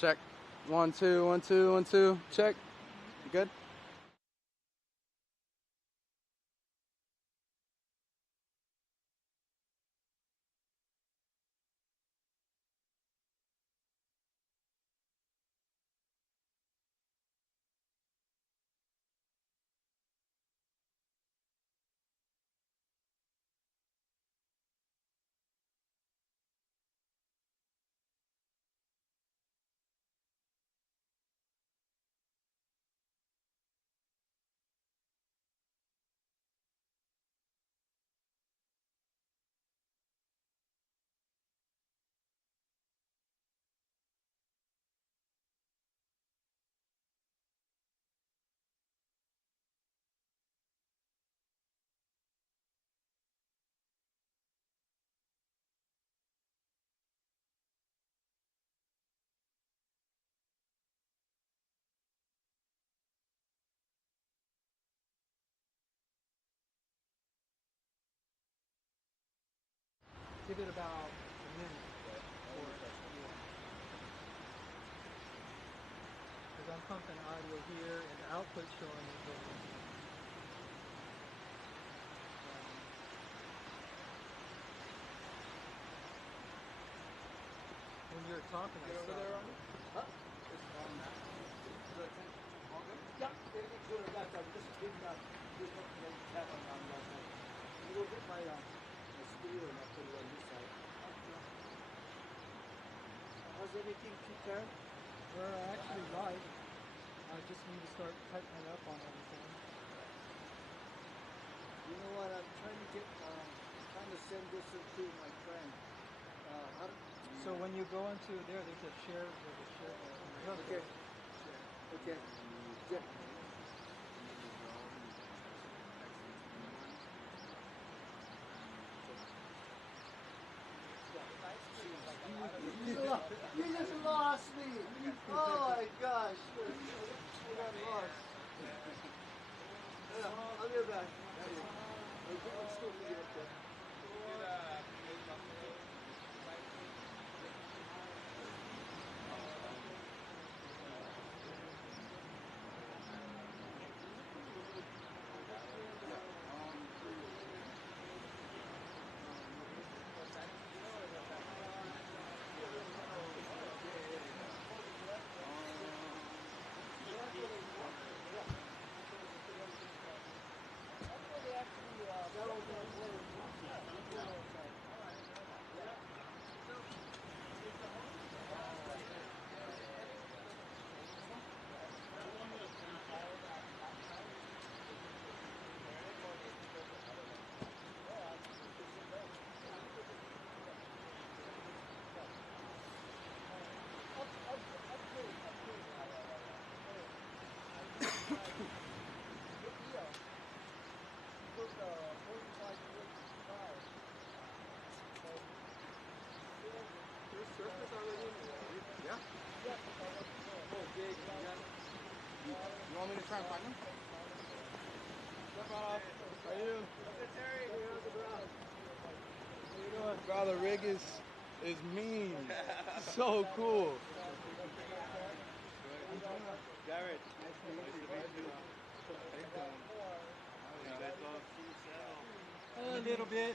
Check. 1, 2, 1, 2, 1, 2. Check. You good? Give it about a minute. Because I'm pumping audio here and the output showing it going. When you're talking, I saw there, huh? It's on that. All good? Yeah, everything's good on that side. Just didn't tap on that side. You go get my screw and I'll put it on this side. How's everything, Peter? We're actually live. I just need to start tightening up on everything. You know what? I'm trying to send this to my friend. So when you go into there, there's a share button. Okay. Okay. Yeah. You just lost me. Oh my gosh. I got lost. I'll be back. I'll still be up there. Yeah. You want me to try and find them? What's up, How are you? How you doing? Bro, the rig is mean. So cool. Garrett. Nice to meet you. A little bit.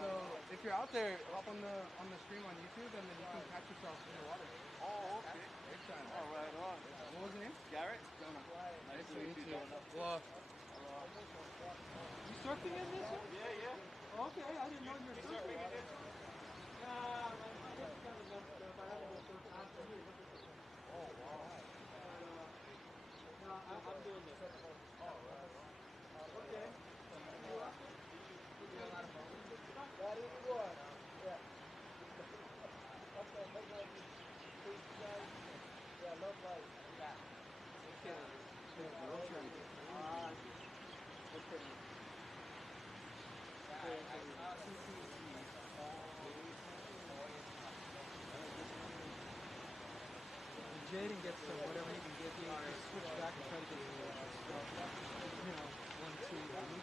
So if you're out there, hop on the stream on YouTube, and then you can catch yourself in the water. Oh, okay. Big time. All right, on. What was your name? Garrett. Jonah. Nice to meet you, Jonah. Well, You surfing in this one? Yeah. Okay, I didn't know you were surfing. In this one? Nah, I just kind of messed up. I haven't been surfing after you. Oh, wow. No, I'm doing this. Okay. You up? That is what? Yeah. Okay, look like you. Yeah, look like. Yeah. Okay. Okay. Jaden gets whatever he can get. He switch back and try to get some stuff. You know, 1, 2 a week.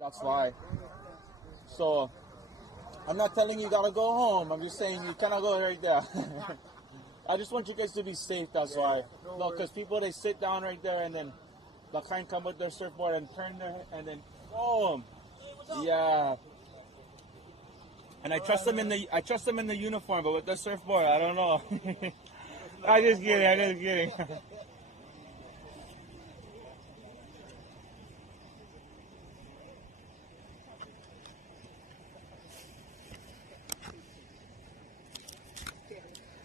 That's why. So, I'm not telling you gotta go home. I'm just saying you cannot go right there. I just want you guys to be safe. That's why. No, because people they sit down right there and then they'll kind of come with their surfboard and turn their and then boom. Yeah. And I trust them in the uniform, but with the surfboard, I don't know. I'm just kidding.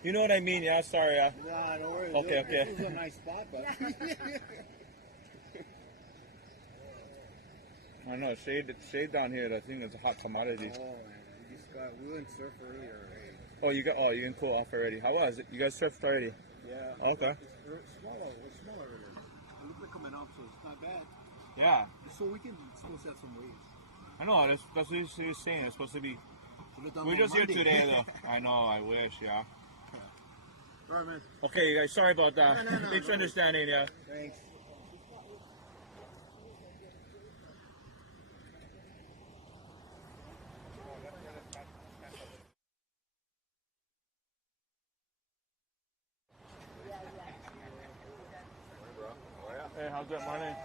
You know what I mean? Yeah, sorry. Nah, don't worry. Okay. This is a nice spot, but. I know shade down here. I think it's a hot commodity. Oh man, we went surf earlier. Oh, you can cool off already. How was it? You guys surfed already? Yeah. Okay. It's smaller earlier. It looked like coming up, so it's not bad. Yeah. So we can still set some waves. I know. That's what you're saying. It's supposed to be. We're just here today, though. I know. I wish. Yeah. All right, man. Okay, guys. Sorry about that. No. Thanks for understanding. Yeah. Thanks. Hey, how's that morning?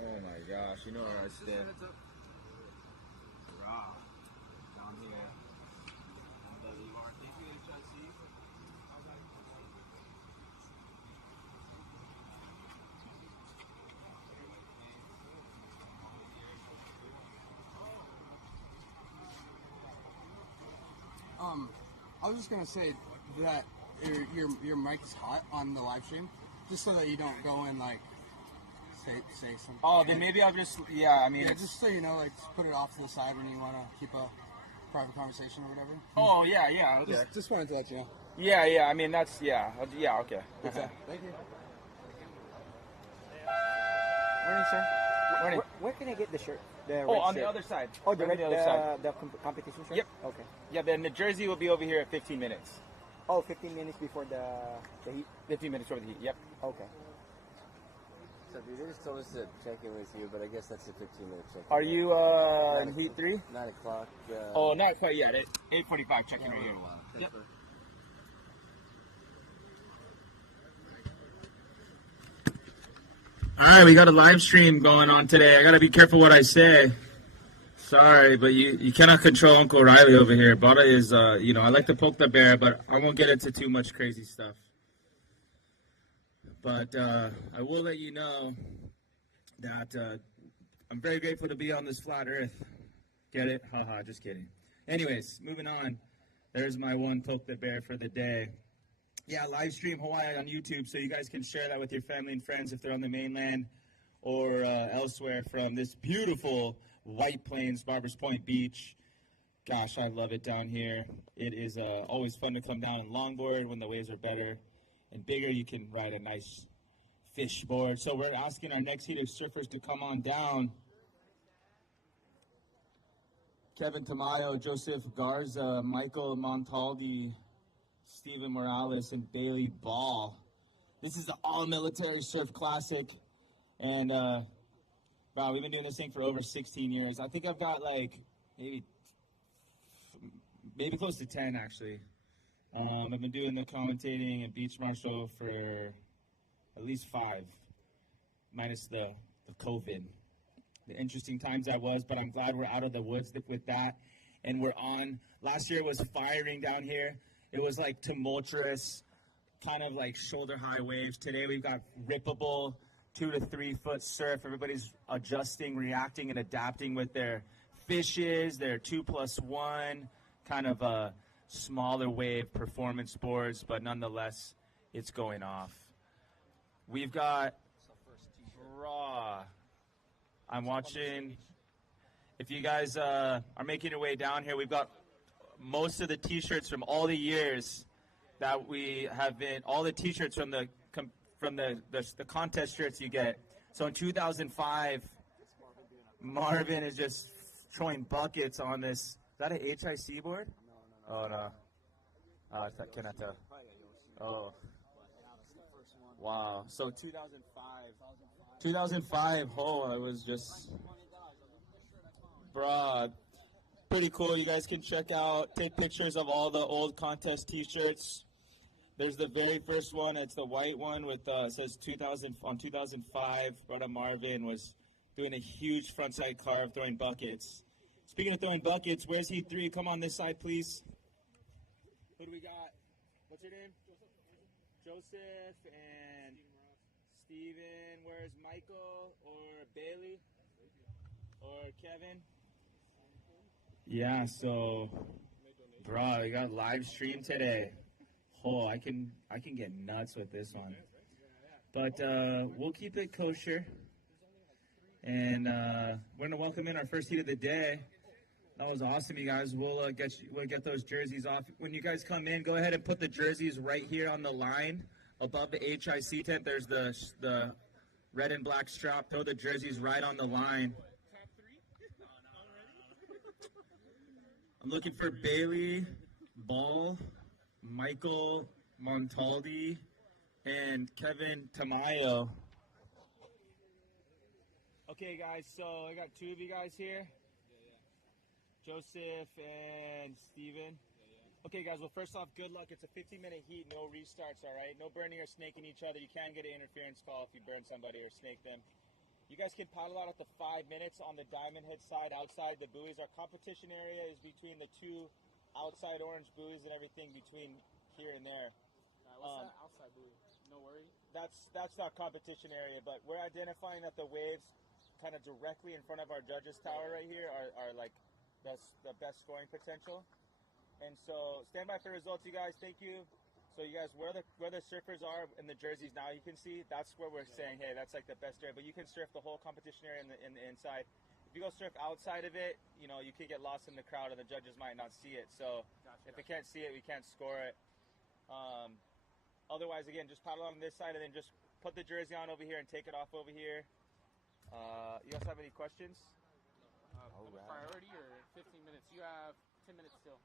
Oh my gosh, you know where I stand. Wow. Down here. I was just gonna say that your mic is hot on the live stream, just so that you don't go and like say something. Oh, then maybe I'll just I mean, Yeah, it's, just so you know, like just put it off to the side when you want to keep a private conversation or whatever. oh yeah. Just wanted to let you know. Yeah. I mean, that's yeah. Okay. Thank you. Morning, sir. Morning. Where can I get the shirt? The Oh, red on shirt? the other side. Oh, the Right red, on the other side. the competition shirt? Yep. Okay. Yeah, then the jersey will be over here at 15 minutes. Oh, 15 minutes before the heat? 15 minutes over the heat. Yep. Okay. So they just told us to check in with you, but I guess that's a 15-minute check. Are you in heat 3? 9 o'clock. Oh, not quite yet. 8:45. Checking right here. Yep. All right, we got a live stream going on today. I got to be careful what I say. Sorry, but you cannot control Uncle Riley over here. Bada is, I like to poke the bear, but I won't get into too much crazy stuff. But I will let you know that I'm very grateful to be on this flat earth. Get it? Haha, just kidding. Anyways, moving on. There's my one poke the bear for the day. Yeah, live stream Hawaii on YouTube, so you guys can share that with your family and friends if they're on the mainland or elsewhere from this beautiful White Plains, Barbers Point Beach. Gosh, I love it down here. It is always fun to come down and longboard when the waves are better and bigger. You can ride a nice fish board. So we're asking our next heat of surfers to come on down. Kevin Tamayo, Joseph Garza, Michael Montaldi, Steven Morales, and Bailey Ball. This is the all-military surf classic, and wow, we've been doing this thing for over 16 years. I think I've got like maybe close to 10 actually. I've been doing the commentating and beach marshal for at least 5, minus the COVID. The interesting times that was, but I'm glad we're out of the woods with that. And we're on. Last year was firing down here. It was like tumultuous, kind of like shoulder-high waves. Today we've got rippable 2 to 3 foot surf. Everybody's adjusting, reacting, and adapting with their fishes, their 2+1, kind of a smaller wave performance boards, but nonetheless, it's going off. We've got raw. I'm watching. If you guys are making your way down here, we've got most of the T-shirts from all the years that we have been. All the T-shirts from the contest shirts you get. So in 2005, Marvin is just throwing buckets on this. Is that an HIC board? No. Oh no. I cannot tell. Oh. Wow. So 2005. Oh, it was just. Bruh, pretty cool. You guys can take pictures of all the old contest T-shirts. There's the very first one. It's the white one with it says 2005. Brother Marvin was doing a huge frontside carve, throwing buckets. Speaking of throwing buckets, where's Heat 3? Come on this side, please. Who do we got? What's your name? Joseph and Steven. Where's Michael or Bailey or Kevin? Yeah, so, bro, we got live stream today. Oh, I can get nuts with this one. But we'll keep it kosher. And we're gonna welcome in our first heat of the day. That was awesome, you guys. We'll get those jerseys off. When you guys come in, go ahead and put the jerseys right here on the line above the HIC tent. There's the red and black strap. Throw the jerseys right on the line. I'm looking for Bailey, Ball, Michael Montaldi, and Kevin Tamayo. Okay, guys, so I got 2 of you guys here. Joseph and Steven. Okay, guys, well, first off, good luck. It's a 15-minute heat, no restarts, all right? No burning or snaking each other. You can get an interference call if you burn somebody or snake them. You guys can paddle out at the 5 minutes on the diamond head side outside the buoys. Our competition area is between the 2 outside orange buoys and everything between here and there. What's that outside buoy? No worry? That's our competition area, but we're identifying that the waves kind of directly in front of our judges tower right here are like the best scoring potential. And so stand by for results, you guys. Thank you. So you guys, where the surfers are in the jerseys now, you can see that's where we're saying, hey, that's like the best area. But you can surf the whole competition area in the inside. If you go surf outside of it, you know, you could get lost in the crowd and the judges might not see it. So if they can't see it, we can't score it. Otherwise, again, just paddle on this side and then just put the jersey on over here and take it off over here. You guys have any questions? Priority or 15 minutes? You have 10 minutes still.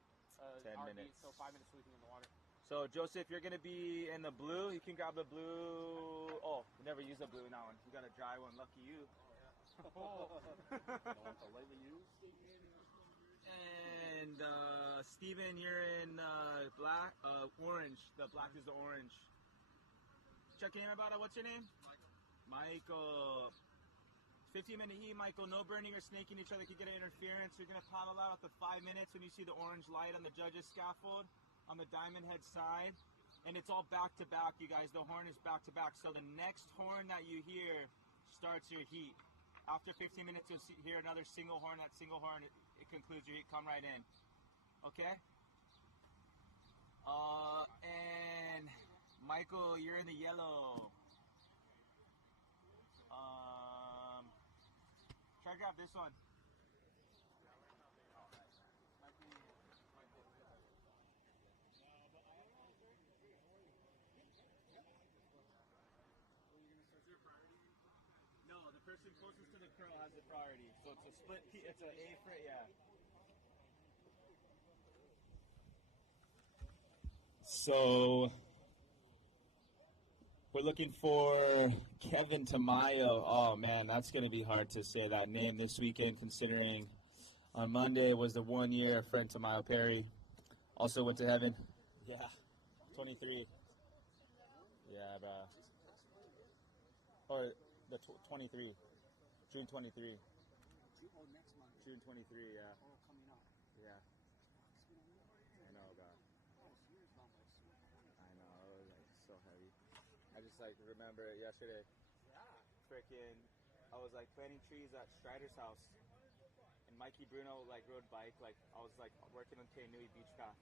10 minutes. So 5 minutes sweeping in the water. So, Joseph, you're going to be in the blue. You can grab the blue. Oh, we never use the blue in that one. You got a dry one. Lucky you. And Steven, you're in black, orange. The black is the orange. Check in about it. What's your name? Michael. 15-minute heat, Michael. No burning or snaking each other. Could get an interference. You're going to paddle out at the 5 minutes when you see the orange light on the judges' scaffold on the diamond head side. And it's all back-to-back, you guys. The horn is back-to-back. So the next horn that you hear starts your heat. After 15 minutes, you'll hear another single horn. That single horn, it concludes your heat. Come right in. Okay? And Michael, you're in the yellow. Try to grab this one. No, the person closest to the curl has the priority. So it's a split, it's an A for, yeah. So we're looking for Kevin Tamayo. Oh, man, that's going to be hard to say that name this weekend, considering on Monday was the 1 year of Frank Tamayo Perry. Also went to heaven. Yeah, 23. Yeah, bro. Or the 23. June 23. Oh, next month. June 23, yeah. Oh, coming up. Yeah. I know, bro. I know, it was like so heavy. I just like remember it yesterday. Yeah. Freaking, I was like planting trees at Strider's house. And Mikey Bruno like rode bike, like I was like working on Kainui Beach Path.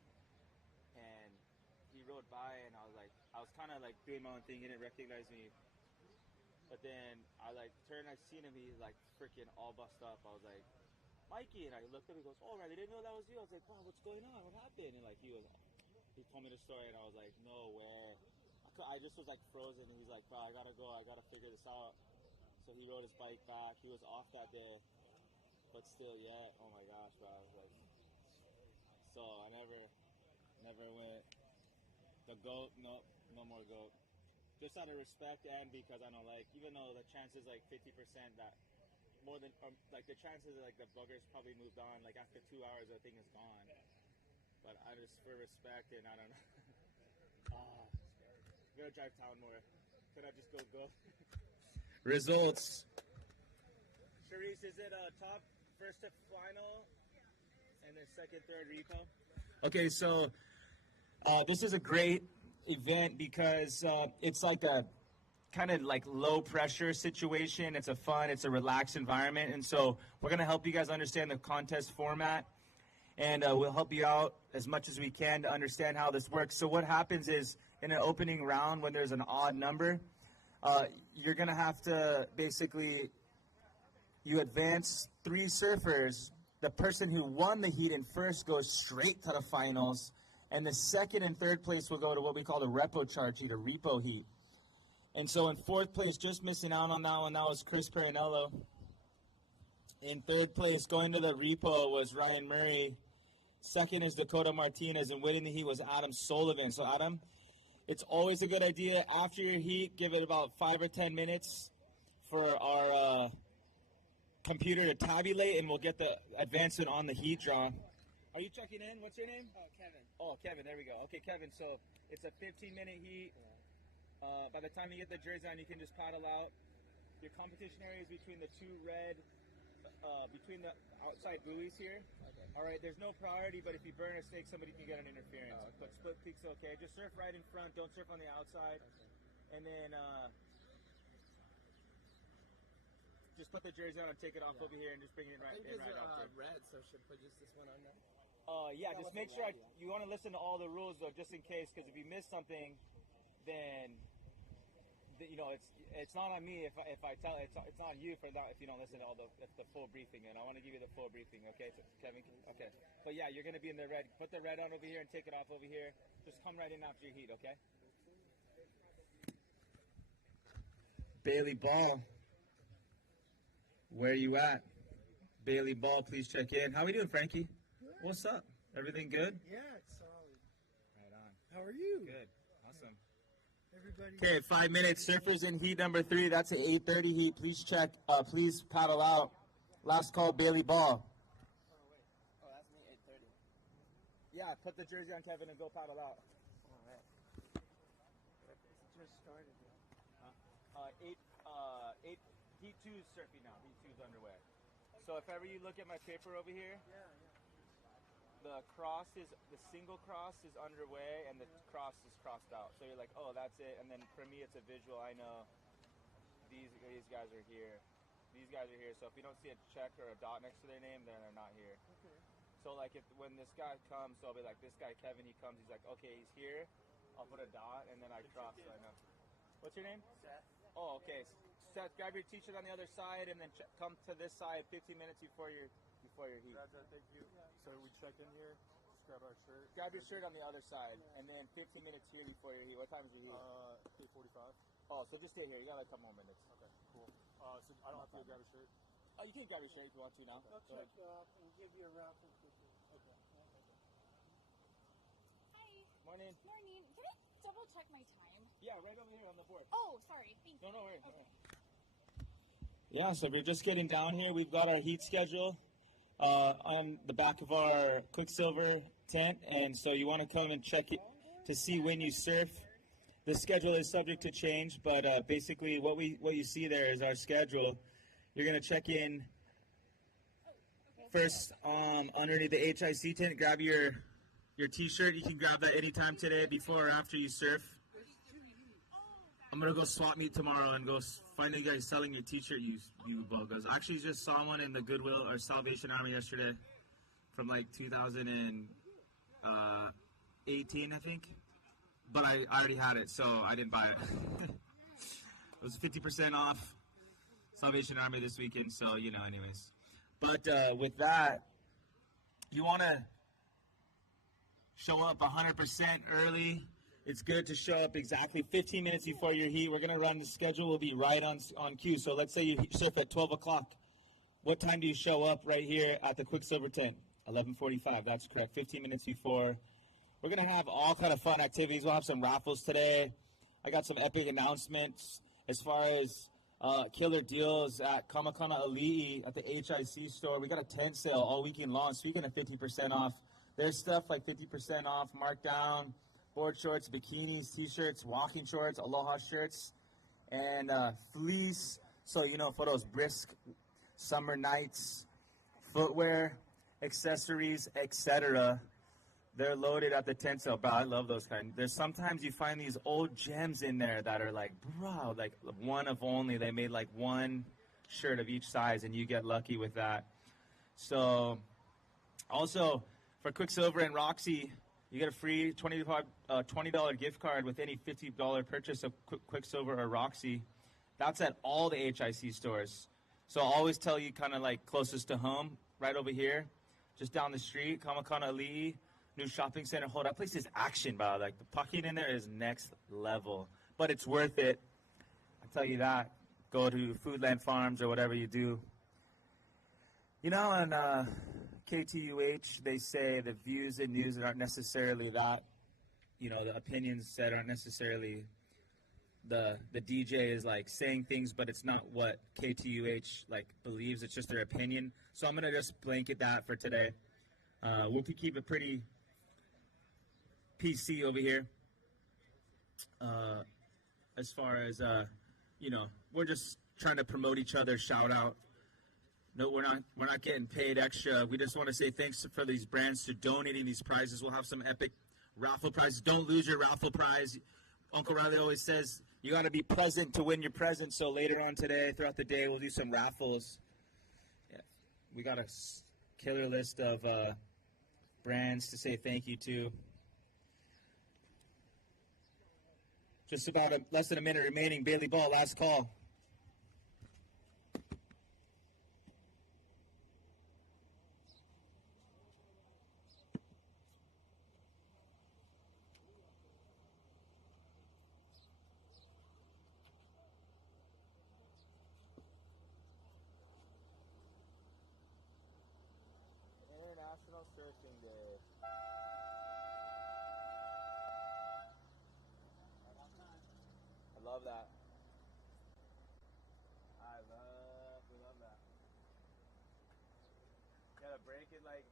And he rode by and I was kind of like doing my own thing, he didn't recognize me. But then I like turned, I seen him, he's like freaking all bust up. I was like, Mikey, and I looked up, he goes, oh, right, I didn't know that was you. I was like, wow, what's going on? What happened? And like he told me the story and I was like, no way. I just was like frozen and he's like, bro, I gotta go, I gotta figure this out. So he rode his bike back. He was off that day. But still, yeah, oh my gosh, bro. I was like, so I never went. The goat, no more goat. Just out of respect and because I know, like, even though the chances like 50% that more than, like the chances like the buggers probably moved on, like after 2 hours the thing is gone. But I just, for respect and I don't know. I'm gonna drive town more. Could I just go? Results. Charisse, is it top, first to final, and then second, third repo? Okay, so this is a great event because it's like a kind of like low pressure situation. It's a relaxed environment. And so we're going to help you guys understand the contest format. And we'll help you out as much as we can to understand how this works. So what happens is in an opening round, when there's an odd number, you're going to have to basically, you advance 3 surfers. The person who won the heat in first goes straight to the finals. And the second and third place will go to what we call the repo charge heat, or repo heat. And so in fourth place, just missing out on that one, that was Chris Perinello. In third place, going to the repo, was Ryan Murray. Second is Dakota Martinez, and winning the heat was Adam Sullivan. So Adam, it's always a good idea after your heat, give it about 5 or 10 minutes for our computer to tabulate, and we'll get the advancement on the heat draw. Are you checking in? What's your name? Oh, Kevin. Oh, Kevin, there we go. Okay, Kevin, so it's a 15-minute heat. By the time you get the jersey on, you can just paddle out. Your competition area is between the 2 red, between the outside buoys here. Okay. All right, there's no priority, but if you burn a snake, somebody can get an interference. Oh, okay. But split peak's okay. Just surf right in front. Don't surf on the outside. Okay. And then just put the jersey on and take it off over here and just bring it right in right after. Red, so should put just this one on there? Yeah, just make sure you want to listen to all the rules though, just in case, because if you miss something, then you know it's not on me if I tell it's on you for that if you don't listen to all the full briefing. And I want to give you the full briefing, okay, so Kevin? Okay, but yeah, you're gonna be in the red. Put the red on over here and take it off over here. Just come right in after your heat, okay? Bailey Ball, where you at? Bailey Ball, please check in. How we doing, Frankie? Good. What's up? Everything good? Yeah, it's solid. Right on. How are you? Good. Awesome. Everybody. Okay, 5 minutes. Surfers in heat number 3. That's an 8:30 heat. Please check. Please paddle out. Last call, Bailey Ball. Oh, wait. Oh, that's me, 8:30. Yeah, put the jersey on, Kevin, and go paddle out. All right. It just started. Heat 2 is surfing now. Heat 2 is underway. So if ever you look at my paper over here, Yeah. the single cross is underway and the cross is crossed out. So you're like, oh, that's it. And then for me, it's a visual. I know these guys are here. These guys are here. So if you don't see a check or a dot next to their name, then they're not here. Okay. So like when this guy comes, so I'll be like, this guy Kevin, he comes. He's like, okay, he's here. I'll put a dot and then I cross. So I know. What's your name? Seth. Oh, okay. Seth, grab your t-shirt on the other side and then come to this side 15 minutes before your heat. Thank you. So we check in here, just grab our shirt. Grab your shirt on the other side and then 15 minutes here before your heat. What time is your heat? 8:45. Oh, so just stay here. You got like a couple more minutes. Okay, cool. So I don't have to go grab a shirt. Oh, you can grab your shirt if you want to now. I'll Go ahead. check up and give you a raffle ticket. Okay. Hi. Morning. Morning. Can I double check my time? Yeah, right over here on the board. Oh, sorry. Thank you. No worries. Okay. Yeah, so we're just getting down here. We've got our heat schedule on the back of our Quicksilver tent, and so you want to come and check it. to see when you surf. The schedule is subject to change, but basically what you see there is our schedule. You're going to check in first underneath the HIC tent. Grab your t-shirt. You can grab that anytime today, before or after you surf. I'm going to go swap meet tomorrow and go find you guys selling your t-shirt, you buggers. I actually just saw one in the Goodwill or Salvation Army yesterday from like 2018, I think. But I already had it, so I didn't buy it. It was 50% off Salvation Army this weekend, so, anyways. But with that, you want to show up 100% early. It's good to show up exactly 15 minutes before your heat. We're going to run the schedule. Will be right on cue. So let's say you surf at 12 o'clock. What time do you show up right here at the Quicksilver tent? 11:45. That's correct. 15 minutes before. We're going to have all kind of fun activities. We'll have some raffles today. I got some epic announcements as far as killer deals at Kamakana Ali'i at the HIC store. We got a tent sale all weekend long. Speaking of 50% off, there's stuff like 50% off, markdown, board shorts, bikinis, t-shirts, walking shorts, aloha shirts, and fleece. So, for those brisk summer nights, footwear, accessories, etc., they're loaded at the tent sale. Bro, I love those kind. There's sometimes you find these old gems in there that are like, bro, like one of only. They made like one shirt of each size, and you get lucky with that. So, also, for Quicksilver and Roxy, you get a free $20 gift card with any $50 purchase of Quicksilver or Roxy. That's at all the HIC stores. So I'll always tell you kind of like closest to home, right over here, just down the street, Kamakana Ali'i, new shopping center. Hold, that place is action, bro. Like the parking in there is next level, but it's worth it. I tell you that. Go to Foodland Farms or whatever you do. On KTUH, they say the views and news aren't necessarily that. The opinions said aren't necessarily the DJ is like saying things, but it's not what KTUH like believes. It's just their opinion. So I'm gonna just blanket that for today. We'll keep it pretty PC over here. As far as we're just trying to promote each other. Shout out. No, we're not getting paid extra. We just want to say thanks for these brands for donating these prizes. We'll have some epic raffle prizes. Don't lose your raffle prize. Uncle Riley always says you got to be present to win your present. So later on today, throughout the day, we'll do some raffles. Yeah, we got a killer list of brands to say thank you to. Just about less than a minute remaining. Bailey Ball, last call. International Surfing Day. I love that. We love that. Yeah, the break it like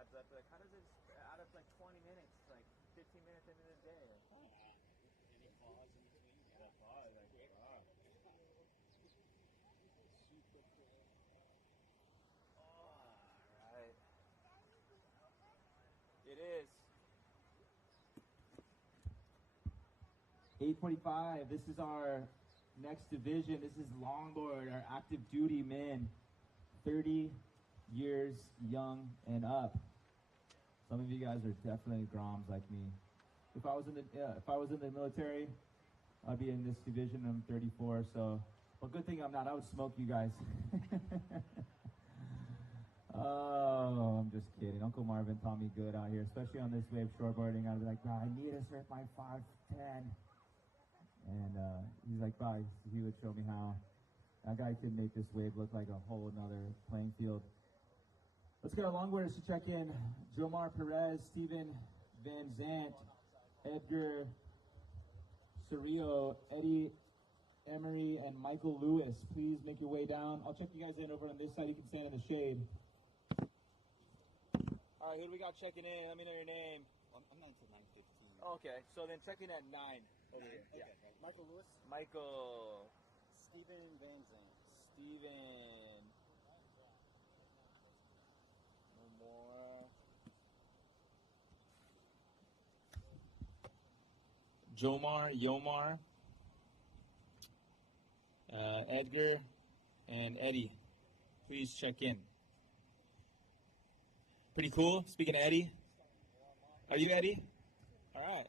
adds up. Like, how does it add up like 20 minutes, like 15 minutes into the day? Any pause in between? Yeah, pause. Like, wow. Super cool. All right. It is. 8:45. This is our next division. This is Longboard, our active duty men, 30 years young and up. Some of you guys are definitely groms like me. If I was in the military, I'd be in this division. I'm 34, so. But good thing I'm not. I would smoke you guys. Oh, I'm just kidding. Uncle Marvin taught me good out here, especially on this wave shortboarding. I'd be like, I need to surf my 5'10". And he's like, he would show me how. That guy can make this wave look like a whole nother playing field. Let's get our longboarders to check in. Jomar Perez, Steven Van Zant, Edgar Cerrillo, Eddie Emery, and Michael Lewis. Please make your way down. I'll check you guys in over on this side. You can stand in the shade. All right, who do we got checking in? Let me know your name. I'm 9 to 9:15. Okay, so then check in at 9 over here. Okay. Yeah. Michael Lewis. Michael. Stephen Van Zandt. Steven. No more. Yomar, Edgar, and Eddie. Please check in. Pretty cool. Speaking of Eddie, are you Eddie? All right.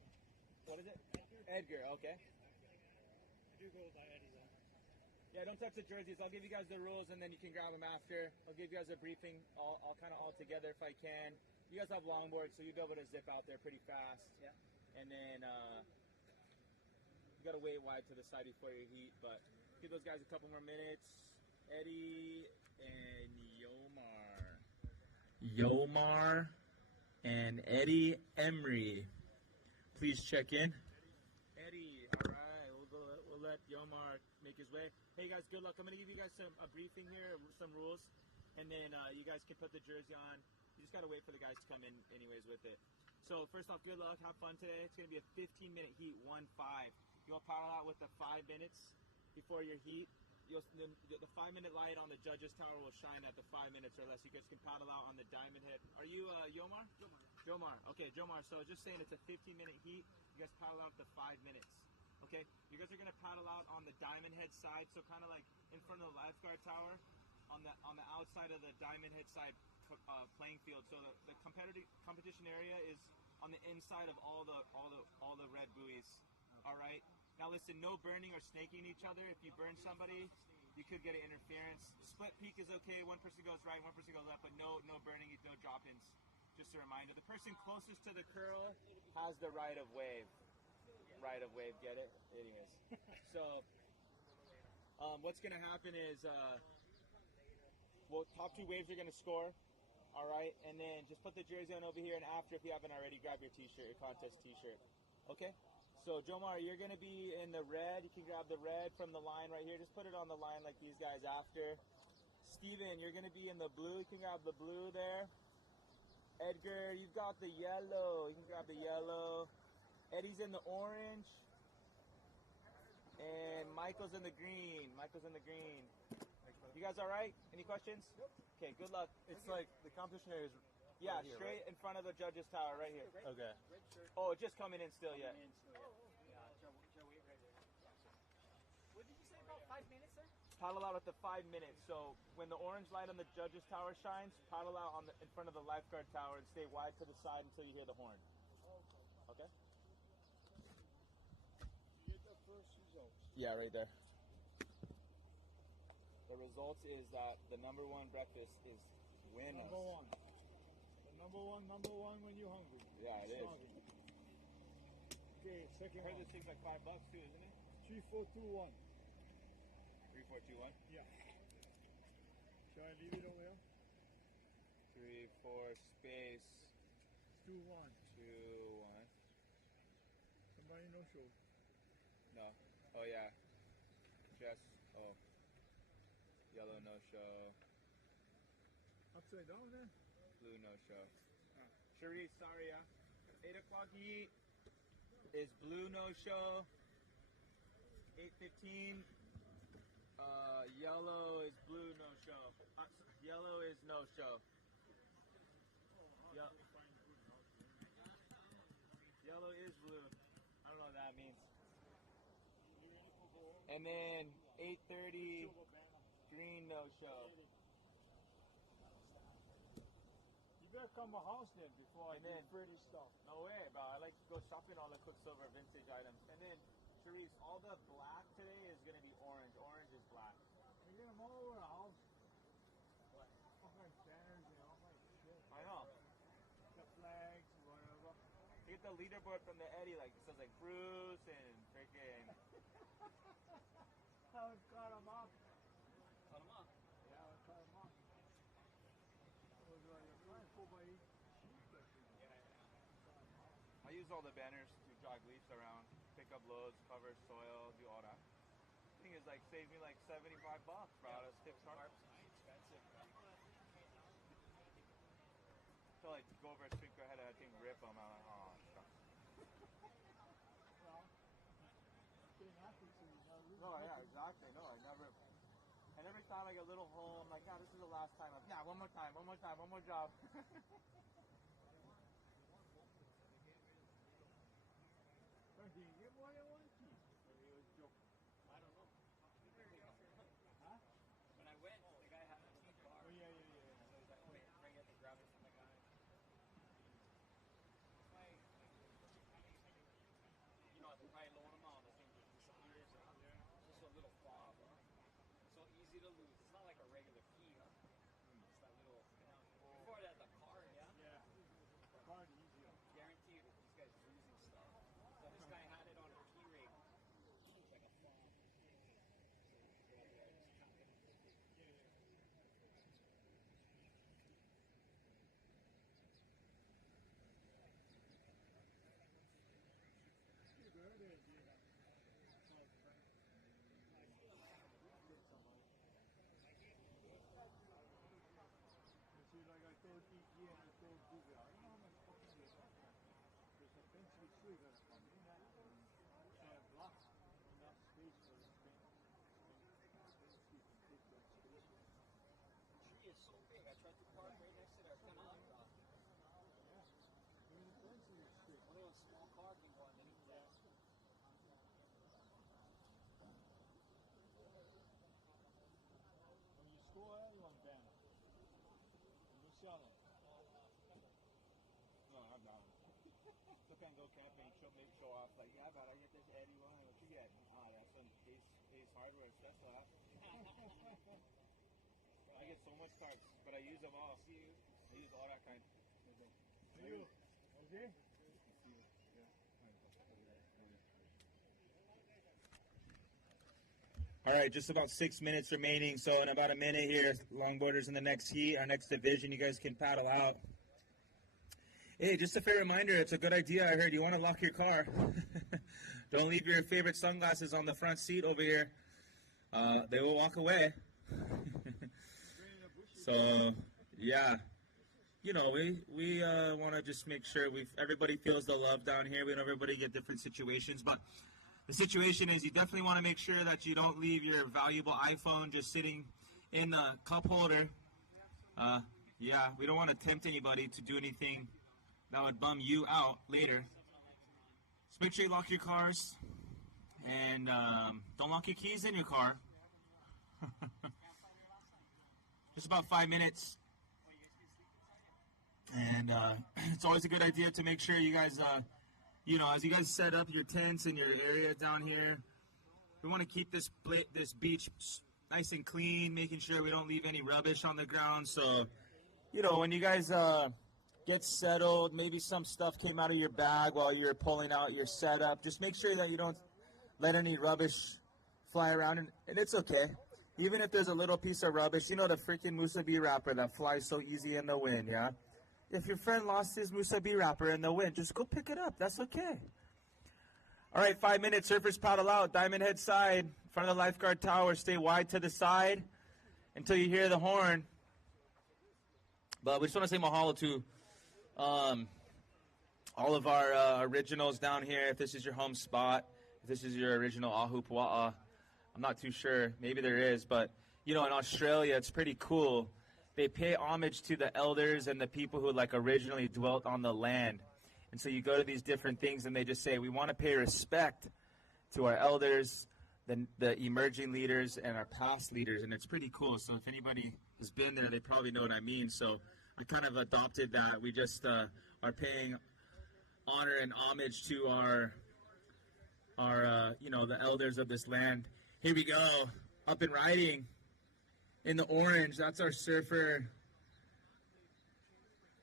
What is it? Edgar, okay. I do go by Eddie though. Yeah, don't touch the jerseys. I'll give you guys the rules, and then you can grab them after. I'll give you guys a briefing all kind of all together if I can. You guys have longboard, so you'll be able to zip out there pretty fast. Yeah. And then you got to wait wide to the side before your heat, but give those guys a couple more minutes. Eddie and Yomar and Eddie Emery. Please check in. Eddie, all right, we'll let Yomar make his way. Hey guys, good luck. I'm gonna give you guys a briefing here, some rules, and then you guys can put the jersey on. You just gotta wait for the guys to come in anyways with it. So first off, good luck, have fun today. It's gonna be a 15-minute heat, 1-5. You'll paddle out with the 5 minutes before your heat. The 5-minute light on the judges tower will shine at the 5 minutes or less. You guys can paddle out on the diamond head. Are you Yomar? Jomar. Okay, Jomar. So just saying, it's a 15-minute heat. You guys paddle out the 5 minutes. Okay, you guys are gonna paddle out on the diamond head side, so kind of like in front of the lifeguard tower, on the outside of the diamond head side playing field. So the competition area is on the inside of all the red buoys. All right. Now listen, no burning or snaking each other. If you burn somebody, you could get an interference. Split peak is okay. One person goes right, one person goes left, but no burning, no drop-ins. Just a reminder. The person closest to the curl has the right of wave. Right of wave, get it? It is. So, what's going to happen is, top 2 waves are going to score. All right, and then just put the jersey on over here, and after, if you haven't already, grab your t-shirt, your contest t-shirt. Okay? So, Jomar, you're going to be in the red. You can grab the red from the line right here. Just put it on the line like these guys after. Steven, you're going to be in the blue. You can grab the blue there. Edgar, you've got the yellow. You can grab the yellow. Eddie's in the orange. And Michael's in the green. You guys all right? Any questions? Yep. Okay, good luck. It's like the competition area is Yeah, right here, straight right? in front of the judges tower right here. Okay. Oh, just coming in still yet. What did you say about 5 minutes, sir? Paddle out at the 5 minutes. So when the orange light on the judges tower shines, paddle out in front of the lifeguard tower and stay wide to the side until you hear the horn. Okay? You get the first results. Yeah, right there. The results is that the #1 breakfast is winners. Number one. The number one when you're hungry. Yeah, it is. Starving. Okay, I second heard one. this thing's like $5 too, isn't it? 3, 4, 2, 1. 3, 4, 2, 1. Yeah. Shall I leave it over here? 3, 4, space 2, 1. 2, 1. Somebody no show. No. Oh yeah. Just yellow no show. Upside down there? Blue no show. Cherise, sorry, 8 o'clock heat is blue no show. 8:15. Yellow is blue no show. Yellow is no show. Yep. Yellow is blue. I don't know what that means. And then 8:30, green no show. You better come to my house then before I And get then- pretty stuff. No way, bro. I like to go shopping all the Quicksilver vintage items. And then, Cherise, all the black today is gonna be orange. Orange is black. You get them all over the house. All my banners and all my shit. I know. The flags, whatever. You get the leaderboard from the Eddie, like it says like Bruce and freaking. I would cut them up. Cut 'em off. Yeah, I would cut them up. It was like a 4x8 sheet. I use all the banners to jog leaves around, pick up loads, cover soil, do all that. Thing is like saves me like $75, bro. Out of stiff tarps. Expensive. So like go over a sprinkler head, I think rip them. I'm like, oh shucks. No, yeah, exactly. No, I never. And every time I get a little hole, I'm like, yeah, this is the last time. Yeah, one more time, one more time, one more job. When I went, the guy had a key car. Oh, yeah. So he's like, oh, yeah, bring it and grab it from the guy. You know, they probably load them out. The thing just disappears. It's just a little fob. So easy to lose. It's not like a regular key. It's that little, before that, the card, yeah? Yeah. The card, easier. Guaranteed that these guys are losing stuff. So this guy had it on a key ring. It's like a fob. Like I told E.G. and I told Google, I don't know how much fucking they got. There's a fence with three that are coming in and they have blocked enough space for the thing. The tree is so big. I tried to park right next to there. Come on. Yeah. Even the fence is straight. Only a small car can go underneath that. When you score, you want ban. Luciano. No, I'm down. Still can't go camping, show off. Like, yeah, but I get this Eddie one. What you get? Ah, that's some Ace Hardware special. I get so much cards, but I use them all. I use all that kind. You. Okay? All right, just about 6 minutes remaining. So in about a minute here, longboarders in the next heat, our next division, you guys can paddle out. Hey, just a fair reminder, it's a good idea. I heard you want to lock your car. Don't leave your favorite sunglasses on the front seat over here. They will walk away. So, yeah. You know, we want to just make sure everybody feels the love down here. We know everybody get different situations, but the situation is you definitely want to make sure that you don't leave your valuable iPhone just sitting in the cup holder. Yeah, we don't want to tempt anybody to do anything that would bum you out later. So make sure you lock your cars and don't lock your keys in your car. Just about 5 minutes. And it's always a good idea to make sure you guys you know, as you guys set up your tents in your area down here, we want to keep this beach nice and clean, making sure we don't leave any rubbish on the ground. So, you know, when you guys get settled, maybe some stuff came out of your bag while you're pulling out your setup. Just make sure that you don't let any rubbish fly around, and it's okay. Even if there's a little piece of rubbish, you know the freaking musabi wrapper that flies so easy in the wind, yeah? If your friend lost his musabi wrapper in the wind, just go pick it up. That's okay. All right, 5 minutes. Surfers paddle out. Diamond Head side, in front of the lifeguard tower. Stay wide to the side until you hear the horn. But we just want to say mahalo to all of our originals down here. If this is your home spot, if this is your original Ahu Pua'a, I'm not too sure. Maybe there is. But, you know, in Australia, it's pretty cool. They pay homage to the elders and the people who like originally dwelt on the land. And so you go to these different things and they just say, we want to pay respect to our elders, the emerging leaders, and our past leaders. And it's pretty cool. So if anybody has been there, they probably know what I mean. So I kind of adopted that. We just are paying honor and homage to our you know, the elders of this land. Here we go, up and riding. In the orange, that's our surfer,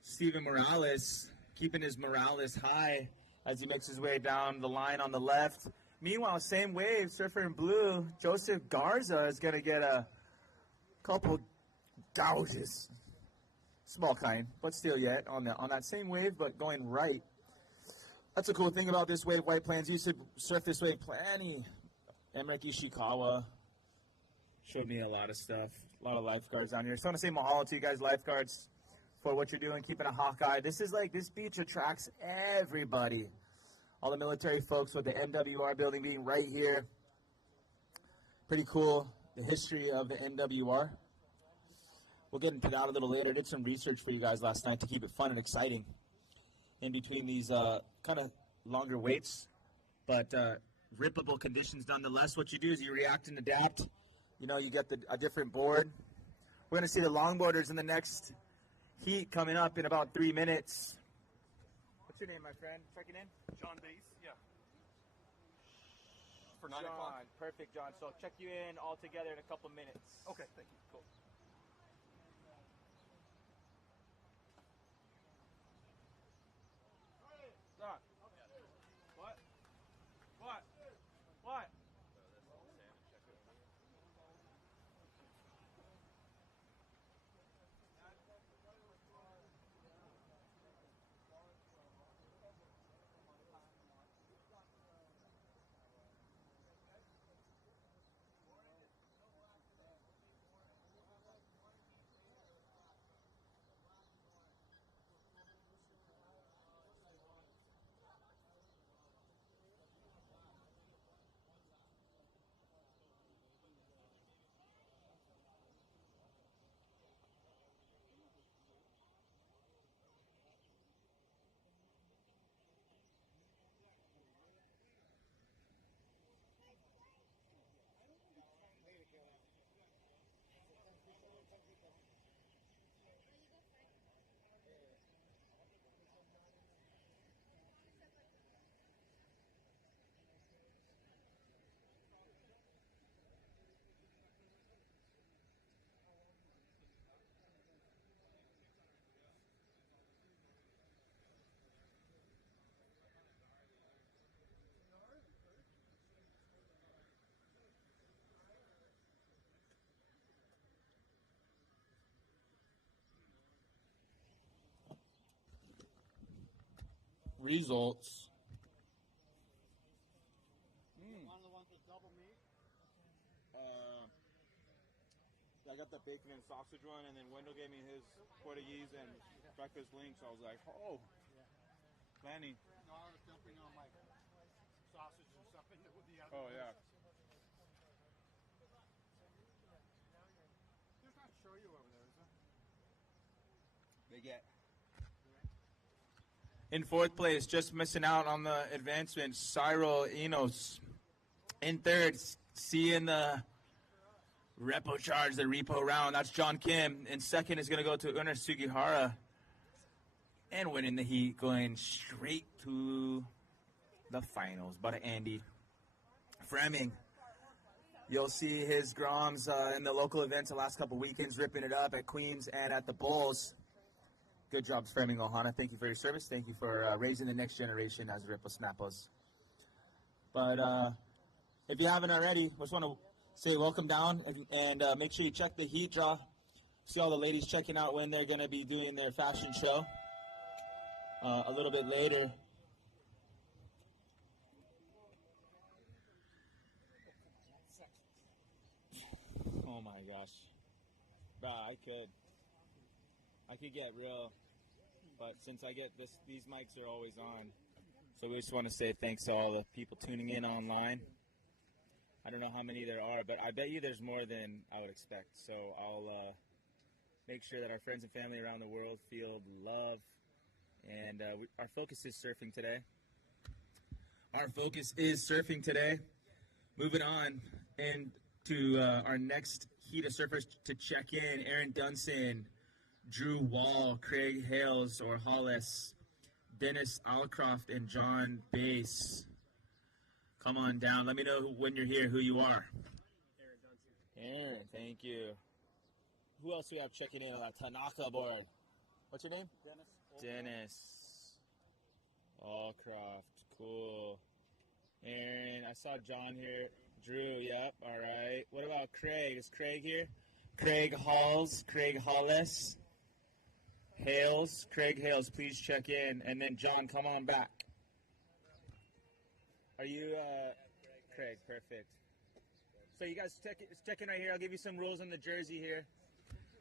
Steven Morales, keeping his Morales high as he makes his way down the line on the left. Meanwhile, same wave, surfer in blue, Joseph Garza is going to get a couple gouges. Small kind, but still yet on that same wave, but going right. That's a cool thing about this wave. White Plains used to surf this wave plenty. Emmerich Ishikawa showed me a lot of stuff. A lot of lifeguards down here. So I want to say mahalo to you guys, lifeguards, for what you're doing, keeping a hawk eye. This beach attracts everybody. All the military folks with the MWR building being right here. Pretty cool, the history of the NWR. We'll get into that a little later. I did some research for you guys last night to keep it fun and exciting in between these kind of longer weights, but rippable conditions nonetheless. What you do is you react and adapt. You know, you get a different board. We're going to see the longboarders in the next heat coming up in about 3 minutes. What's your name, my friend? Checking in? John Base, yeah. For 9 John, o'clock? perfect, John. So I'll check you in all together in a couple minutes. Okay, thank you. Cool. John. What? What? What? Results. One of the ones with double meat. I got the bacon and sausage one, and then Wendell gave me his Portuguese and breakfast links. I was like, oh, Lanny. No, I was dumping on my sausage and stuff into the other. Oh, yeah. There's not show you over there, is there? They get. In fourth place, just missing out on the advancement, Cyril Enos. In third, seeing the repo charge, the repo round, that's John Kim. In second is going to go to Una Sugihara. And winning the heat, going straight to the finals. But Andy Fremming. You'll see his Groms in the local events the last couple weekends, ripping it up at Queens and at the Bulls. Good job, Fremming Ohana. Thank you for your service. Thank you for raising the next generation as Ripple Snappos. But if you haven't already, I just want to say welcome down and make sure you check the heat draw. See all the ladies checking out when they're going to be doing their fashion show a little bit later. Oh my gosh. Bruh, I could get real, but since I get these mics are always on, so we just want to say thanks to all the people tuning in online. I don't know how many there are, but I bet you there's more than I would expect. So I'll make sure that our friends and family around the world feel love, and our focus is surfing today. Our focus is surfing today. Moving on into our next heat of surfers to check in: Aaron Dunson, Drew Wall, Craig Hales or Hollis, Dennis Alcroft, and John Bass. Come on down. Let me know when you're here who you are. Aaron Dunson. Aaron, thank you. Who else do we have checking in on that Tanaka board? What's your name? Dennis. Alcroft, cool. Aaron, I saw John here. Drew, yep, all right. What about Craig? Is Craig here? Craig Halls, Craig Hollis. Hales, Craig Hales, please check in. And then John, come on back. Are you, Craig, perfect. So you guys check in right here. I'll give you some rules on the jersey here.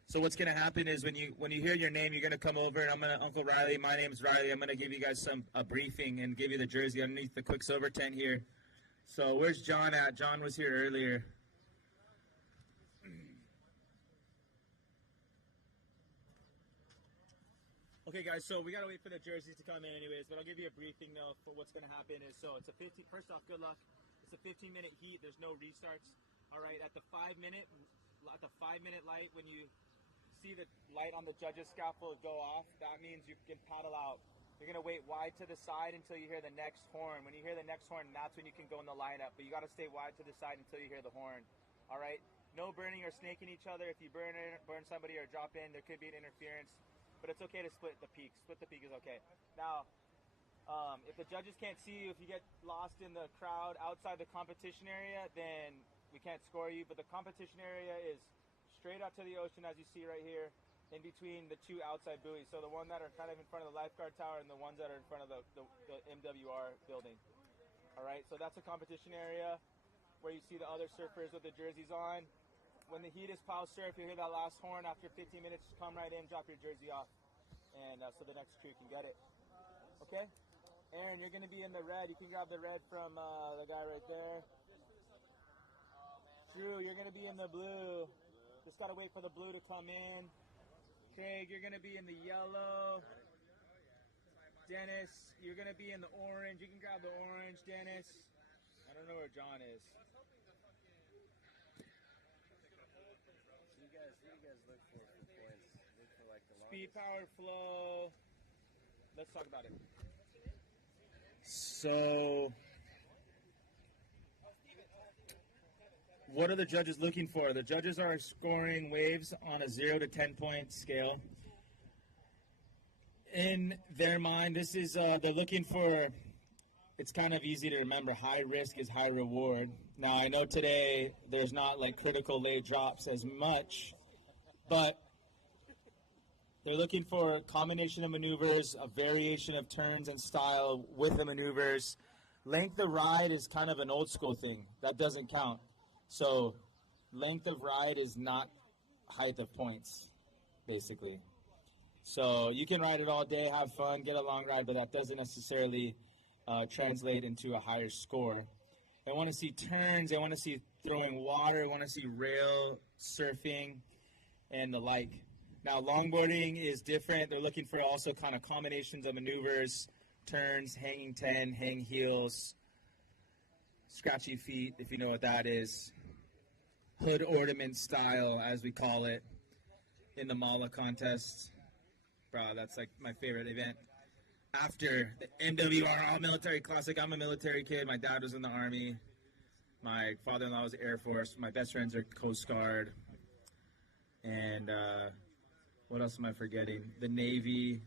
So what's going to happen is when you hear your name, you're going to come over, and I'm going to, Uncle Riley, my name's Riley, I'm going to give you guys a briefing and give you the jersey underneath the Quicksilver tent here. So where's John at? John was here earlier. Okay, guys, so we gotta wait for the jerseys to come in anyways, but I'll give you a briefing though for what's gonna happen is, so it's a 15, first off, good luck. It's a 15-minute heat, there's no restarts. All right, at the 5-minute light, when you see the light on the judges' scaffold go off, that means you can paddle out. You're gonna wait wide to the side until you hear the next horn. When you hear the next horn, that's when you can go in the lineup, but you gotta stay wide to the side until you hear the horn. All right, no burning or snaking each other. If you burn somebody or drop in, there could be an interference. But it's okay to split the peak. Split the peak is okay. Now, if the judges can't see you, if you get lost in the crowd outside the competition area, then we can't score you. But the competition area is straight out to the ocean, as you see right here, in between the two outside buoys. So the one that are kind of in front of the lifeguard tower and the ones that are in front of the MWR building. All right, so that's a competition area where you see the other surfers with the jerseys on. When the heat is pow surf, you hear that last horn. After 15 minutes, come right in, drop your jersey off, and so the next crew can get it. Okay? Aaron, you're going to be in the red. You can grab the red from the guy right there. Drew, you're going to be in the blue. Just got to wait for the blue to come in. Craig, you're going to be in the yellow. Dennis, you're going to be in the orange. You can grab the orange, Dennis. I don't know where John is. Look for points. Look for like the Speed, power, flow. Let's talk about it. So, what are the judges looking for? The judges are scoring waves on a 0 to 10 point scale. In their mind, this is they're looking for. It's kind of easy to remember. High risk is high reward. Now, I know today there's not like critical late drops as much. But they're looking for a combination of maneuvers, a variation of turns and style with the maneuvers. Length of ride is kind of an old school thing. That doesn't count. So length of ride is not height of points, basically. So you can ride it all day, have fun, get a long ride, but that doesn't necessarily translate into a higher score. They want to see turns. They want to see throwing water. They want to see rail surfing and the like. Now, longboarding is different. They're looking for also kind of combinations of maneuvers, turns, hanging 10, hang heels, scratchy feet, if you know what that is. Hood ornament style, as we call it, in the Mala contest. Bro, that's like my favorite event. After the MWR All-Military Classic, I'm a military kid. My dad was in the Army. My father-in-law was Air Force. My best friends are Coast Guard. And what else am I forgetting? The Navy.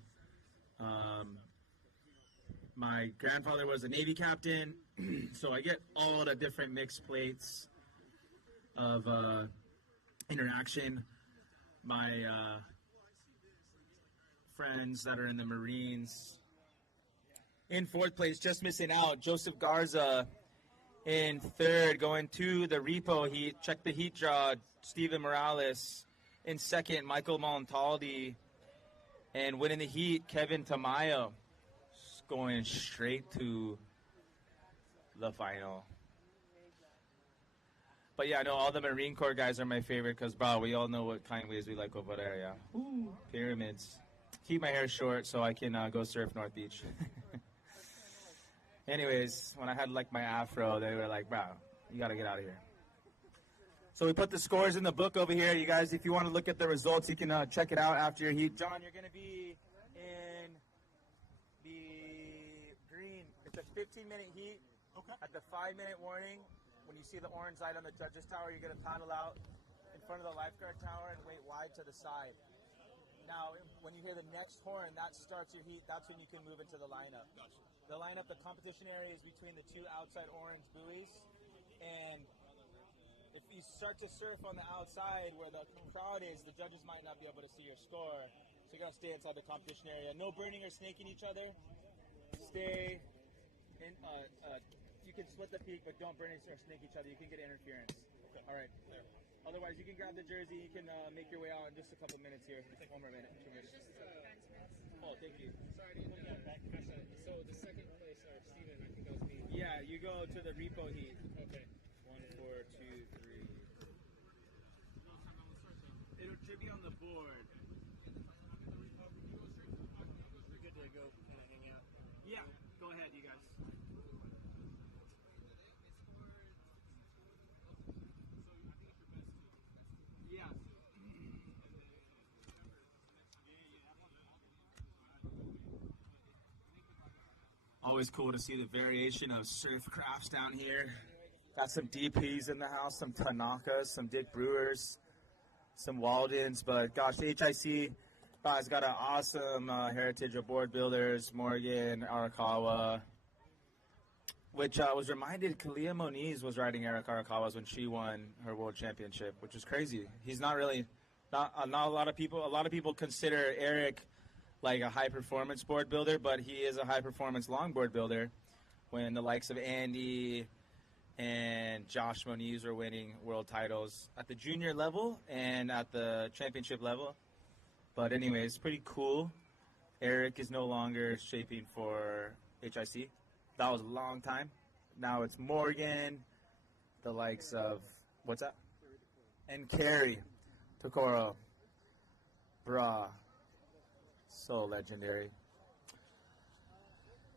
My grandfather was a Navy captain, so I get all the different mixed plates of interaction. My friends that are in the Marines. In fourth place, just missing out, Joseph Garza. In third, going to the repo heat. Check the heat draw, Steven Morales. In second, Michael Montaldi. And winning the heat, Kevin Tamayo. Just going straight to the final. But yeah, I know all the Marine Corps guys are my favorite because, bro, we all know what kind of waves we like over there, yeah. Ooh, pyramids. Keep my hair short so I can go surf North Beach. Anyways, when I had like my afro, they were like, bro, you got to get out of here. So we put the scores in the book over here. You guys, if you want to look at the results, you can check it out after your heat. John, you're going to be in the green. It's a 15-minute heat. Okay. At the 5-minute warning, when you see the orange light on the judges' tower, you're going to paddle out in front of the lifeguard tower and wait wide to the side. Now, when you hear the next horn, that starts your heat. That's when you can move into the lineup. Gotcha. The lineup, the competition area is between the two outside orange buoys. And if you start to surf on the outside where the crowd is, the judges might not be able to see your score. So you got to stay inside the competition area. No burning or snaking each other. Stay in. You can split the peak, but don't burn or snake each other. You can get interference. Okay. All right. There. Otherwise, you can grab the jersey. You can make your way out in just a couple minutes here. One more minute, 2 minutes. Oh, thank you. Sorry, I didn't look back. So the second place, Steven, I think that was me. Yeah, you go to the repo heat. Okay. 1, 4, 2, 3. It should be on the board. I go kind of hang out? Yeah, go ahead, you guys. Yeah. Always cool to see the variation of surf crafts down here. Got some DPs in the house, some Tanakas, some Dick Brewers, some Waldens, but gosh, the HIC guys got an awesome heritage of board builders, Morgan, Arakawa, which was reminded Kalia Moniz was riding Eric Arakawa's when she won her world championship, which is crazy. He's not really, not a lot of people consider Eric like a high performance board builder, but he is a high performance longboard builder when the likes of Andy and Josh Moniz are winning world titles at the junior level and at the championship level. But anyways, pretty cool. Eric is no longer shaping for HIC. That was a long time. Now it's Morgan, the likes of, what's that? And Carrie, Tokoro, Bra. So legendary.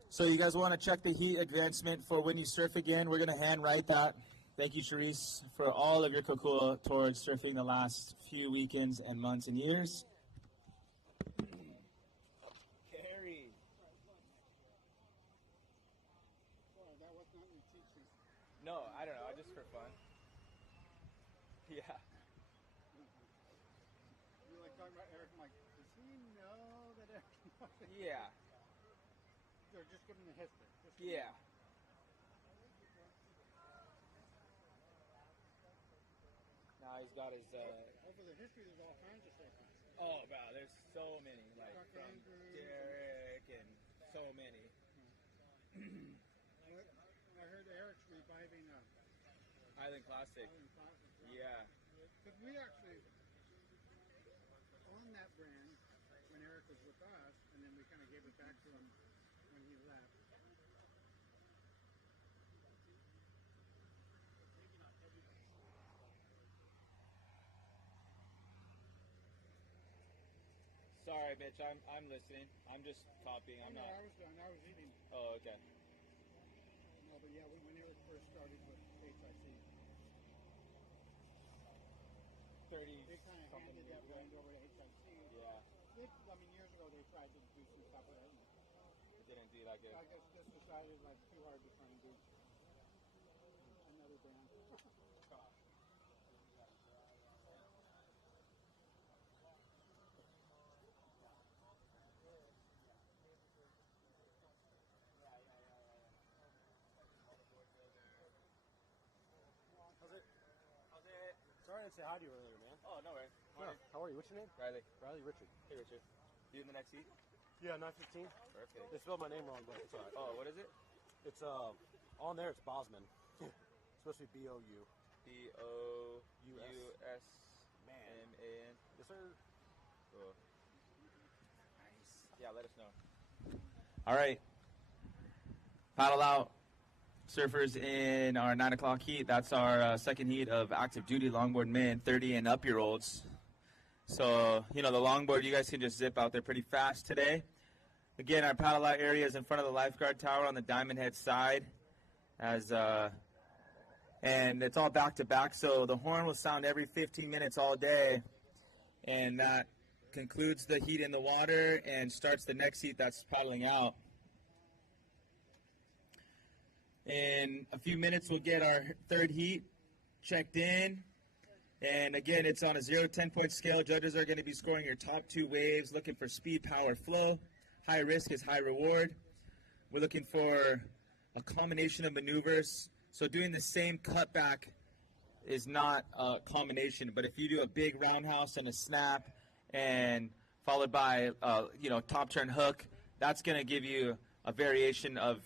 So you guys want to check the heat advancement for when you surf again? We're going to handwrite that. Thank you, Charisse, for all of your kokua towards surfing the last few weekends and months and years. Carrie. Well, that was not me teaching. No, I don't know. Just for fun. Yeah. You like talking about Eric? I'm like, does he know that Eric knows? Yeah. They're just giving the history. Yeah. Now he's got his. Over the history, there's all kinds of segments. Oh, wow, there's so many. Like Chuck from Andrews Derek and so many. I heard Eric's reviving Island Classic. Island Classic. Yeah. Because we actually owned that brand when Eric was with us, and then we kind of gave it back to him when he left. Sorry, bitch. I'm listening. I'm just copying. I'm No, not. I was done. I was eating. Oh, okay. No, but yeah, when Eric first started with HIC, 30. they kind of handed that brand over to HIC. Yeah. Years ago they tried to do some stuff with it. It didn't do that good. I guess just decided like too hard to try and do another brand. How's it? Sorry I didn't say hi to you earlier, man. Oh, no worries. Yeah. How are you? What's your name? Riley. Riley Richard. Hey, Richard. You in the next seat? Yeah, 915. Perfect. They spelled my name wrong, but it's alright. Oh, what is it? It's on there. It's Bosman. It's supposed to be B-O-U. B-O-U-S Man. M-A-N. Yes, sir. Cool. Nice. Yeah, let us know. All right. Paddle out. Surfers in our 9 o'clock heat. That's our second heat of active duty longboard men, 30 and up year olds. So, the longboard, you guys can just zip out there pretty fast today. Again, our paddle out area is in front of the lifeguard tower on the Diamond Head side. And it's all back to back, so the horn will sound every 15 minutes all day. And that concludes the heat in the water and starts the next heat that's paddling out. In a few minutes, we'll get our third heat checked in. And again, it's on a 0 to 10 point scale. Judges are going to be scoring your top 2 waves, looking for speed, power, flow. High risk is high reward. We're looking for a combination of maneuvers. So doing the same cutback is not a combination, but if you do a big roundhouse and a snap and followed by top turn hook, that's going to give you a variation of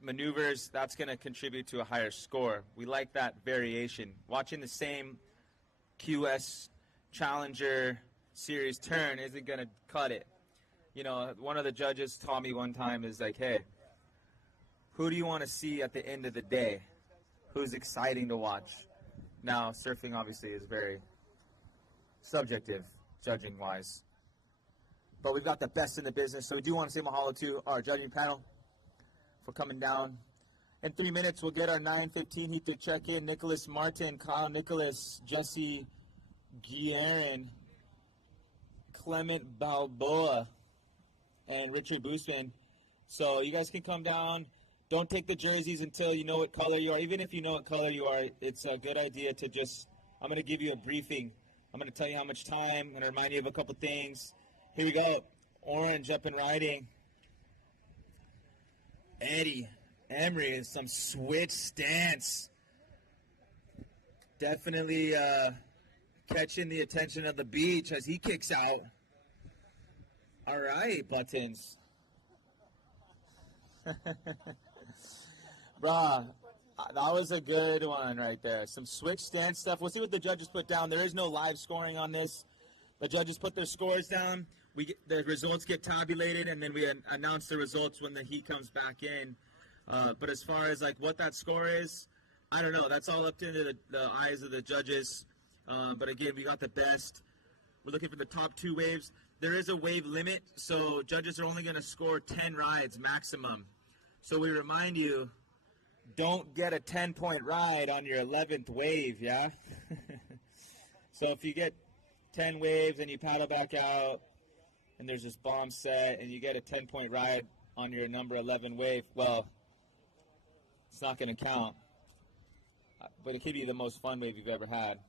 maneuvers. That's going to contribute to a higher score. We like that variation. Watching the same QS Challenger Series turn isn't going to cut it. One of the judges taught me one time is like, hey, who do you want to see at the end of the day? Who's exciting to watch? Now, surfing obviously is very subjective, judging-wise. but we've got the best in the business. So we do want to say mahalo to our judging panel for coming down. In 3 minutes, we'll get our 9:15 heat to check in. Nicholas Martin, Kyle Nicholas, Jesse Guerin, Clement Balboa, and Richard Boostman. So you guys can come down. Don't take the jerseys until you know what color you are. Even if you know what color you are, it's a good idea to just, I'm going to give you a briefing. I'm going to tell you how much time. I'm going to remind you of a couple things. Here we go. Orange up and riding. Eddie Emery is some switch stance. Definitely catching the attention of the beach as he kicks out. All right, Buttons. Bruh, that was a good one right there. Some switch stance stuff. We'll see what the judges put down. There is no live scoring on this. The judges put their scores down. The results get tabulated, and then we announce the results when the heat comes back in. But as far as like what that score is, I don't know. That's all up to the eyes of the judges. But again, we got the best. We're looking for the top 2 waves. There is a wave limit, so judges are only going to score 10 rides maximum. So we remind you, don't get a 10-point ride on your 11th wave, yeah? So if you get 10 waves and you paddle back out and there's this bomb set and you get a 10-point ride on your number 11 wave, well, it's not going to count. But it could be the most fun wave you've ever had.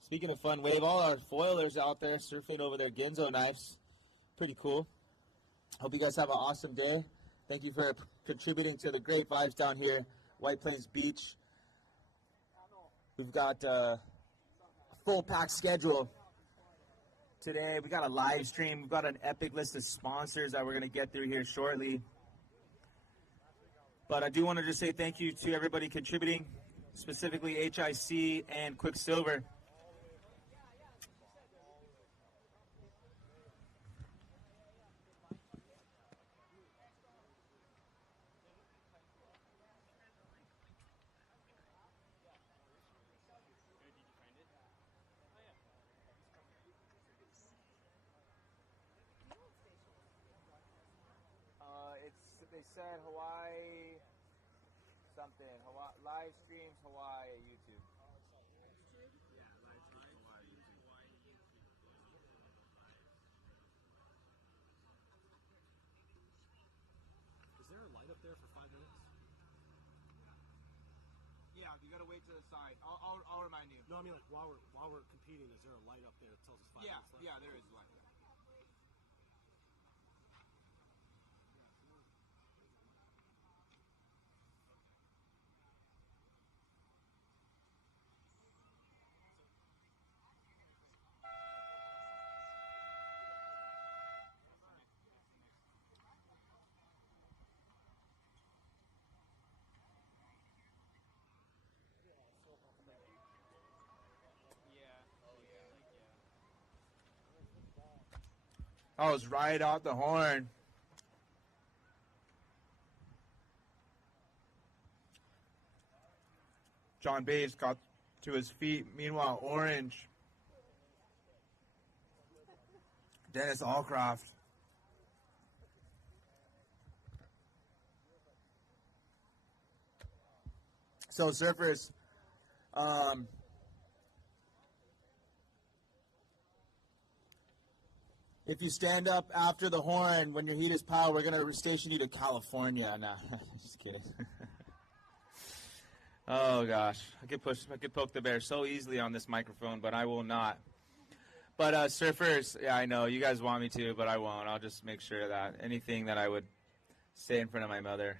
Speaking of fun wave, all our foilers out there surfing over their Ginzo knives. Pretty cool. Hope you guys have an awesome day. Thank you for contributing to the great vibes down here, White Plains Beach. We've got a full pack schedule today. We got a live stream. We've got an epic list of sponsors that we're going to get through here shortly. But I do want to just say thank you to everybody contributing, specifically HIC and Quicksilver. They said Hawaii something. Live streams Hawaii at YouTube. Yeah, live streams Hawaii YouTube. Is there a light up there for 5 minutes? Yeah, you gotta wait to the side. I'll remind you. No, I mean like while we're competing, is there a light up there that tells us 5 minutes left? Yeah, there is a light. I was right out the horn. John Baves got to his feet. Meanwhile, Orange. Dennis Allcroft. So, surfers, if you stand up after the horn when your heat is power, we're going to station you to California. Nah, just kidding. Oh, gosh. I could poke the bear so easily on this microphone, but I will not. But surfers, yeah, I know. You guys want me to, but I won't. I'll just make sure that anything that I would say in front of my mother.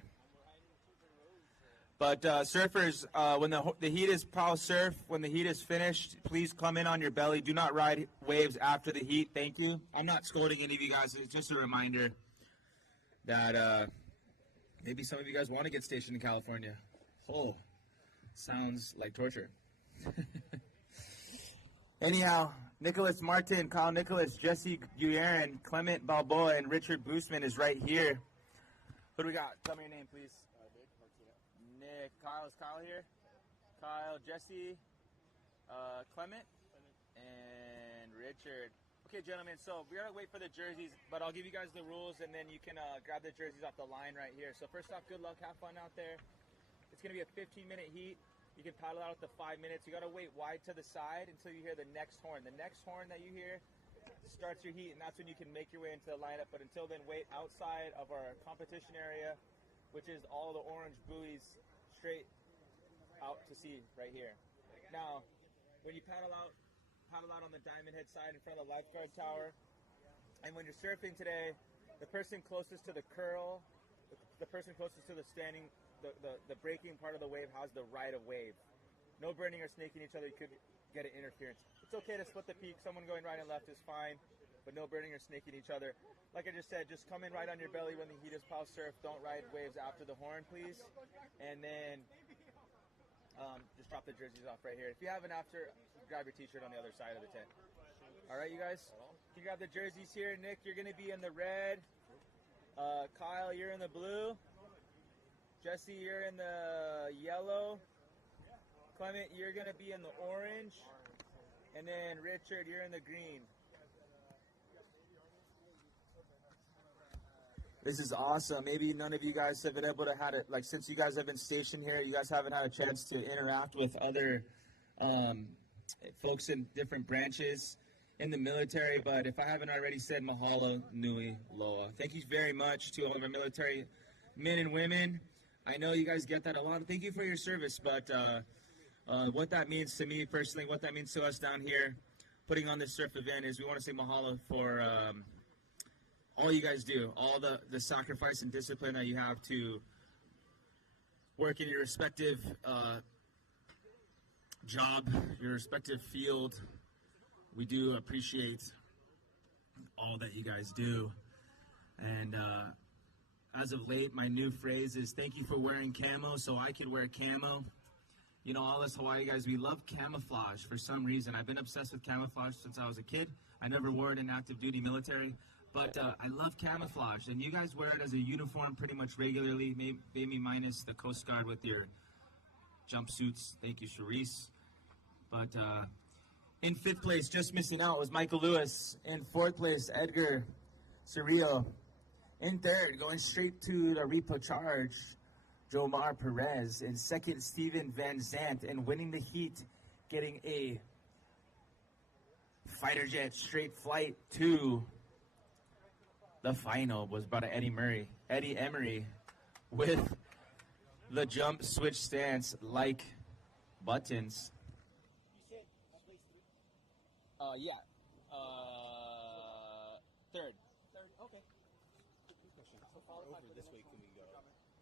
But surfers, when the heat is power surf, when the heat is finished, please come in on your belly. Do not ride waves after the heat. Thank you. I'm not scolding any of you guys. It's just a reminder that maybe some of you guys want to get stationed in California. Oh, sounds like torture. Anyhow, Nicholas Martin, Kyle Nicholas, Jesse Guerin, Clement Balboa, and Richard Boostman is right here. What do we got? Tell me your name, please. Nick. Kyle, is Kyle here? Kyle, Jesse, Clement, and Richard. Okay, gentlemen, so we gotta wait for the jerseys, but I'll give you guys the rules, and then you can grab the jerseys off the line right here. So first off, good luck, have fun out there. It's gonna be a 15-minute heat. You can paddle out up to 5 minutes. You gotta wait wide to the side until you hear the next horn. The next horn that you hear starts your heat, and that's when you can make your way into the lineup. But until then, wait outside of our competition area, which is all the orange buoys straight out to sea right here. Now, when you paddle out on the Diamond Head side in front of the lifeguard tower. And when you're surfing today, the person closest to the curl, the person closest to the standing, the breaking part of the wave has the right of wave. No burning or snaking each other. You could get an interference. It's okay to split the peak. Someone going right and left is fine, but no burning or snaking each other. Like I just said, just come in right on your belly when the heat is pile surf. Don't ride waves after the horn, please. And then just drop the jerseys off right here. If you have an after, grab your t-shirt on the other side of the tent. All right, you guys? You grab the jerseys here. Nick, you're going to be in the red. Kyle, you're in the blue. Jesse, you're in the yellow. Clement, you're going to be in the orange. And then Richard, you're in the green. This is awesome. Maybe none of you guys have been able to have it, like since you guys have been stationed here, you guys haven't had a chance to interact with other folks in different branches in the military. But if I haven't already said, mahalo nui loa. Thank you very much to all of our military men and women. I know you guys get that a lot. Thank you for your service. But what that means to me personally, what that means to us down here, putting on this surf event, is we want to say mahalo for all you guys do, all the sacrifice and discipline that you have to work in your respective job, your respective field. We do appreciate all that you guys do. And as of late, my new phrase is thank you for wearing camo so I could wear camo. You know, all us Hawaii guys, we love camouflage for some reason. I've been obsessed with camouflage since I was a kid. I never wore it in active duty military. But I love camouflage, and you guys wear it as a uniform pretty much regularly, maybe minus the Coast Guard with your jumpsuits. Thank you, Charisse. But in 5th place, just missing out, was Michael Lewis. In 4th place, Edgar Cerrillo. In 3rd, going straight to the repo charge, Jomar Perez. In 2nd, Steven Van Zandt. And winning the heat, getting a fighter jet straight flight to the final, was brought to Eddie Emery with the jump switch stance like buttons. Yeah. 3rd. Okay. Over this way, can we go?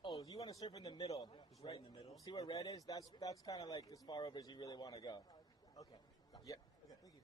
Oh, you want to surf in the middle? Just right in the middle? See where red is? That's kind of like as far over as you really want to go. Okay. Gotcha. Yep. Okay, thank you.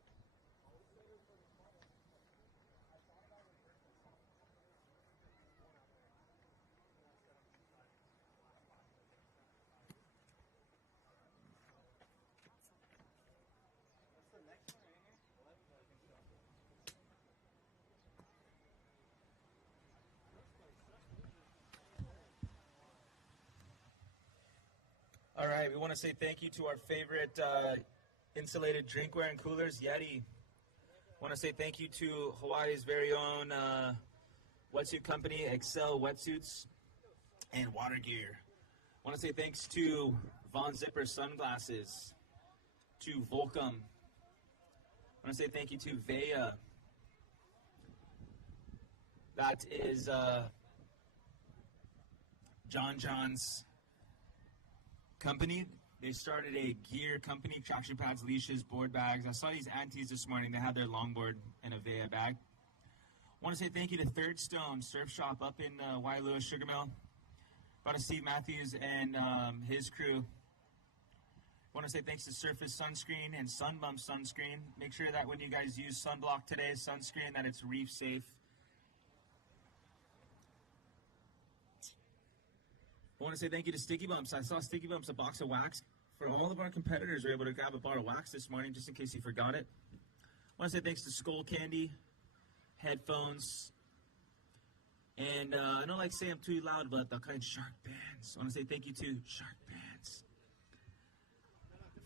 All right, we want to say thank you to our favorite insulated drinkware and coolers, Yeti. Want to say thank you to Hawaii's very own wetsuit company, Excel Wetsuits and Water Gear. Want to say thanks to Von Zipper Sunglasses, to Volcom. Want to say thank you to Vea. That is John's company. They started a gear company, traction pads, leashes, board bags. I saw these aunties this morning. They had their longboard in a Vea bag. Want to say thank you to Third Stone Surf Shop up in Waialua Sugar Mill. Brought to Steve Matthews and his crew. Want to say thanks to Surface Sunscreen and Sunbump Sunscreen. Make sure that when you guys use sunblock today, sunscreen, that it's reef safe. I want to say thank you to Sticky Bumps. I saw Sticky Bumps, a box of wax. For all of our competitors, we were able to grab a bar of wax this morning, just in case you forgot it. I want to say thanks to Skull Candy, headphones, and I don't like to say I'm too loud, but the kind Shark Bands. I want to say thank you to Shark Bands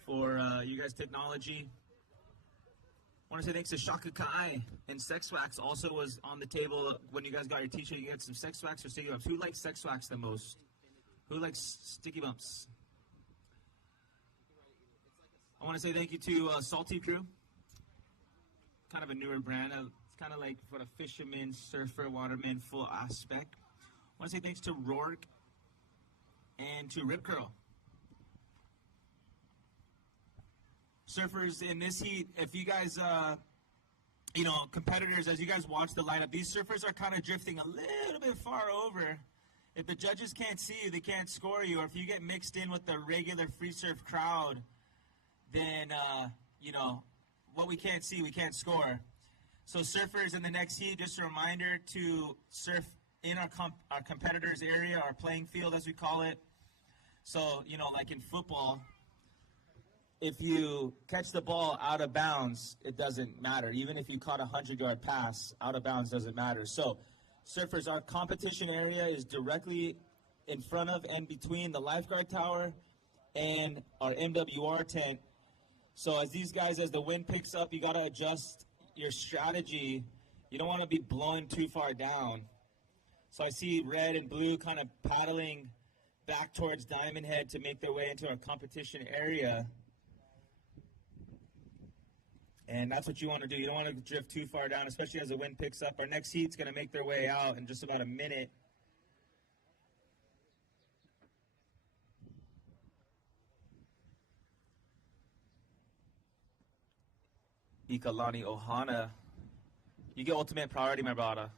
for you guys' technology. want to say thanks to Shaka Kai and Sex Wax also was on the table when you guys got your t-shirt. You get some Sex Wax or Sticky Bumps. Who likes Sex Wax the most? Who likes Sticky Bumps? I want to say thank you to Salty Crew. Kind of a newer brand. It's kind of like for a fisherman, surfer, waterman, full aspect. I want to say thanks to Rourke and to Rip Curl. Surfers in this heat, if you guys, competitors, as you guys watch the lineup, these surfers are kind of drifting a little bit far over. If the judges can't see you, they can't score you. Or if you get mixed in with the regular free surf crowd, then, what we can't see, we can't score. So surfers in the next heat, just a reminder to surf in our competitors' area, our playing field, as we call it. So, like in football, if you catch the ball out of bounds, it doesn't matter. Even if you caught a 100-yard pass, out of bounds doesn't matter. So, surfers, our competition area is directly in front of and between the lifeguard tower and our MWR tent. So, as the wind picks up, you got to adjust your strategy. You don't want to be blowing too far down. So, I see red and blue kind of paddling back towards Diamond Head to make their way into our competition area. And that's what you want to do. You don't want to drift too far down, especially as the wind picks up. Our next heat's going to make their way out in just about a minute. Ikalani Ohana. You get ultimate priority, my brother.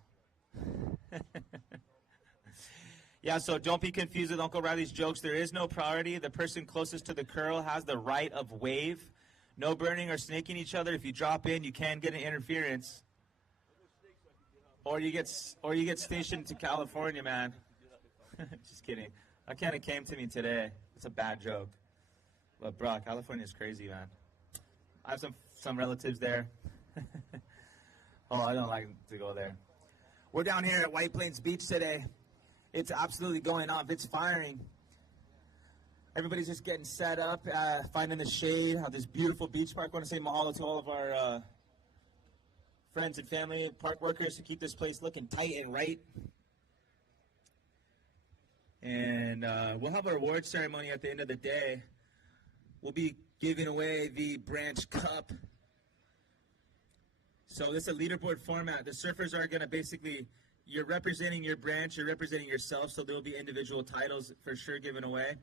Yeah, so don't be confused with Uncle Riley's jokes. There is no priority. The person closest to the curl has the right of wave. No burning or snaking each other. If you drop in, you can get an interference. Or you get stationed to California, man. Just kidding. That kind of came to me today. It's a bad joke. But, bro, California's crazy, man. I have some relatives there. Oh, I don't like to go there. We're down here at White Plains Beach today. It's absolutely going off. It's firing. Everybody's just getting set up, finding the shade of this beautiful beach park. I want to say mahalo to all of our friends and family, park workers who keep this place looking tight and right. And we'll have our award ceremony at the end of the day. We'll be giving away the Branch Cup. So this is a leaderboard format. The surfers are going to basically, you're representing your branch, you're representing yourself, so there will be individual titles for sure given away.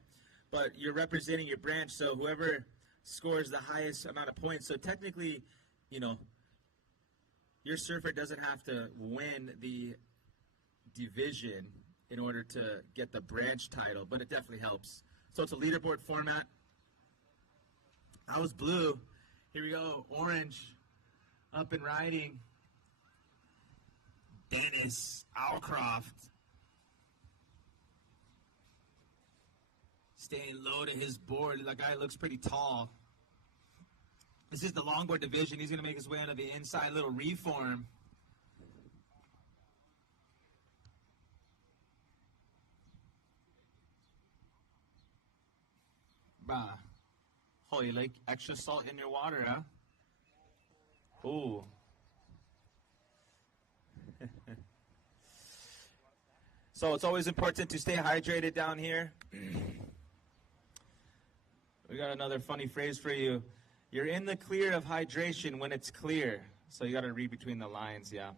But you're representing your branch, so whoever scores the highest amount of points. So technically, your surfer doesn't have to win the division in order to get the branch title, but it definitely helps. So it's a leaderboard format. I was blue. Here we go. Orange. Up and riding. Dennis Alcroft. Staying low to his board. That guy looks pretty tall. This is the longboard division. He's going to make his way onto the inside little reform. Bah. Oh, you like extra salt in your water, huh? Ooh. So it's always important to stay hydrated down here. We got another funny phrase for you. You're in the clear of hydration when it's clear. So you got to read between the lines, yeah.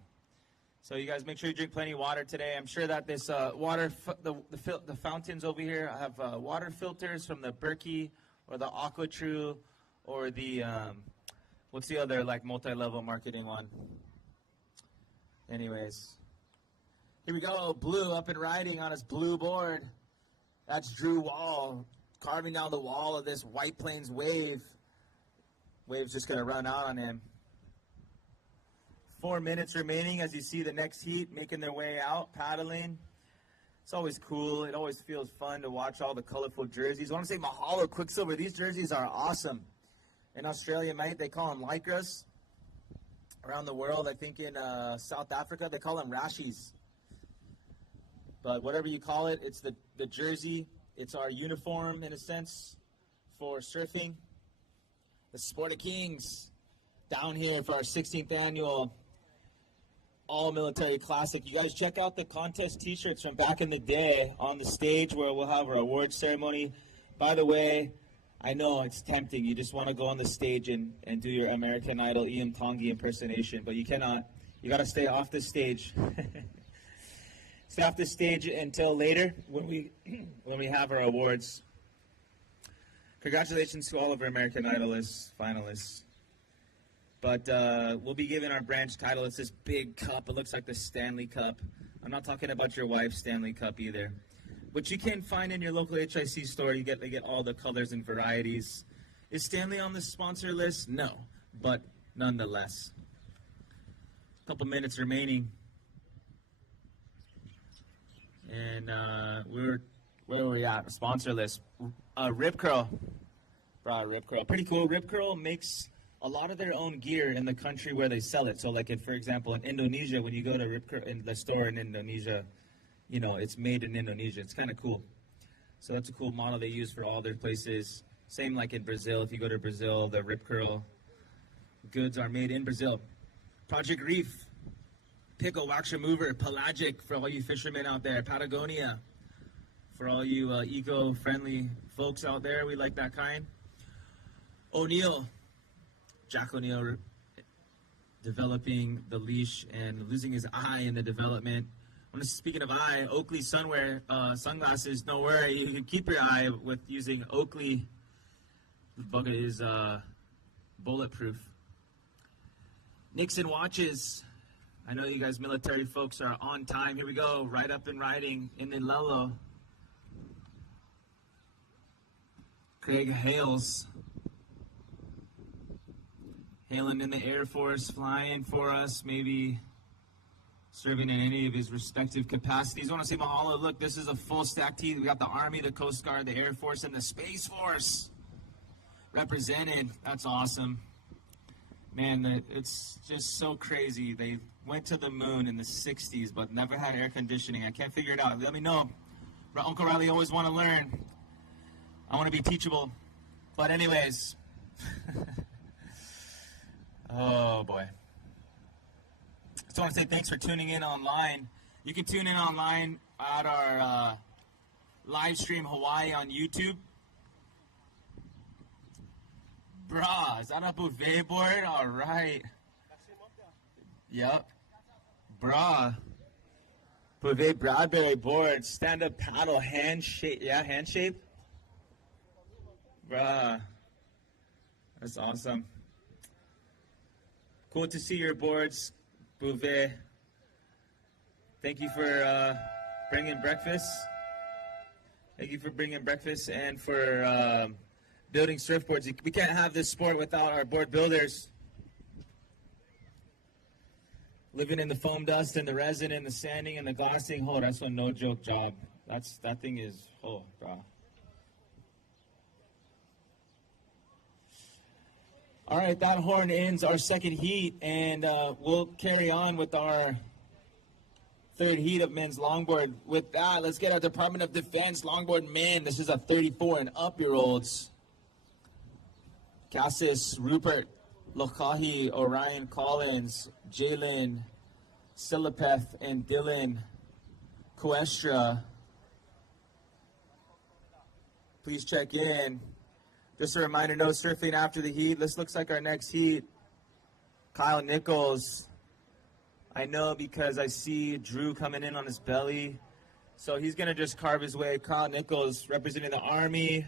So you guys make sure you drink plenty of water today. I'm sure that this the fountains over here have water filters from the Berkey or the AquaTrue or the, what's the other like multi-level marketing one? Anyways. Here we go, Blue up and riding on his blue board. That's Drew Wall carving down the wall of this White Plains wave. Wave's just going to run out on him. 4 minutes remaining as you see the next heat making their way out, paddling. It's always cool. It always feels fun to watch all the colorful jerseys. I want to say mahalo Quicksilver. These jerseys are awesome. In Australia, mate, they call them lycras. Around the world, I think in South Africa, they call them rashis. But whatever you call it, it's the jersey. It's our uniform, in a sense, for surfing. The Sport of Kings. down here for our 16th annual All-Military Classic. You guys check out the contest t-shirts from back in the day on the stage where we'll have our awards ceremony. By the way, I know it's tempting. You just want to go on the stage and do your American Idol Ian Tongi impersonation, but you cannot. You got to stay off the stage. Stay off the stage until later when we have our awards. Congratulations to all of our American Idolists, finalists. But we'll be giving our branch title. It's this big cup. It looks like the Stanley Cup. I'm not talking about your wife's Stanley Cup either. Which you can find in your local HIC store. They get all the colors and varieties. Is Stanley on the sponsor list? No, but nonetheless. A couple minutes remaining. And where were we at? Sponsor list. Rip Curl. Rip Curl. Pretty cool. Rip Curl makes a lot of their own gear in the country where they sell it. So like, for example, in Indonesia, when you go to Rip Curl in the store in Indonesia, you know, it's made in Indonesia. It's kind of cool. So that's a cool model they use for all their places. Same like in Brazil. If you go to Brazil, the Rip Curl goods are made in Brazil. Project Reef, Pickle, Wax Remover, Pelagic for all you fishermen out there. Patagonia for all you eco-friendly folks out there. We like that kind. O'Neill, Jack O'Neill developing the leash and losing his eye in the development. Speaking of eye, Oakley sunwear, sunglasses, don't worry, you can keep your eye with using Oakley. The bucket is bulletproof. Nixon watches. I know you guys military folks are on time. Here we go, right up and riding in the Lelo. Craig Hales. Hailing in the Air Force, flying for us, maybe serving in any of his respective capacities. I want to say mahalo. Look, this is a full stack team. We got the Army, the Coast Guard, the Air Force, and the Space Force represented. That's awesome. Man, it's just so crazy. They went to the moon in the 60s, but never had air conditioning. I can't figure it out. Let me know. Uncle Riley always want to learn. I want to be teachable. But anyways. Oh, boy. Just want to say thanks for tuning in online. You can tune in online at our live stream Hawaii on YouTube. Bruh, is that a bouvet board? All right. Yep. Bruh. Bouvet Bradbury board. Stand-up paddle. Hand shape. Yeah, hand shape. Bruh. That's awesome. Cool to see your boards, Bouvet. Thank you for bringing breakfast. Thank you for bringing breakfast and for building surfboards. We can't have this sport without our board builders. Living in the foam dust and the resin and the sanding and the glossing. Oh, that's a no joke job. That thing is, oh, bro. All right, that horn ends our second heat, and we'll carry on with our third heat of men's longboard. With that, let's get our Department of Defense longboard men. This is a 34 and up-year-olds. Cassis, Rupert, Lokahi, Orion Collins, Jalen, Silipeth, and Dylan Coestra. Please check in. Just a reminder, no surfing after the heat. This looks like our next heat. Kyle Nichols. I know because I see Drew coming in on his belly. So he's going to just carve his way. Kyle Nichols representing the Army.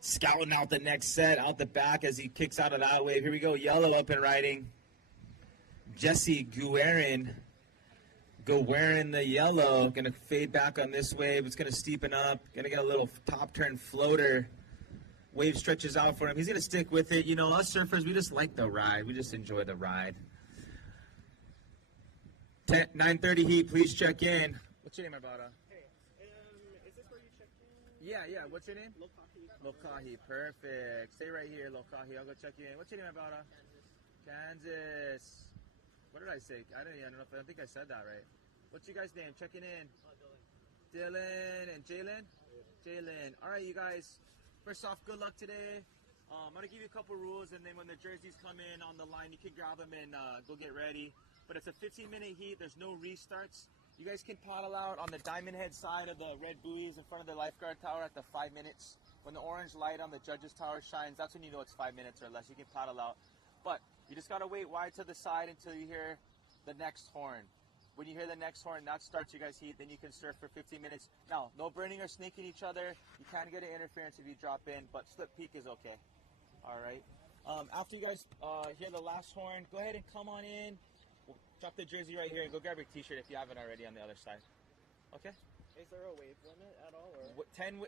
Scouting out the next set, out the back as he kicks out of that wave. Here we go, yellow up and riding. Jesse Guerin. Guerin the yellow. Going to fade back on this wave. It's going to steepen up. Going to get a little top turn floater. Wave stretches out for him. He's going to stick with it. You know, us surfers, we just like the ride. We just enjoy the ride. 9:30 heat, please check in. What's your name, Arbada? Hey, is this where you check in? Yeah. What's your name? Lokahi. Lokahi, perfect. Stay right here, Lokahi. I'll go check you in. What's your name, Arbada? Kansas. What did I say? I don't know. I think I said that right. What's your guys' name? Checking in. Dylan and Jalen? Jalen. All right, you guys. First off, good luck today. I'm going to give you a couple rules, and then when the jerseys come in on the line, you can grab them and go get ready. But it's a 15-minute heat. There's no restarts. You guys can paddle out on the diamond head side of the red buoys in front of the lifeguard tower at the 5 minutes. When the orange light on the judges tower shines, that's when you know it's 5 minutes or less. You can paddle out. But you just got to wait wide to the side until you hear the next horn. When you hear the next horn, that starts you guys' heat. Then you can surf for 15 minutes. Now, no burning or snaking each other. You can't get an interference if you drop in, but slip peak is okay. All right. After you guys hear the last horn, go ahead and come on in. We'll drop the jersey right here and go grab your t-shirt if you haven't already on the other side. Okay? Is there a wave limit at all? Or? 10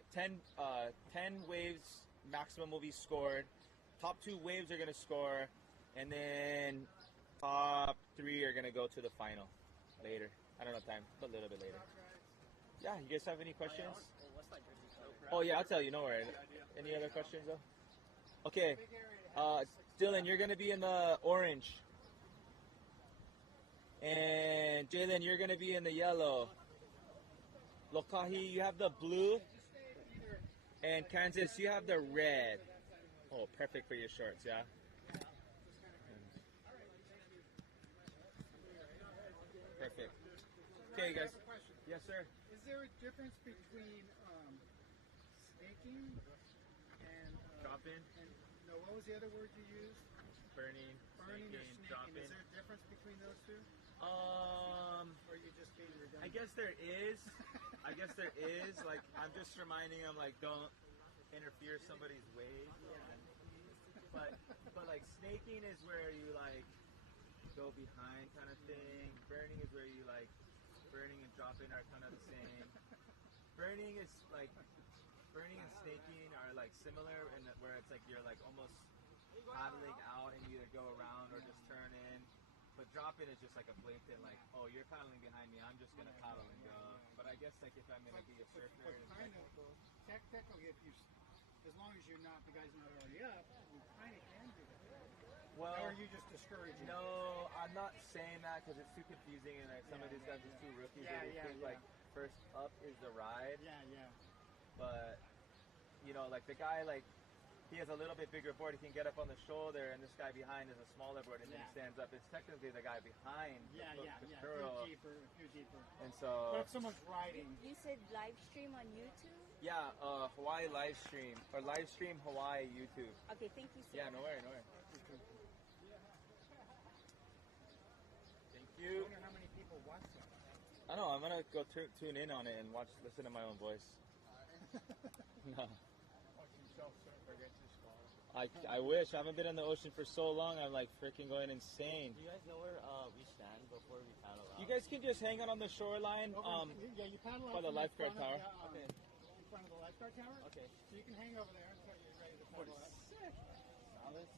waves maximum will be scored. Top 2 waves are going to score. And then top 3 are going to go to the final later. I don't know time, but a little bit later. Yeah, you guys have any questions? Oh, yeah, I'll tell you. No worries. Any other questions, though? Okay, Dylan, you're going to be in the orange. And Jalen, you're going to be in the yellow. Lokahi, you have the blue. And Kansas, you have the red. Oh, perfect for your shorts, yeah? Perfect. Okay, guys. Yes, sir. Is there a difference between snaking and Drop-in? No, what was the other word you used? Burning, Burning or snaking, snaking. drop-in. Is there a difference between those two? Or you just being redundant? I guess there is. Like, I'm just reminding them, like, don't interfere somebody's wave. But like, snaking is where you, like, go behind kind of thing. Burning is where you, like, burning and dropping are kind of the same. Burning and snaking are, like, similar in that where it's, like, you're, like, almost paddling out and you either go around or just turn in. But dropping is just like a blatant, like, oh, you're paddling behind me, I'm just gonna paddle and go. But I guess like if I'm gonna be a surfer, kind of technically, if you, as long as you're not the guy's not already up, you kind of can do that. Well, or are you just discouraging? No, I'm not saying that because it's too confusing and like some of these guys are too rookies. They think like first up is the ride. Yeah. But you know, like the guy like. He has a little bit bigger board, he can get up on the shoulder, and this guy behind is a smaller board, and then he stands up. It's technically the guy behind the curl. A few deeper. And so... But if someone's riding... You said live stream on YouTube? Yeah, Hawai'i live stream, or live stream Hawai'i YouTube. Okay, thank you, sir. Yeah, no worry. Thank you. I wonder how many people watch that. I know, I'm going to go tune in on it and listen to my own voice. No. I wish. I haven't been in the ocean for so long. I'm like freaking going insane. Do you guys know where we stand before we paddle out? You guys can just hang out on the shoreline. You paddle out by the lifeguard tower. Okay. In front of the lifeguard tower. Okay. So you can hang over there until you're ready to paddle out. Sick. Solid.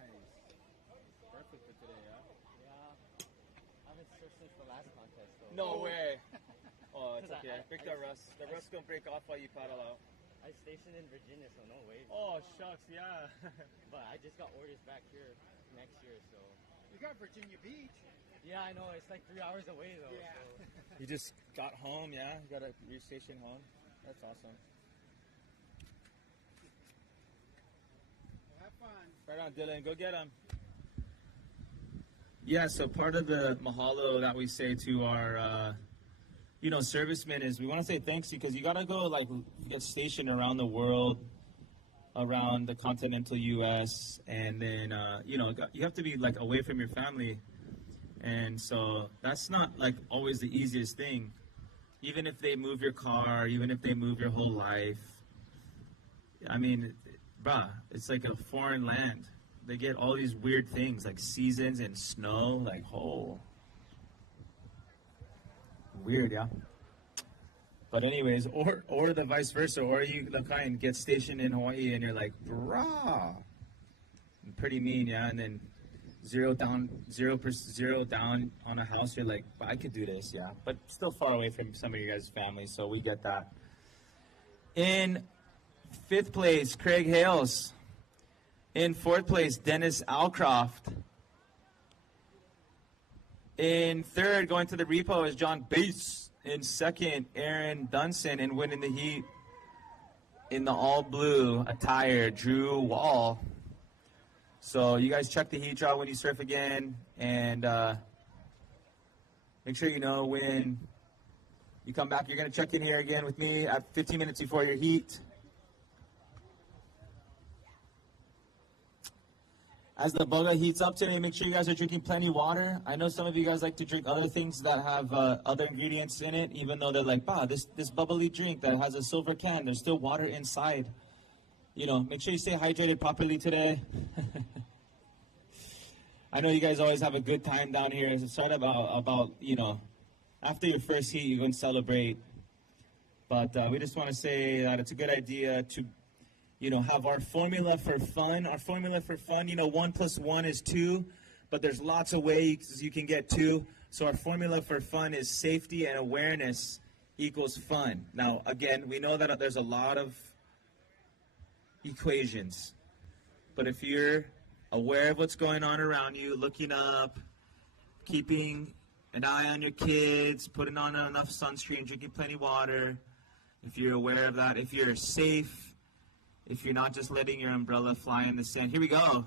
Nice. Perfect for today, huh? Yeah. I haven't surfed since the last contest though. No way. Oh, it's okay. Pick the rust. The rust gonna break off while you paddle out. I stationed in Virginia, so no waves. Oh, shucks, yeah. But I just got orders back here next year, so. You got Virginia Beach. Yeah, I know. It's like 3 hours away, though. Yeah. So. You just got home, yeah? You got a restation home? That's awesome. Well, have fun. Right on, Dylan. Go get him. Yeah, so part of the mahalo that we say to our... servicemen is we want to say thanks because you got to go like get stationed around the world, around the continental U.S. and then you have to be like away from your family, and so that's not like always the easiest thing. Even if they move your car, even if they move your whole life, I mean, it's like a foreign land. They get all these weird things like seasons and snow, like weird, yeah. But anyways, or the vice versa, or you the kind get stationed in Hawaii and you're like, brah, pretty mean, yeah. And then zero down on a house, you're like, I could do this, yeah. But still far away from some of you guys' families, so we get that. In 5th place, Craig Hales. In 4th place, Dennis Alcroft. In 3rd, going to the repo, is John Bass. In 2nd, Aaron Dunson. And winning the heat, in the all blue attire, Drew Wall. So you guys check the heat draw when you surf again, and make sure you know when you come back. You're going to check in here again with me at 15 minutes before your heat. As the boga heats up today, make sure you guys are drinking plenty of water. I know some of you guys like to drink other things that have other ingredients in it, even though they're like, bah, this bubbly drink that has a silver can, there's still water inside. You know, make sure you stay hydrated properly today. I know you guys always have a good time down here. It's sort of about, you know, after your first heat, you go and celebrate. But we just want to say that it's a good idea to, you know, have our formula for fun. Our formula for fun, you know, 1 + 1 is 2, but there's lots of ways you can get 2. So our formula for fun is safety and awareness equals fun. Now, again, we know that there's a lot of equations, but if you're aware of what's going on around you, looking up, keeping an eye on your kids, putting on enough sunscreen, drinking plenty of water, if you're aware of that, if you're safe, if you're not just letting your umbrella fly in the sand. Here we go.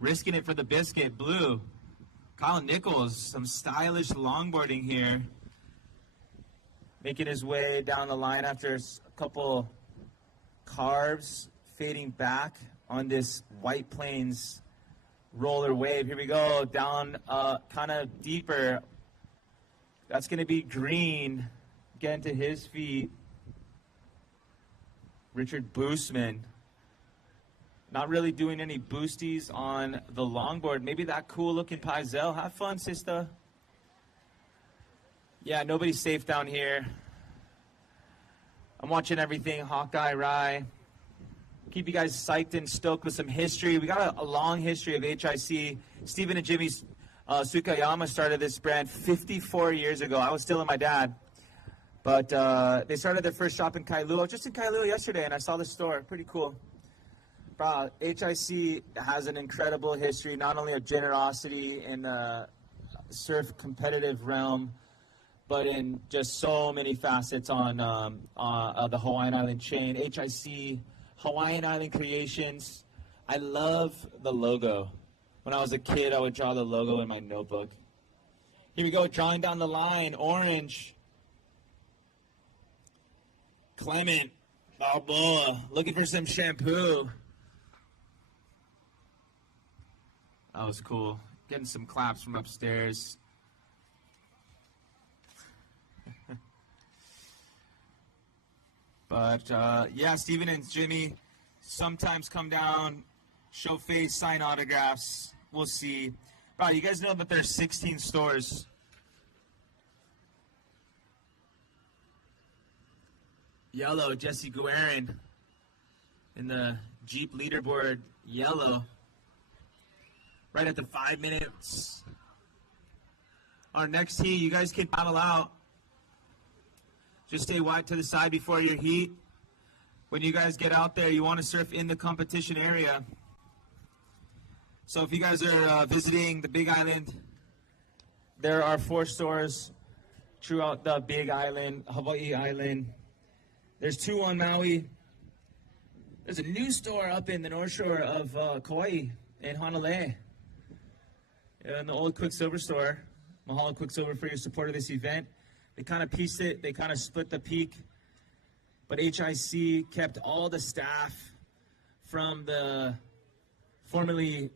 Risking it for the biscuit. Blue. Kyle Nichols. Some stylish longboarding here. Making his way down the line after a couple carves. Fading back on this White Plains roller wave. Here we go. Down kind of deeper. That's going to be green. Getting to his feet. Richard Boostman. Not really doing any boosties on the longboard. Maybe that cool-looking Pizel. Have fun, sister. Yeah, nobody's safe down here. I'm watching everything. Hawkeye, Rye. Keep you guys psyched and stoked with some history. We got a long history of HIC. Stephen and Jimmy Sukayama started this brand 54 years ago. I was still with my dad. But they started their first shop in Kailua. Just in Kailua yesterday, and I saw the store. Pretty cool. HIC has an incredible history, not only of generosity in the surf competitive realm, but in just so many facets on the Hawaiian Island chain. HIC, Hawaiian Island Creations. I love the logo. When I was a kid, I would draw the logo in my notebook. Here we go, drawing down the line, orange. Clement, Balboa, looking for some shampoo. That was cool. Getting some claps from upstairs. But, yeah, Steven and Jimmy sometimes come down, show face, sign autographs. We'll see. Bro, you guys know that there's 16 stores. Yellow, Jesse Guerin in the Jeep leaderboard, yellow. Right at the 5 minutes. Our next heat, you guys can paddle out. Just stay wide to the side before your heat. When you guys get out there, you want to surf in the competition area. So if you guys are visiting the Big Island, there are 4 stores throughout the Big Island, Hawai'i Island. There's 2 on Maui. There's a new store up in the North Shore of Kauai in Honolulu. In the old Quiksilver store. Mahalo Quiksilver for your support of this event. They kind of pieced it. They kind of split the peak. But HIC kept all the staff from the formerly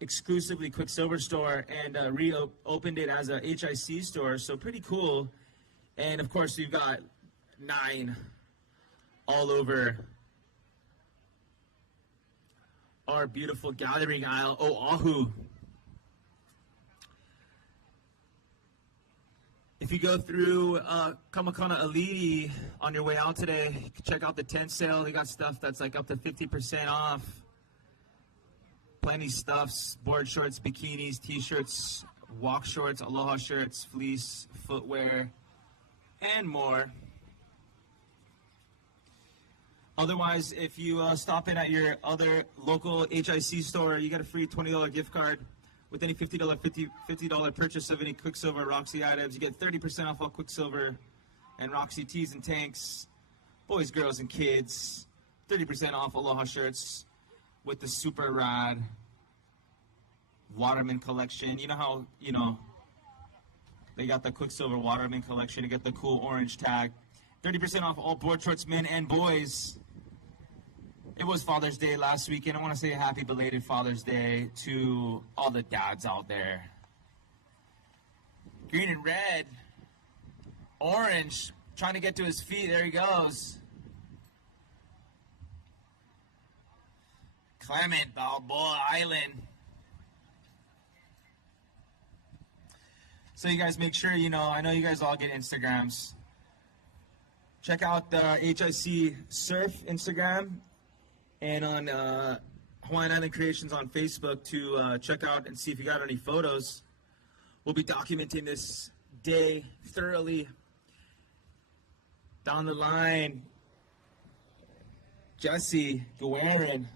exclusively Quiksilver store and reopened it as a HIC store. So pretty cool. And of course, you've got 9 all over our beautiful gathering aisle, Oahu. If you go through Kamakana Aliti on your way out today, check out the tent sale. They got stuff that's like up to 50% off. Plenty stuffs, board shorts, bikinis, t-shirts, walk shorts, aloha shirts, fleece, footwear, and more. Otherwise, if you stop in at your other local HIC store, you get a free $20 gift card. With any $50 purchase of any Quiksilver or Roxy items, you get 30% off all Quiksilver and Roxy tees and tanks. boys, girls, and kids. 30% off Aloha shirts with the super rad Waterman collection. You know how, they got the Quicksilver Waterman collection to get the cool orange tag. 30% off all board shorts, men and boys. It was Father's Day last weekend. I want to say a happy belated Father's Day to all the dads out there. Green and red. Orange. Trying to get to his feet. There he goes. Clement, Balboa Island. So you guys make sure, I know you guys all get Instagrams. Check out the HIC Surf Instagram and on Hawaiian Island Creations on Facebook to check out and see if you got any photos. We'll be documenting this day thoroughly. Down the line, Jesse Guerin.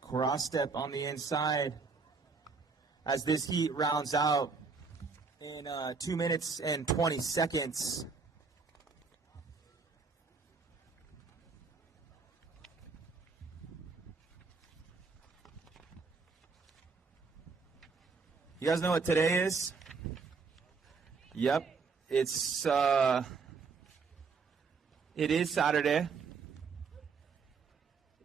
Cross step on the inside as this heat rounds out in 2 minutes and 20 seconds. You guys know what today is? Yep, it is Saturday.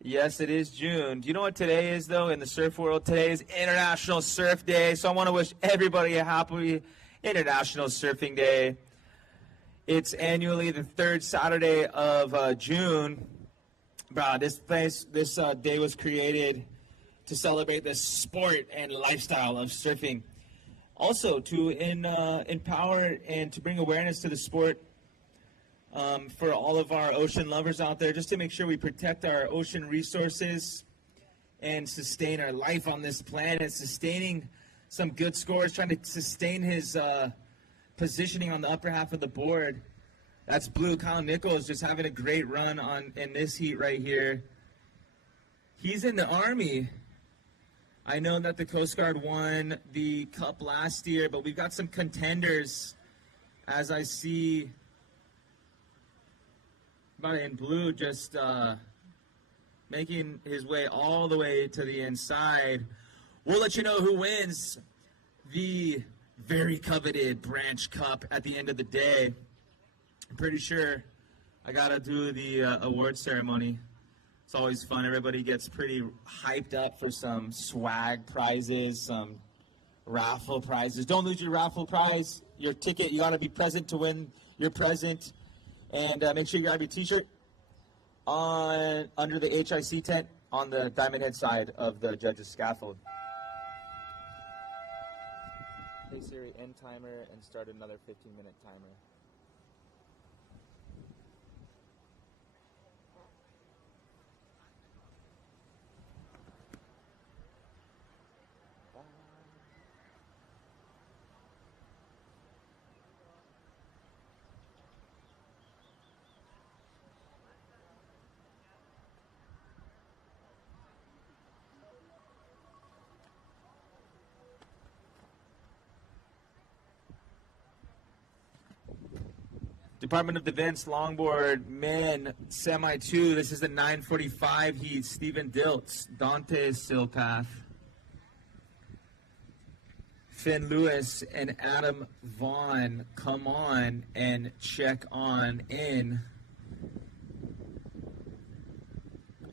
Yes, it is June. Do you know what today is, though, in the surf world? Today is International Surf Day, so I want to wish everybody a happy International Surfing Day. It's annually the third Saturday of June. This day was created to celebrate the sport and lifestyle of surfing. Also, to empower and to bring awareness to the sport for all of our ocean lovers out there, just to make sure we protect our ocean resources and sustain our life on this planet, sustaining some good scores, trying to sustain his positioning on the upper half of the board. That's Blue. Kyle Nichols just having a great run in this heat right here. He's in the Army. I know that the Coast Guard won the Cup last year, but we've got some contenders, as I see in blue, just making his way all the way to the inside. We'll let you know who wins the very coveted Branch Cup at the end of the day. I'm pretty sure I gotta do the award ceremony. It's always fun. Everybody gets pretty hyped up for some swag prizes, some raffle prizes. Don't lose your raffle prize, your ticket. You gotta be present to win your present. And make sure you grab your t-shirt under the HIC tent on the Diamond Head side of the judge's scaffold. Hey Siri, end timer and start another 15-minute timer. Department of Defense Longboard Men Semi 2. This is the 945 heat. Stephen Diltz, Dante Silpath, Finn Lewis, and Adam Vaughn come on and check on in.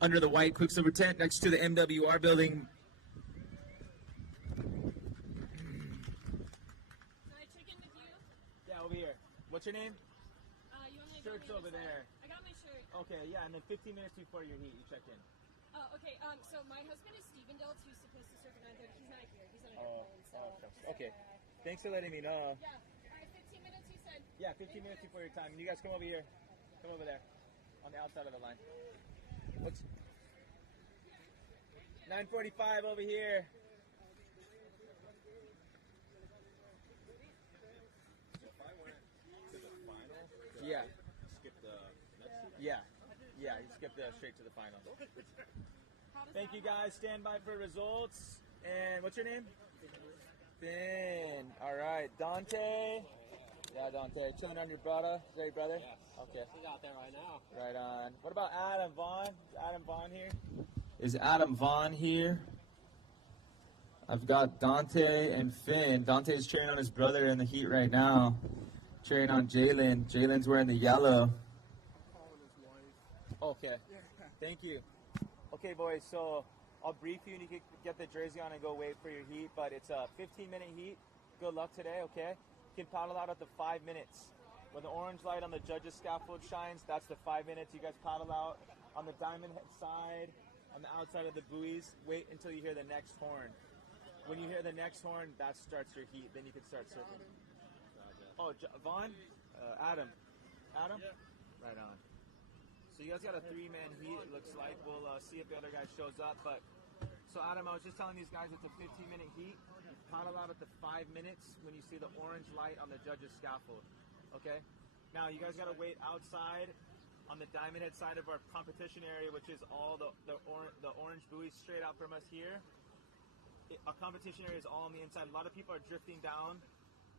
Under the white Quicksilver tent next to the MWR building. Can I check in with you? Yeah, over here. What's your name? You want me to Shirt's over there. I got my shirt. Okay, yeah, and then 15 minutes before your heat, you check in. Oh, okay. So my husband is Stephen Diltz, who's supposed to surf at 9:30. He's not here. He's on an airplane. So. Okay. Thanks for letting me know. Yeah. All right, 15 minutes, you said. Yeah, 15 minutes before your time. You guys come over here. Come over there. On the outside of the line. What's 9:45 over here. Yeah. Skip the next. Yeah. Yeah, you skip straight to the final. Thank you guys. Stand by for results. And what's your name? Finn. All right. Dante. Yeah, Dante. Chilling on your brother? Is that your brother? Yes. Okay. He's out there right now. Right on. What about Adam Vaughn? Is Adam Vaughn here? Is Adam Vaughn here? I've got Dante and Finn. Dante's cheering on his brother in the heat right now. Cheering on Jalen. Jalen's wearing the yellow. Okay. Thank you. Okay, boys, so I'll brief you and you can get the jersey on and go wait for your heat, but it's a 15-minute heat. Good luck today, okay? You can paddle out at the 5 minutes. When the orange light on the judges' scaffold shines, that's the 5 minutes. You guys paddle out on the diamond head side, on the outside of the buoys. Wait until you hear the next horn. When you hear the next horn, that starts your heat. Then you can start surfing. Oh, Vaughn? Adam. Adam? Yeah. Right on. So you guys got a 3-man heat, it looks like. We'll see if the other guy shows up. But so Adam, I was just telling these guys it's a 15-minute heat. You paddle out at the 5 minutes when you see the orange light on the judges' scaffold. Okay? Now you guys got to wait outside on the diamond head side of our competition area, which is all the orange buoys straight out from us here. Our competition area is all on the inside. A lot of people are drifting down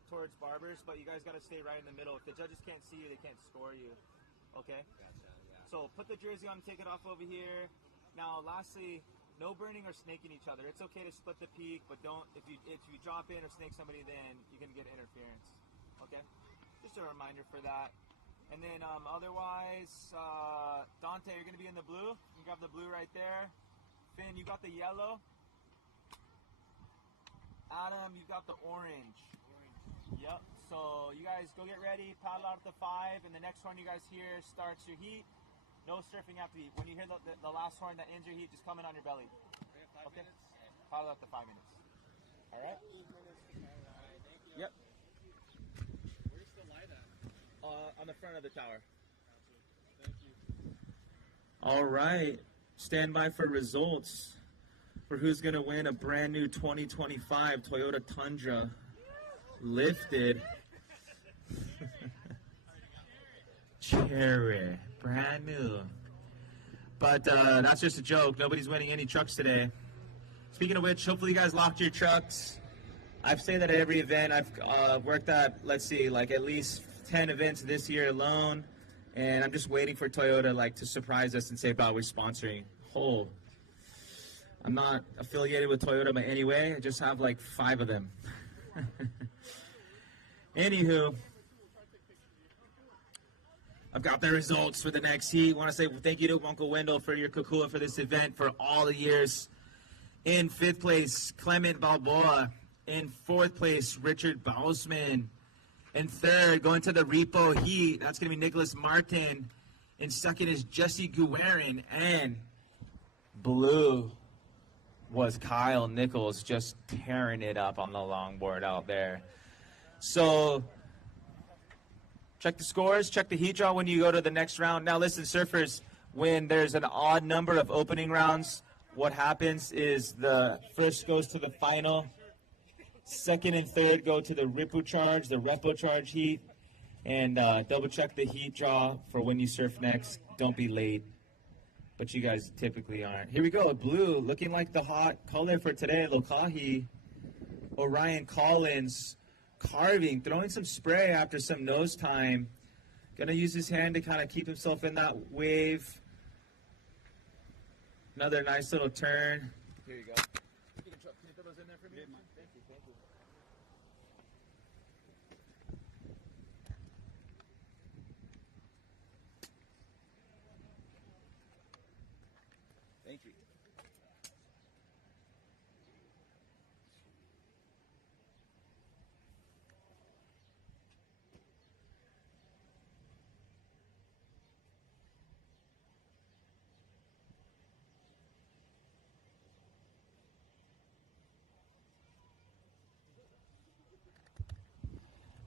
towards Barbers, but you guys got to stay right in the middle. If the judges can't see you, they can't score you. Okay? Gotcha, yeah. So put the jersey on, take it off over here. Now, lastly, no burning or snaking each other. It's okay to split the peak, but don't, if you drop in or snake somebody, then you can get interference. Okay? Just a reminder for that. And then otherwise, Dante, you're going to be in the blue. You got the blue right there. Finn, you got the yellow. Adam, you got the orange. Yep. So you guys go get ready, paddle out at the 5, and the next horn you guys hear starts your heat. No surfing after the heat. When you hear the last horn that ends your heat, just come in on your belly. Okay? Paddle out the 5 minutes. All right? Yep. Where's the light at? On the front of the tower. Thank you. All right. Stand by for results for who's going to win a brand new 2025 Toyota Tundra lifted. Cherry. Brand new. But that's just a joke. Nobody's winning any trucks today. Speaking of which, hopefully you guys locked your trucks. I say that at every event. I've worked at, let's see, like at least 10 events this year alone. And I'm just waiting for Toyota to surprise us and say, "Wow, we're sponsoring." Oh, I'm not affiliated with Toyota by any way. I just have 5 of them. Anywho, I've got the results for the next heat. I want to say thank you to Uncle Wendell for your kukua for this event for all the years. In 5th place, Clement Balboa. In 4th place, Richard Bausman. In 3rd, going to the repo heat, that's going to be Nicholas Martin. In 2nd is Jesse Guerin. And blue was Kyle Nichols, just tearing it up on the longboard out there. So check the scores, check the heat draw when you go to the next round. Now listen, surfers, when there's an odd number of opening rounds, what happens is the first goes to the final. 2nd and 3rd go to the repo charge heat, and double check the heat draw for when you surf next. Don't be late, but you guys typically aren't. Here we go, blue, looking like the hot color for today. Lokahi, Orion Collins, carving, throwing some spray after some nose time. Gonna use his hand to kind of keep himself in that wave. Another nice little turn. Here you go. Can you throw those in there for me? Thank you. Thank you.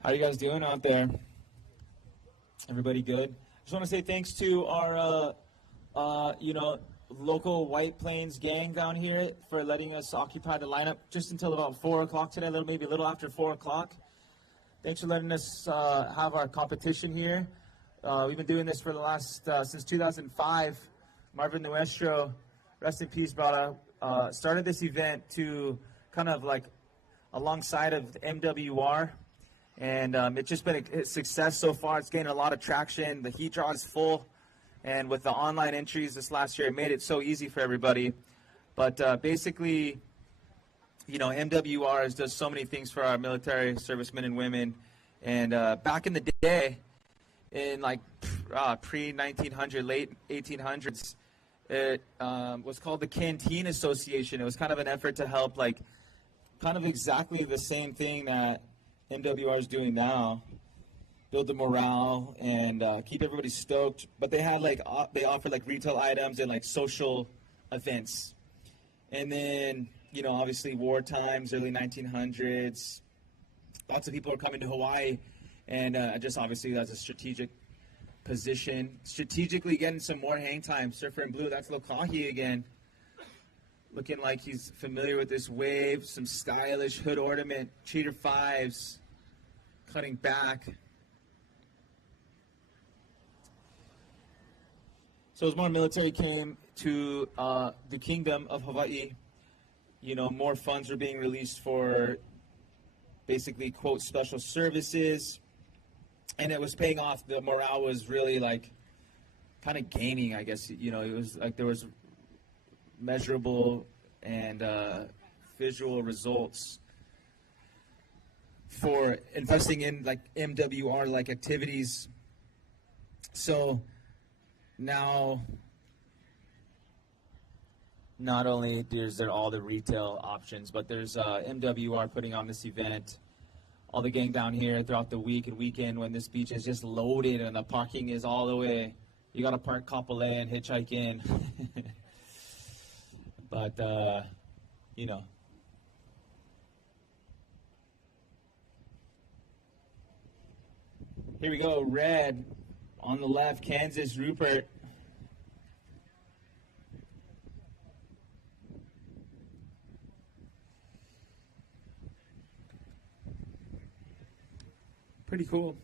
How you guys doing out there? Everybody good? Just want to say thanks to our, local White Plains gang down here for letting us occupy the lineup just until about 4 o'clock today, maybe a little after 4 o'clock. Thanks for letting us have our competition here. We've been doing this for the last, since 2005. Marvin Nuestro, rest in peace, brother, started this event to kind of alongside of MWR. And it's just been a success so far. It's gained a lot of traction. The heat draw is full. And with the online entries this last year, it made it so easy for everybody. But basically, you know, MWRs does so many things for our military servicemen and women. And back in the day, in like pre-1900, late 1800s, it was called the Canteen Association. It was kind of an effort to help, like, kind of exactly the same thing that MWR is doing now, build the morale and keep everybody stoked. But they had like they offered like retail items and like social events. And then, you know, obviously war times, early 1900s, lots of people are coming to Hawaii, and just obviously that's a strategic position. Strategically getting some more hang time. Surfer in blue, that's Lokahi again. Looking like he's familiar with this wave. Some stylish hood ornament, cheater fives, cutting back. So as more military came to the Kingdom of Hawaii, you know, more funds were being released for basically, quote, special services. And it was paying off. The morale was really like kind of gaining, I guess. You know, it was like there was measurable and visual results for investing in like MWR like activities. So now not only is there all the retail options, but there's MWR putting on this event. All the gang down here throughout the week and weekend when this beach is just loaded and the parking is all the way. You got to park Kapolei and hitchhike in. But, you know. Here we go, red on the left, Kansas, Rupert. Pretty cool.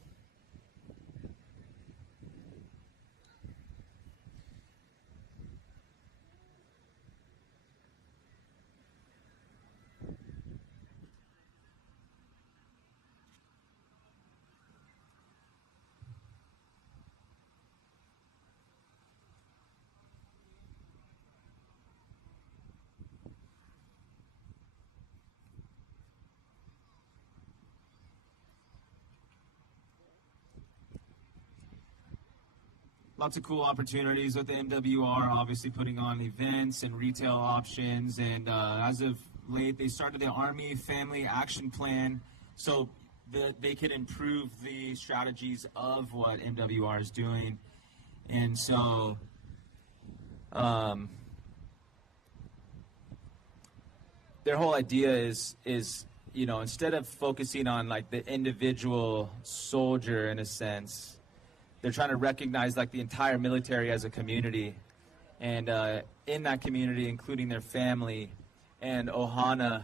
Lots of cool opportunities with the MWR, obviously putting on events and retail options. And as of late, they started the Army Family Action Plan so that they could improve the strategies of what MWR is doing. And so their whole idea is, you know, instead of focusing on like the individual soldier in a sense, they're trying to recognize like the entire military as a community, and in that community, including their family and Ohana.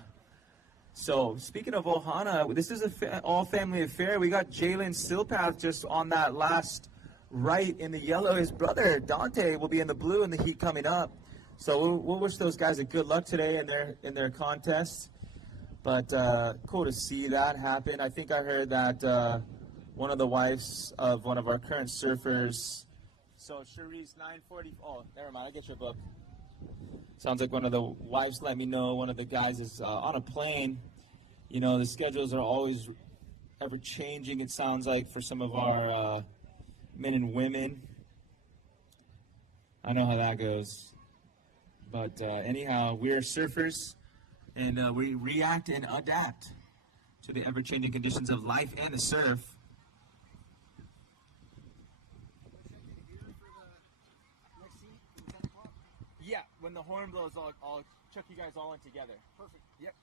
So speaking of Ohana, this is a all-family affair. We got Jalen Silpath just on that last right in the yellow. His brother Dante will be in the blue in the heat coming up. So we'll wish those guys a good luck today in their contest. But cool to see that happen. I think I heard that. One of the wives of one of our current surfers. So Cherie's 940. Oh, never mind. I get your book. Sounds like one of the wives let me know one of the guys is on a plane. You know, the schedules are always ever changing, it sounds like, for some of our men and women. I know how that goes. But anyhow, we're surfers, and we react and adapt to the ever-changing conditions of life and the surf. Yeah, when the horn blows, I'll chuck you guys all in together. Perfect. Yep.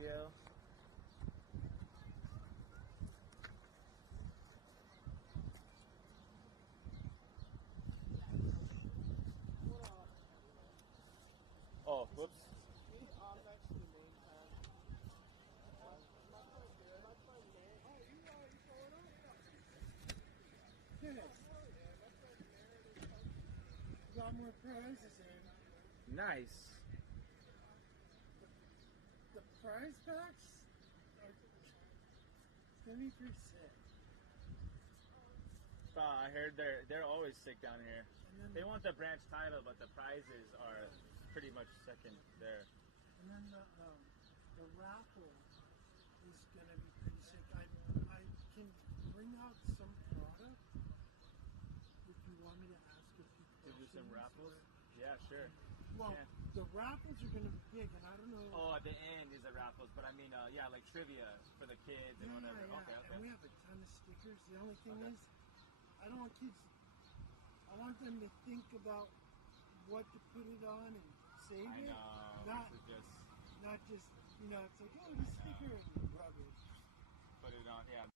you. Oh, whoops. Got more prizes in. Nice. The prize packs are gonna be pretty sick. I heard they're always sick down here. And then They want the branch title, but the prizes are pretty much second there. And then the raffle is gonna be pretty sick. I can bring out some product if you want me to ask a few To do questions. some raffles? Yeah, sure. Well, Yeah. the raffles are gonna be big, and I don't know. Oh, at the end is the raffles, but I mean, yeah, like trivia for the kids and whatever. Yeah. Okay, And we okay. have a ton of stickers. The only thing Okay. is, I don't want kids. I want them to think about what to put it on and save I it. know. Not, This is just not just it's like, oh, this sticker and rubbish. put it on. Yeah.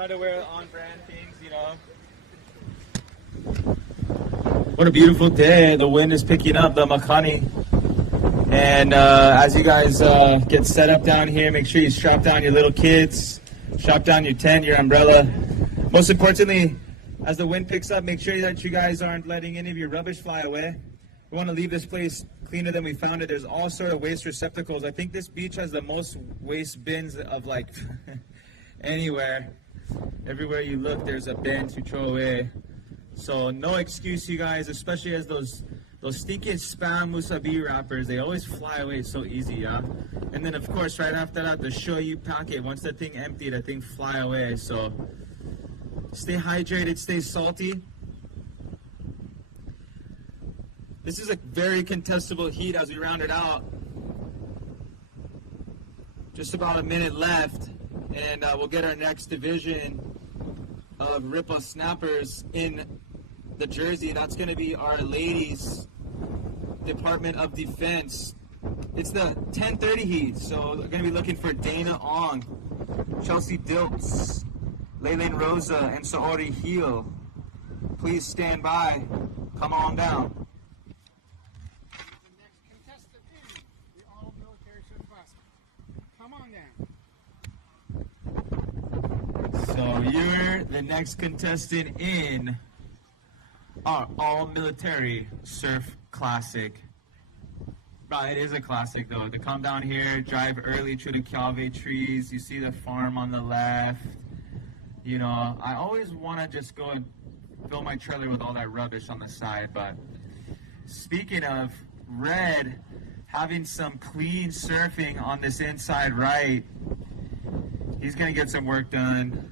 Try to wear on-brand things, you know. What a beautiful day. The wind is picking up, the Makani. And as you guys get set up down here, make sure you strap down your little kids, strap down your tent, your umbrella. Most importantly, as the wind picks up, make sure that you guys aren't letting any of your rubbish fly away. We want to leave this place cleaner than we found it. There's all sort of waste receptacles. I think this beach has the most waste bins of like anywhere. Everywhere you look, there's a bin to throw away. So no excuse, you guys, especially as those stinking spam musabi wrappers, they always fly away so easy, yeah? And then, of course, right after that, the shoyu packet, once that thing empty, that thing fly away. So stay hydrated, stay salty. This is a very contestable heat as we round it out. Just about a minute left, and we'll get our next division of Ripa Snappers in the jersey. That's going to be our ladies' Department of Defense. It's the 10:30 heat, so we're going to be looking for Dana Ong, Chelsea Diltz, Leyland Rosa, and Saori Heel. Please stand by. Come on down. The next contestant in the all-military surf classic. Come on down. So you're the next contestant in our all-military surf classic. Bro, it is a classic though. To come down here, drive early through the Calve trees. You see the farm on the left. You know, I always want to just go and fill my trailer with all that rubbish on the side. But speaking of, Red having some clean surfing on this inside right. He's going to get some work done.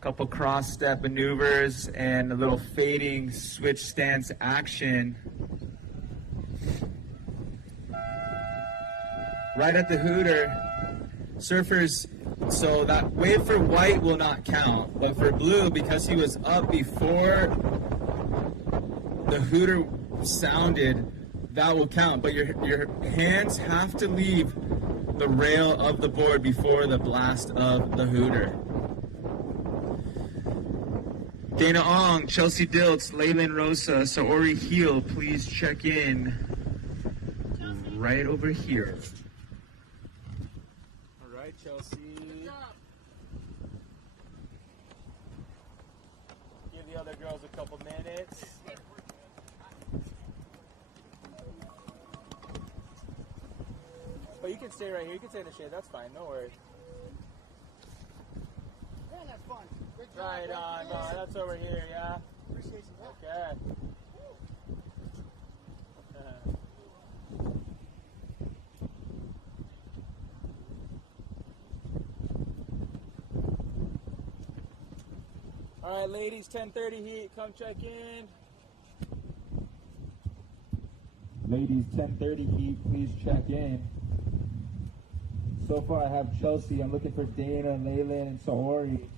Couple cross step maneuvers and a little fading switch stance action. Right at the Hooter, surfers, so that wave for white will not count, but for blue, because he was up before the Hooter sounded, that will count. But your hands have to leave the rail of the board before the blast of the Hooter. Dana Ong, Chelsea Diltz, Leyland Rosa, Saori Heel, please check in right over here. All right, Chelsea. Give the other girls a couple minutes. But you can stay right here. You can stay in the shade. That's fine. No worries. Man, that's fun. Good job. Right on. No, that's over here, yeah? Appreciate you. Okay. All right, ladies, 10:30 heat. Come check in. Ladies, 10:30 heat, please check in. So far I have Chelsea. I'm looking for Dana, Leyland, and Saori.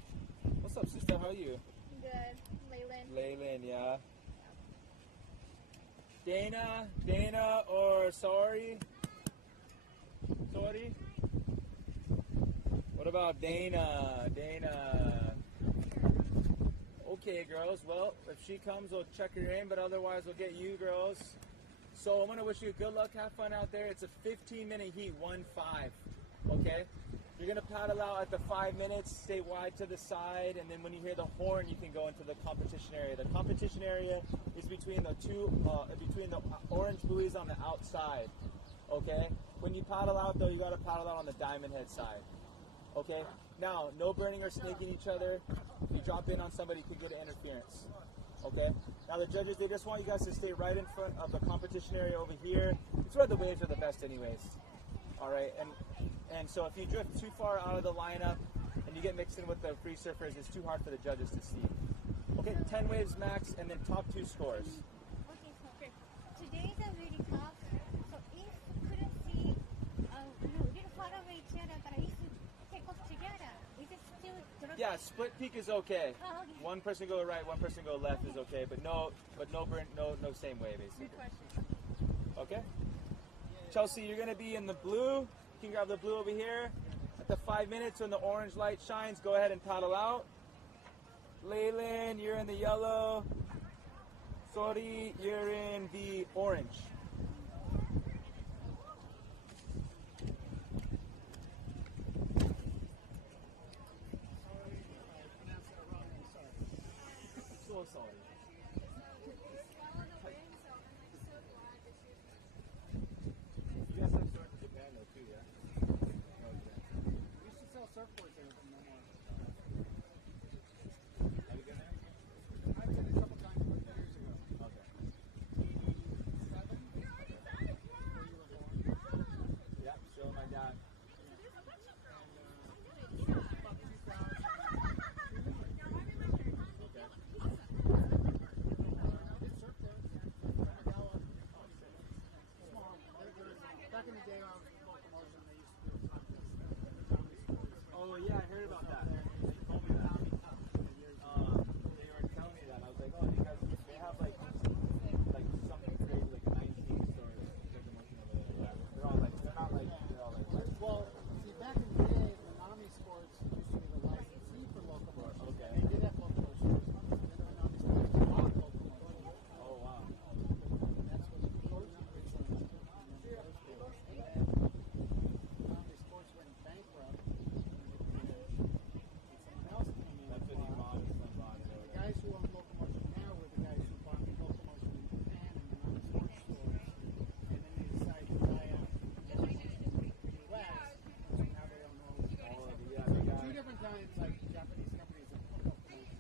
What's up, sister? How are you? Good. Leyland. Leyland, yeah. Dana, or Saori? Saori? What about Dana? Okay, girls. Well, if she comes, we'll check her in, but otherwise we'll get you girls. So I'm going to wish you good luck. Have fun out there. It's a 15-minute heat, 1-5. Okay? You're going to paddle out at the 5 minutes, stay wide to the side, and then when you hear the horn, you can go into the competition area. The competition area is between the between the orange buoys on the outside. Okay? When you paddle out, though, you got to paddle out on the diamond head side. Okay? Now, no burning or snaking each other. If you drop in on somebody, you could get interference. Okay? Now, the judges, they just want you guys to stay right in front of the competition area over here. It's where the waves are the best anyways. All right? And so if you drift too far out of the lineup and you get mixed in with the free surfers, it's too hard for the judges to see. Okay, 10 waves max, and then top 2 scores. Okay. Today is a really tough. So if you couldn't see, little far away each other, but if you take off together, is it still drop? Yeah, split peak is okay. Oh, okay. One person go right, one person go left is okay, but no burn, no same way basically. Good question. Okay. Chelsea, you're gonna be in the blue. You can grab the blue over here. At the 5 minutes when the orange light shines, go ahead and paddle out. Leyland, you're in the yellow. Sori, you're in the orange. So sorry. You guys have surfed in Japan though too, yeah? Okay. We used to sell surfboards there, but no more. Have you been there? I've been a couple times, but years ago. Okay. 87? Where you were born. Yeah, show my dad. About 2000. Okay. Surf there. Tamagawa. Small. Back in the day, I was in locomotion. They used to do a contest. Oh yeah, I heard about that. They told me that. They were telling me that. I was like, oh, you guys, they have like something crazy, like 19 stories. Locomotion over there. They're all like, they're not like, they're all like. Well, see, back in the day, the Nami Sports used to be the licensee for locomotion. Okay. They did have locomotion. And then the Nami Sports bought locomotion. Oh wow. That's what the coach originally. And then Nami Sports went bankrupt. And someone else came in. That's what he bought. The guys who own locomotion now were the guys who bought the locomotion in Japan and the Nami Sports stores. And then they decided to buy out the US. So now they don't know. Oh yeah, the guy. Two different times, like Japanese companies have put locomotion.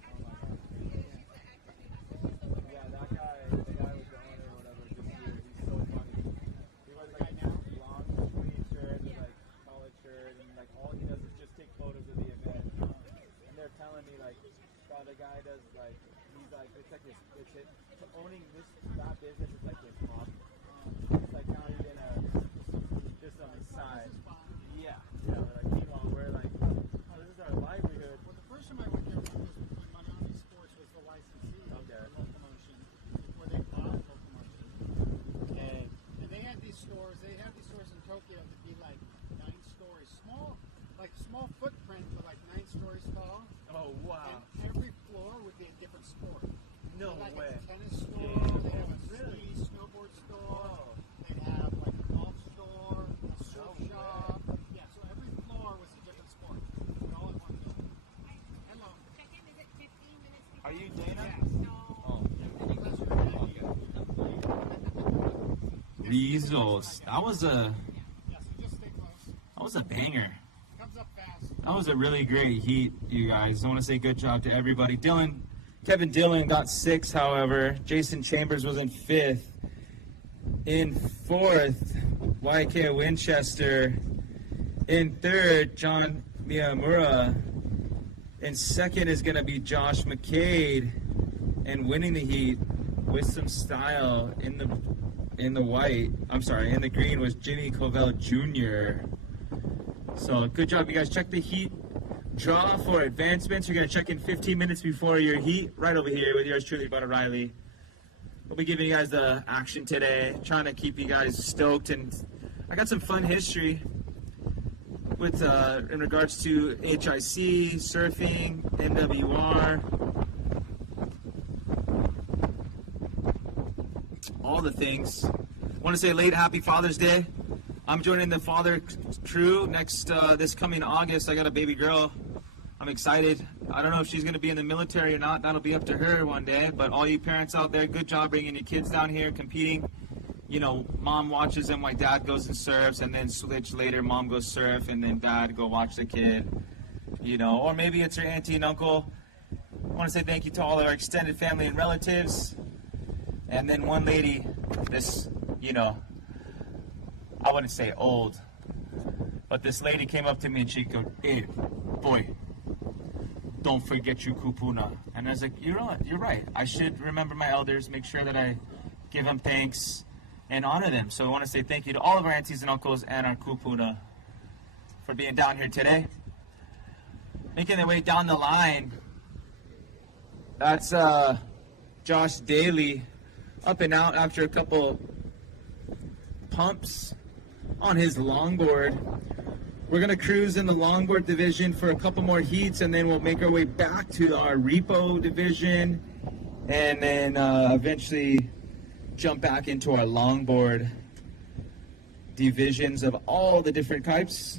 Yeah, that guy, the guy was the owner or whatever this year. He's so funny. He was like long sleeve shirt, and like collared shirt, and like all he does is just take photos of the event. And they're telling me like, God, the guy does like, he's like, it's like his, owning that business is like his hobby. It's like not even just on the side. Yeah. Yeah. Like meanwhile, we're like, oh, this is our livelihood. Well, the first time I went there was when Nami Sports was the licensee Okay. for locomotion, before they bought locomotion. And they had these stores. They had these stores in Tokyo to be like 9 stories, small footprint, but like 9 stories tall. Oh wow. And every floor would be a different sport. No They'd have way. a tennis store. They have a Really? ski snowboard store. Oh. They'd have like a golf store, a surf shop. Yeah, so every floor was a different sport. All in one building. Hello. Are you Dana? Yes. Oh. Okay. Results. That was a Yeah, so just stay close. that was a banger. Comes up fast. That was a really great heat, you guys. I want to say good job to everybody. Kevin Dillon got 6th, however. Jason Chambers was in 5th. In 4th, YK Winchester. In 3rd, John Miyamura. In 2nd is going to be Josh McCade. And winning the heat with some style in the green was Jimmy Covell Jr. So good job, you guys. Check the heat draw for advancements. You're going to check in 15 minutes before your heat, right over here with yours truly, Bud O'Reilly. We'll be giving you guys the action today, trying to keep you guys stoked. And I got some fun history with in regards to HIC, surfing, NWR, all the things. I want to say late happy Father's Day. I'm joining the father crew next this coming August. I got a baby girl. I'm excited. I don't know if she's going to be in the military or not. That'll be up to her one day. But all you parents out there, good job bringing your kids down here competing. You know, mom watches them while dad goes and surfs, and then switch later. Mom goes surf, and then dad go watch the kid. You know, or maybe it's your auntie and uncle. I want to say thank you to all our extended family and relatives. And then one lady, this, you know, I wouldn't say old, but this lady came up to me and she goes, "Hey, boy, don't forget your kupuna." And I was like, you're right. I should remember my elders, make sure that I give them thanks and honor them. So I want to say thank you to all of our aunties and uncles and our kupuna for being down here today. Making their way down the line, that's Josh Daly, up and out after a couple pumps on his longboard. We're going to cruise in the longboard division for a couple more heats, and then we'll make our way back to our repo division, and then eventually jump back into our longboard divisions of all the different types.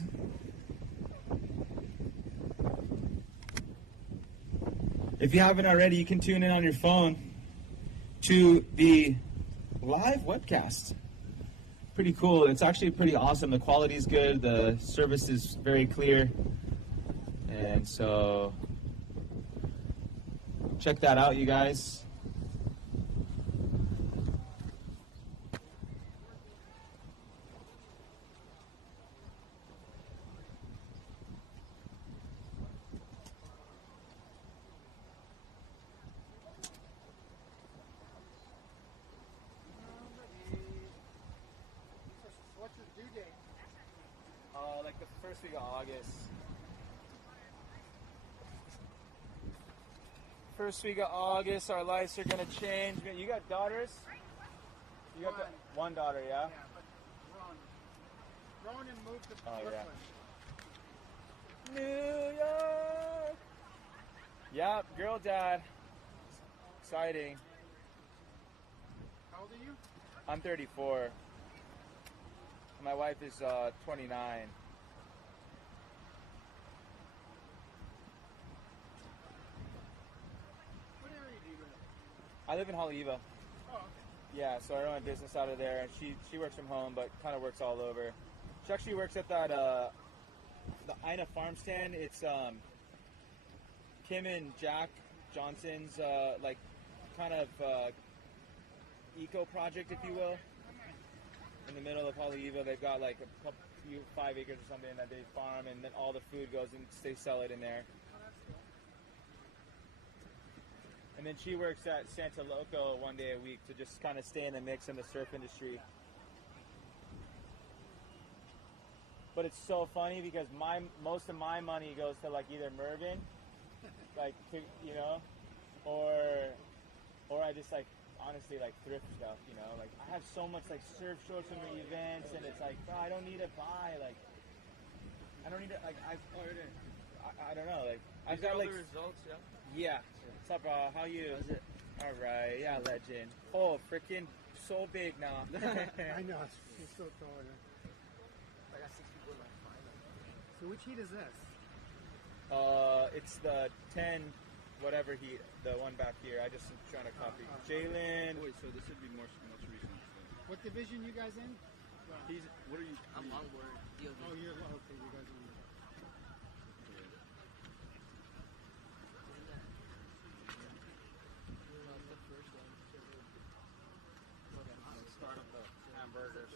If you haven't already, you can tune in on your phone to the live webcast. Pretty cool. It's actually pretty awesome. The quality is good. The service is very clear. And so check that out, you guys. What's your due date? Like the first week of August. First week of August, our lights are gonna change. You got daughters? You got one daughter, yeah? Yeah, but Ronan moved to Oh, Brooklyn. yeah. New York! Yep, girl dad. Exciting. How old are you? I'm 34. My wife is 29. What area do you live in? I live in Hawai'i. Oh, okay. Yeah, so I run a business out of there, and she works from home, but kind of works all over. She actually works at that the Ina farm stand. It's Kim and Jack Johnson's like kind of eco project, if you will. In the middle of Hawai'i, they've got like a couple, 5 acres or something that they farm, and then all the food goes and they sell it in there. And then she works at Santa Loco one day a week to just kind of stay in the mix in the surf industry. But it's so funny because most of my money goes to like either Mervyn, like you know, or I just like honestly like thrift stuff, you know. Like I have so much like surf shorts from the events, and it's like, bro, I don't need to buy like I don't need to like I don't know like I've got like the results, yeah. yeah. What's up, bro? How you? All right, yeah, legend. Oh, freaking so big now. I know. He's so tall. Yeah. I got 6 people in my final. So which heat is this? It's the 10 whatever heat, the one back here. I just am trying to copy. Jalen. Wait, so this would be much recent. So. What division you guys in? What are you? I'm longboard. Oh, you're okay. You guys are. Start of the hamburgers.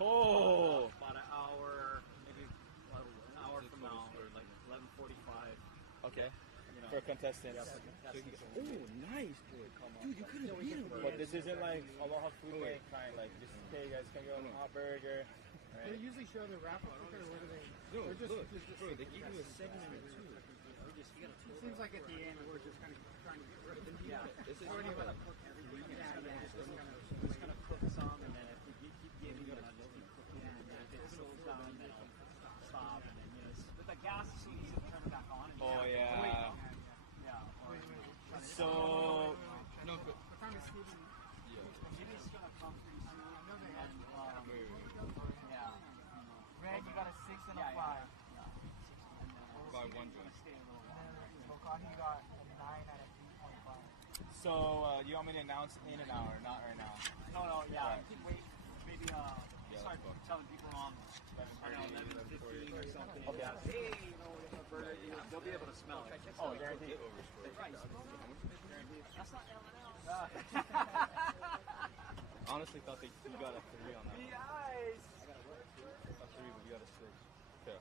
Oh. About an hour, maybe an hour from now, or like 11:45. Okay. You know, For contestants. yeah, Oh, nice, dude. Dude, you could have beat him. But this isn't like Aloha Food Bank kind, like just hey guys, come go on a hot burger. They Right? usually show the raffle ticket, or what do they? Look, They're look, just bro, they give you a 7 and a 2. It seems like at the end we're just kind of trying to get rid of them. Yeah, this is Already gonna about- cook every week. Yeah, yeah. Just gonna cook some, and then if you keep giving it, just keep cooking. And then if it slows down, then it'll stop. And then with the gas, it's so easy to turn it back on. And Oh yeah. yeah. Or So no, but What time is Steven? Jimmy's gonna come pretty soon. And yeah. Red, you got a 6 and a 5. by one joint. Bokahi got a 9 and a 3.5. so you want me to announce in an hour, not right now. No, yeah. Right. You can wait. Maybe start telling people on 11:15 or something. Okay. Yeah. Hey, you know, we have a burger. They'll be able to smell it. Oh, guaranteed. The price. That's not L&L. Honestly, thought you got a 3 on that. The eyes. A 3, but you got a 6. Okay.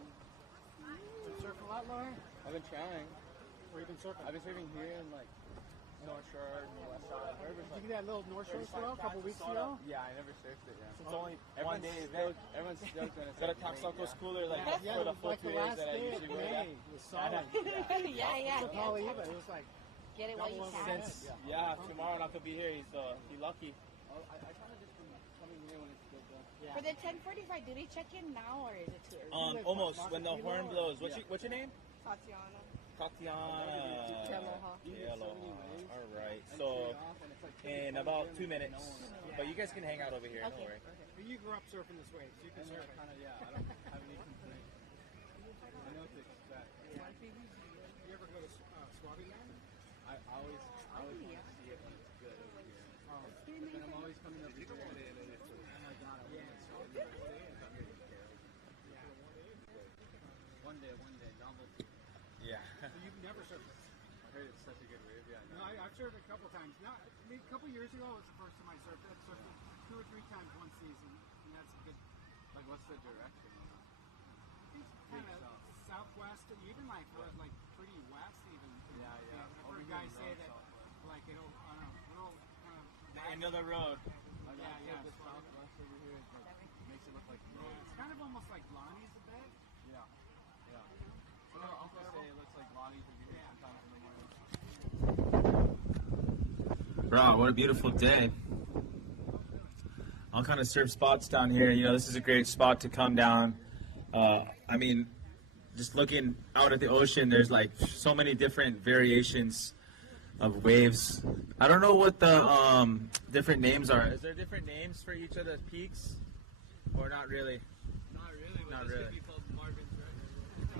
You surf a lot, Lauren? I've been trying. Where you been surfing? I've been surfing here in like North Shore, West Side, wherever. Did you get that little North Shore swell a couple weeks ago? Yeah, I never surfed it. Yeah. It's only one day event. Everyone's stoked when it's that a Tapsaco's cooler like Yeah, for the full like the 2 years last that I day usually of wear. May was solid. Yeah, yeah. It was like get it while you can. Since, yeah, tomorrow not gonna be here, so he lucky. I kind of just been coming here when it's good though. For the 10:45, do they check in now or is it too early? Almost when the horn blows. What's your name? Tatiana. Tatiana. Aloha. Aloha. All right. So in about 2 minutes, but you guys can hang out over here. Don't worry. But you grew up surfing this way, so you can surf it. Kind of, yeah. I don't have any complaints. I know what to expect. You ever go to Swaziland? I always want to see it when it's good over here. But then I'm always coming over here. Oh my God, I want to show you. I'm here to care. One day, novelty. Yeah. So you've never surfed it? I heard it's such a good wave. Yeah. No, I've surfed it a couple times. Not, I mean, a couple years ago was the first time I surfed it. I surfed it 2 or 3 times one season, and that's a good. Like, what's the direction? It's kind of southwest, even like pretty west, even. Yeah. I've Over heard here guys in say North that, Southwest. like it'll, I don't know, real kind of. The end of the road. Like, Yeah. the southwest over here is like, makes it look like north. It's kind of almost like Lonnie's a bit. Yeah. Some of our uncles say it looks like Lonnie's over here sometimes in the morning. Bro, what a beautiful day. All kind of surf spots down here. You know, this is a great spot to come down. I mean, just looking out at the ocean, there's like so many different variations of waves. I don't know what the different names are. Is there different names for each of the peaks? Or not really? Not really, but Not this really. could be called Marvin's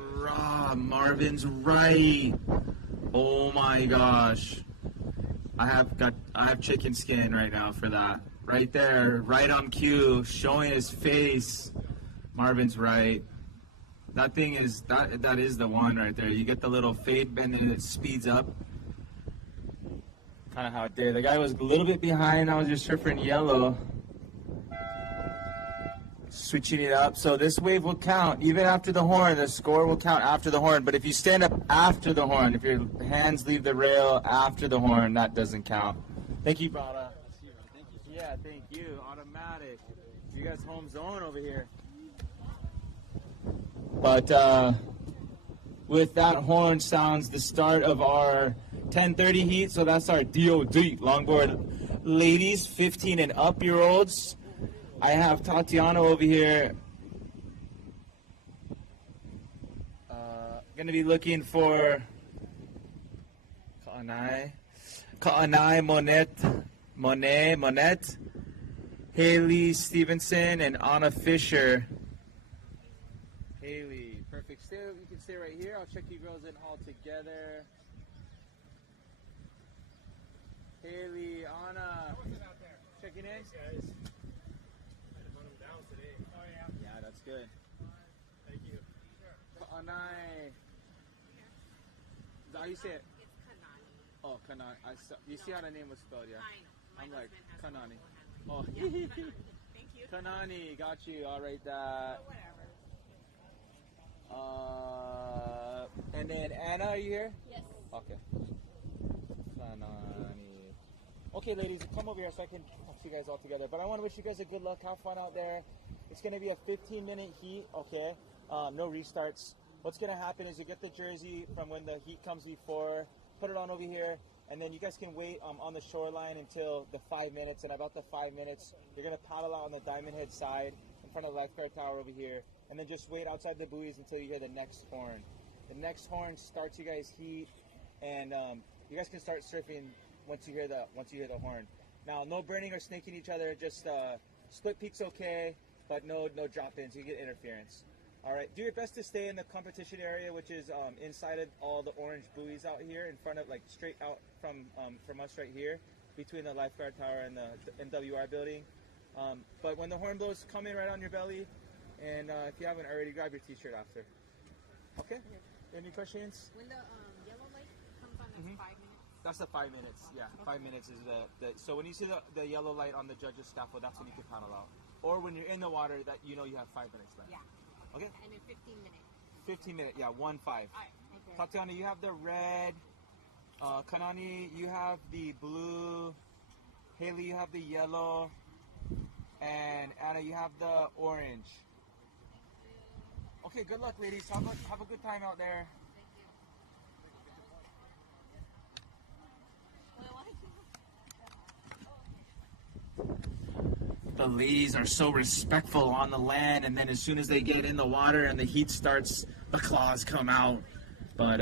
Right. Rah, Marvin's right. Oh my gosh. I have chicken skin right now for that. Right there, right on cue, showing his face. Marvin's right. That thing is that is the one right there. You get the little fade bend and it speeds up. Kind of how it did. The guy was a little bit behind. I was just surfing yellow. Switching it up. So this wave will count even after the horn. The score will count after the horn. But if you stand up after the horn, if your hands leave the rail after the horn, that doesn't count. Thank you, Brada. Yeah, thank you. Automatic. You guys home zone over here. But with that horn sounds the start of our 10:30 heat. So that's our DOD longboard ladies, 15 and up year olds. I have Tatiana over here. Gonna be looking for Ka'anai Monet, Haley Stevenson, and Anna Fisher. Haley, perfect. You can stay right here. I'll check you girls in all together. Haley, Anna, checking in. Guys. Down today. Oh yeah. Yeah, that's good. Thank you. Ka'anai. Is that how you say it? It's Kanani. Oh, Kanani. You see how the name was spelled, yeah? I know. I'm like, Kanani. Oh, Thank you. Kanani. Got you. I'll write that. Whatever. And then Anna, are you here? Yes. Okay. Kanani. Okay, ladies, come over here so I can talk to you guys all together. But I want to wish you guys a good luck. Have fun out there. It's going to be a 15-minute heat, okay? No restarts. What's going to happen is you get the jersey from when the heat comes before, put it on over here, and then you guys can wait on the shoreline until the 5 minutes. And about the 5 minutes, you're going to paddle out on the Diamond Head side in front of the lifeguard tower over here, and then just wait outside the buoys until you hear the next horn. The next horn starts you guys heat, and you guys can start surfing once you hear the horn. Now, no burning or snaking each other. Just split peaks, okay, but no drop-ins. You get interference. All right. Do your best to stay in the competition area, which is inside of all the orange buoys out here, in front of, like, straight out from us right here, between the lifeguard tower and the MWR building. But when the horn blows, come in right on your belly, and if you haven't already, grab your T-shirt after. Okay. Any questions? When the yellow light comes on, that's 5 minutes. That's the 5 minutes. Yeah, 5 minutes is the. So when you see the yellow light on the judge's scaffold, that's when you can paddle out. Or when you're in the water, that you know you have 5 minutes left. Yeah. Okay. And then 15 minutes. 15 minute. Yeah, 1-5. All right. Okay. Tatiana, you have the red. Kanani, you have the blue. Haley, you have the yellow. And Anna, you have the orange. Okay, good luck, ladies. Have a good time out there. the ladies are so respectful on the land, and then as soon as they get in the water and the heat starts, the claws come out. But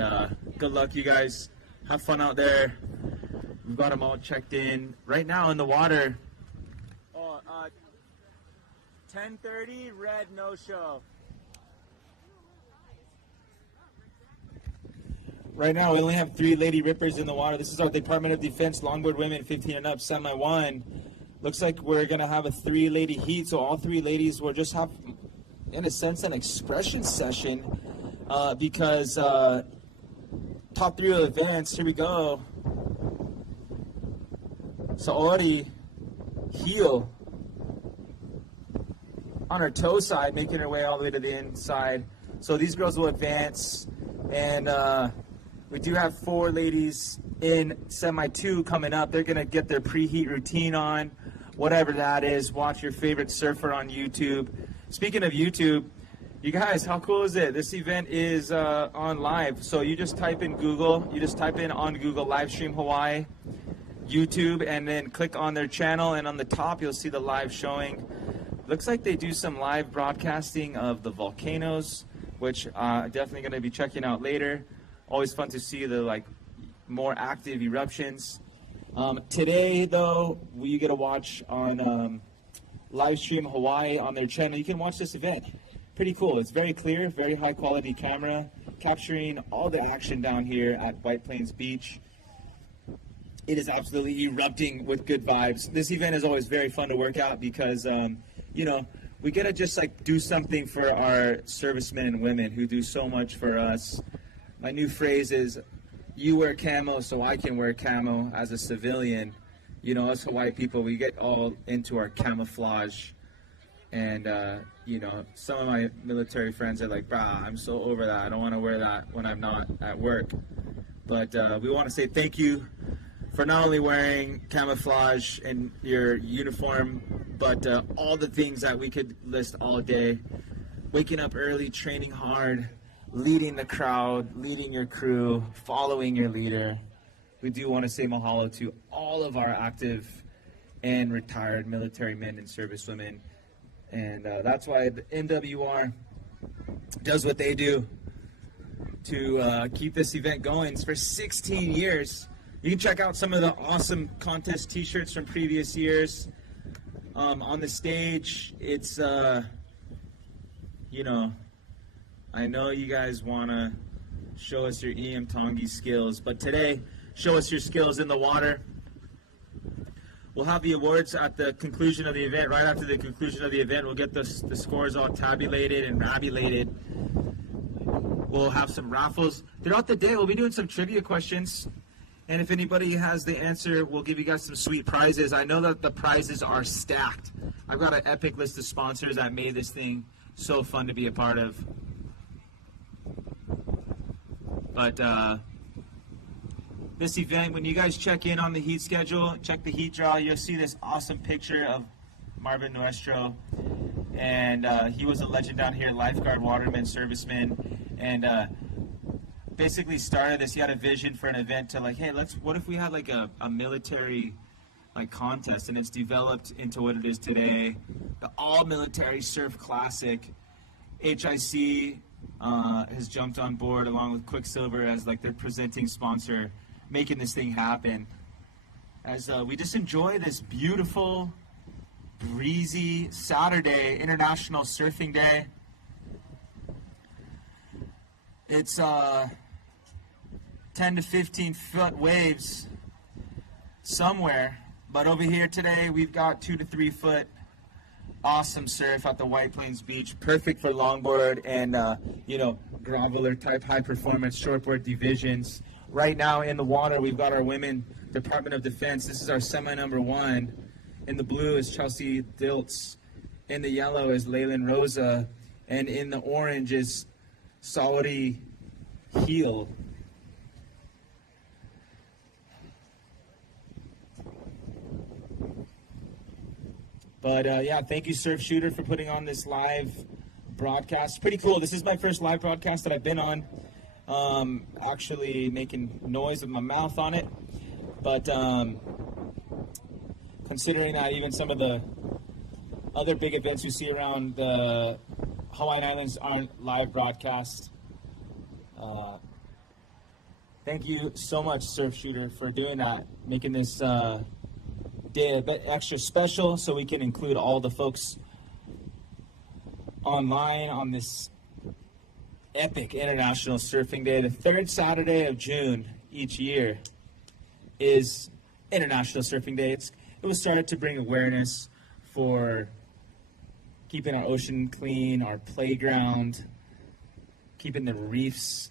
good luck, you guys. Have fun out there. We've got them all checked in. Right now in the water. 10:30, red no-show. Right now, we only have 3 lady rippers in the water. This is our Department of Defense Longboard Women 15 and up Semi 1. Looks like we're going to have a 3 lady heat, so all 3 ladies will just have, in a sense, an expression session because top 3 will advance. Here we go. Saori, heel on her toe side, making her way all the way to the inside. So these girls will advance, and we do have 4 ladies in Semi 2 coming up. They're going to get their preheat routine on, whatever that is. Watch your favorite surfer on YouTube. Speaking of YouTube, you guys, how cool is it? This event is on live. So you just type in Google, on Google Livestream Hawaii, YouTube, and then click on their channel, and on the top you'll see the live showing. Looks like they do some live broadcasting of the volcanoes, which definitely going to be checking out later. Always fun to see the more active eruptions. Today, though, you get to watch on Livestream Hawaii on their channel. You can watch this event. Pretty cool. It's very clear, very high quality camera, capturing all the action down here at White Plains Beach. It is absolutely erupting with good vibes. This event is always very fun to work out because, we get to just do something for our servicemen and women who do so much for us. My new phrase is, you wear camo so I can wear camo as a civilian. Us Hawaii people, we get all into our camouflage. And, some of my military friends are like, brah, I'm so over that. I don't want to wear that when I'm not at work. But we want to say thank you for not only wearing camouflage in your uniform, but all the things that we could list all day. Waking up early, training hard, leading the crowd, leading your crew, following your leader. We do want to say mahalo to all of our active and retired military men and servicewomen. And that's why the MWR does what they do to keep this event going. It's for 16 years. You can check out some of the awesome contest t-shirts from previous years. On the stage, it's, I know you guys want to show us your EM Tongi skills, but today, show us your skills in the water. We'll have the awards at the conclusion of the event. Right after the conclusion of the event, we'll get the scores all tabulated and rabulated. We'll have some raffles. Throughout the day, we'll be doing some trivia questions. And if anybody has the answer, we'll give you guys some sweet prizes. I know that the prizes are stacked. I've got an epic list of sponsors that made this thing so fun to be a part of. But this event, when you guys check in on the heat schedule, check the heat draw, you'll see this awesome picture of Marvin Nuestro. And he was a legend down here, lifeguard, waterman, serviceman. And basically started this. He had a vision for an event to hey, what if we had a military contest, and it's developed into what it is today, the all military surf classic. HIC has jumped on board along with Quicksilver as their presenting sponsor, making this thing happen. As we just enjoy this beautiful, breezy Saturday, International Surfing Day. It's 10 to 15 foot waves somewhere, but over here today we've got 2 to 3 foot awesome surf at the White Plains Beach, perfect for longboard and groveler type high performance shortboard divisions. Right now in the water we've got our women Department of Defense. This is our semi number 1. In the blue is Chelsea Diltz, in the yellow is Leyland Rosa, and in the orange is Saori Heel. But thank you, Surf Shooter, for putting on this live broadcast. Pretty cool. This is my first live broadcast that I've been on. Actually making noise with my mouth on it. But considering that even some of the other big events we see around the Hawaiian Islands aren't live broadcast. Thank you so much, Surf Shooter, for doing that, making this day a bit extra special so we can include all the folks online on this epic International Surfing Day. The third Saturday of June each year is International Surfing Day. It was started to bring awareness for keeping our ocean clean, our playground, keeping the reefs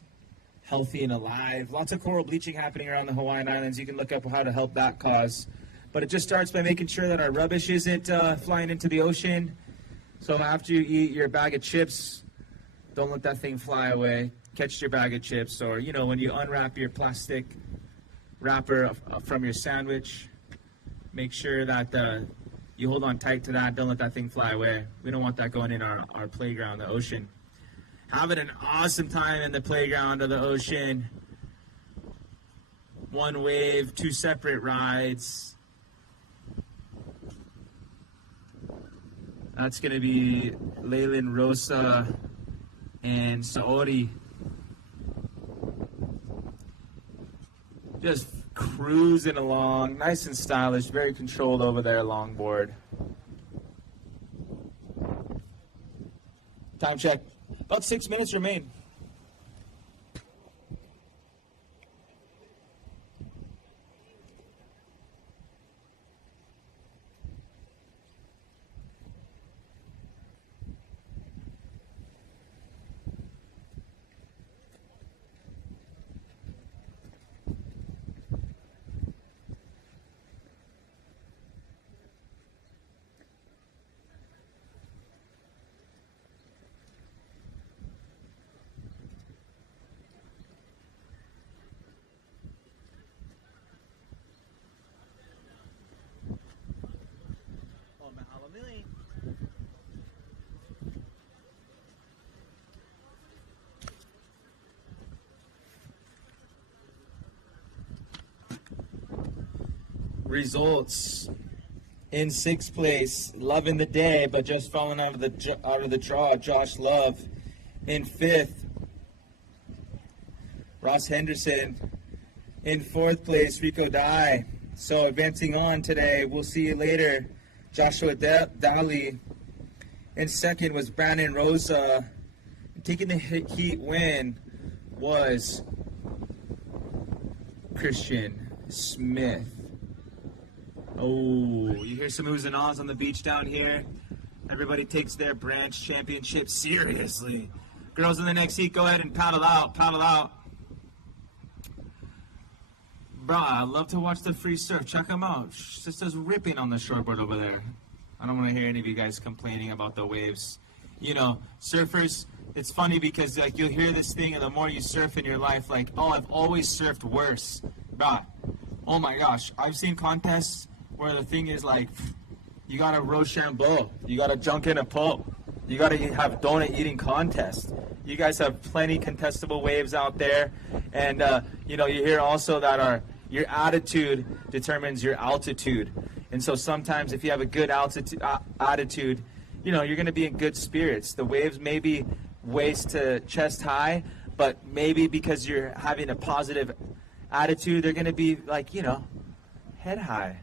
healthy and alive. Lots of coral bleaching happening around the Hawaiian Islands. You can look up how to help that cause. But it just starts by making sure that our rubbish isn't flying into the ocean. So after you eat your bag of chips, don't let that thing fly away. Catch your bag of chips. Or, you know, when you unwrap your plastic wrapper from your sandwich, make sure that you hold on tight to that. Don't let that thing fly away. We don't want that going in our playground, the ocean. Having an awesome time in the playground of the ocean. One wave, 2 separate rides. That's going to be Leyland Rosa and Saori. Just cruising along, nice and stylish, very controlled over there, Longboard. Time check. About 6 minutes remain. Results: in 6th place, Loving the Day, but just falling out of the draw, Josh Love. In 5th, Ross Henderson. In 4th place, Rico Dye. So advancing on today, we'll see you later, Joshua Dali. In 2nd was Brandon Rosa. Taking the heat win was Christian Smith. Oh, you hear some oohs and ahs on the beach down here. Everybody takes their branch championship seriously. Girls in the next heat, go ahead and paddle out, paddle out. Bruh, I love to watch the free surf. Check them out. Sister's ripping on the shortboard over there. I don't want to hear any of you guys complaining about the waves. You know, surfers, it's funny because like you'll hear this thing and the more you surf in your life, like, oh, I've always surfed worse. Bruh, oh my gosh, I've seen contests where the thing is like, you got to Rochambeau, you got to junk in a pull, you got to have donut eating contest. You guys have plenty contestable waves out there, and you know, you hear also that your attitude determines your altitude, and so sometimes if you have a good attitude, you know, you're going to be in good spirits. The waves may be waist to chest high, but maybe because you're having a positive attitude, they're going to be like, you know, head high.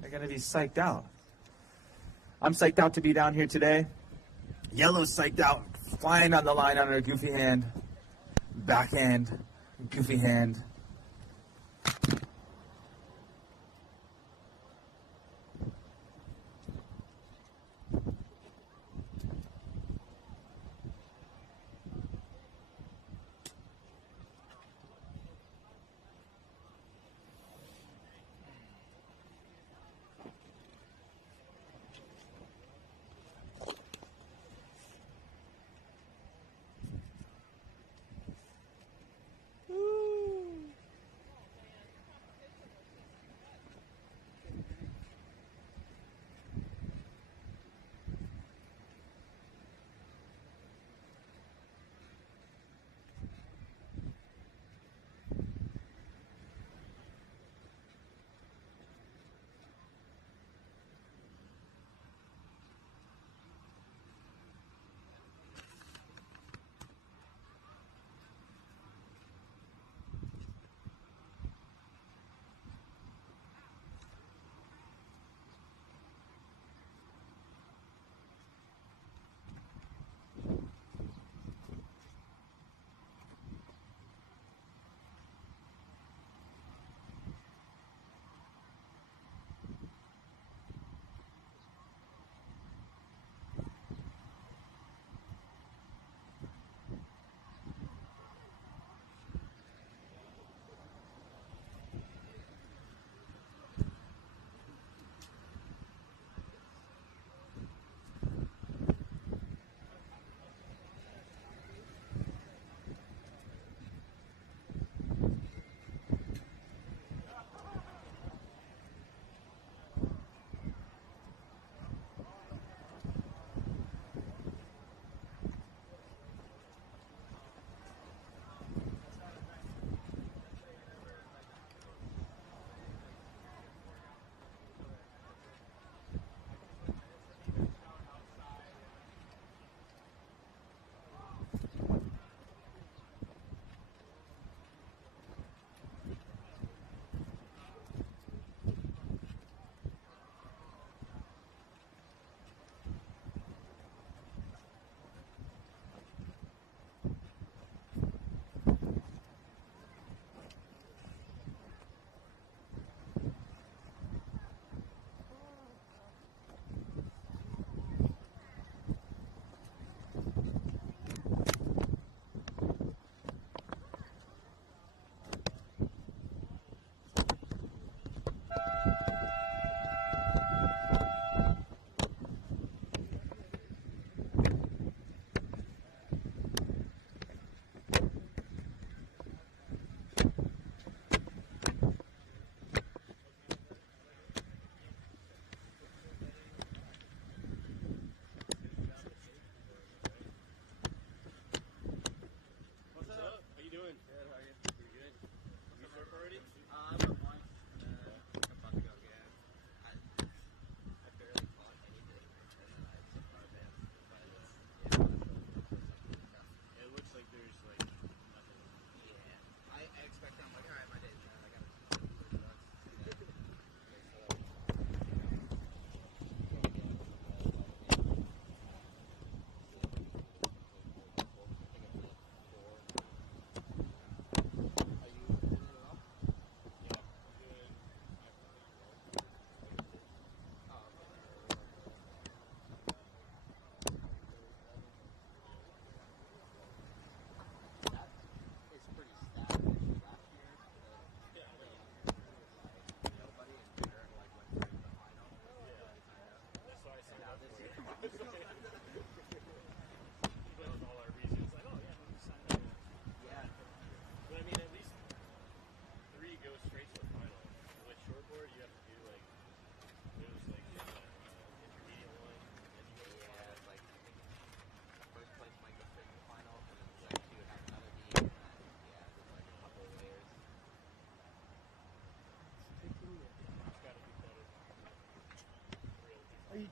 They're going to be psyched out. I'm psyched out to be down here today. Yellow's psyched out, flying on the line on her goofy hand. Backhand, goofy hand.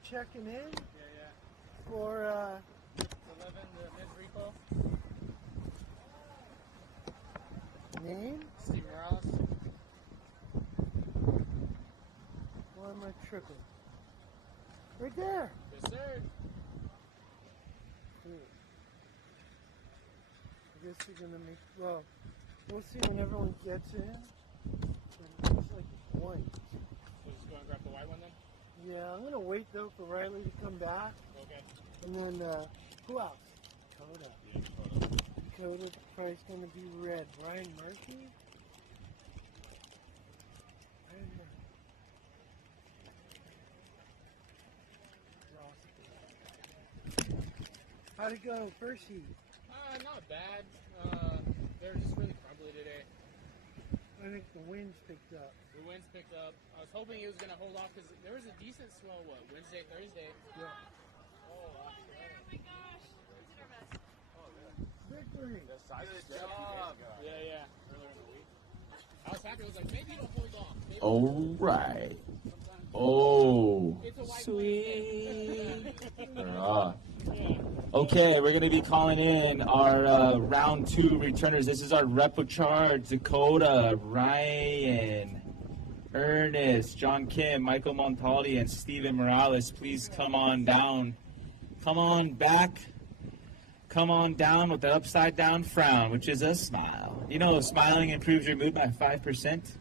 checking in Yeah. for 11, the men's repo. name? Steve Morales. Why am I tripping? Right there. Yes, sir. Cool. I guess you're gonna make. Well, we'll see when everyone gets in. But it looks like it's white. So just go and grab the white one then? Yeah, I'm gonna wait though for Riley to come back. Okay. And then who else? Dakota. Yeah, Dakota. Dakota's probably gonna be red. Ryan Murphy? Ryan Murphy. How'd it go? First heat? Not bad. They're just really crumbly today. I think the winds picked up. The winds picked up. I was hoping it was going to hold off because there was a decent swell, Wednesday, Thursday? Yeah. Oh, my gosh. We did our best. Victory. Good job. Yeah. Earlier in the week. I was happy. I was like, maybe it'll hold off. Maybe All right. Oh, It's a white sweet. Okay, we're going to be calling in our round 2 returners. This is our repo charge. Dakota, Ryan, Ernest, John Kim, Michael Montaldi, and Steven Morales. Please come on down. Come on back. Come on down with the upside down frown, which is a smile. You know, smiling improves your mood by 5%.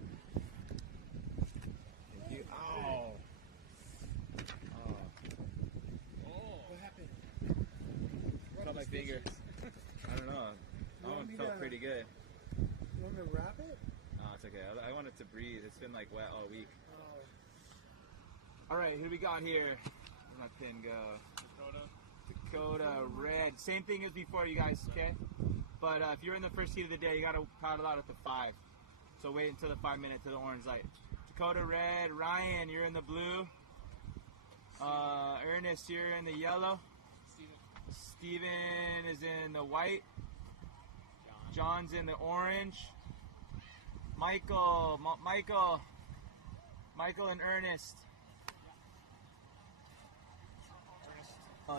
Finger. I don't know. That one felt pretty good. You want me to wrap it? No, it's okay. I want it to breathe. It's been like wet all week. Oh. All right, who do we got here? Where's my pin go? Dakota red. Same thing as before, you guys. Okay. But if you're in the first heat of the day, you gotta paddle out at the 5. So wait until the 5 minute to the orange light. Dakota red. Ryan, you're in the blue. Ernest, you're in the yellow. Steven is in the white. John's in the orange. Michael and Ernest.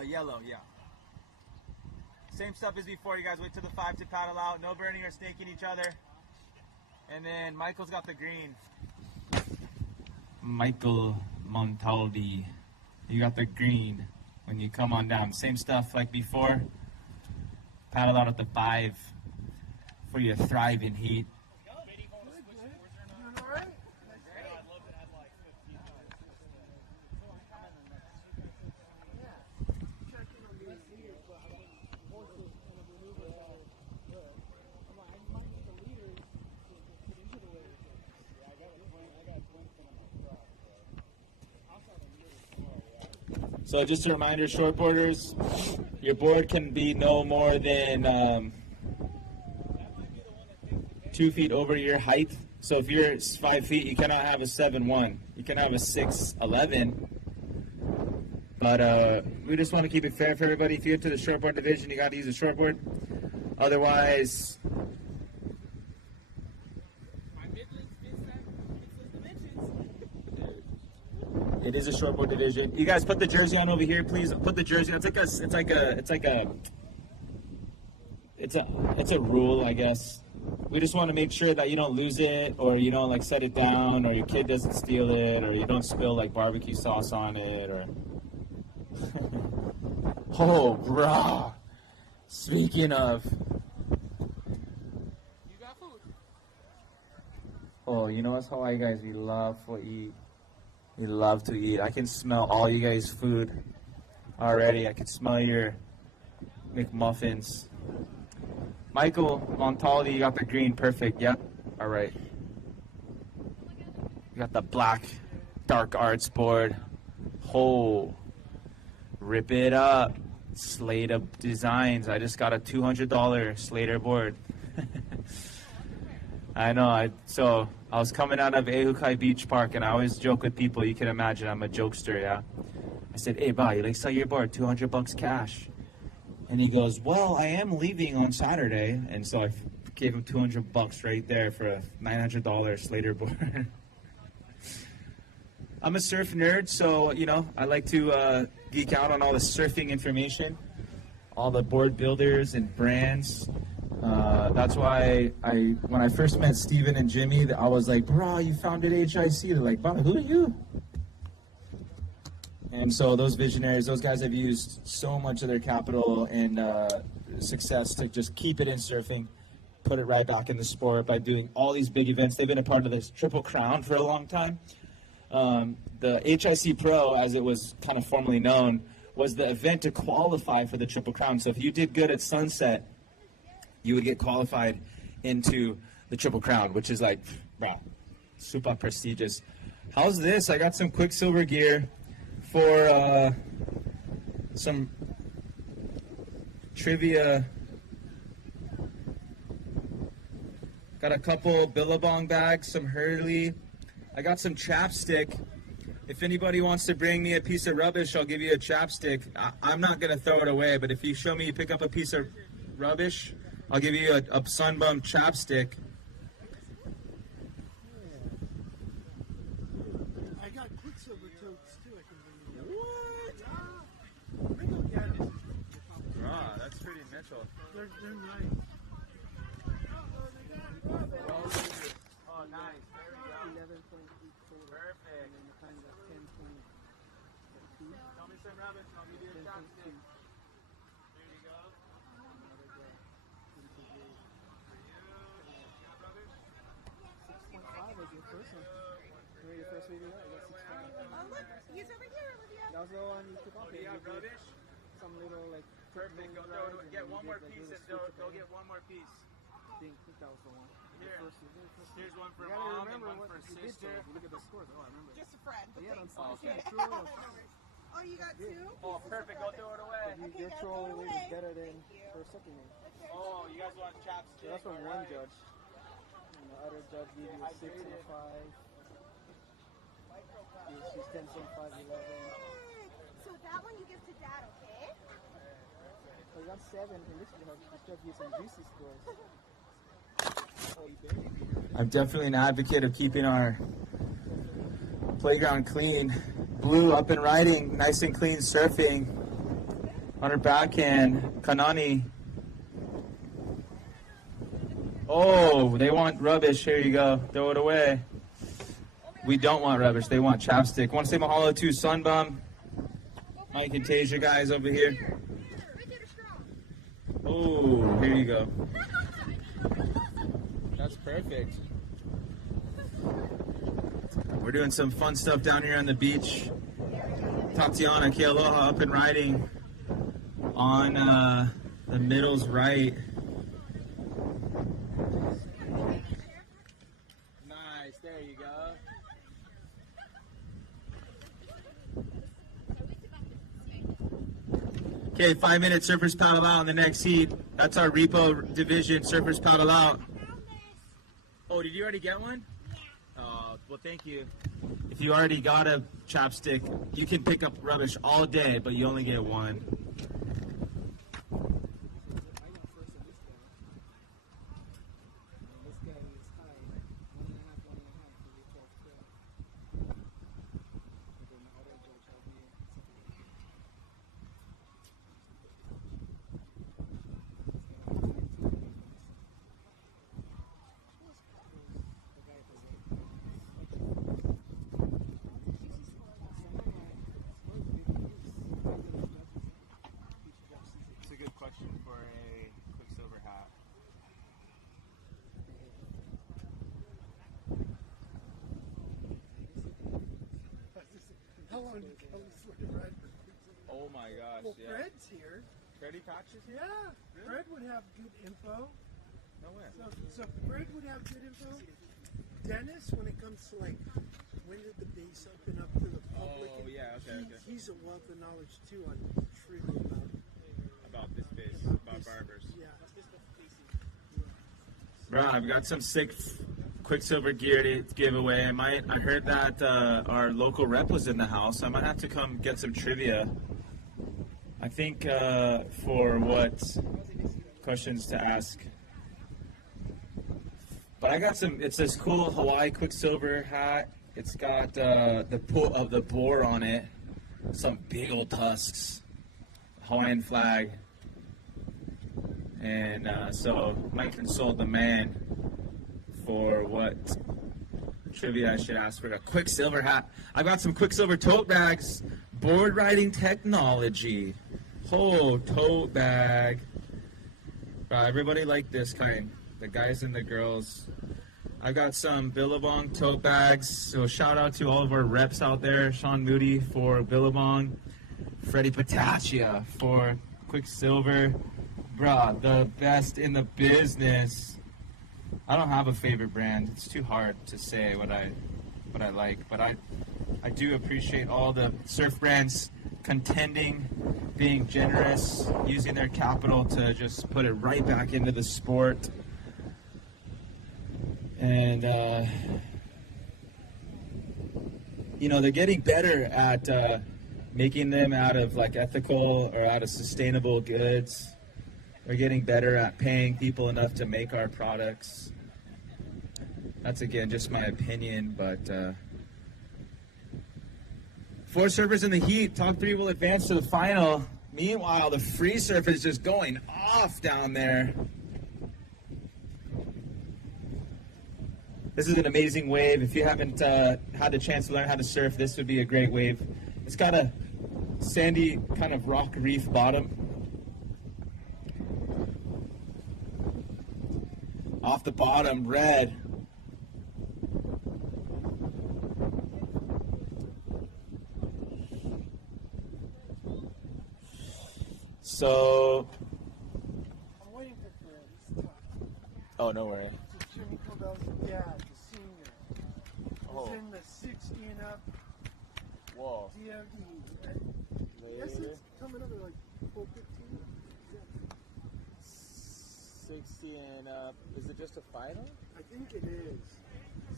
Yellow, yeah. Same stuff as before, you guys. Wait till the 5 to paddle out. No burning or snaking each other. And then Michael's got the green. Michael Montaldi, you got the green. When you come on down, same stuff like before. Paddle out at the 5 for your thriving heat. So just a reminder, shortboarders, your board can be no more than 2 feet over your height. So if you're 5 feet, you cannot have a 7-1. You can have a 6-11. But we just want to keep it fair for everybody. If you get to the shortboard division, you got to use a shortboard. Otherwise, it is a shortboard division. You guys put the jersey on over here, please. Put the jersey on. It's a rule, I guess. We just want to make sure that you don't lose it, or you don't like set it down, or your kid doesn't steal it, or you don't spill like barbecue sauce on it, or. Oh, brah. Speaking of. You got food. Oh, you know us Hawaii guys, we love to eat. We love to eat. I can smell all you guys' food already. I can smell your McMuffins. Michael Montaldi, you got the green. Perfect. Yep. All right. You got the black dark arts board. Oh, rip it up. Slater Designs. I just got a $200 Slater board. I know. I was coming out of Ehukai Beach Park, and I always joke with people. You can imagine I'm a jokester, yeah. I said, "Hey, bye, you like sell your board, $200 cash." And he goes, "Well, I am leaving on Saturday," and so I gave him $200 right there for a $900 Slater board. I'm a surf nerd, so, you know, I like to geek out on all the surfing information, all the board builders and brands. That's why when I first met Steven and Jimmy, I was like, bro, you founded HIC. They're like, bro, who are you? And so those visionaries, those guys have used so much of their capital and success to just keep it in surfing, put it right back in the sport by doing all these big events. They've been a part of this Triple Crown for a long time. The HIC Pro, as it was kind of formally known, was the event to qualify for the Triple Crown. So if you did good at Sunset, you would get qualified into the Triple Crown, which is like, wow, super prestigious. How's this? I got some Quiksilver gear for some trivia. Got a couple Billabong bags, some Hurley. I got some chapstick. If anybody wants to bring me a piece of rubbish, I'll give you a chapstick. I'm not going to throw it away, but if you show me you pick up a piece of rubbish, I'll give you a sunbum chapstick. I got Quicksilver totes too. I can bring you. What? Bring them down. Ah, that's pretty Mitchell. They're nice. Oh, nice. There we go. 11.84. Perfect. And then the time was 10.2. Tell me some rubbish and I'll give you a chopstick. There you go. Another guy. For you. You got rubbish? 6.5 was your first one. Remember your first video? I got 6.5. Oh, look, he's over here, Olivia. That was the one you took off. Oh, do you have rubbish? Some little like. Perfect. Go throw it. Get one more piece and go get one more piece. I think that was the one. Here. Here's one for You gotta mom and remember one what for you did, sister. though. If you look at the scores. Oh, I remember. Just a friend. But yeah, Thanks. on Okay. Oh, you got two? Oh, perfect. Go throw it away. Your troll is better than her second name. Oh, you guys want chapstick? So that's from All one right. judge. And the other judge gave you a 6 and a 5. She's 10.5, 11. So that one you give to Dad, okay? So you got 7, and this judge gives some juicy scores. Oh, you barely beat her. I'm definitely an advocate of keeping our playground clean. Blue up and riding, nice and clean surfing. On her backhand, Kanani. Oh, they want rubbish. Here you go. Throw it away. We don't want rubbish. They want chapstick. Want to say mahalo to Sunbum, Mike and Tasia guys over here. Oh, here you go. That's perfect. We're doing some fun stuff down here on the beach. Tatiana Kealoha up and riding on the middle's right. Nice. There you go. Okay, 5-minute surfers paddle out in the next heat. That's our repo division, surfers paddle out. Oh, did you already get one? Yeah. Well, thank you. If you already got a chapstick, you can pick up rubbish all day, but you only get one. It's a good question for a Quicksilver hat. How long did Kelly swear to ride for Quicksilver? Oh my gosh, Well, yeah. Fred's here. Freddie Patches? Yeah, Fred would have good info. No way. So Fred would have good info. Dennis, when it comes to like, when did the base open up to the public? Oh, yeah, okay, okay. He's a wealth of knowledge too on trivia About this base, about barbers. Yeah. Bro, I've got some sick Quicksilver gear to give away. I heard that our local rep was in the house. I might have to come get some trivia. I think for what questions to ask. But I got some, it's this cool Hawai'i Quicksilver hat. It's got the pull of the board on it, some big old tusks, Hawaiian flag, and so might consult the man for what trivia I should ask for. A Quicksilver hat. I've got some Quicksilver tote bags, board riding technology. Oh, tote bag. Everybody like this kind, the guys and the girls. I've got some Billabong tote bags, so shout out to all of our reps out there. Sean Moody for Billabong, Freddie Patachia for Quicksilver. Bruh, the best in the business. I don't have a favorite brand. It's too hard to say what I like, but I do appreciate all the surf brands contending, being generous, using their capital to just put it right back into the sport. And, you know, they're getting better at making them out of like ethical or out of sustainable goods. We're getting better at paying people enough to make our products. That's, again, just my opinion, but 4 surfers in the heat. Top 3 will advance to the final. Meanwhile, the free surf is just going off down there. This is an amazing wave. If you haven't had the chance to learn how to surf, this would be a great wave. It's got a sandy kind of rock reef bottom. Off the bottom, red. So, I'm waiting for Fred. oh, no way. Jimmy Cobell's dad, the senior. Oh. He's in the 60 and up Whoa. DOD. Yes, it's coming up at like 4:15. 60 and up. Is it just a final? I think it is.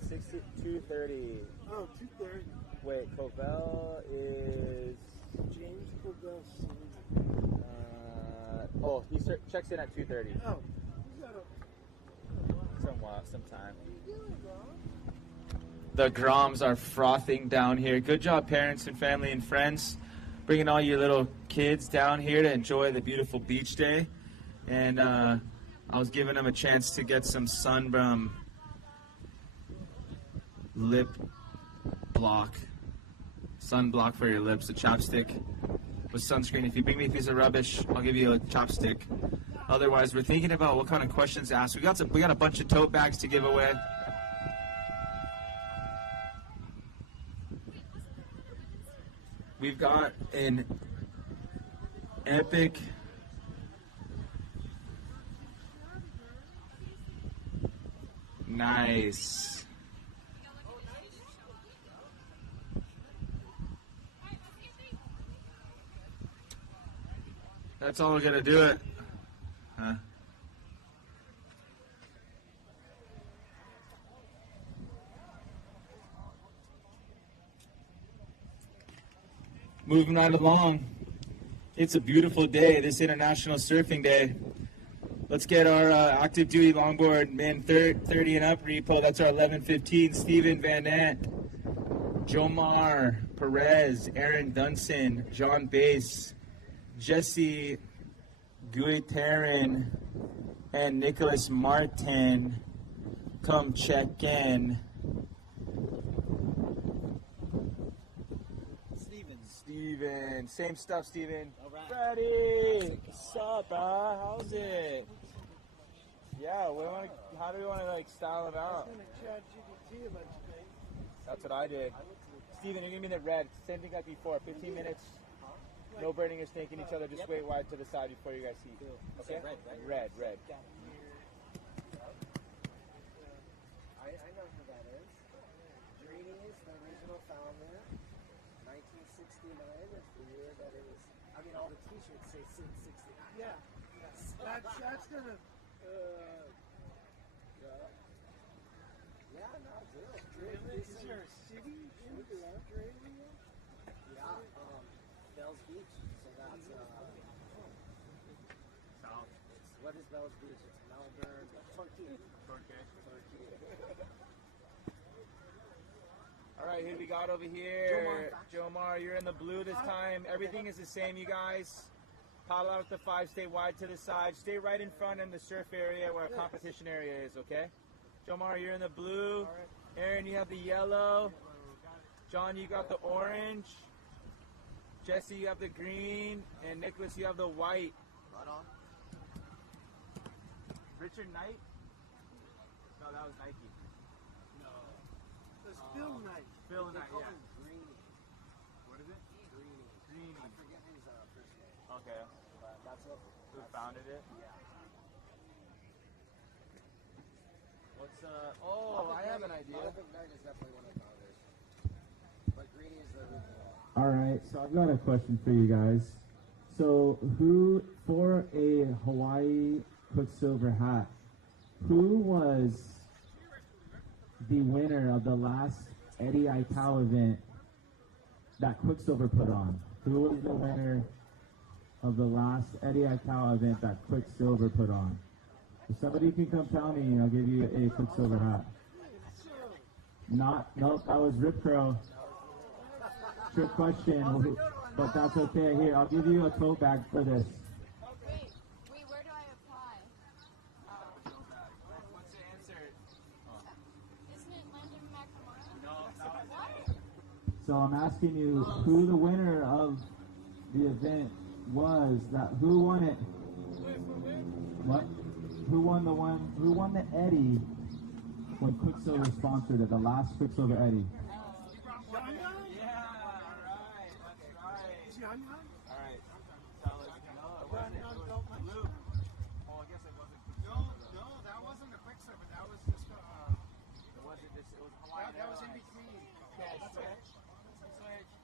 60, 230. Oh, 2:30. Wait, Cobell is... James Cobell Senior. He checks in at 2:30. Oh, he's got a... Sometime. The Groms are frothing down here. Good job, parents and family and friends, bringing all your little kids down here to enjoy the beautiful beach day. And I was giving them a chance to get some sunblock lip sunblock for your lips, a chapstick with sunscreen. If you bring me a piece of rubbish, I'll give you a chopstick. Otherwise, we're thinking about what kind of questions to ask. We got a bunch of tote bags to give away. We've got an epic nice. That's all we're gonna do it. Huh? Moving right along. It's a beautiful day, this International Surfing Day. Let's get our active duty longboard men 30 and up repo. That's our 11:15. Steven Van Ant, Jomar Perez, Aaron Dunson, John Bass, Jesse Guiterin, and Nicholas Martin come check in. Steven, same stuff, Steven. All right. Freddie, what's up, how's it? Yeah, how do we want to like style it out? That's what I did. Steven, you're gonna be in the red. Same thing like before. 15 minutes. No burning or stinking each other. Just wait wide to the side before you guys see. Okay? Red. I know who that is. Dreamies, the original founder. 1969 is the year that it was. I mean, all the T-shirts say 669. Yeah. That's gonna. Yeah, no, good. Is there a city in Australia? Yeah, Bells Beach. So that's South. what is Bells Beach? It's Melbourne, Turkey. All right, who we got over here? Jomar, you're in the blue this time. Everything is the same, you guys. Paddle out to 5, stay wide to the side. Stay right in front in the surf area where our competition area is, okay? Jomar, you're in the blue. Aaron, you have the yellow. John, you got the orange. Jesse, you have the green. And Nicholas, you have the white. Right on. Richard Knight? No, that was Nike. No. It's Phil Knight. Phil Knight, yeah. Greenie. What is it? Greenie. Greenie. I forget his first name. Okay. But that's what. Who founded it? Yeah. What's I have an idea. I think Knight is definitely one of the founders. But Greenie is the original. All right, so I've got a question for you guys. So, who, for a Hawaii Quicksilver hat, who was the winner of the last Eddie Aikau event that Quicksilver put on? Who was the winner of the last Eddie Aikau event that Quicksilver put on? If somebody can come tell me, I'll give you a Quicksilver hat. Nope, that was Rip Crow. Trick question, but that's okay. Here, I'll give you a tote bag for this. Wait, where do I apply? What's the answer? Isn't it Landon McNamara? No, What? So I'm asking you who the winner of the event was. Who won it? What? Who won the Eddie when Quicksilver sponsored it? The last Quicksilver Eddie. Alright, tell us. No, it wasn't. It was Luke. Oh, I guess it wasn't. No, that wasn't a Quicksilver. That was just It wasn't this. It was Hawaiian. that was in Airlines. between. Okay, switch.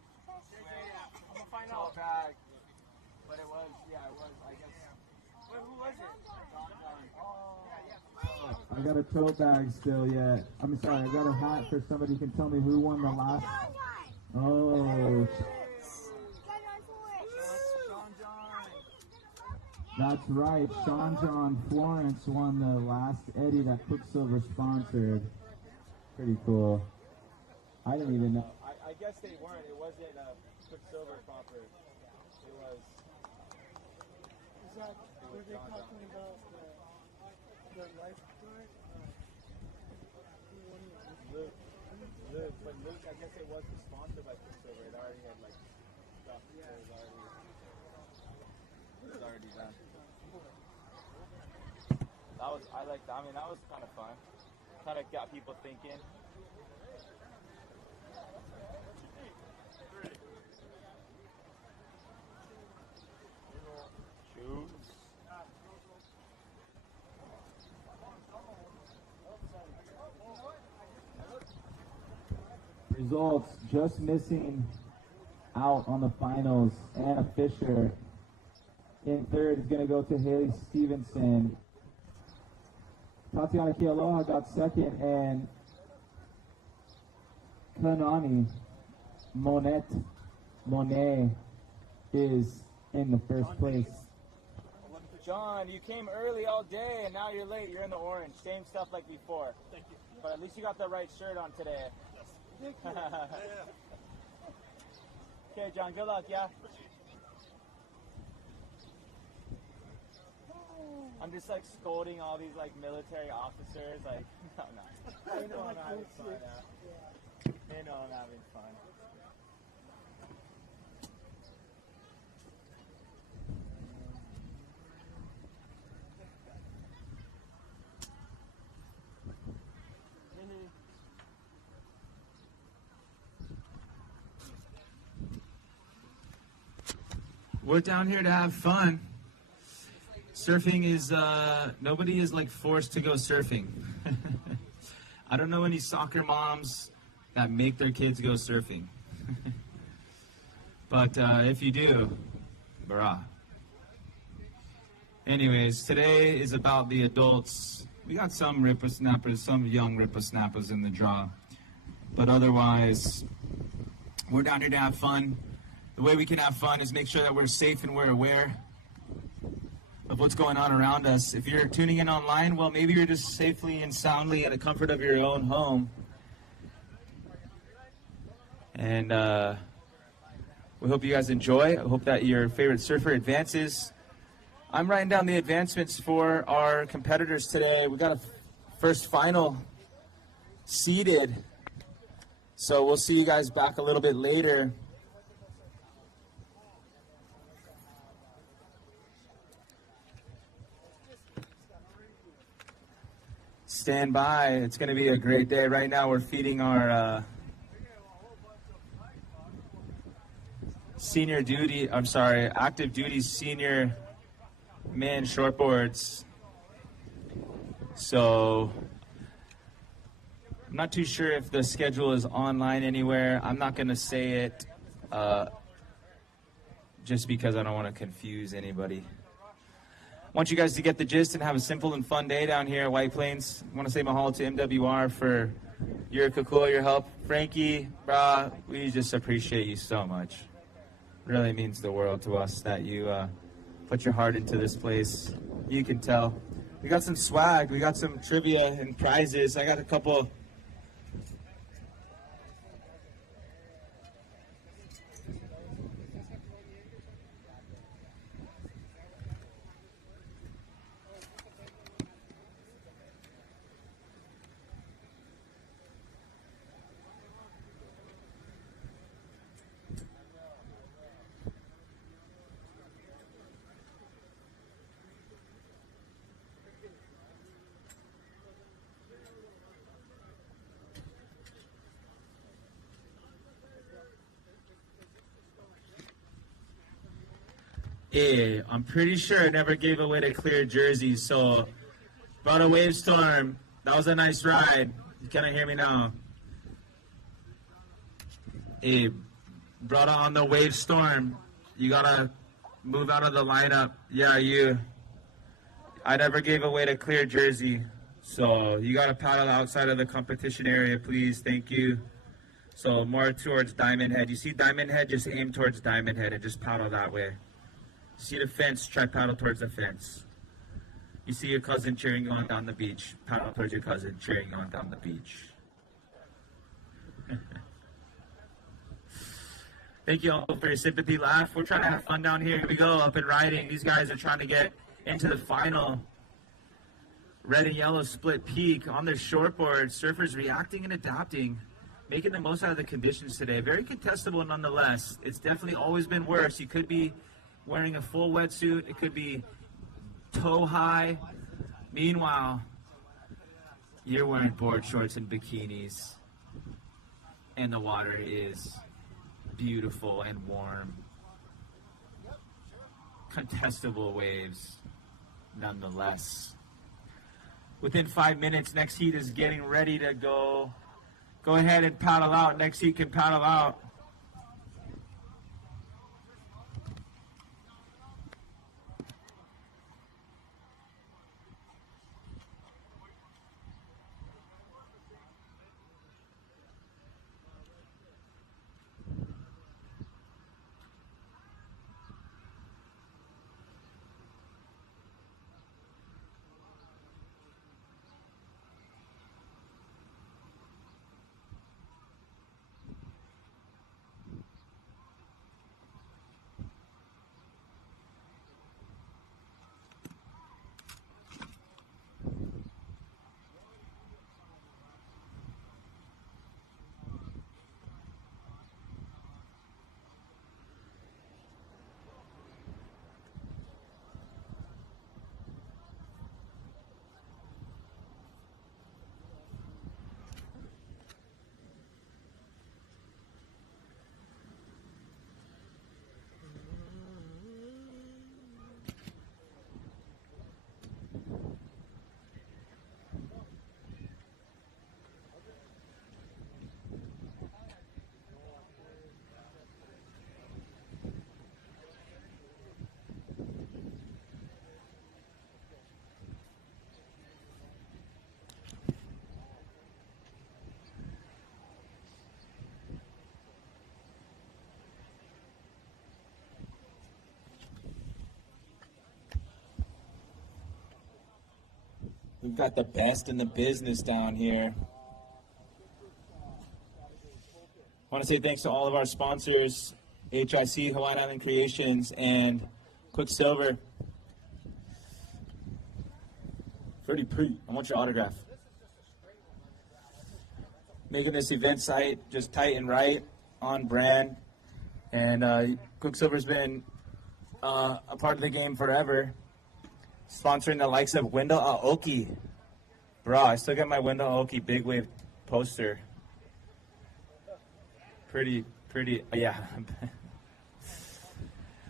I'm gonna find out bag. But it was, it was, I guess. Wait, who was it? I got a tote bag still yet. I'm sorry, I got a hat for somebody who can tell me who won the last. Oh. That's right. Sean John Florence won the last Eddie that Quicksilver sponsored. Pretty cool. I didn't even know. I guess they weren't. It wasn't Quicksilver proper. It was. Is that were they talking about the lifeguard? Luke, but Luke, I guess it wasn't sponsored by Quicksilver. It already had like stuff. Yeah. It was already done. I like that. I mean, that was kind of fun. Kind of got people thinking. Shoes. Results just missing out on the finals. Anna Fisher in third is going to go to Haley Stevenson. Tatiana Kealoha got second, and Kanani Monet is in the first place. John, you came early all day and now you're late. You're in the orange. Same stuff like before. Thank you. But at least you got the right shirt on today. Yes. Okay, John, good luck, yeah? I'm just like scolding all these like military officers. Like, no. They know I'm having fun. They know I'm having fun. We're down here to have fun. Surfing is, nobody is like forced to go surfing. I don't know any soccer moms that make their kids go surfing. But if you do, brah. Anyways, today is about the adults. We got some rippersnappers, some young rippersnappers in the draw. But otherwise, we're down here to have fun. The way we can have fun is make sure that we're safe and we're aware of what's going on around us. If you're tuning in online, well, maybe you're just safely and soundly in the comfort of your own home. And we hope you guys enjoy. I hope that your favorite surfer advances. I'm writing down the advancements for our competitors today. We got a first final seeded. So we'll see you guys back a little bit later. Stand by. It's going to be a great day. Right now we're feeding our active duty senior men shortboards. So I'm not too sure if the schedule is online anywhere. I'm not going to say it just because I don't want to confuse anybody. I want you guys to get the gist and have a simple and fun day down here at White Plains. I want to say mahalo to MWR for your kakua, your help. Frankie, brah, we just appreciate you so much. Really means the world to us that you put your heart into this place. You can tell. We got some swag. We got some trivia and prizes. I got a couple. Yeah, I'm pretty sure I never gave away the clear jerseys, so brought a wave storm. That was a nice ride. You can't hear me now. Hey, brought on the wave storm. You gotta move out of the lineup. Yeah, you. I never gave away the clear jersey, so you gotta paddle outside of the competition area, please. Thank you. So more towards Diamond Head. You see Diamond Head? Just aim towards Diamond Head and just paddle that way. See the fence, try paddle towards the fence. You see your cousin cheering you on down the beach, paddle towards your cousin cheering you on down the beach. Thank you all for your sympathy laugh. We're trying to have fun down here. Here we go, up and riding. These guys are trying to get into the final. Red and yellow split peak on their shortboard. Surfers reacting and adapting, making the most out of the conditions today. Very contestable nonetheless. It's definitely always been worse. You could be wearing a full wetsuit. It could be toe high. Meanwhile, you're wearing board shorts and bikinis, and the water is beautiful and warm. Contestable waves, nonetheless. Within 5 minutes, next heat is getting ready to go. Go ahead and paddle out. Next heat can paddle out. We've got the best in the business down here. want to say thanks to all of our sponsors, HIC, Hawaiian Island Creations, and Quicksilver. Pretty pretty. I want your autograph. Making this event site just tight and right, on brand. And Quicksilver's been a part of the game forever. Sponsoring the likes of Wendell Aoki. Bro, I still got my Wendell Aoki big wave poster. Pretty, yeah.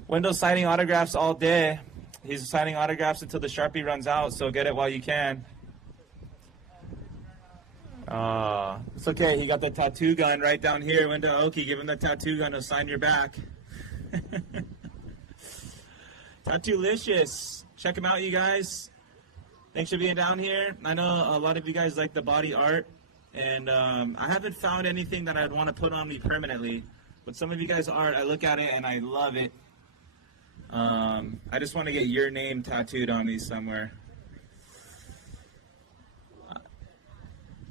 Wendell's signing autographs all day. He's signing autographs until the Sharpie runs out, so get it while you can. It's okay, he got the tattoo gun right down here. Wendell Aoki, give him the tattoo gun, he'll sign your back. Tattoolicious. Check him out, you guys. Thanks for being down here. I know a lot of you guys like the body art, and I haven't found anything that I'd want to put on me permanently, but some of you guys' art, I look at it and I love it. I just want to get your name tattooed on me somewhere.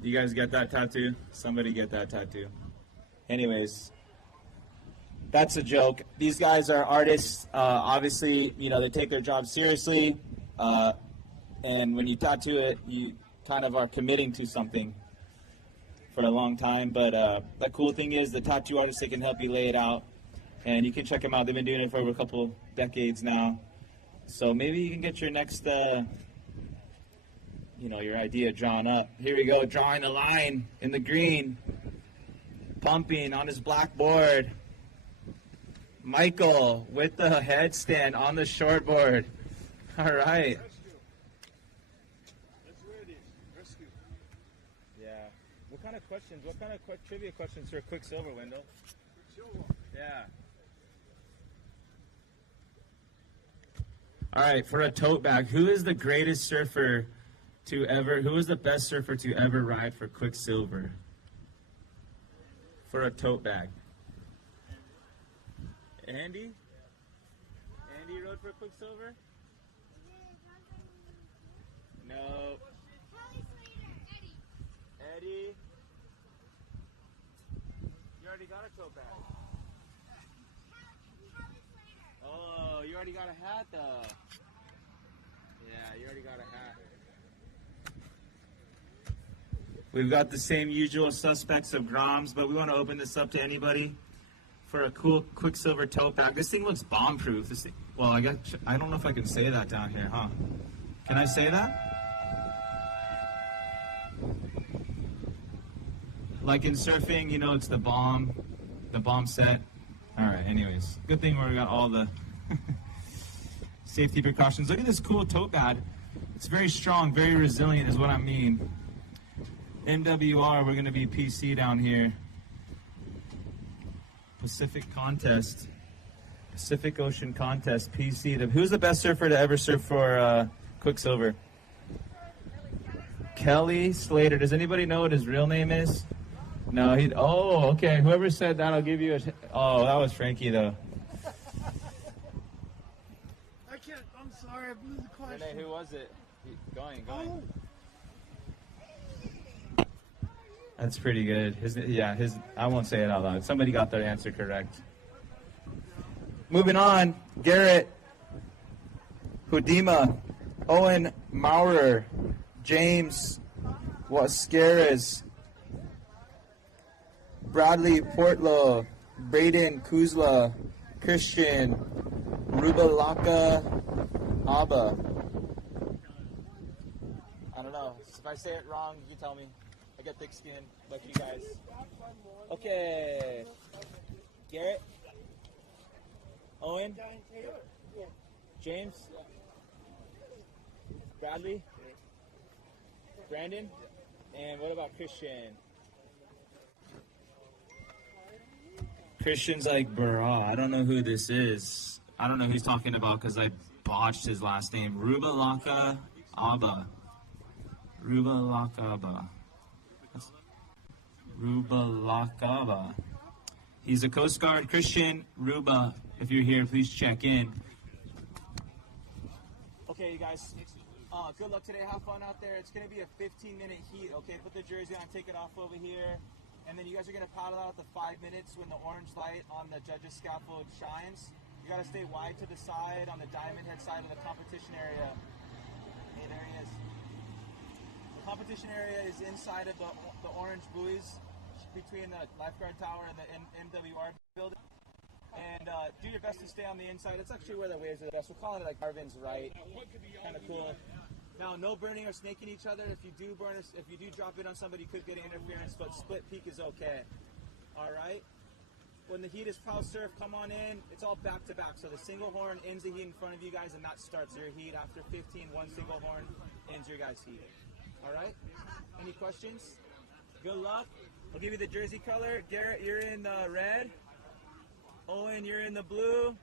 You guys get that tattoo? Somebody get that tattoo. Anyways, that's a joke. These guys are artists. Obviously, you know, they take their job seriously. And when you tattoo it, you kind of are committing to something for a long time. But the cool thing is the tattoo artists, they can help you lay it out. And you can check them out. They've been doing it for over a couple decades now. So maybe you can get your next, your idea drawn up. Here we go, drawing a line in the green. Pumping on his blackboard. Michael with the headstand on the shortboard. All right. Yeah. What kind of questions? What kind of trivia questions for Quicksilver, Wendell? Yeah. All right, for a tote bag, who is the greatest surfer to ever, who is the best surfer to ever ride for Quicksilver? For a tote bag. Andy? Andy rode for Quicksilver? No. Eddie? You already got a tote bag. Oh, you already got a hat though. Yeah, you already got a hat. We've got the same usual suspects of Groms, but we want to open this up to anybody for a cool Quicksilver tote bag. This thing looks bomb-proof. This thing, well, I don't know if I can say that down here, huh? Can I say that? Like in surfing, you know, it's the bomb set. All right, anyways. Good thing we got all the safety precautions. Look at this cool tote bag. It's very strong, very resilient is what I mean. MWR, we're going to be PC down here. Pacific Ocean Contest, PC. Who's the best surfer to ever surf for Quicksilver? Kelly Slater. Does anybody know what his real name is? No, oh, okay. Whoever said that, I'll give you oh, that was Frankie, though. I can't, I'm sorry, I blew the question. Renee, who was it? Going. Oh. That's pretty good. I won't say it out loud. Somebody got their answer correct. Moving on, Garrett Hudima, Owen Maurer, James Wascaras, Bradley Portlow, Braden Kuzla, Christian Rubalaka Abba. I don't know. If I say it wrong, you tell me. I got thick skin, like you guys. Okay. Garrett? Owen? James? Bradley? Brandon? And what about Christian? Christian's like, bro, I don't know who this is. I don't know who he's talking about because I botched his last name. Rubalaka Abba. Rubalakaba. Rubalakaba. He's a Coast Guard. Christian Ruba, if you're here, please check in. Okay, you guys. Good luck today. Have fun out there. It's going to be a 15-minute heat. Okay, put the jersey on, take it off over here. and then you guys are going to paddle out the 5 minutes when the orange light on the judges' scaffold shines. You got to stay wide to the side on the diamond head side of the competition area. Hey, there he is. The competition area is inside of the orange buoys between the lifeguard tower and the MWR building. And do your best to stay on the inside. It's actually where the waves are the best. We're calling it like Marvin's right. Kind of cool. Now, no burning or snaking each other. If you do burn, if you do drop it on somebody, you could get interference, but split peak is okay. All right? When the heat is prow surf, come on in. It's all back to back. So the single horn ends the heat in front of you guys, and that starts your heat. After 15, one single horn ends your guys' heat. All right? Any questions? Good luck. I'll give you the jersey color. Garrett, you're in the red. Owen, you're in the blue.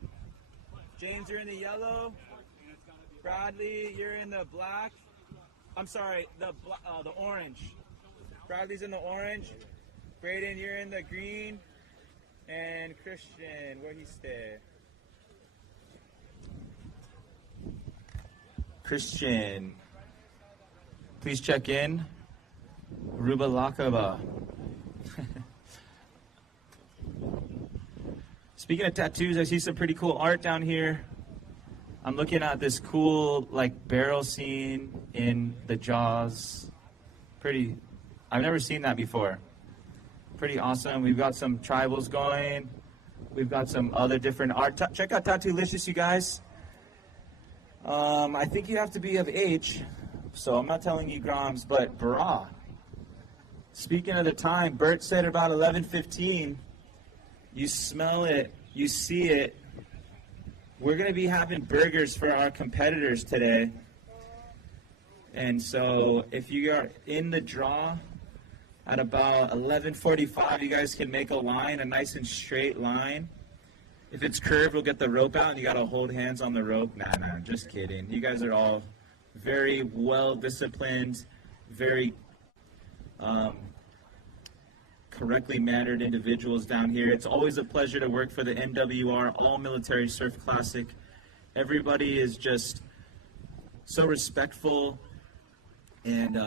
James, you're in the yellow. Bradley, you're in the black. I'm sorry, the orange. Bradley's in the orange. Braden, you're in the green. And Christian, where he stay? Christian, please check in. Ruba Lakaba. Speaking of tattoos, I see some pretty cool art down here. I'm looking at this cool like barrel scene in the Jaws. I've never seen that before. Pretty awesome. We've got some tribals going. We've got some other different art. Check out Tattoolicious, you guys. I think you have to be of age, so I'm not telling you Groms, but brah. Speaking of the time, Bert said about 11:15. You smell it, you see it. We're going to be having burgers for our competitors today. And so if you are in the draw at about 11:45, you guys can make a line, a nice and straight line. If it's curved, we'll get the rope out and you got to hold hands on the rope. Nah, just kidding. You guys are all very well disciplined, very correctly mannered individuals down here. It's always a pleasure to work for the NWR All Military Surf Classic. Everybody is just so respectful, and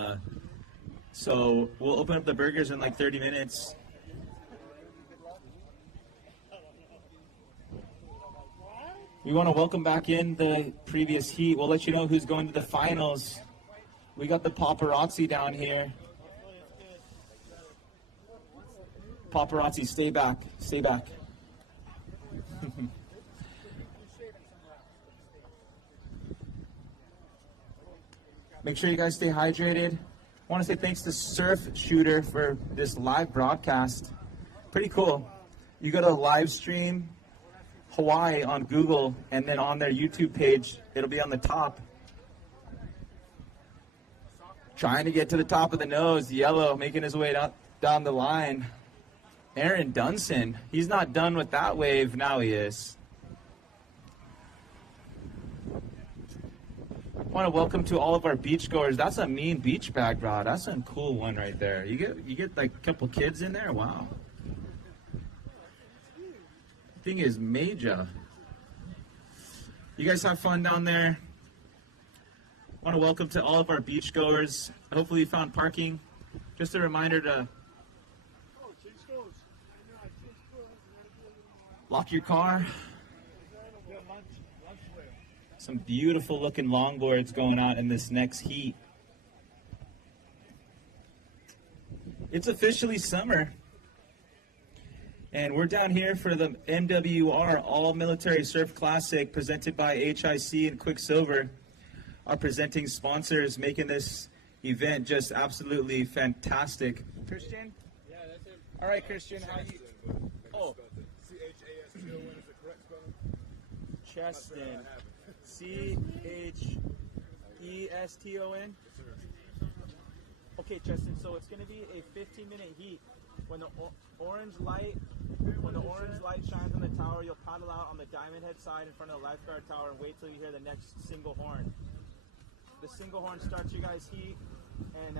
so we'll open up the burgers in like 30 minutes. We want to welcome back in the previous heat. We'll let you know who's going to the finals. We got the paparazzi down here. Paparazzi, stay back. Stay back. Make sure you guys stay hydrated. I want to say thanks to Surf Shooter for this live broadcast. Pretty cool. You go to live stream Hawai'i on Google, and then on their YouTube page, it'll be on the top. Trying to get to the top of the nose, yellow, making his way down the line. Aaron Dunson, he's not done with that wave. Now he is. I want to welcome to all of our beachgoers. That's a mean beach bag rod. That's a cool one right there. You get like a couple kids in there. Wow. Thing is major. You guys have fun down there. I want to welcome to all of our beachgoers. Hopefully you found parking. Just a reminder to lock your car. Some beautiful looking longboards going out in this next heat. It's officially summer. And we're down here for the MWR All Military Surf Classic presented by HIC and Quicksilver. Our presenting sponsors making this event just absolutely fantastic. Christian? Yeah, that's it. All right, Christian. How you? Oh. C-H-A-S-T-O-N is the correct spelling. Cheston. C-H-E-S-T-O-N? Okay, Cheston, so it's going to be a 15-minute heat. When the orange light shines on the tower, you'll paddle out on the diamond head side in front of the lifeguard tower and wait till you hear the next single horn. The single horn starts your guys' heat, and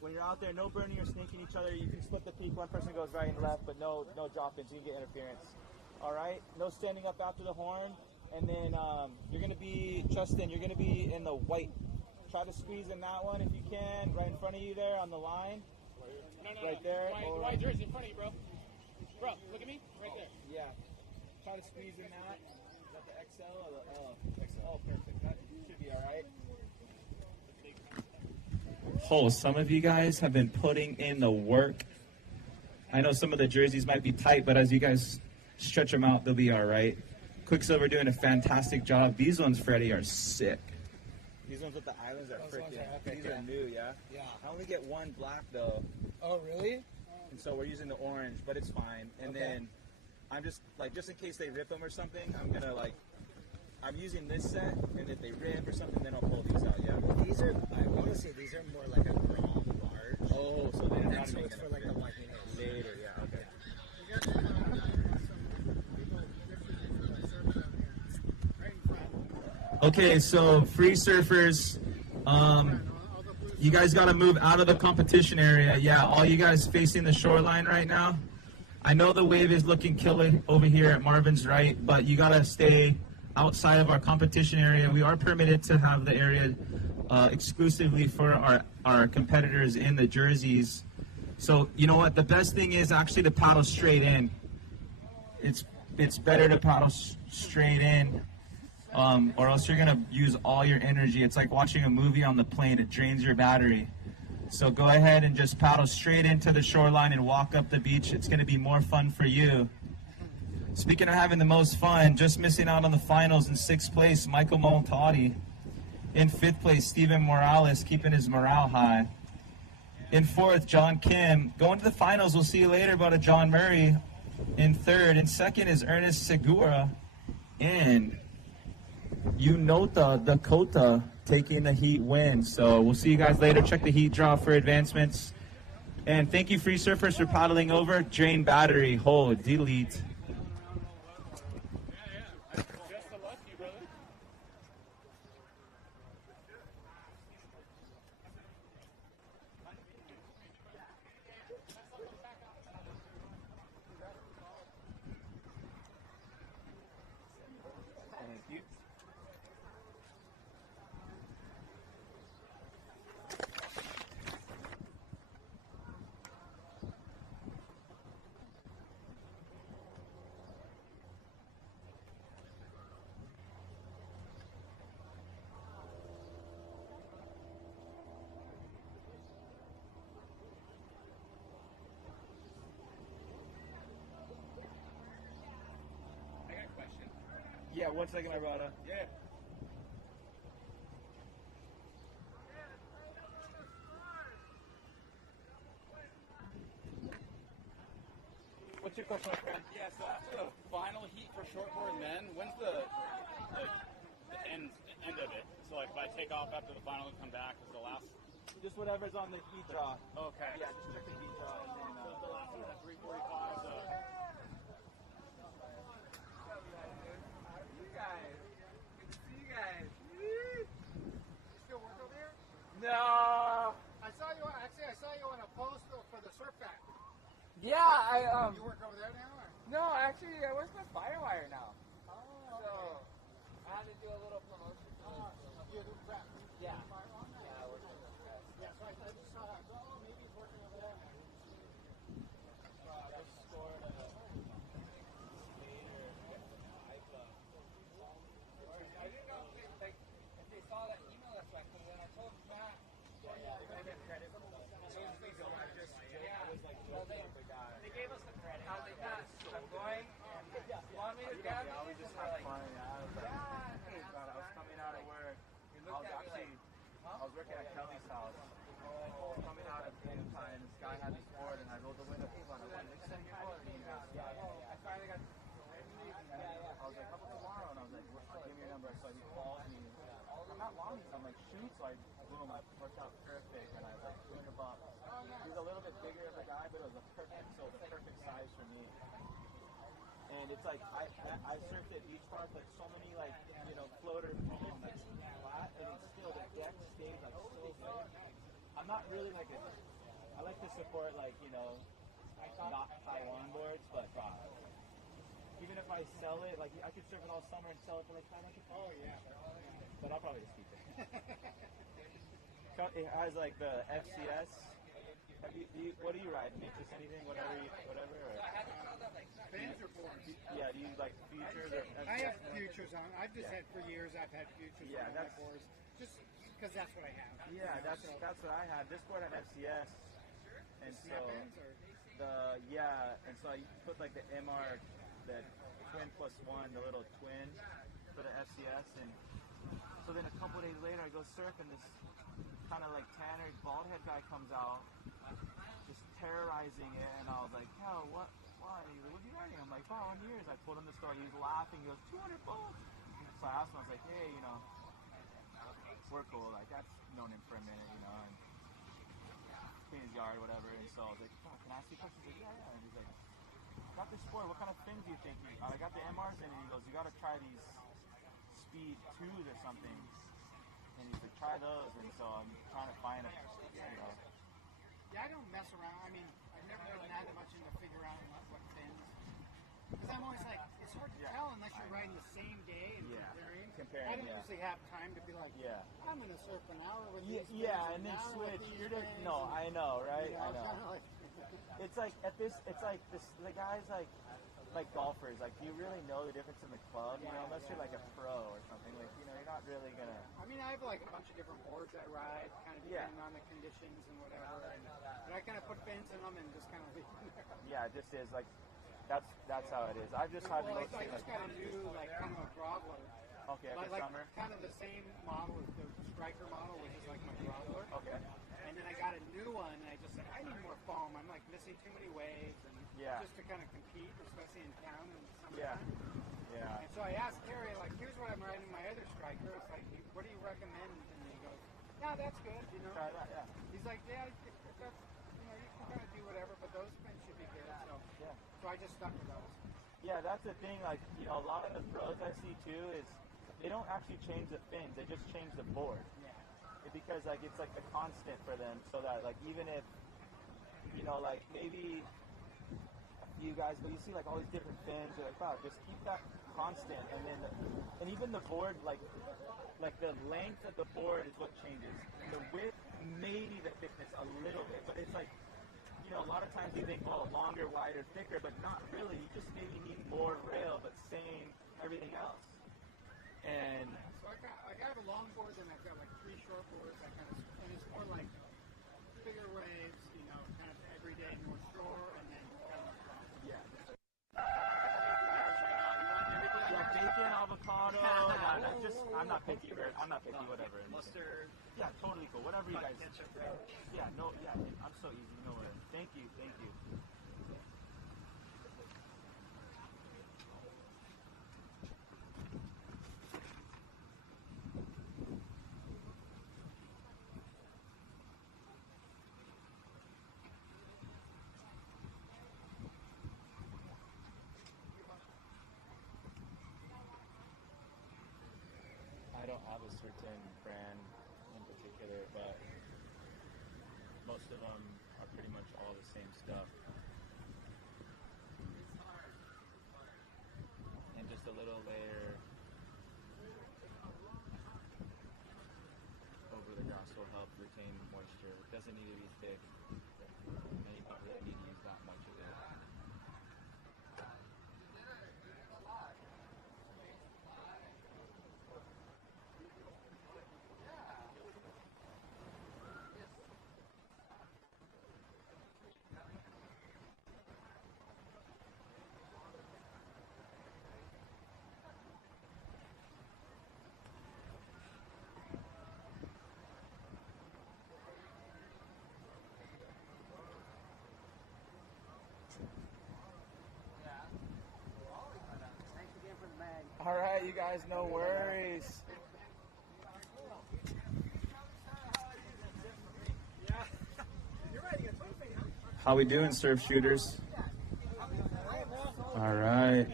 when you're out there, no burning or snaking each other. You can split the peak. One person goes right and left, but no drop-ins. You can get interference. All right? No standing up after the horn. And then you're going to be, Justin, you're going to be in the white. Try to squeeze in that one if you can, right in front of you there on the line. No. Right there? The Or... white jersey in front of you, bro. Bro, look at me. Right there. Yeah. Try to squeeze in that. Is that the XL or the L? XL. Oh, perfect. That should be all right. Oh, some of you guys have been putting in the work. I know some of the jerseys might be tight, but as you guys stretch them out, they'll be all right. Quiksilver doing a fantastic job. These ones, Freddie, are sick. These ones with the islands are Those ones freaking. are epic, These are new, yeah? Yeah. I only get one black, though. Oh, really? And so we're using the orange, but it's fine. And Okay. then I'm just, like, just in case they rip them or something, I'm going to, like, I'm using this set, and if they rip or something, then I'll pull these out, yeah? Well, these are, I want to say these are more like a grand large. Oh, so they're And not so even it's for gonna like fit. the lightning edge. Later, yeah, okay. You got some people different surfers out here. Right in front. Okay, so free surfers, you guys got to move out of the competition area. Yeah, all you guys facing the shoreline right now. I know the wave is looking killer over here at Marvin's Right, but you got to stay outside of our competition area. We are permitted to have the area exclusively for our competitors in the jerseys. So, you know what? The best thing is actually to paddle straight in. It's better to paddle straight in. Or else you're going to use all your energy. It's like watching a movie on the plane. It drains your battery. So go ahead and just paddle straight into the shoreline and walk up the beach. It's going to be more fun for you. Speaking of having the most fun, just missing out on the finals in 6th place, Michael Montati. In 5th place, Steven Morales, keeping his morale high. In 4th, John Kim. Going to the finals, we'll see you later about a John Murray. In 3rd. In 2nd is Ernest Segura. And Unota Dakota taking the heat win. So we'll see you guys later. Check the heat draw for advancements. And thank you, free surfers, for paddling over. Drain battery. Hold. Delete. Yeah, 1 second, my brother. Yeah. What's your question, my friend? Yeah, so after the final heat for shortboard men, when's the end of it? So like if I take off after the final and come back, is the last? Just whatever's on the heat draw. Okay. Yeah, just check the heat draw. And then, So the last one at 3:45. So. No. I saw you on a post for the surf pack. Yeah, I You work over there now? Or? No, actually, I work with Firewire now. Oh. So I had to do a little promotion. You do prep. Yeah. Yeah, I work with prep. Yeah, so I just saw that. Oh, maybe he's working over there. I scored a skater I didn't know if they saw that email that's right, because then I told Matt. They gave us the credit. I was like, Matt, I'm going. You want me to grab Yeah, we these? just And they're had like, fun. Yeah, I was like, yeah. hey, God, I was coming out of work. I was actually, I was working at Kelly's house. Coming out at game time, this guy had his board, and I rolled the window. Hey, man, I want to send your board. And he goes, yeah. I finally got. I was like, how about tomorrow? And I was like, give me your number. So he calls me. I'm not long. I'm like, shoot. So I, boom, I worked out perfect, and I was like, $200. He's a little bit bigger of a guy, but it was the perfect size for me. And it's like I surfed at beach park, like so many like floater palms like flat, and it's still the deck stays like so good. I'm not really like I like to support like not Taiwan boards, but even if I sell it, like I could surf it all summer and sell it for like $500. Oh, yeah. But I'll probably just keep it. It has like the FCS What are you riding? Just anything, whatever? Or? Fins or boards? Yeah, do you like futures or? I have futures on. I've just had for years. I've had futures on my boards, just because that's what I have. Yeah, that's what I had. This board had FCS, and so and so I put like the MR, the twin plus one, the little twin for the FCS, and so then a couple days later I go surf and this kind of like tanner bald head guy comes out, just terrorizing it, and I was like, "Hell, what? Why? He's like, what are you riding?" I'm like, "Oh, on years." I told him the story. He was laughing. He goes, "200 bucks." So I asked him. I was like, "Hey, we're cool. Like that's known him for a minute, and clean his yard, whatever." And so I was like, "Oh, can I ask you a question?" He's like, "Yeah." And he's like, "Got this sport. What kind of fins do you think?" I got the MRs in, and he goes, "You got to try these Speed 2s or something." And he's like, "Try those." And so I'm trying to find it. Yeah, I don't mess around. I mean, I've never been that much into figuring out what fins. Because I'm always like, it's hard to tell unless you're riding the same day and comparing. I don't usually have time to be like, I'm going to surf an hour with these fins and then switch. No, I know, right? I know. It's like the guys like golfers, like, do you really know the difference in the club? Unless you're like a pro or something, like, you're not really gonna. I mean, I have like a bunch of different boards I ride, kind of depending on the conditions and whatever. But I kind of put fins in them and just kind of leave them there. Yeah, it just is like that's how it is. I've just had I just got a new like kind of a groveler. Okay, for summer. Kind of the same model as the Striker model, which is like my groveler. Okay. And then I got a new one, and I just said, I need more foam. I'm like missing too many waves, and just to kind of compete, especially in town and summertime. Yeah. And so I asked Terry, like, here's what I'm riding my other Striker. It's like, what do you recommend? And he goes, yeah, that's good, Try that, yeah. He's like, yeah, that's, you can kind of do whatever, but those fins should be good. So I just stuck with those. Yeah, that's the thing. Like, a lot of the pros I see too is they don't actually change the fins; they just change the board. Because like it's like the constant for them, so that like even if like maybe you guys, but you see like all these different fins, you're like, wow, just keep that constant, and even the board, like the length of the board is what changes. The width, maybe the thickness a little bit, but it's like a lot of times you think, oh, longer, wider, thicker, but not really. You just maybe need more rail, but same everything else. And so I got a longboard, and I've got like 3 short boards. And it's more like bigger waves, kind of everyday North Shore, and then kind of bacon, avocado. I'm not picky, whatever. Mustard. Yeah, totally cool. Whatever you guys. Yeah, I'm so easy. No worries. Thank you. I don't have a certain brand in particular, but most of them are pretty much all the same stuff. And just a little layer over the grass will help retain moisture. It doesn't need to be thick. And you don't really need to use that much of it. All right, you guys, no worries. How we doing, surf shooters? All right.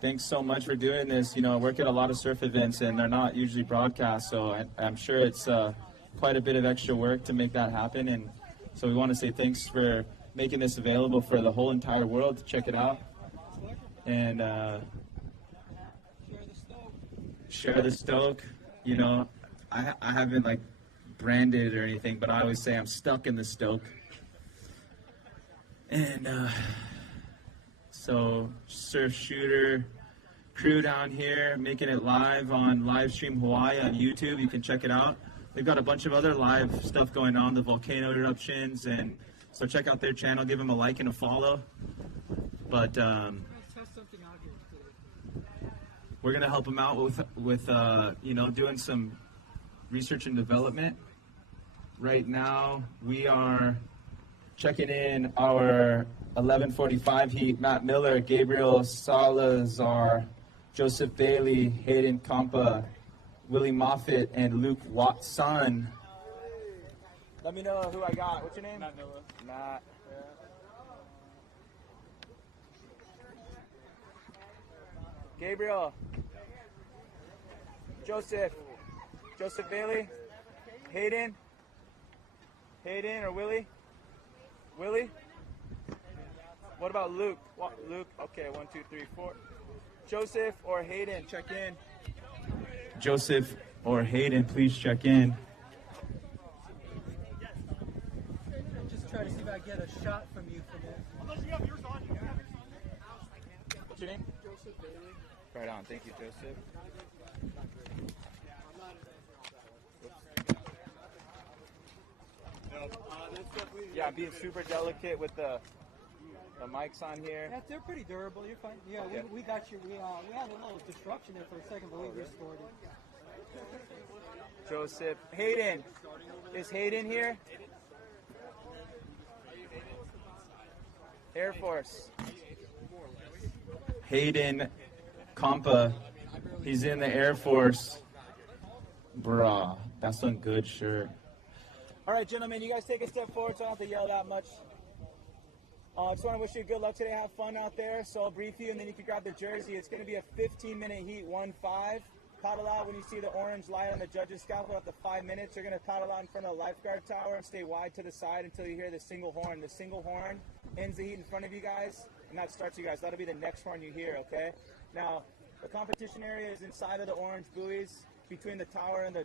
Thanks so much for doing this. I work at a lot of surf events, and they're not usually broadcast, so I'm sure it's quite a bit of extra work to make that happen. And so we want to say thanks for making this available for the whole entire world to check it out. And share the stoke. I haven't like branded or anything, but I always say I'm stuck in the stoke. And so surf shooter crew down here making it live on Livestream Hawaii on YouTube. You can check it out. They've got a bunch of other live stuff going on, the volcano eruptions, and so check out their channel. Give them a like and a follow. But Test something out here. we're gonna help them out with you know, doing some research and development. Right now we are checking in our 11:45 heat. Matt Miller, Gabriel Salazar, Joseph Bailey, Hayden Compa, Willie Moffitt, and Luke Watson. Let me know who I got. What's your name? Matt Miller. Matt. Gabriel. Joseph Bailey. Hayden or Willie? Willie? What about Luke? Luke? Okay, 1, 2, 3, 4. Joseph or Hayden, check in. Joseph or Hayden, please check in. Just try to see if I get a shot from you for this. Unless you have yours on, you can. What's your name? Joseph Bailey. Right on. Thank you, Joseph. Yeah, I'm being super delicate with the mics on here. Yeah, they're pretty durable. You're fine. Yeah, Okay. we got you. We had a little disruption there for a second, but we restored it. Joseph. Hayden. Is Hayden here? Air Force. Hayden Compa, he's in the Air Force. Bruh, that's some good shirt. All right, gentlemen, you guys take a step forward so I don't have to yell that much. I just want to wish you good luck today. Have fun out there. So I'll brief you, and then you can grab the jersey. It's going to be a 15-minute heat, 1-5. Paddle out when you see the orange light on the judge's scalpel after 5 minutes. You're going to paddle out in front of the lifeguard tower and stay wide to the side until you hear the single horn. The single horn ends the heat in front of you guys, and that starts you guys. That'll be the next horn you hear, okay? Now, the competition area is inside of the orange buoys between the tower and the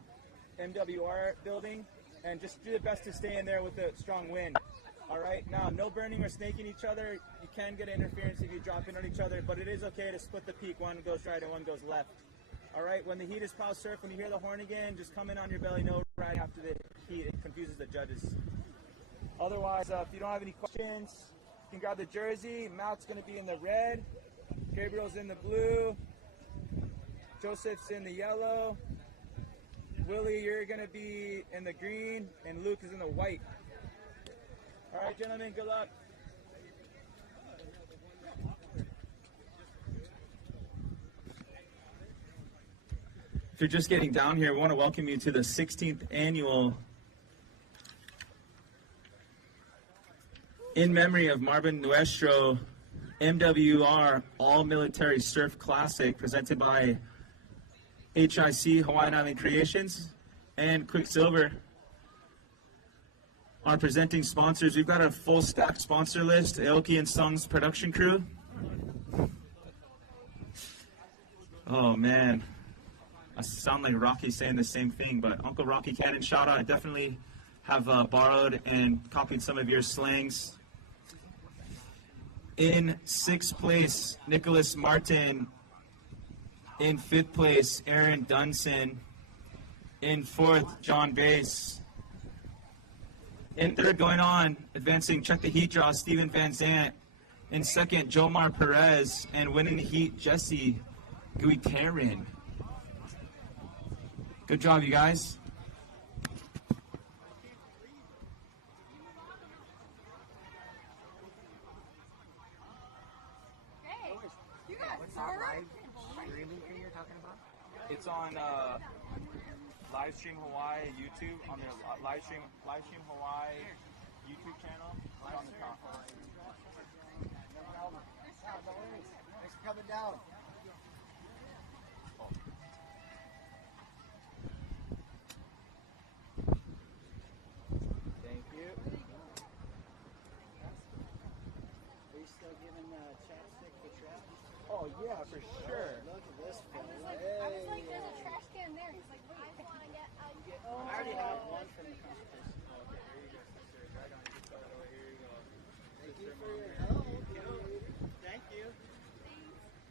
MWR building, and just do the best to stay in there with the strong wind. All right, now no burning or snaking each other. You can get interference if you drop in on each other, but it is okay to split the peak. One goes right and one goes left. All right, when the heat is pause surf, when you hear the horn again, just come in on your belly, no right after the heat. It confuses the judges. Otherwise, if you don't have any questions, you can grab the jersey. Matt's going to be in the red. Gabriel's in the blue. Joseph's in the yellow. Willie, you're going to be in the green, and Luke is in the white. All right, gentlemen, good luck. If you're just getting down here, we want to welcome you to the 16th annual In Memory of Marvin Nuestro MWR All Military Surf Classic, presented by HIC Hawaiian Island Creations and Quicksilver. Our presenting sponsors, we've got a full stack sponsor list. Aoki and Sons production crew. Oh man, I sound like Rocky saying the same thing, but Uncle Rocky Cannon shout out. I definitely have borrowed and copied some of your slangs. In 6th place, Nicholas Martin. In 5th place, Aaron Dunson. In 4th, John Bass. In 3rd, going on, advancing, check the heat draw, Steven Van Zant. In 2nd, Jomar Perez. And winning the heat, Jesse Guiterin. Good job, you guys. Hey, you guys are live streaming thing you're talking about? It's on Livestream Hawaii YouTube, on their Livestream Hawaii YouTube channel. It's on the top. Thanks for coming down. Thank you. Are you still giving chapstick for trash? Oh yeah, for sure. Look at this I was like, there's a trash can there. He's like, wait. I already have one from the competition. Okay, here you go, sister. Right on. You can throw it away. Here you go. Thank sure, for Mom. your help. Thank you.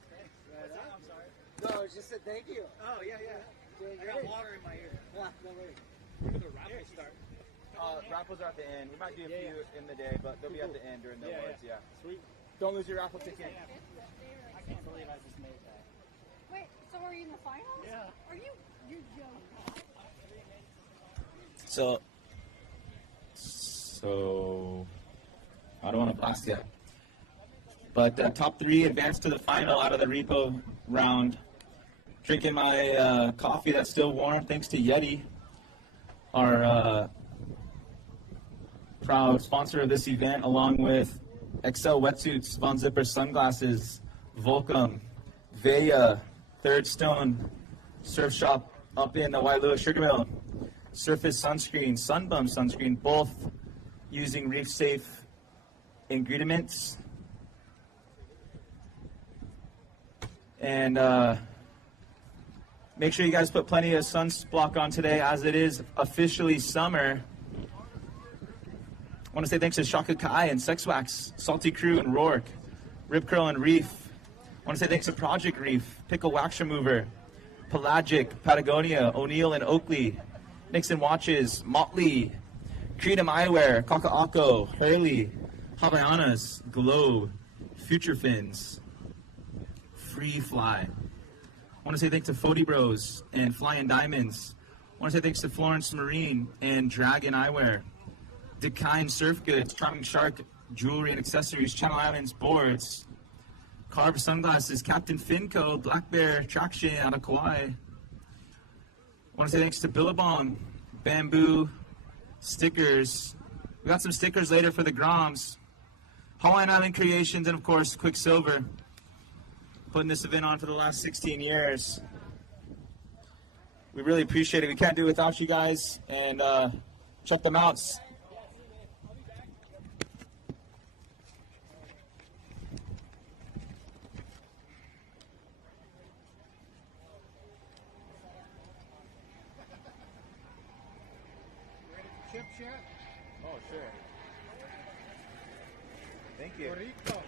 Right What's that? on. I'm sorry. No, I just said thank you. Oh, yeah, yeah. Doing I great. got water in my ear. Ah, no worries. Where do the raffles start? Raffles are at the end. We might do a few in the day, but they'll be at the end during the awards. Yeah. Sweet. Don't lose your raffle ticket. I can't believe I just made that. Wait, so are you in the finals? Yeah. Are you? You're joking. So I don't want to blast yet. But top 3 advanced to the final out of the repo round. Drinking my coffee that's still warm, thanks to Yeti, our proud sponsor of this event, along with XL Wetsuits, Von Zipper Sunglasses, Volcom, Veya, Third Stone, Surf Shop up in the Waialua Sugar Mill, Surface Sunscreen, Sunbum Sunscreen, both using reef-safe ingredients. And make sure you guys put plenty of sunblock on today, as it is officially summer. I want to say thanks to Shaka Kai and Sex Wax, Salty Crew and Rourke, Rip Curl and Reef. I want to say thanks to Project Reef, Pickle Wax Remover, Pelagic, Patagonia, O'Neill and Oakley, Nixon Watches, Motley, Creedom Eyewear, Kaka'ako, Hurley, Havaianas, Globe, Future Fins, Free Fly. I want to say thanks to Fody Bros and Flying Diamonds. I want to say thanks to Florence Marine and Dragon Eyewear, Dekine Surf Goods, Charming Shark Jewelry and Accessories, Channel Islands Boards, Carb Sunglasses, Captain Finco, Black Bear Traction out of Kauai. I want to say thanks to Billabong, Bamboo, stickers. We got some stickers later for the Groms. Hawaiian Island Creations, and of course Quicksilver, putting this event on for the last 16 years. We really appreciate it. We can't do it without you guys. And check them out. Ready for chips yet? Oh, sure. Thank you. Burritos.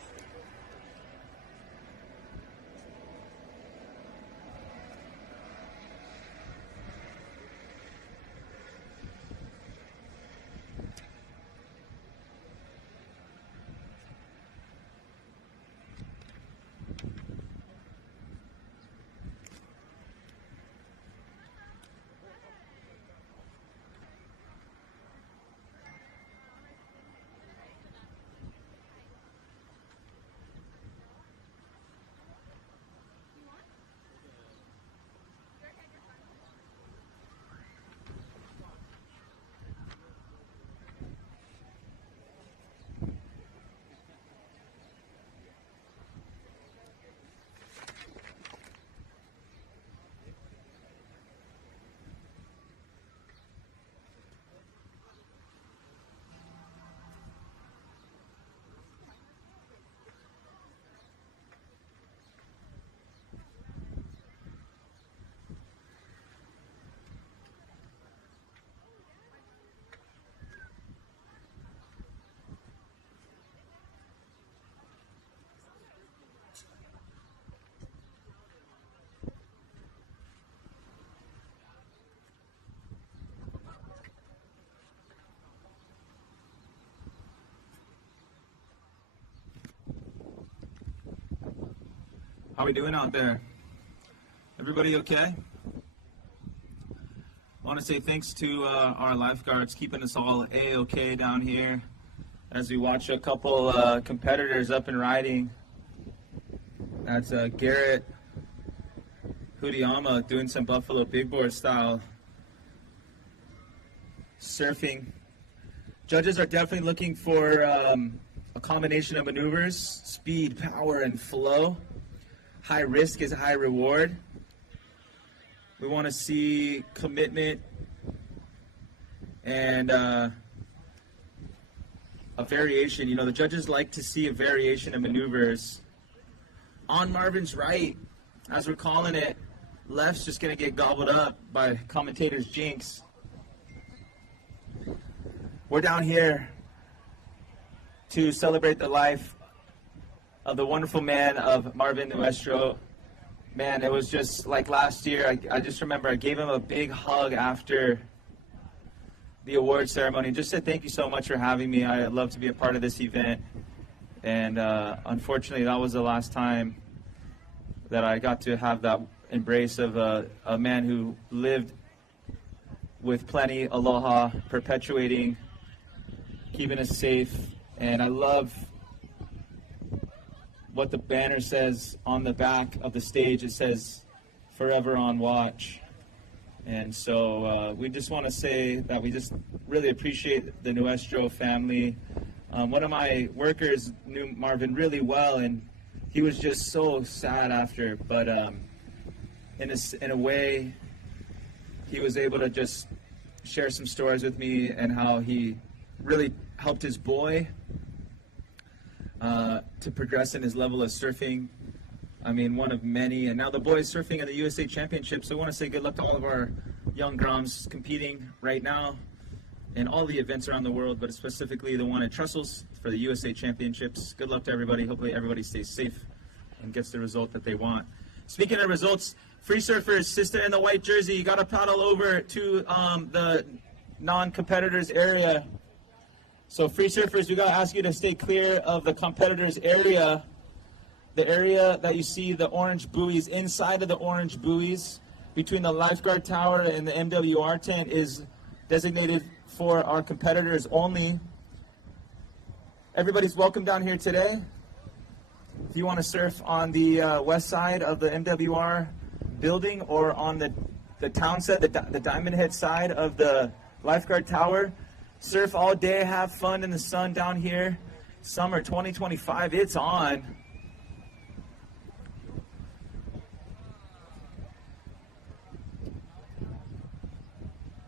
How we doing out there? Everybody okay? I want to say thanks to our lifeguards keeping us all A-okay down here as we watch a couple competitors up and riding. That's Garrett Hudiyama doing some Buffalo Big Board style surfing. Judges are definitely looking for a combination of maneuvers, speed, power, and flow. High risk is high reward. We want to see commitment and a variation. You know, the judges like to see a variation of maneuvers. On Marvin's right, as we're calling it, left's just going to get gobbled up by commentator's jinx. We're down here to celebrate the life of the wonderful man of Marvin Nuestro. Man, it was just like last year. I just remember I gave him a big hug after the award ceremony. Just said thank you so much for having me. I'd love to be a part of this event. And unfortunately, that was the last time that I got to have that embrace of a man who lived with plenty aloha, perpetuating, keeping us safe. And I love what the banner says on the back of the stage. It says, "Forever on watch." And so we just want to say that we just really appreciate the Nuestro family. One of my workers knew Marvin really well, and he was just so sad after. But in a way, he was able to just share some stories with me and how he really helped his boy to progress in his level of surfing. I mean, one of many. And now the boy is surfing at the USA Championship. So I want to say good luck to all of our young Groms competing right now in all the events around the world, but specifically the one at Trussell's for the USA Championships. Good luck to everybody. Hopefully everybody stays safe and gets the result that they want. Speaking of results, free surfers, sister in the white jersey, you got to paddle over to the non-competitors area. So free surfers, we got to ask you to stay clear of the competitors area. The area that you see the orange buoys, inside of the orange buoys, between the lifeguard tower and the MWR tent is designated for our competitors only. Everybody's welcome down here today. If you want to surf on the west side of the MWR building or on the town set, the Diamond Head side of the lifeguard tower, surf all day, have fun in the sun down here. Summer 2025, it's on.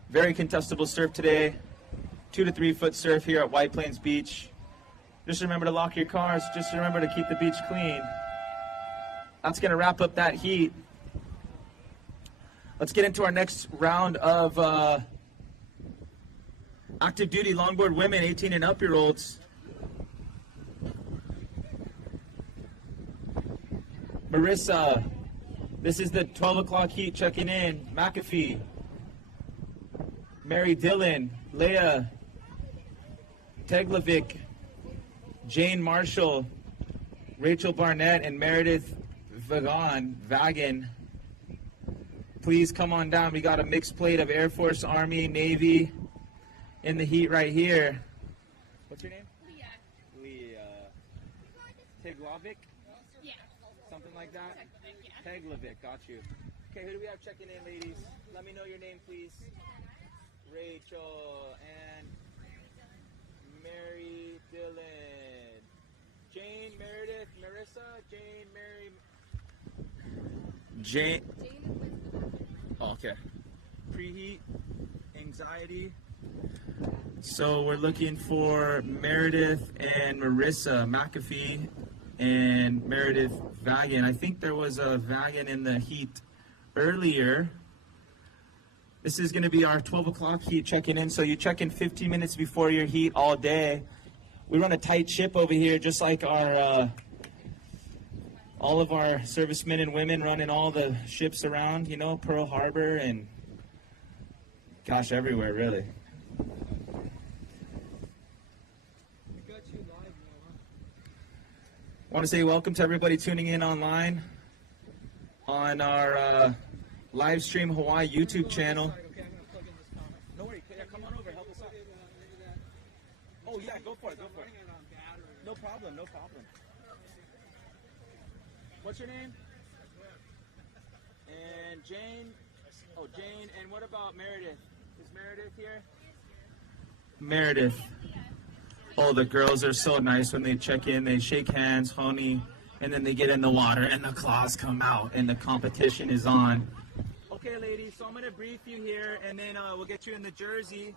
Very contestable surf today. 2 to 3 foot surf here at White Plains Beach. Just remember to lock your cars. Just remember to keep the beach clean. That's going to wrap up that heat. Let's get into our next round of active duty longboard women, 18 and up year olds. Marissa, this is the 12 o'clock heat checking in. McAfee, Mary Dillon, Leah, Teglovic, Jane Marshall, Rachel Barnett, and Meredith Vagan. Please come on down. We got a mixed plate of Air Force, Army, Navy in the heat right here. What's your name? Leah. Teglovic? Yeah. Something like that? Yeah. Teglovic, got you. Okay, who do we have checking in, ladies? Let me know your name, please. Rachel and Mary Dillon. Jane, Meredith, Marissa, Jane, Mary. Jane. Oh, okay. Preheat, anxiety. So we're looking for Meredith and Marissa McAfee and Meredith Vagan. I think there was a Vagan in the heat earlier. This is going to be our 12 o'clock heat checking in. So you check in 15 minutes before your heat all day. We run a tight ship over here, just like our all of our servicemen and women running all the ships around, you know, Pearl Harbor and gosh, everywhere, really. I want to say welcome to everybody tuning in online on our live stream Hawaii YouTube channel. No worries, yeah, come on over, help us out. Oh yeah, go for it, go for it. No problem, no problem. What's your name? And Jane. Oh, Jane. And what about Meredith? Is Meredith here? Meredith. Oh, the girls are so nice when they check in. They shake hands, honey, and then they get in the water and the claws come out and the competition is on. Okay, ladies, so I'm going to brief you here and then we'll get you in the jersey.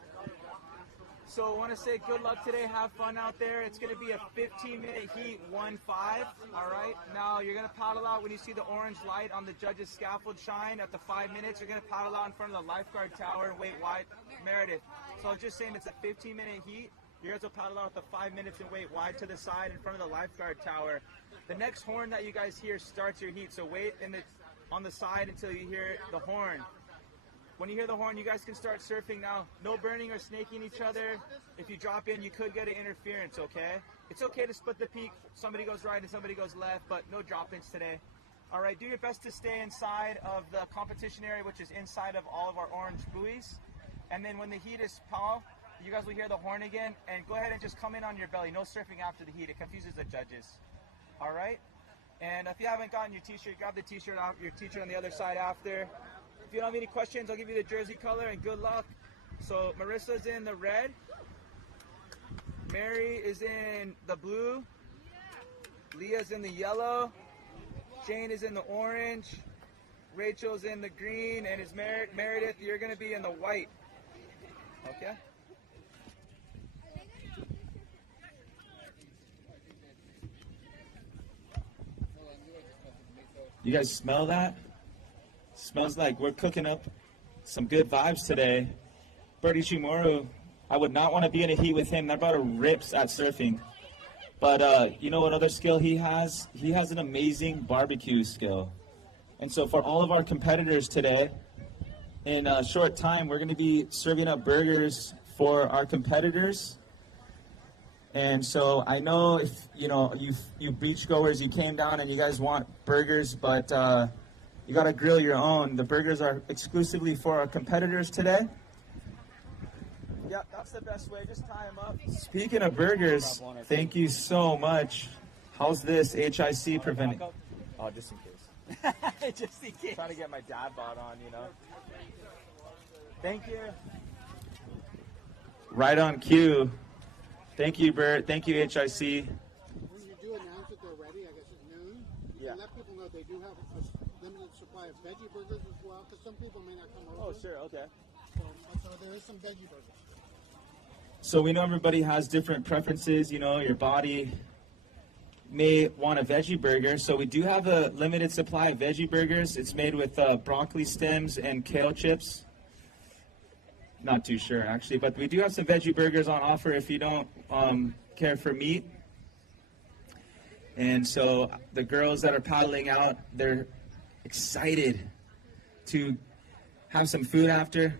So I want to say good luck today. Have fun out there. It's going to be a 15-minute heat, 1-5. All right. Now you're going to paddle out when you see the orange light on the judges' scaffold shine at the 5 minutes. You're going to paddle out in front of the lifeguard tower and wait wide. Meredith. So I'm just saying it's a 15-minute heat. You guys will paddle out the 5 minutes and wait wide to the side in front of the lifeguard tower. The next horn that you guys hear starts your heat, so wait on the side until you hear the horn. When you hear the horn, you guys can start surfing now. No burning or snaking each other. If you drop in, you could get an interference, okay? It's okay to split the peak. Somebody goes right and somebody goes left, but no drop-ins today. All right, do your best to stay inside of the competition area, which is inside of all of our orange buoys. And then when the heat is pal, you guys will hear the horn again, and go ahead and just come in on your belly. No surfing after the heat. It confuses the judges. All right? And if you haven't gotten your t-shirt, grab the t-shirt out, your t-shirt on the other side after. If you don't have any questions, I'll give you the jersey color, and good luck. So Marissa's in the red. Mary is in the blue. Leah's in the yellow. Jane is in the orange. Rachel's in the green, and is Meredith, you're going to be in the white. Okay? You guys smell that? Smells like we're cooking up some good vibes today. Bertie Chimoru, I would not want to be in a heat with him. That brother rips at surfing. But you know what other skill he has? He has an amazing barbecue skill. And so for all of our competitors today, in a short time, we're going to be serving up burgers for our competitors. And so I know if, you know, you beachgoers, you came down and you guys want burgers, but you got to grill your own. The burgers are exclusively for our competitors today. Yep, that's the best way. Just tie them up. Speaking of burgers, thank you so much. How's this HIC preventing? Oh, just in case. Just in case. Trying to get my dad bod on, you know. Thank you. Right on cue. Thank you, Bert. Thank you, HIC. When you do announce that they're ready, I guess at noon, you can let people know they do have a limited supply of veggie burgers as well, because some people may not come over. Oh, sure, okay. So there is some veggie burgers. So we know everybody has different preferences. You know, your body may want a veggie burger. So we do have a limited supply of veggie burgers. It's made with broccoli stems and kale chips. Not too sure, actually. But we do have some veggie burgers on offer if you don't care for meat. And so the girls that are paddling out, they're excited to have some food after.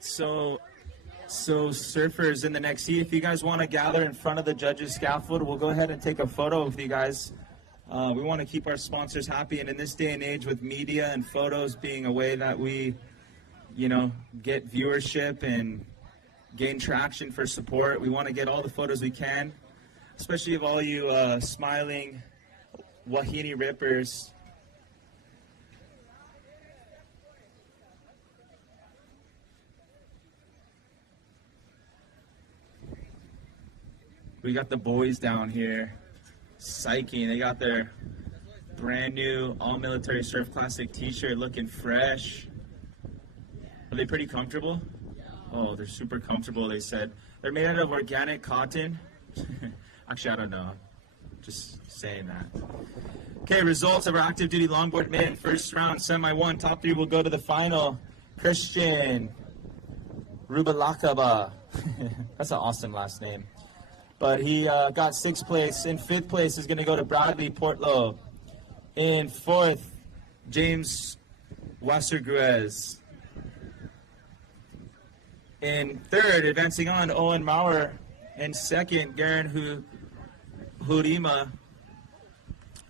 So surfers in the next heat, if you guys want to gather in front of the judges' scaffold, we'll go ahead and take a photo with you guys. We want to keep our sponsors happy, and in this day and age with media and photos being a way that we, you know, get viewership and gain traction for support, we want to get all the photos we can, especially of all you smiling Wahine rippers. We got the boys down here, psyching. They got their brand new all military surf classic t-shirt looking fresh. Are they pretty comfortable? Oh, they're super comfortable, they said. They're made out of organic cotton. Actually, I don't know. Just saying that. Okay, results of our active duty longboard men. First round, semi 1. Top 3 will go to the final. Christian Rubalakaba. That's an awesome last name. But he got 6th place. In 5th place is going to go to Bradley Portlow. In 4th, James Wasserguez. In 3rd, advancing on, Owen Maurer. In 2nd, Garen Hurima.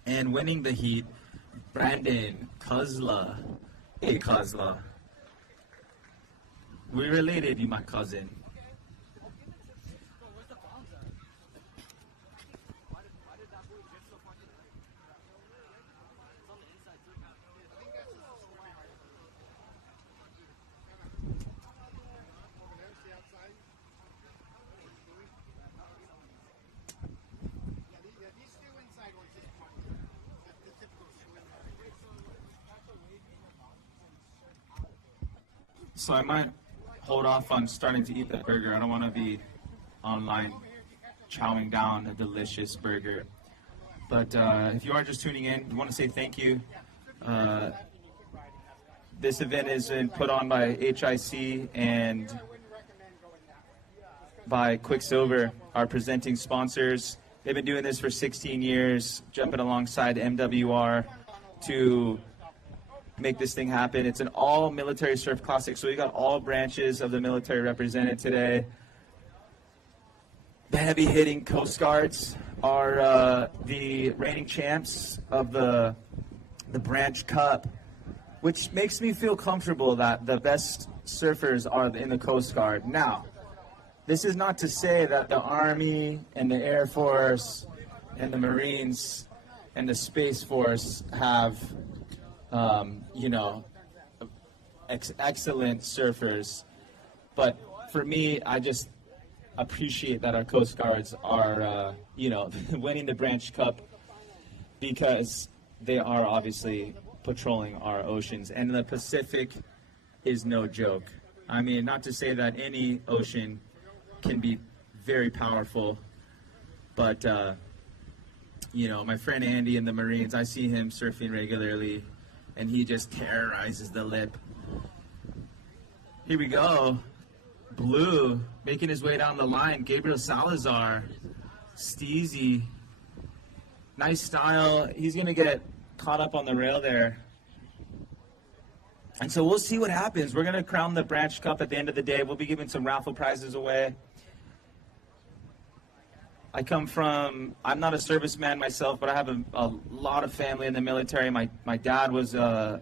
And winning the heat, Brandon Kozla. Hey, Kozla. We related, you my cousin. So I might hold off on starting to eat that burger. I don't want to be online chowing down a delicious burger. But if you are just tuning in, we want to say thank you. This event is put on by HIC and by Quicksilver, our presenting sponsors. They've been doing this for 16 years, jumping alongside MWR to make this thing happen. It's an all military surf classic, so we got all branches of the military represented today. The heavy hitting Coast Guards are the reigning champs of the Branch Cup, which makes me feel comfortable that the best surfers are in the Coast Guard. Now, this is not to say that the Army and the Air Force and the Marines and the Space Force have, excellent surfers. But for me, I just appreciate that our Coast Guards are, winning the Branch Cup because they are obviously patrolling our oceans. And the Pacific is no joke. I mean, not to say that any ocean can be very powerful, but, my friend Andy in the Marines, I see him surfing regularly, and he just terrorizes the lip. Here we go. Blue, making his way down the line. Gabriel Salazar, Steezy. Nice style. He's going to get caught up on the rail there. And so we'll see what happens. We're going to crown the Branch Cup at the end of the day. We'll be giving some raffle prizes away. I'm not a serviceman myself, but I have a lot of family in the military. My dad was a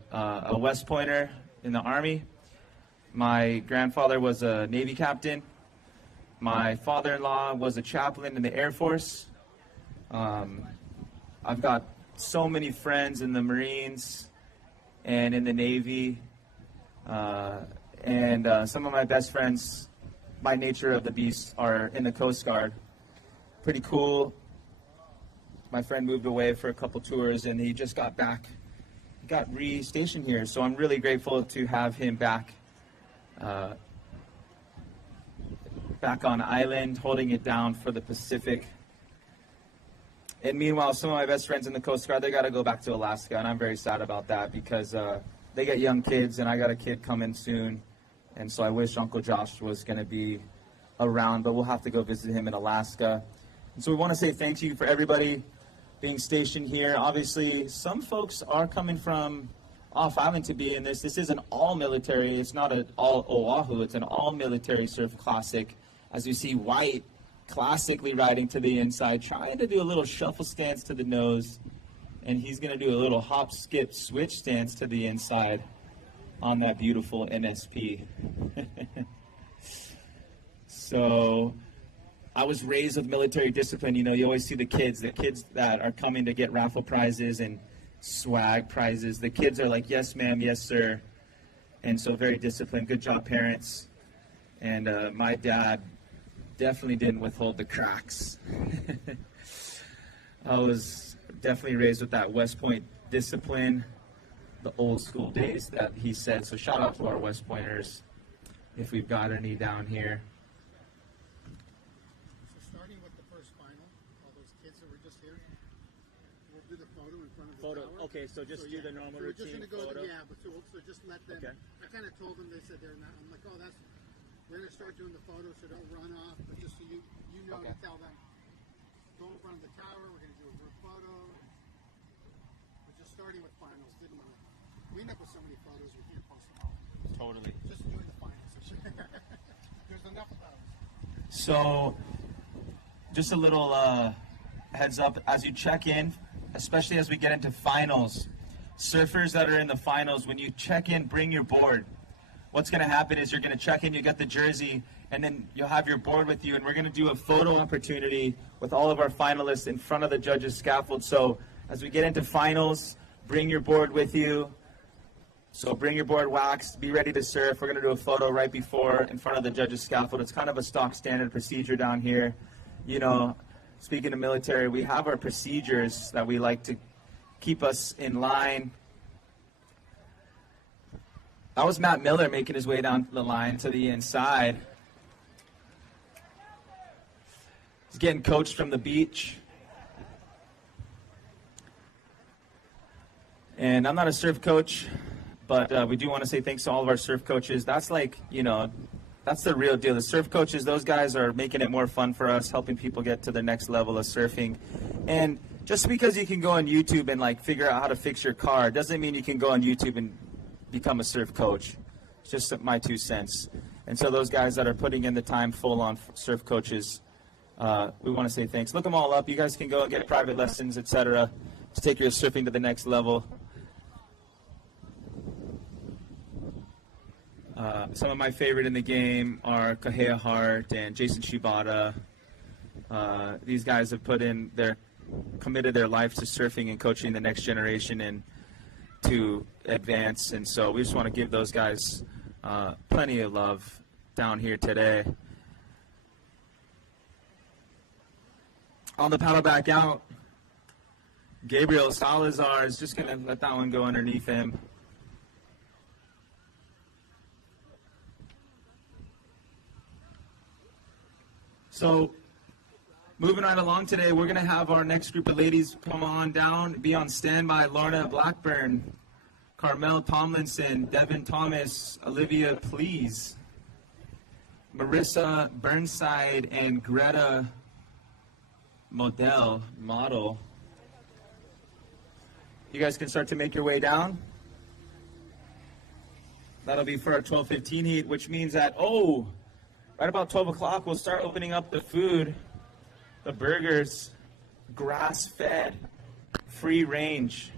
West Pointer in the Army. My grandfather was a Navy captain. My father-in-law was a chaplain in the Air Force. I've got so many friends in the Marines and in the Navy. And some of my best friends, by nature of the beast, are in the Coast Guard. Pretty cool. My friend moved away for a couple tours, and he just got back. He got re-stationed here, so I'm really grateful to have him back on island, holding it down for the Pacific. And meanwhile, some of my best friends in the Coast Guard, they got to go back to Alaska, and I'm very sad about that because they get young kids, and I got a kid coming soon, and so I wish Uncle Josh was going to be around, but we'll have to go visit him in Alaska. And so we want to say thank you for everybody being stationed here. Obviously, some folks are coming from off island to be in this. This is an all-military. It's not an all-Oahu. It's an all-military surf classic. As you see, White classically riding to the inside, trying to do a little shuffle stance to the nose, and he's going to do a little hop, skip, switch stance to the inside on that beautiful NSP. So I was raised with military discipline. You always see the kids that are coming to get raffle prizes and swag prizes. The kids are like, yes, ma'am, yes, sir. And so very disciplined. Good job, parents. And my dad definitely didn't withhold the cracks. I was definitely raised with that West Point discipline, the old school days that he said. So shout out to our West Pointers if we've got any down here. Starting with the first final, all those kids that were just here, we'll do the photo in front of the tower. Okay, so just do the normal so routine we're just gonna go photo. so just let them. Okay. I kind of told them, they said they're not. I'm like, we're gonna start doing the photo, so don't run off. But just so you know to tell them, go in front of the tower. We're gonna do a group photo. We're just starting with finals. Didn't want to. We end up with so many photos we can't post them all. Totally. Just doing the finals. There's enough of those. So, just a little heads up as you check in, especially as we get into finals. Surfers that are in the finals, when you check in, bring your board. What's going to happen is you're going to check in, you get the jersey, and then you'll have your board with you, and we're going to do a photo opportunity with all of our finalists in front of the judges' scaffold. So, as we get into finals, bring your board with you. So bring your board waxed, be ready to surf. We're going to do a photo right before in front of the judges' scaffold. It's kind of a stock standard procedure down here. Speaking of military, we have our procedures that we like to keep us in line. That was Matt Miller making his way down the line to the inside. He's getting coached from the beach. And I'm not a surf coach, but we do want to say thanks to all of our surf coaches. That's like, you know, that's the real deal. The surf coaches, those guys are making it more fun for us, helping people get to the next level of surfing. And just because you can go on YouTube and like figure out how to fix your car doesn't mean you can go on YouTube and become a surf coach. It's just my 2 cents. And so those guys that are putting in the time, full-on surf coaches, we want to say thanks. Look them all up. You guys can go and get private lessons, etc., to take your surfing to the next level. Some of my favorite in the game are Kahea Hart and Jason Shibata. These guys have committed their life to surfing and coaching the next generation and to advance. And so we just want to give those guys plenty of love down here today. On the paddle back out, Gabriel Salazar is just going to let that one go underneath him. So, moving right along today, we're going to have our next group of ladies come on down, be on standby. Lorna Blackburn, Carmel Tomlinson, Devin Thomas, Olivia Please, Marissa Burnside, and Greta Model. You guys can start to make your way down. That'll be for our 12:15 heat, which means that, right about 12 o'clock, we'll start opening up the food, the burgers, grass-fed, free range.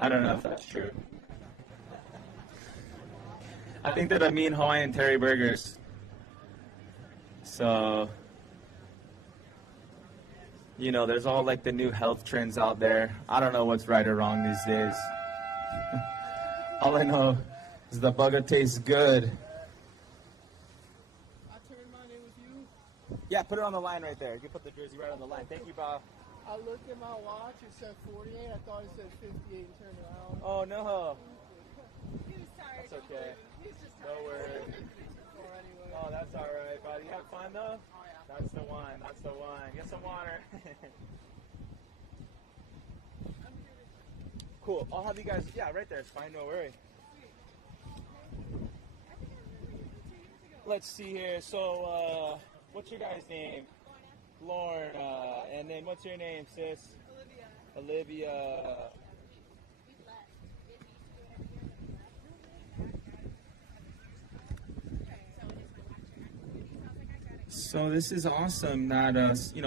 I don't know if that's true. I think that I mean Hawaiian Terry burgers. So, you know, there's all like the new health trends out there. I don't know what's right or wrong these days. All I know is the burger tastes good. I turned mine in with you. Yeah, put it on the line right there. You put the jersey right on the line. Thank you, Bob. I looked at my watch, it said 48. I thought it said 58 and turned around. Oh, no. He was tired. That's okay. He was just No worries. Oh, that's all right, buddy. You have fun, though? That's the one. That's the one. Get some water. Cool. I'll have you guys, right there. It's fine. No worry. Let's see here. So, what's your guys' name? Lorna. And then what's your name, sis? Olivia. So this is awesome that,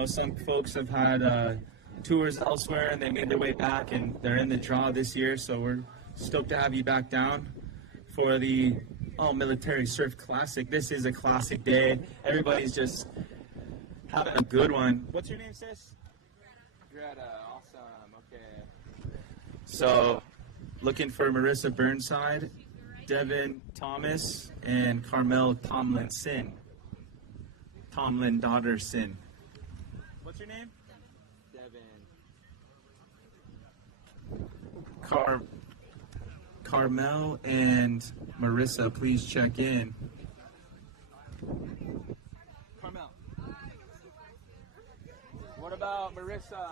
some folks have had tours elsewhere and they made their way back and they're in the draw this year. So we're stoked to have you back down for the Military Surf Classic. This is a classic day. Everybody's just having a good one. What's your name, sis? Greta. Awesome. Okay. So looking for Marissa Burnside, Devin Thomas, and Carmel Tomlinson. Tomlin Dodderson. What's your name? Devin. Carmel and Marissa, please check in. Carmel. What about Marissa?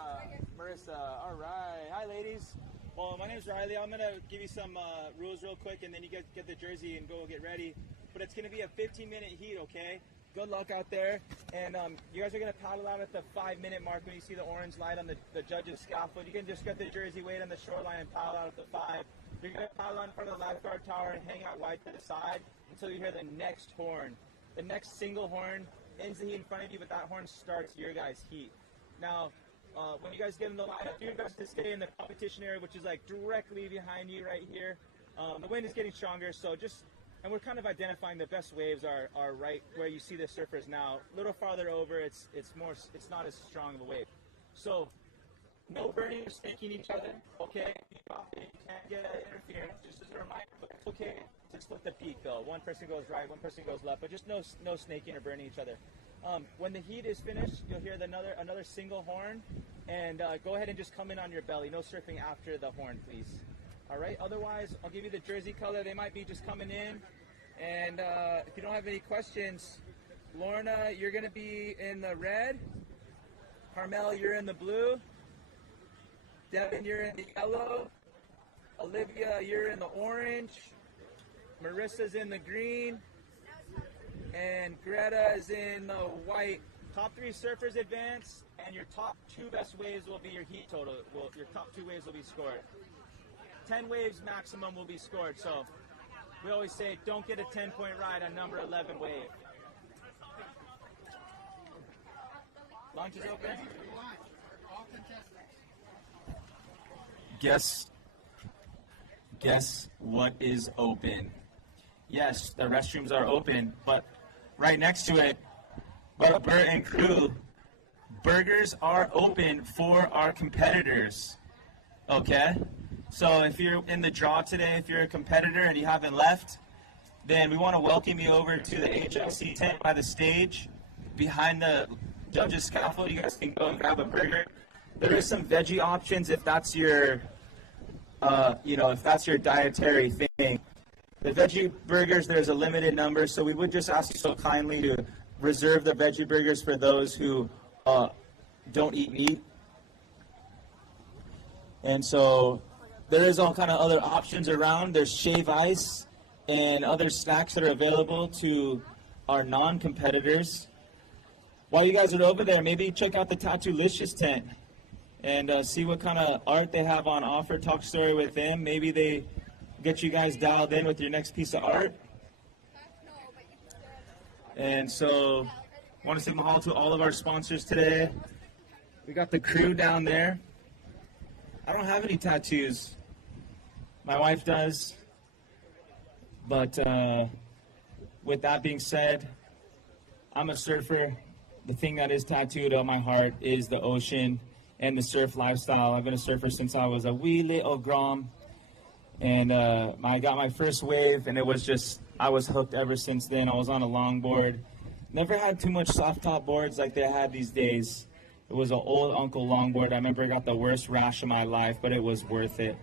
All right. Hi, ladies. Well, my name's Riley. I'm going to give you some rules real quick, and then you guys get the jersey and go get ready. But it's going to be a 15-minute heat, okay? Good luck out there. And you guys are going to paddle out at the 5-minute mark when you see the orange light on the judge's scaffold. You can just get the jersey, wait on the shoreline, and paddle out at the 5. You're going to paddle in front of the lifeguard tower and hang out wide to the side until you hear the next horn. The next single horn ends the heat in front of you, but that horn starts your guys' heat. Now, when you guys get in the line, do your best to stay in the competition area, which is like directly behind you right here. The wind is getting stronger, so and we're kind of identifying the best waves are right where you see the surfers now. A little farther over, it's not as strong of a wave. So, no burning or snaking each other, okay? You can't get interference, just as a reminder, but it's okay to split the peak though. One person goes right, one person goes left, but just no snaking or burning each other. When the heat is finished, you'll hear another single horn, and go ahead and just come in on your belly. No surfing after the horn, please. All right. Otherwise, I'll give you the jersey color. They might be just coming in, and if you don't have any questions, Lorna, you're going to be in the red, Carmel, you're in the blue. Devin, you're in the yellow. Olivia, you're in the orange. Marissa's in the green. And Greta is in the white. Top 3 surfers advance, and your top 2 best waves will be your heat total. Well, your top 2 waves will be scored. 10 waves maximum will be scored. So we always say don't get a 10-point ride on number 11 wave. Launch is open. Guess what is open? Yes, the restrooms are open, but right next to it, Bert and crew, burgers are open for our competitors. Okay? So if you're in the draw today, if you're a competitor and you haven't left, then we want to welcome you over to the HIC tent by the stage. Behind the judges' scaffold, you guys can go and grab a burger. There is some veggie options if that's your, if that's your dietary thing. The veggie burgers, there's a limited number, so we would just ask you so kindly to reserve the veggie burgers for those who don't eat meat. And so there is all kind of other options around. There's shave ice and other snacks that are available to our non-competitors. While you guys are over there, maybe check out the Tattoolicious tent and see what kind of art they have on offer. Talk story with them. Maybe they get you guys dialed in with your next piece of art. And so I want to say mahalo to all of our sponsors today. We got the crew down there. I don't have any tattoos. My wife does. But with that being said, I'm a surfer. The thing that is tattooed on my heart is the ocean and the surf lifestyle. I've been a surfer since I was a wee little grom. And I got my first wave, and it was just, I was hooked ever since then. I was on a longboard. Never had too much soft top boards like they had these days. It was an old Uncle longboard. I remember I got the worst rash of my life, but it was worth it.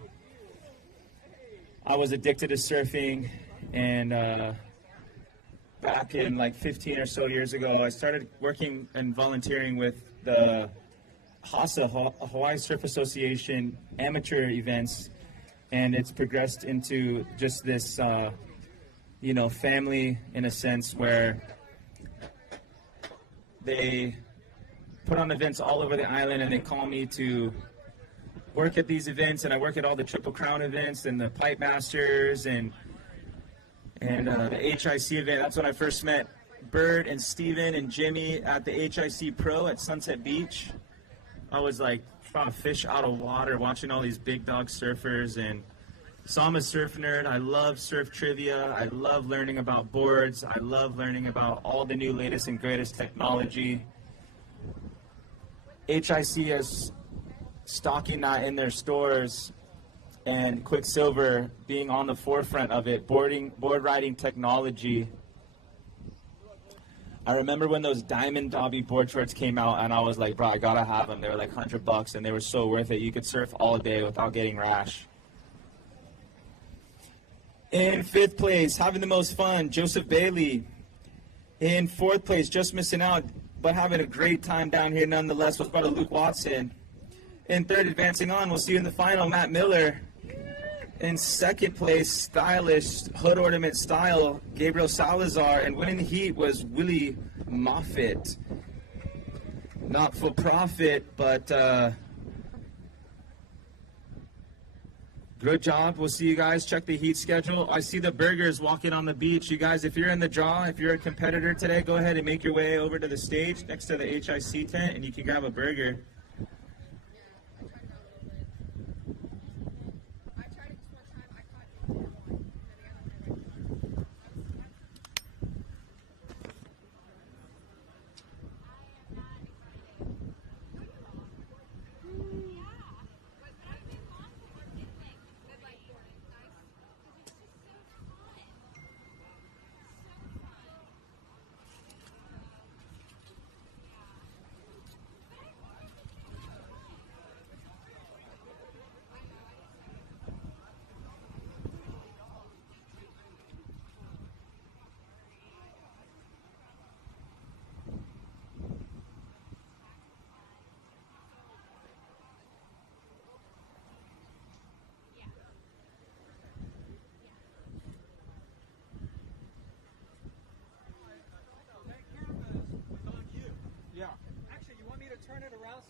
I was addicted to surfing, and back in like 15 or so years ago, I started working and volunteering with the HASA, Hawaii Surf Association amateur events, and it's progressed into just this, family in a sense where they put on events all over the island, and they call me to work at these events, and I work at all the Triple Crown events and the Pipe Masters and the HIC event. That's when I first met Bert and Steven and Jimmy at the HIC Pro at Sunset Beach. I was like trying to fish out of water, watching all these big dog surfers, and so I'm a surf nerd. I love surf trivia. I love learning about boards. I love learning about all the new latest and greatest technology. HIC is stocking that in their stores, and Quiksilver being on the forefront of it, board riding technology. I remember when those Diamond Dobby board shorts came out, and I was like, bro, I gotta have them. They were like $100, and they were so worth it. You could surf all day without getting rash. In 5th place, having the most fun, Joseph Bailey. In 4th place, just missing out, but having a great time down here nonetheless, was brother Luke Watson. In 3rd, advancing on, we'll see you in the final, Matt Miller. In 2nd place, stylish, hood ornament style, Gabriel Salazar. And winning the heat was Willie Moffitt. Not for profit, but good job. We'll see you guys. Check the heat schedule. I see the burgers walking on the beach. You guys, if you're in the draw, if you're a competitor today, go ahead and make your way over to the stage next to the HIC tent, and you can grab a burger.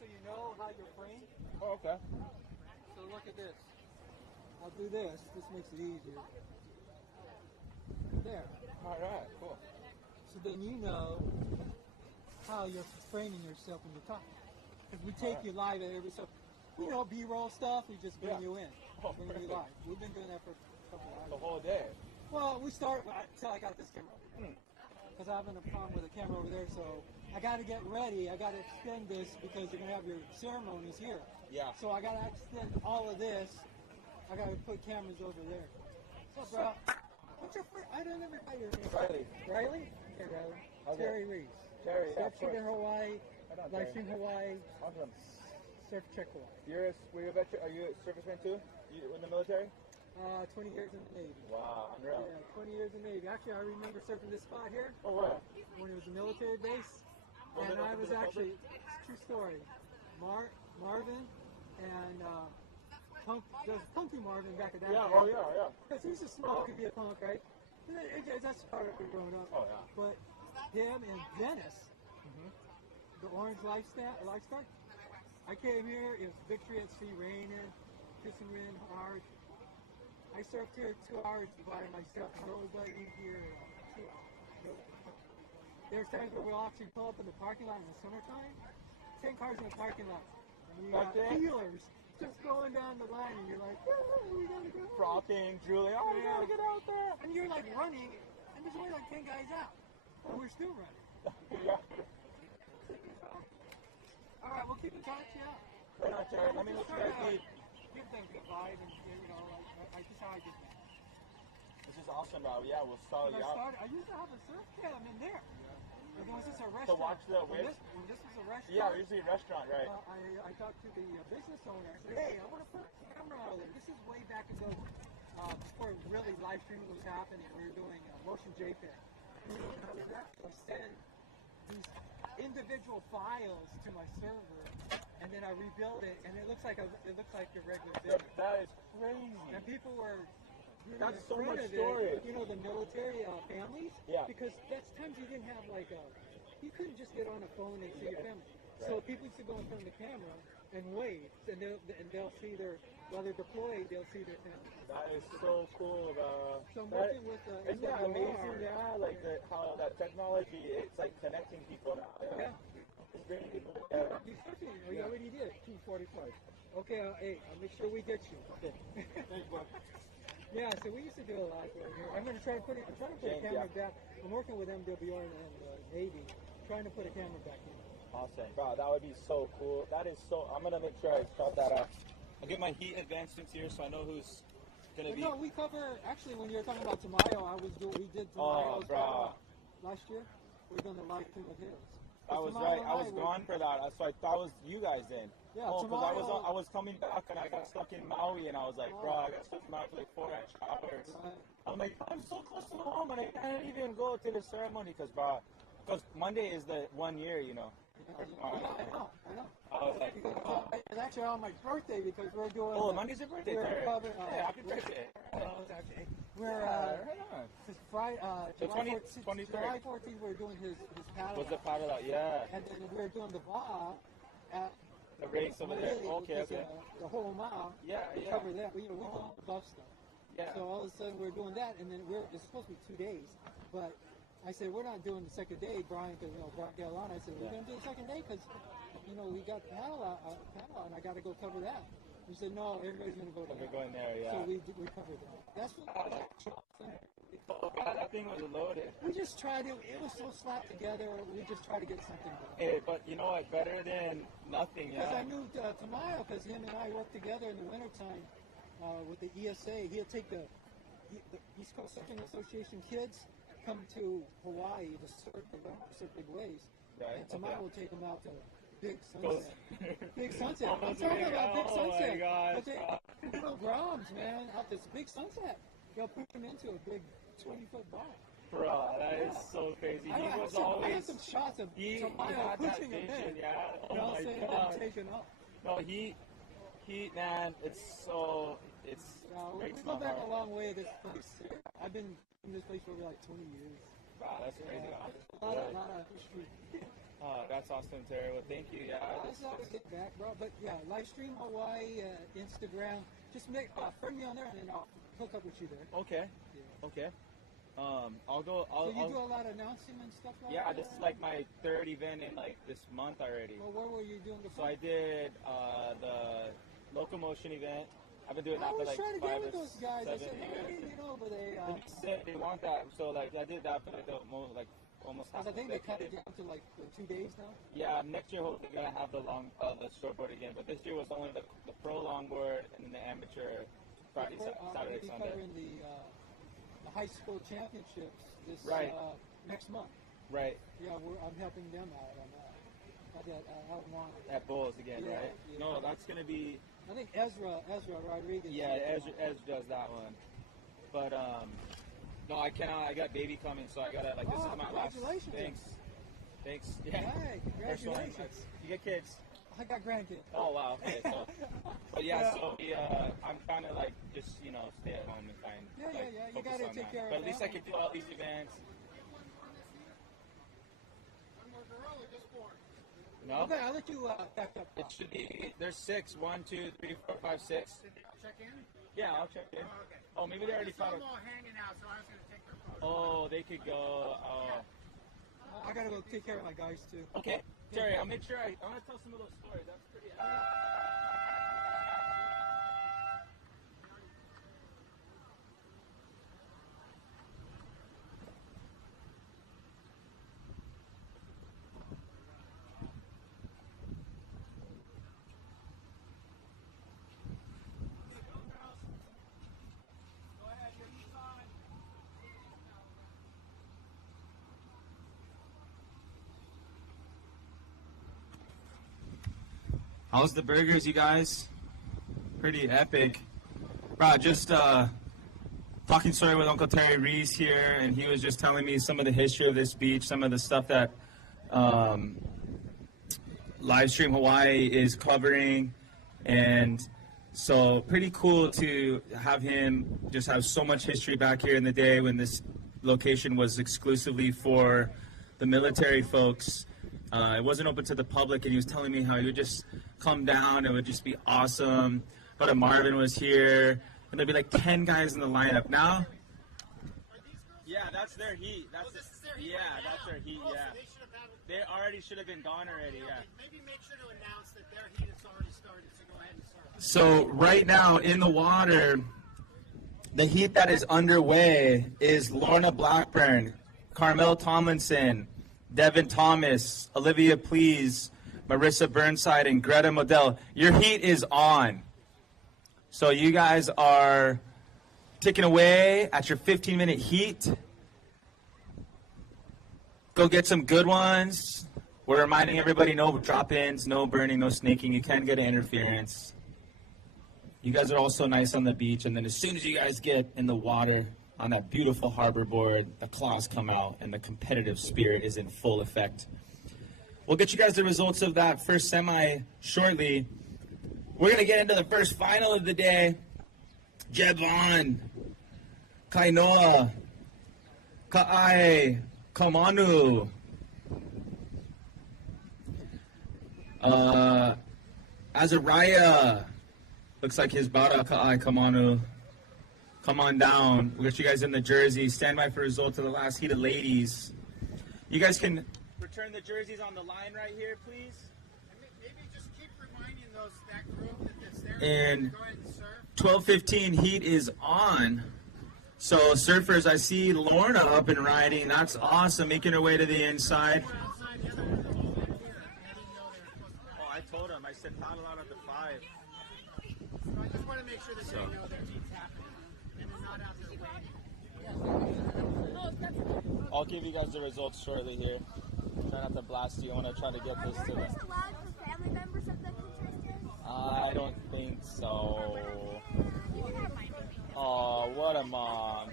so you know how you're framed. Oh, okay. So look at this. I'll do this. This makes it easier. There. All right, cool. So then you know how you're framing yourself when you're talking. Because we take you live at every so, you know, B-roll stuff. We just bring you in, bring you live. We've been doing that for a couple of hours. The whole day. Well, we start until I got this camera. Because I'm having a problem with the camera over there, so I got to get ready. I got to extend this because you're gonna have your ceremonies here. Yeah. So I got to extend all of this. I got to put cameras over there. What's up, bro? What's your first? I don't ever know your name. Riley. Riley? Okay, Riley. Okay. Terry Reese. Terry, yeah, of Surf course. Hawaii. Right on, Live Terry. stream Hawaii. Awesome. Surf check Hawaii. Are you a serviceman too? You in the military? 20 years in the Navy. Wow, unreal. Yeah, 20 years in the Navy. Actually, I remember surfing this spot here. Oh, wow. When it was a military base. And I was actually, true story, Marvin and Punky Marvin back at that Yeah, day. oh yeah. Because he's a small, could be a punk, right? That's part of it growing up. Oh, yeah. But him and Dennis, the Orange Lifestyle, I came here, it was victory at sea, raining, kissing wind hard. I surfed here 2 hours by myself, nobody here. There's times where we'll actually pull up in the parking lot in the summertime, 10 cars in the parking lot. And you got healers just going down the line, and you're like, oh, we gotta go. Frothing, drooling, oh, we gotta get out there. And you're like running, and there's only like 10 guys out. And we're still running. All right, we'll keep in touch, yeah. Right on, Terry. Let me look at that feed. Give them a vibe, and you know, like just how I did that. This is awesome, Rob. Yeah, we'll stall you out. I used to have a surf cam in there. And was this a restaurant? To watch the waves? When this was a restaurant? Yeah, usually a restaurant, right. I talked to the business owner. I said, hey, I want to put a camera out there. This is way back ago, before really live streaming was happening. We were doing motion JPEG. I sent these individual files to my server, and then I rebuilt it, and it looks like a regular video. That is crazy. And people were. That's so much storage. You know, the military families? Yeah. Because that's times you didn't have you couldn't just get on a phone and see your family. Right. So people used to go in front of the camera and wave, and they'll see while they're deployed, they'll see their family. That is so cool, bro. So I'm working with isn't that amazing? Yeah, like how that technology, it's like connecting people now. Yeah. It's bringing people together. You already did it. 245. Okay, hey, I'll make sure we get you. Okay. Thanks, bud. Yeah, so we used to do a lot over here. I'm trying to put a camera back. I'm working with MWR and Navy, trying to put a camera back in. Awesome, bro. That would be so cool. That is so. I'm gonna make sure I shot that up. I'll get my heat advancements here so I know who's gonna be. No, we cover. Actually, when you were talking about Tamayo, we did Tamayo's last year. We done the live stream with his. I was right. I was gone for that. So I thought it was you guys then. Yeah, because I was coming back and I got stuck in Maui and I was like, bro, I got stuck in Maui for like 4 extra hours. I'm like, I'm so close to home and I can't even go to the ceremony because Monday is the 1 year, you know. I know. I was like, it's actually on my birthday because we're doing. Oh, Monday's your birthday. Hey, happy birthday. We're Friday, July 14th. We're doing his paddle. What's the paddle out? Yeah. And then we're doing the VA at the race over there. Okay. The whole mile. Yeah. Cover that. We do the buff stuff. Yeah. So all of a sudden we're doing that, and then it's supposed to be 2 days, but I said we're not doing the second day, Brian, because Brian Gallant. I said we're going to do the second day because we got paddle out, and I got to go cover that. He said no, everybody's going to go there. We're going there, yeah. So we covered that. That's what. That thing was loaded. We just tried it. It was so slapped together. We just tried to get something done. Hey, but you know what? Better than nothing. Because I moved to Tamayo because him and I worked together in the wintertime with the ESA. He'll take the East Coast Surfing Association kids come to Hawaii to surf big waves. Right. And Tamayo will take them out to Big Sunset. Big Sunset. I'm talking about Big Sunset. Oh my gosh. But they little groms, man, out this Big Sunset. They'll put them into a big 20-foot bar. Bro, that is so crazy. I had some shots of Tamayo pushing him in. Yeah. Oh you know what I'm my saying? God. And taking off. No, he, man, it's we go back a long way. This place. I've been in this place for like 20 years. Wow, that's crazy. A lot of history. That's awesome, Terry. Well, thank you. Yeah, That's how we get back, bro. But yeah, live stream Hawaii, Instagram. Just friend me on there, and then I'll hook up with you there. Okay. Yeah. Okay. I'll go. So you do a lot of announcing and stuff like that? Yeah, this is like my third event in like this month already. Well, where were you doing So I did the locomotion event. I've been doing that for like 5 or 7 with those guys. I said, hey, They said they want that, so like I did that for like almost half. I think they cut it down to like 2 days now. Yeah, next year hopefully gonna have the shortboard again, but this year was only the pro longboard and then the amateur Friday, Saturday, Sunday. Covering the high school championships this next month. Right. Yeah, I'm helping them out on that. At Bulls again, yeah, right? Yeah. No, that's gonna be. I think Ezra Rodriguez. Yeah, Ezra does that one, but no, I cannot. I got baby coming, so I gotta this is my last. Congratulations! Thanks. Yeah. Hey, congratulations! You get kids? I got grandkids. Oh wow. Okay. So, but yeah, so I'm trying to just stay at home and find. Yeah. You gotta take care of. But at least I can do all these events. No. Okay, I'll let you back up. It should be. There's 6. 1, 2, 3, 4, 5, 6. Check in? Yeah, I'll check in. Oh, okay. Oh, maybe they already found it. I'm all hanging out, so I was going to take their photo. Oh, they could go. I gotta go take care of my guys too. Okay, Jerry, I'll make sure I want to tell some of those stories. That's pretty. How's the burgers, you guys? Pretty epic. Bro, just talking story with Uncle Terry Reese here, and he was just telling me some of the history of this beach, some of the stuff that Livestream Hawaii is covering, and so pretty cool to have him just have so much history back here in the day when this location was exclusively for the military folks. It wasn't open to the public, and he was telling me how he would just come down. It would just be awesome. But Marvin was here, and there'd be like 10 guys in the lineup. Now? Yeah, that's their heat. That's their heat. Yeah, that's their heat. Yeah. They already should have been gone already. Yeah. Maybe make sure to announce that their heat has already started. So go ahead and start. So right now in the water, the heat that is underway is Lorna Blackburn, Carmel Tomlinson, Devin Thomas, Olivia Please, Marissa Burnside, and Greta Modell. Your heat is on. So you guys are ticking away at your 15-minute heat. Go get some good ones. We're reminding everybody, no drop-ins, no burning, no snaking. You can't get interference. You guys are also nice on the beach, and then as soon as you guys get in the water on that beautiful harbor board, the claws come out, and the competitive spirit is in full effect. We'll get you guys the results of that first semi shortly. We're going to get into the first final of the day. Jeb Vaughn, Kainoa, Ka'ai, Kamanu, Azariah. Looks like his Bara Ka'ai Kamanu. Come on down. We'll get you guys in the jersey. Stand by for results of the last heat of ladies. You guys can return the jerseys on the line right here, please. Maybe just keep reminding that group that's there. And Go ahead and surf. 12:15 heat is on. So surfers, I see Lorna up and riding. That's awesome, making her way to the inside. Oh, I told him. I said paddle out at the 5. So I just want to make sure that they know their heat's happening and they're not out there waiting. I'll give you guys the results shortly here. Try not to blast you. I want to try to get this to them. allowed for family members of the contestants? I don't think so. Oh, what a mom.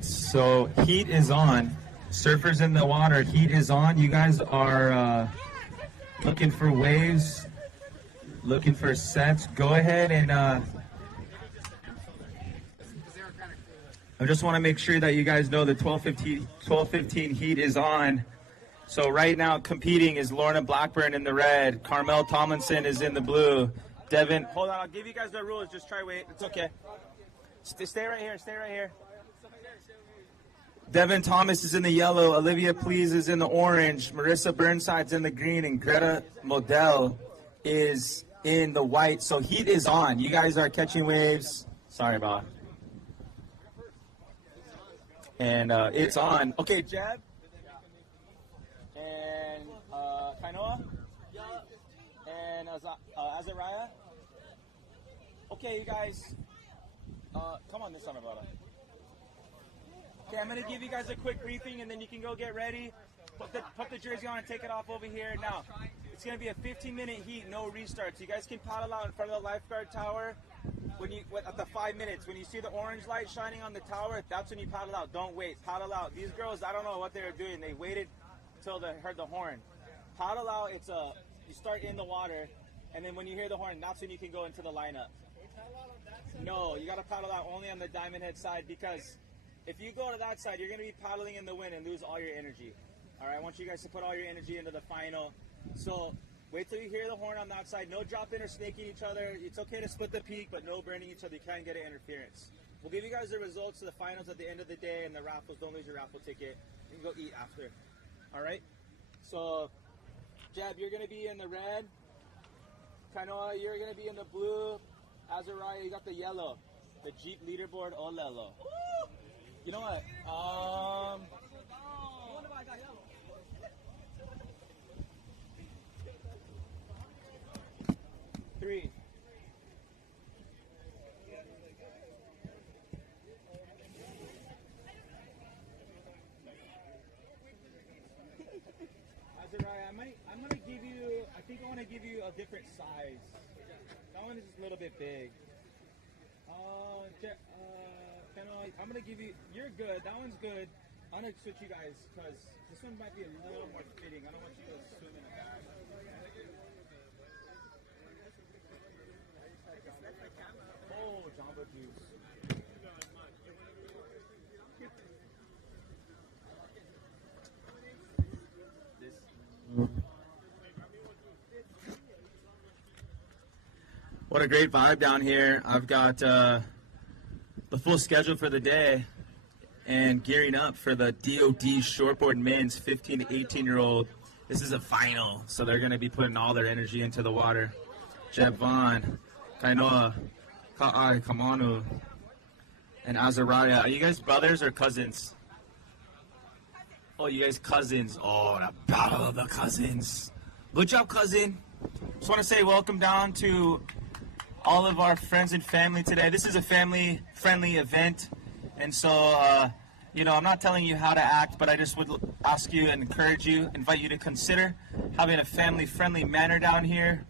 So heat is on. Surfers in the water. Heat is on. You guys are looking for waves, looking for sets. Go ahead and I just want to make sure that you guys know the 12:15 heat is on. So right now competing is Lorna Blackburn in the red. Carmel Tomlinson is in the blue. Devin, Hold on, I'll give you guys the rules. Just try wait. It's okay. Stay right here. Stay right here. Devin Thomas is in the yellow. Olivia Please is in the orange. Marissa Burnside's in the green. And Greta Modell is in the white. So heat is on. You guys are catching waves. Sorry about it. And it's on. Okay, Jeb. And Kainoa. And Azariah. Okay, you guys. Come on, this on about it. Okay, I'm going to give you guys a quick briefing, and then you can go get ready. Put the jersey on and take it off over here. Now, it's going to be a 15-minute heat, no restarts. You guys can paddle out in front of the lifeguard tower at the 5 minutes. When you see the orange light shining on the tower, that's when you paddle out. Don't wait. Paddle out. These girls, I don't know what they were doing. They waited until they heard the horn. Paddle out. You start in the water, and then when you hear the horn, that's when you can go into the lineup. No, you got to paddle out only on the diamond head side, because if you go to that side, you're going to be paddling in the wind and lose all your energy. All right, I want you guys to put all your energy into the final. So wait till you hear the horn on that side. No dropping or snaking each other. It's okay to split the peak, but no burning each other. You can't get an interference. We'll give you guys the results of the finals at the end of the day, and the raffles. Don't lose your raffle ticket. You can go eat after. All right? So, Jeb, you're going to be in the red. Kainoa, you're going to be in the blue. Azariah, you got the yellow. The Jeep leaderboard Olelo. You know what? 3. Azariah, I'm gonna give you. I think I want to give you a different size. That one is just a little bit big. I'm gonna give you. You're good. That one's good. I'm gonna switch you guys because this one might be a little more fitting. I don't want you to swim in a bag. Oh, Jamba Juice. What a great vibe down here. I've got the full schedule for the day and gearing up for the DOD shortboard men's 15 to 18-year-old. This is a final, so they're going to be putting all their energy into the water. Jeb Vaughn, Kainoa, Ka'ai Kamanu, and Azariah. Are you guys brothers or cousins? Oh, you guys cousins. Oh, the battle of the cousins. Good job, cousin. Just want to say welcome down to all of our friends and family today. This is a family-friendly event, and so, I'm not telling you how to act, but I just would ask you and encourage you, invite you to consider having a family-friendly manner down here.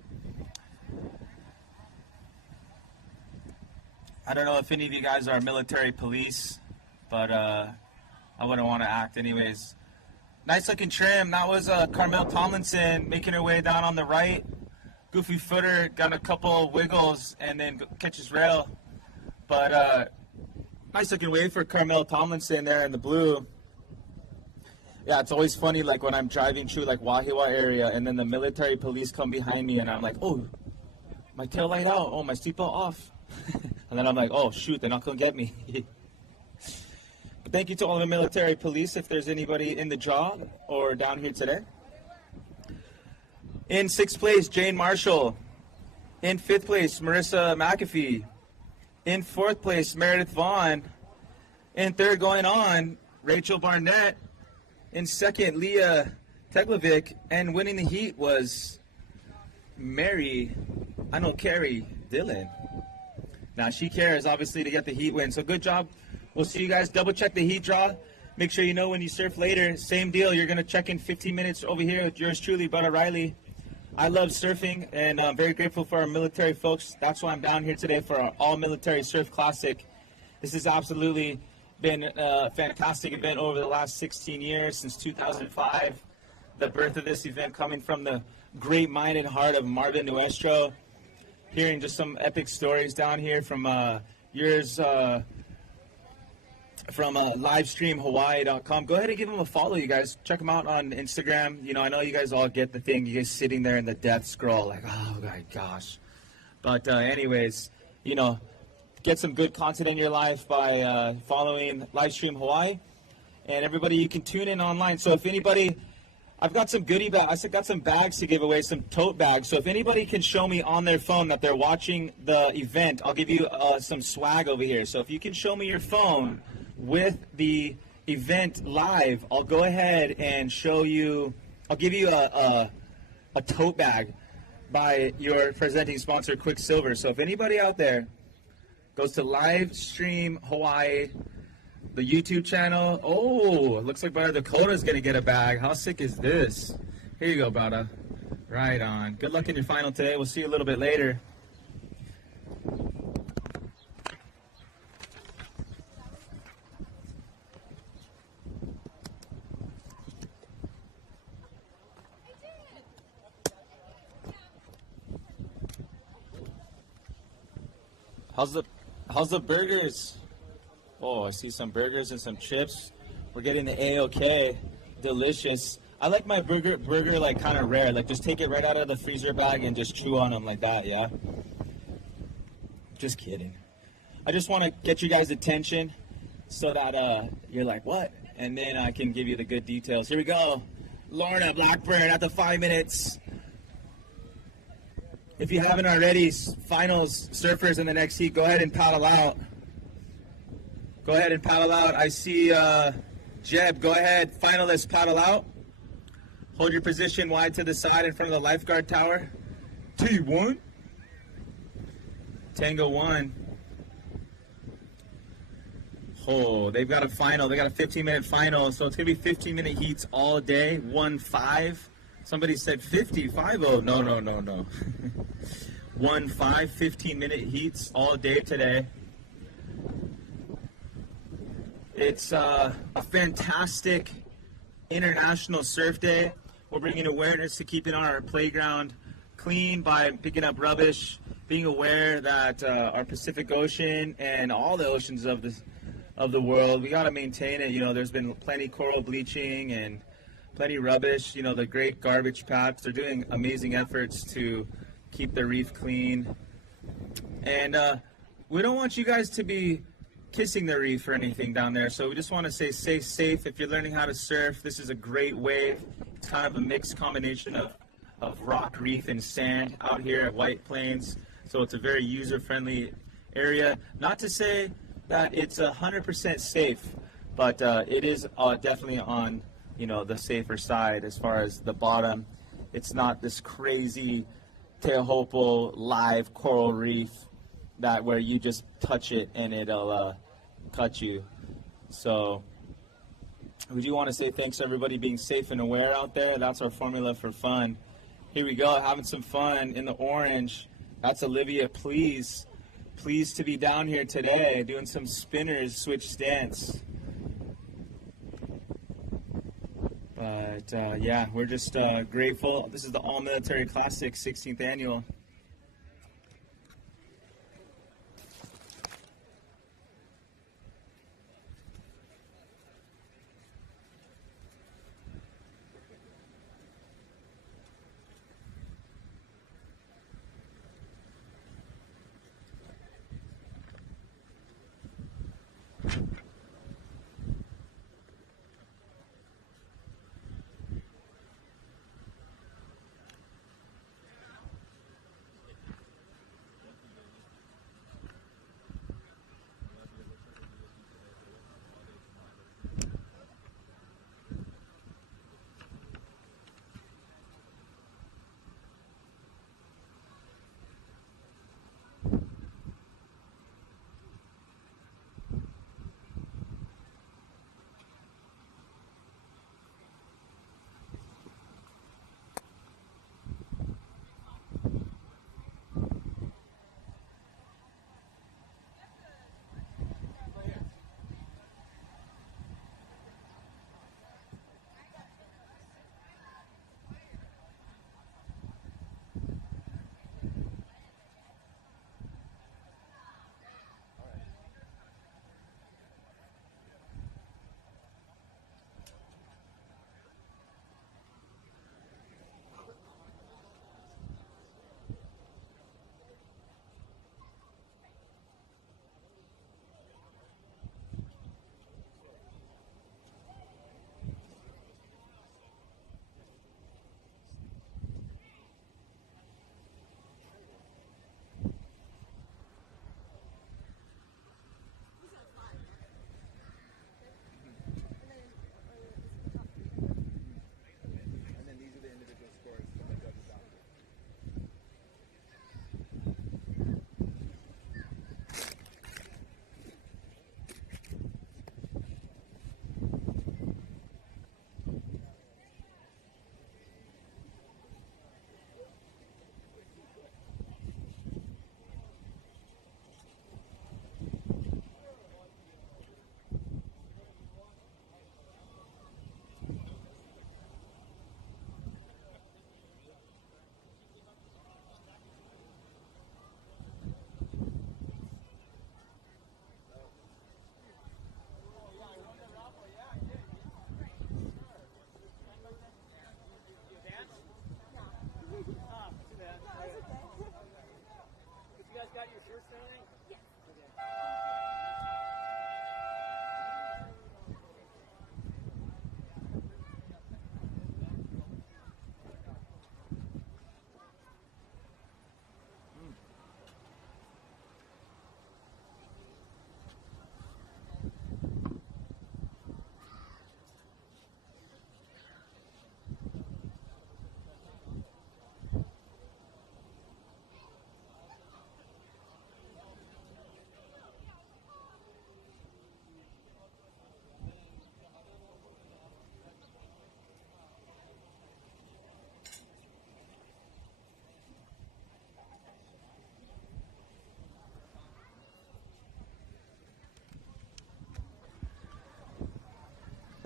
I don't know if any of you guys are military police, but I wouldn't want to act anyways. Nice looking trim. That was Carmel Tomlinson making her way down on the right. Goofy footer, got a couple wiggles, and then catches rail. But nice looking wave for Carmel Tomlinson there in the blue. Yeah, it's always funny, like when I'm driving through like Wahiawa area, and then the military police come behind me, and I'm like, oh, my tail light out, oh, my seatbelt off. And then I'm like, oh, shoot, they're not going to get me. But thank you to all the military police, if there's anybody in the job or down here today. In 6th place, Jane Marshall. In 5th place, Marissa McAfee. In 4th place, Meredith Vaughn. In 3rd, going on, Rachel Barnett. In 2nd, Leah Teglovic. And winning the heat was Carrie Dillon. Now, she cares, obviously, to get the heat win. So good job. We'll see you guys. Double check the heat draw. Make sure you know when you surf later. Same deal. You're going to check in 15 minutes over here with yours truly, Bud O'Reilly. I love surfing, and I'm very grateful for our military folks. That's why I'm down here today for our all-military surf classic. This has absolutely been a fantastic event over the last 16 years, since 2005. The birth of this event coming from the great mind and heart of Marvin Nuestro. Hearing just some epic stories down here from yours from livestreamhawaii.com. Go ahead and give them a follow, you guys. Check them out on Instagram. You know, I know you guys all get the thing. You guys sitting there in the death scroll like, oh my gosh. But anyways, you know, get some good content in your life by following Livestream Hawaii. And everybody, you can tune in online. So if anybody, I've got some goodie bags. I've got some bags to give away, some tote bags. So if anybody can show me on their phone that they're watching the event, I'll give you some swag over here. So if you can show me your phone with the event live, I'll go ahead and show you, I'll give you a tote bag by your presenting sponsor, Quicksilver. So if anybody out there goes to Livestream Hawaii, the YouTube channel. Oh, it looks like Brother Dakota's going to get a bag. How sick is this? Here you go, brother. Right on. Good luck in your final today. We'll see you a little bit later. How's the burgers? Oh, I see some burgers and some chips. We're getting the A-OK. Delicious. I like my burger like kind of rare. Like just take it right out of the freezer bag and just chew on them like that, yeah? Just kidding. I just want to get you guys' attention so that you're like, what? And then I can give you the good details. Here we go. Lorna Blackburn at the 5 minutes. If you haven't already, finals surfers in the next heat, go ahead and paddle out. Go ahead and paddle out. I see Jeb. Go ahead. Finalists, paddle out. Hold your position wide to the side in front of the lifeguard tower. T1. Tango 1. Oh, they've got a final. They got a 15-minute final, so it's going to be 15-minute heats all day. 1-5. Somebody said 50. 50. No. 1-5. 15-minute heats all day today. It's a fantastic International Surf Day. We're bringing awareness to keeping our playground clean by picking up rubbish, being aware that our Pacific Ocean and all the oceans of the world, we got to maintain it. You know, there's been plenty coral bleaching and plenty rubbish. You know, the great garbage patch. They're doing amazing efforts to keep the reef clean. And we don't want you guys to be kissing the reef or anything down there, so we just want to say stay safe. If you're learning how to surf, this is a great wave. It's kind of a mixed combination of rock, reef, and sand out here at White Plains, so it's a very user-friendly area. Not to say that it's 100% safe, but it is definitely on, you know, the safer side as far as the bottom. It's not this crazy Teohopo live coral reef that where you just touch it and it'll cut you. So we do want to say thanks to everybody being safe and aware out there. That's our formula for fun. Here we go, having some fun in the orange. That's Olivia. Pleased to be down here today doing some spinners, switch stance. But yeah, we're just grateful. This is the All Military Classic 16th annual.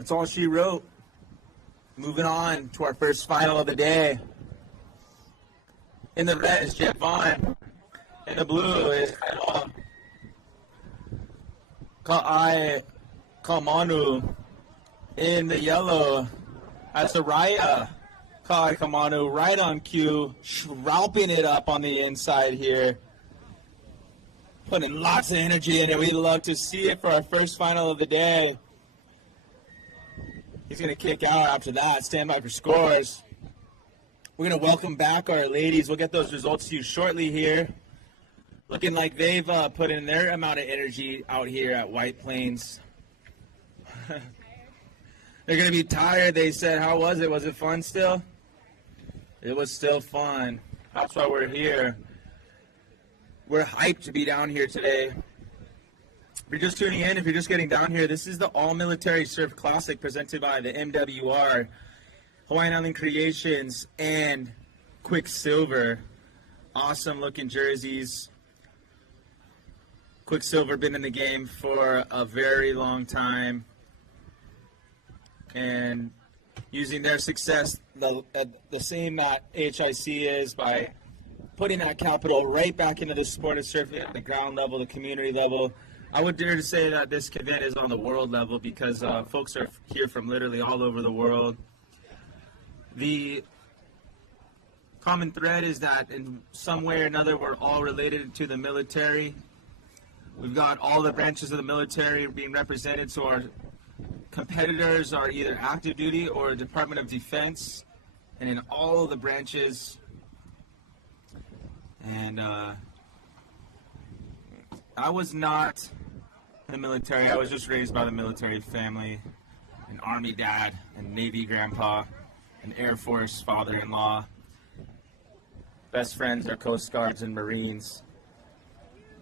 That's all she wrote. Moving on to our first final of the day. In the red is Jeff Vaughn. In the blue is Ka'ai Kamanu. In the yellow, Asaraya Ka'ai Kamanu, right on cue, shrouping it up on the inside here. Putting lots of energy in it. We'd love to see it for our first final of the day. He's going to kick out after that. Stand by for scores. We're going to welcome back our ladies. We'll get those results to you shortly here. Looking like they've put in their amount of energy out here at White Plains. They're going to be tired, they said. How was it? Was it fun still? It was still fun. That's why we're here. We're hyped to be down here today. If you're just tuning in, if you're just getting down here, this is the All-Military Surf Classic presented by the MWR, Hawaiian Island Creations, and Quicksilver. Awesome looking jerseys. Quicksilver been in the game for a very long time. And using their success, the same that HIC is, by putting that capital right back into the sport of surfing at the ground level, the community level. I would dare to say that this event is on the world level because folks are here from literally all over the world. The common thread is that in some way or another we're all related to the military. We've got all the branches of the military being represented, so our competitors are either active duty or Department of Defense, and in all of the branches. And I was not in the military. I was just raised by the military family, an Army dad, and Navy grandpa, an Air Force father-in-law. Best friends are Coast Guards and Marines.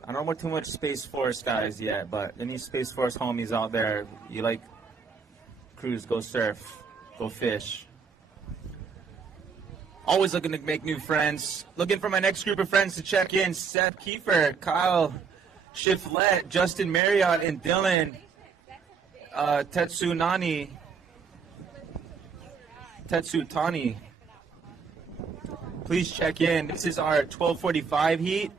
I don't know too much Space Force guys yet, but any Space Force homies out there, you like cruise, go surf, go fish. Always looking to make new friends. Looking for my next group of friends to check in. Seth Kiefer, Kyle Shiflett, Justin Marriott, and Dylan Tetsutani. Please check in. This is our 12:45 heat.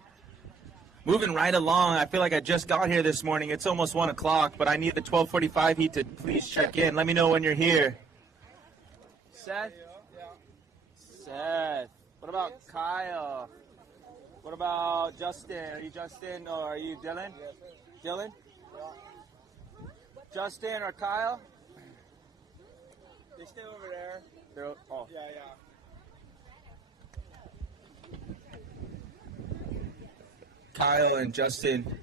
Moving right along. I feel like I just got here this morning. It's almost 1 o'clock, but I need the 12:45 heat to please check in. Let me know when you're here. Seth? Seth. What about Kyle? What about Justin? Are you Justin or are you Dylan? Dylan? Justin or Kyle? They stay over there. They're, oh. Yeah. Kyle and Justin,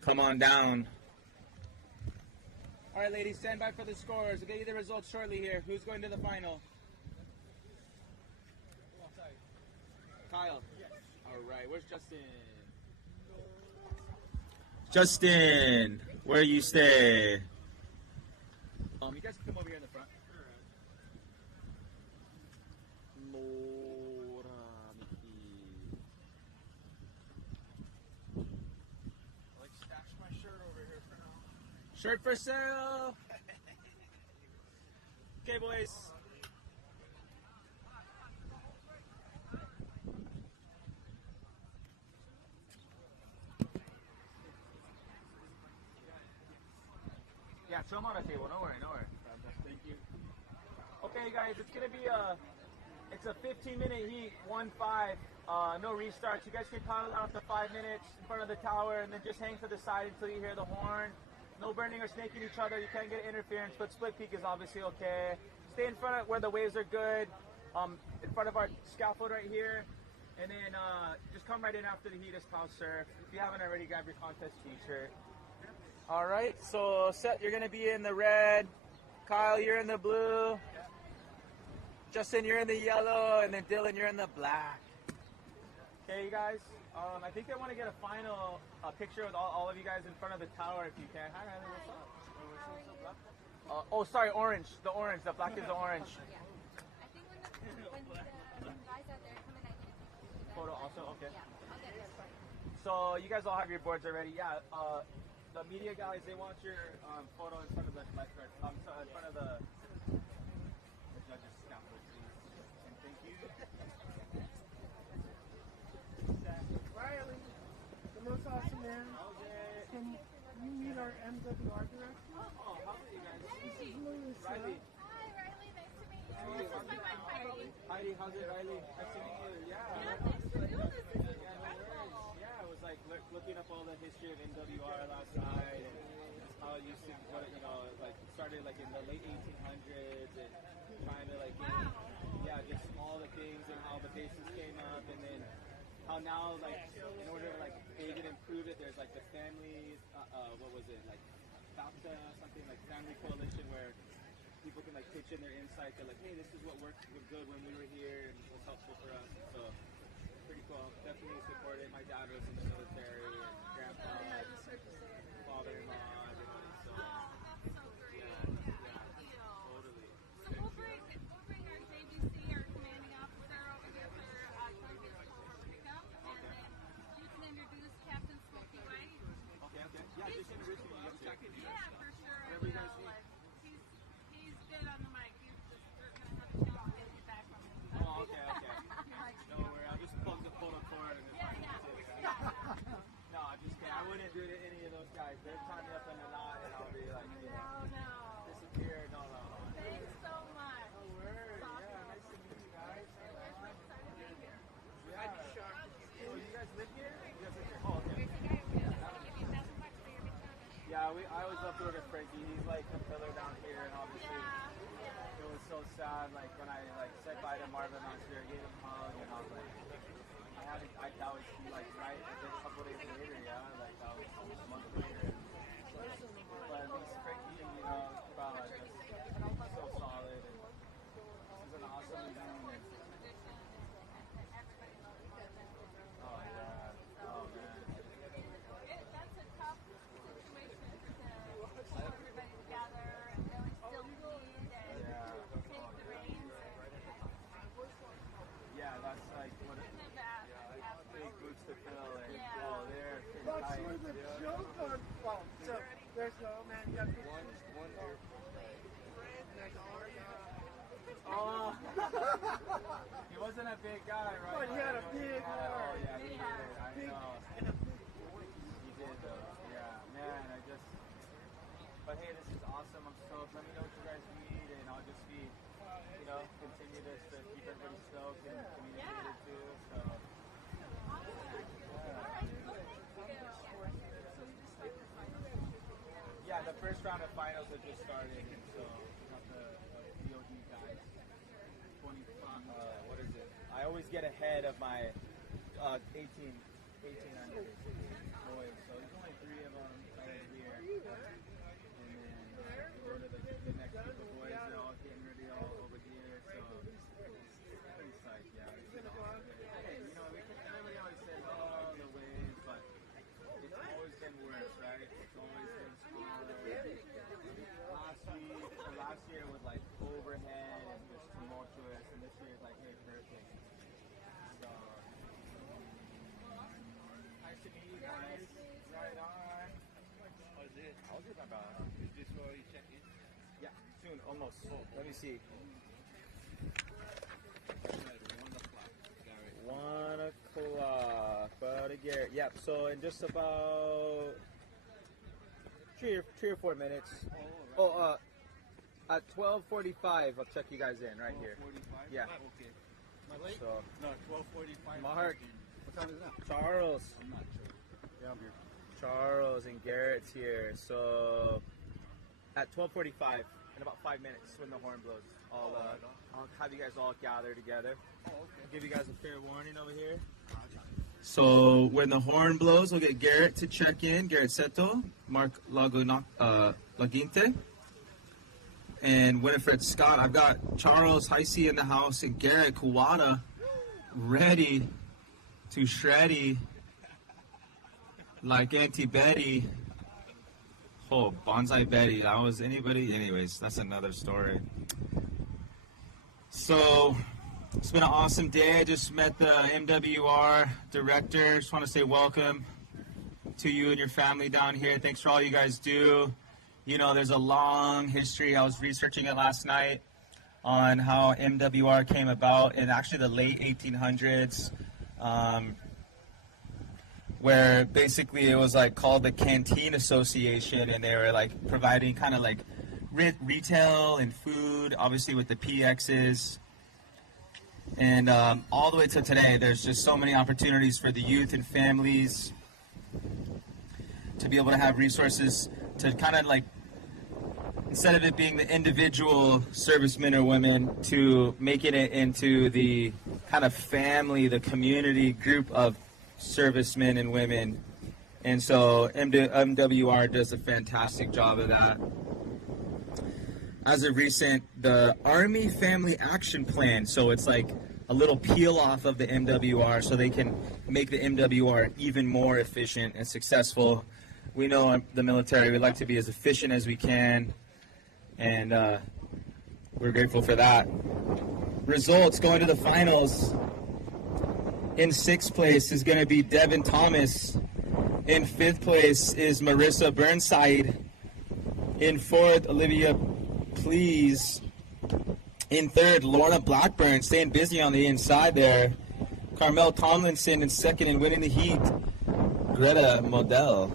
come on down. All right, ladies, stand by for the scores. We'll get you the results shortly here. Who's going to the final? Kyle. All right, where's Justin? Justin, where you stay? You guys can come over here in the front. My shirt over here for now. Shirt for sale. Okay, boys. Yeah, throw them on the table. No worry. Thank you. Okay, guys, it's gonna be it's a 15-minute heat, 1-5. No restarts. You guys can paddle out to 5 minutes in front of the tower, and then just hang to the side until you hear the horn. No burning or snaking each other. You can't get interference, but split peak is obviously okay. Stay in front of where the waves are good. In front of our scaffold right here, and then just come right in after the heat is Pal Surf. If you haven't already, grab your contest T-shirt. All right, so Seth, you're gonna be in the red. Kyle, you're in the blue. Justin, you're in the yellow, and then Dylan, you're in the black. Okay, you guys. I think they want to get a final picture with all of you guys in front of the tower if you can. Hi, Riley, what's up? Sorry, orange. The orange. The black is the orange. I think when the guys out there come in, I get Photo also? Okay. So you guys all have your boards already. Yeah. the media guys, they want your photo in front of the lifeguard. In front of the judges' scaffold, please. And thank you. Riley, the most awesome man. Can you meet our MWR director? Oh, how are you guys? This is Melissa. Riley. Hi, Riley. Nice to meet you. This is my wife, Heidi. Heidi, how's it, Riley? Nice to meet you. Yeah. Thanks for doing this. This is Yeah, no incredible. worries. Yeah, I was like looking up all the history of MWR last night and just how it used to, like it started like in the late 1800s and trying to like, just all the things and how the bases came up and then how now like in order to like aid and improve it, there's like the family, what was it, like FAFTA, something like family coalition where people can like pitch in their insight. They're like, hey, this is what worked good when we were here and was helpful for us. So pretty cool. Definitely support it. My dad was in the military and grandpa, father-in-law, everything. So That's so great. yeah, totally. So we'll bring our JVC, our commanding officer, over here for Columbia School pickup, and then you can introduce Captain Smokey White. Okay. Yeah, just introduce me. Yeah, for sure. Whatever you guys need. He's good on the mic. We're gonna have a challenge getting you back from him. Oh, okay. No worries. I'll just plug the photo cord and then No, I'm just kidding. I wouldn't do it to any of those guys. They're tying me up in a knot and I'll be like, No. disappear. No. Thanks so much. No worries. Yeah, nice to meet you guys. Yeah. Oh, you guys live here? You guys live here? Oh, okay. Yeah, I always love to work with Frankie. He's like a pillar down here, and obviously it was so sad. Like when I like said bye to Marvin last year, I gave him a hug, and I was like, that was like right a couple days later, like that was almost a month later. But at least Frankie, wow, just so solid, and this is an awesome event. Oh yeah, oh man. That's a tough situation to pull everybody together and really still lead and take the reins. Yeah, that's like what it is. Big boots to fill and there. That's where the joke on from. So there's man, you got one here. Oh, he wasn't a big guy, right? But he had a big heart. Oh, yeah, he did. I know. He did, though. Yeah, man, but hey, this is awesome. I'm stoked. Let me know what you guys need, and I'll just be, continue this to keep everybody stoked and communicated too. So, yeah, the first round of finals have just started, and so we got the DOD guys. 25, what is it? I always get ahead of my 1800 boys, so there's only 3 of them right here. And then we go to the next group of boys, they're all getting ready all over here, so pretty psyched, yeah. Hey, everybody always says, oh, the waves, but it's always been worse, right? It's always been smaller. Last year was like overhead and just tumultuous, and this year is like, hey, perfect. So, nice to meet you guys. Right on. What is it? I was just about. Is this where you check in? Yeah, soon, almost. Let me see. 1 o'clock. Buddy Garrett. Yep. So in just about 3 or 4 minutes. At 12:45, I'll check you guys in right here. 12:45? Yeah. Okay. Am I late? So, No, 12:45. Mark. What time is it now? Charles. I'm not sure. Yeah, I'm here. Charles and Garrett's here. So at 12:45, in about 5 minutes, when the horn blows, I'll have you guys all gather together. Oh, okay. I'll give you guys a fair warning over here. So when the horn blows, we'll get Garrett to check in. Garrett Seto, Mark Laginte, and Winifred Scott. I've got Charles HIC in the house and Garrett Kuwata ready to shreddy like Auntie Betty. Oh, Bonsai Betty. That was anybody? Anyways, that's another story. So it's been an awesome day. I just met the MWR director. Just want to say welcome. to you and your family down here. Thanks for all you guys do. You know, there's a long history. I was researching it last night on how MWR came about in actually the late 1800s, where basically it was like called the Canteen Association, and they were like providing kind of like retail and food, obviously with the PXs. And all the way to today, there's just so many opportunities for the youth and families to be able to have resources to kind of like, instead of it being the individual servicemen or women, to making it into the kind of family, the community group of servicemen and women. And so MWR does a fantastic job of that. As of recent, the Army Family Action Plan, so it's like a little peel off of the MWR so they can make the MWR even more efficient and successful. We know the military, we like to be as efficient as we can, and we're grateful for that. Results going to the finals. In 6th place is going to be Devin Thomas. In 5th place is Marissa Burnside. In 4th, Olivia Please. In 3rd, Lorna Blackburn, staying busy on the inside there. Carmel Tomlinson in 2nd and winning the heat. Greta Modelo.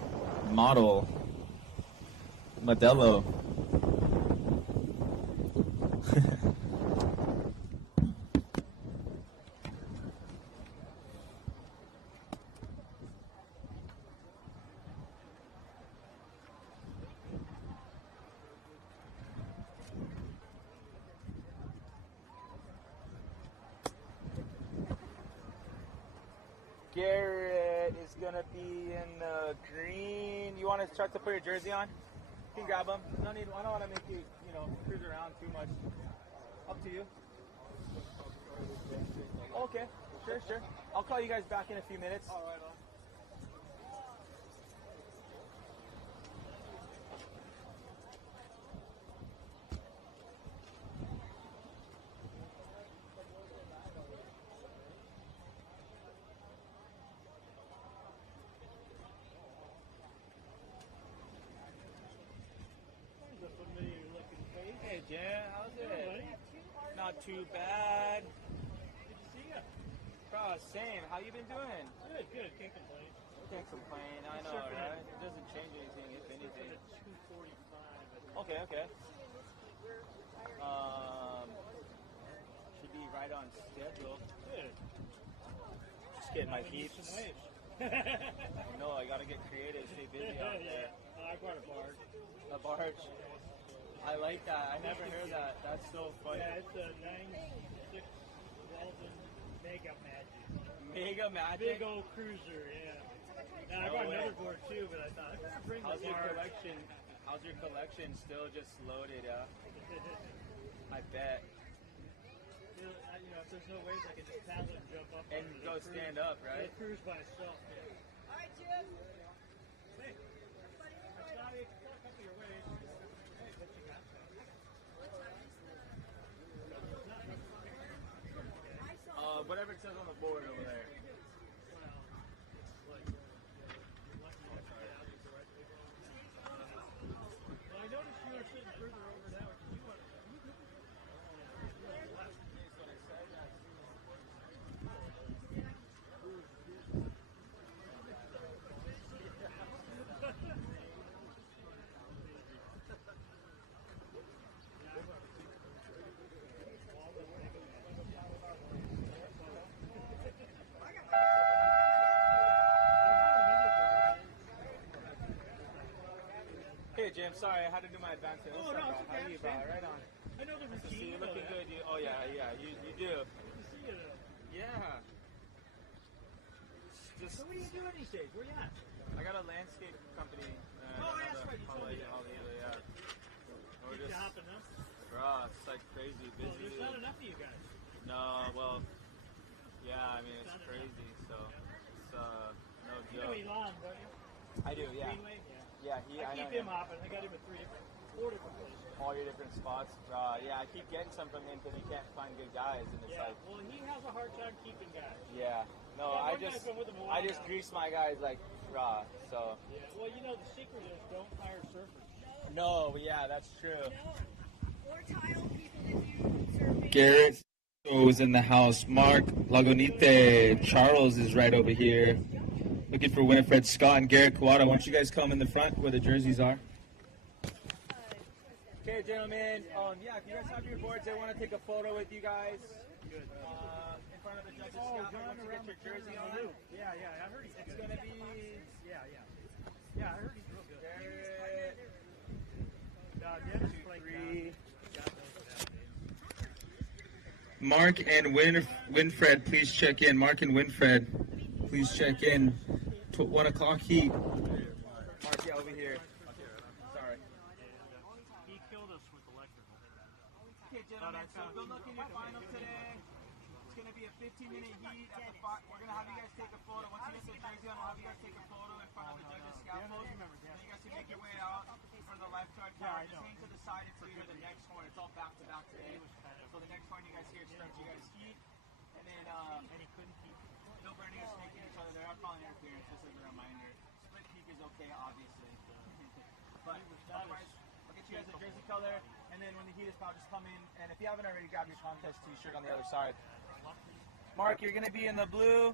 Garrett is going to be in the green. You want to start to put your jersey on? You can grab them. No need. I don't want to make you, cruise around too much. Up to you. Okay. Sure. I'll call you guys back in a few minutes. All right. Hey, Jen, how's it? Not too bad. Good to see you. Bro, same. How you been doing? Good. Can't complain. Can't complain. I know, right? It doesn't change anything, if anything. At 2:45. Okay. Should be right on schedule. Good. Just getting my heat. No, I gotta get creative, stay busy out there. I brought a barge. A barge. I like that. I never heard that. That's so funny. Yeah, it's a 9.6 Walton Mega Magic. Mega Magic? Big old cruiser, yeah. Now, I brought another board too, but I thought I'd bring How's the your barge. collection? How's your collection? Still just loaded, yeah? I bet. If there's no ways I can just paddle and jump up. And go stand up, right? It'll cruise by itself, yeah. Alright, Jim. Hey. Scotty, come up your way. Hey, what you got? Whatever it says on the board over there. Well, I noticed you were sitting further over now. Hey, Jim, sorry, I had to do my advancement. Oh, no, it's okay. How are you, bro? Right on. I know the Nice to see routine. you looking good. Yeah, you do. Good to see you, though. Yeah. So what are you doing these days? Where you at? I got a landscape company. That's right. You told me that. Yeah. We're Keep you just, hopping, huh? bro, it's like crazy busy. Well, there's not enough of you guys. No, well, yeah, I mean, it's crazy, so it's no You know joke. Elon, don't you? I do, yeah. Greenway? Yeah, I keep him hopping. I got him at 3 different All your different spots. Yeah, I keep getting some from him because he can't find good guys, and it's like. Well, he has a hard time keeping guys. Yeah. No, I just grease my guys like raw. So. Yeah. Well, you know the secret is don't hire surfers. No, yeah, that's true. Or tile people to do surfing. Garrett is in the house. Mark Lagunite. Charles is right over here. Looking for Winifred Scott and Garrett Kawada. Why don't you guys come in the front where the jerseys are? Okay, gentlemen. Yeah, if you guys have your boards, I want to take a photo with you guys. In front of the judges' scaffold. Once you get your jersey on. Yeah, I heard he's It's gonna be. Yeah, I heard he's real good. Mark and Winfred, please check in. Mark and Winfred, please check in. 1 o'clock heat. Mark, yeah, over here. Sorry. He killed us with electrical. Okay, gentlemen, so good luck in your final today. It's going to be a 15-minute heat. We're going to have you guys take a photo. Once you get the jersey on, we'll have you guys take a photo in front of the judges' scaffold. Then you guys can make your way out for the lifeguard tower. Just hang to the side until you hear the next horn. It's all back-to-back today. So the next horn you guys hear starts you guys heat. And then, he couldn't keep no burning or snaking each other. There are calling interference, just as a reminder. Split peak is okay, obviously. But otherwise, I'll get you guys a jersey color. And then when the heat is out, just come in. And if you haven't already, grab your contest t-shirt on the other side. Mark, you're going to be in the blue.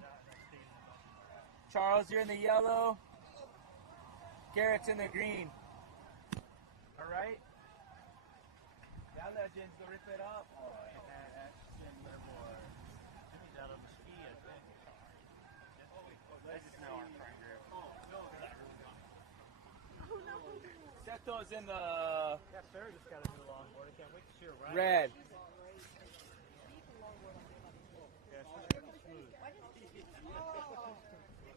Charles, you're in the yellow. Garrett's in the green. All right? Yeah, legends, go rip it up. Oh, that's boy. Jimmy's out on the ski, I think. I just know our friend group. Set those in the Yeah, Sarah just got a new longboard. I can't wait to see her ride. red. Yeah, she's pretty smooth.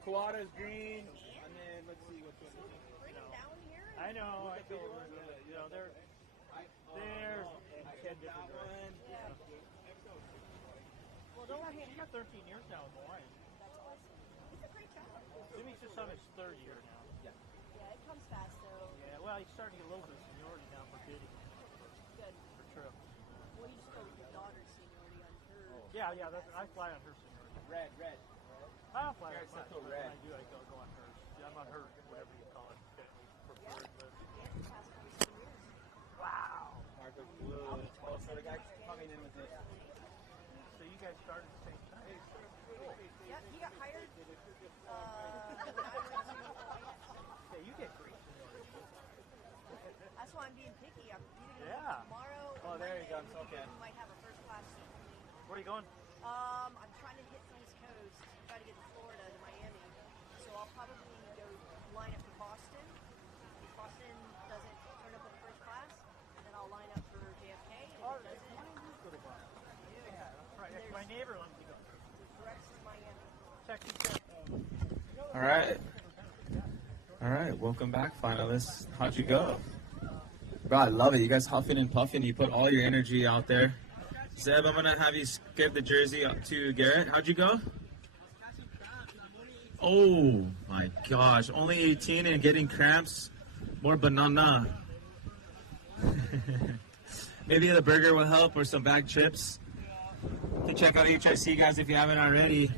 Kawada's green. And then let's see which one. I know. I told her that, you know, they're 10 different ones. Well, don't worry, he's got 13 years now in Hawaii. That's awesome. He's a great child. Jimmy's just on his third year now. Yeah. Yeah, it comes fast though. Yeah, well, he's starting to get a little bit of seniority now for bidding. Good. For trips. Well, you just go with your daughter's seniority on her. Yeah, I fly on her seniority. Red. I don't fly on Garrett's mine. so When red. I do, I go on hers. Yeah, I'm on her, whatever you call it. Preferred list. Wow. Mark was blue. Oh, so the guy coming in with this. So you guys started at the same time? Yeah, he got hired. Yeah, you get great seniority. That's why I'm being picky. I'm either going to Yeah. tomorrow. Oh, there you go. Monday, It's okay. We might have a first class seat for me. Where are you going? I'm trying to hit the East Coast, try to get to Florida, to Miami. So I'll probably go line up for Boston. If Boston doesn't turn up with first class, then I'll line up for JFK. And if it doesn't, Go to Boston. yeah. Right, yeah, my neighbor let me go. Rex is Miami. Texas. All right. Welcome back, finalists. How'd you go? Bro, I love it. You guys huffing and puffing. You put all your energy out there. Zeb, I'm going to have you give the jersey up to Garrett. How'd you go? Oh, my gosh. Only 18 and getting cramps. More banana. Maybe the burger will help or some bag chips. You can check out HIC, guys, if you haven't already.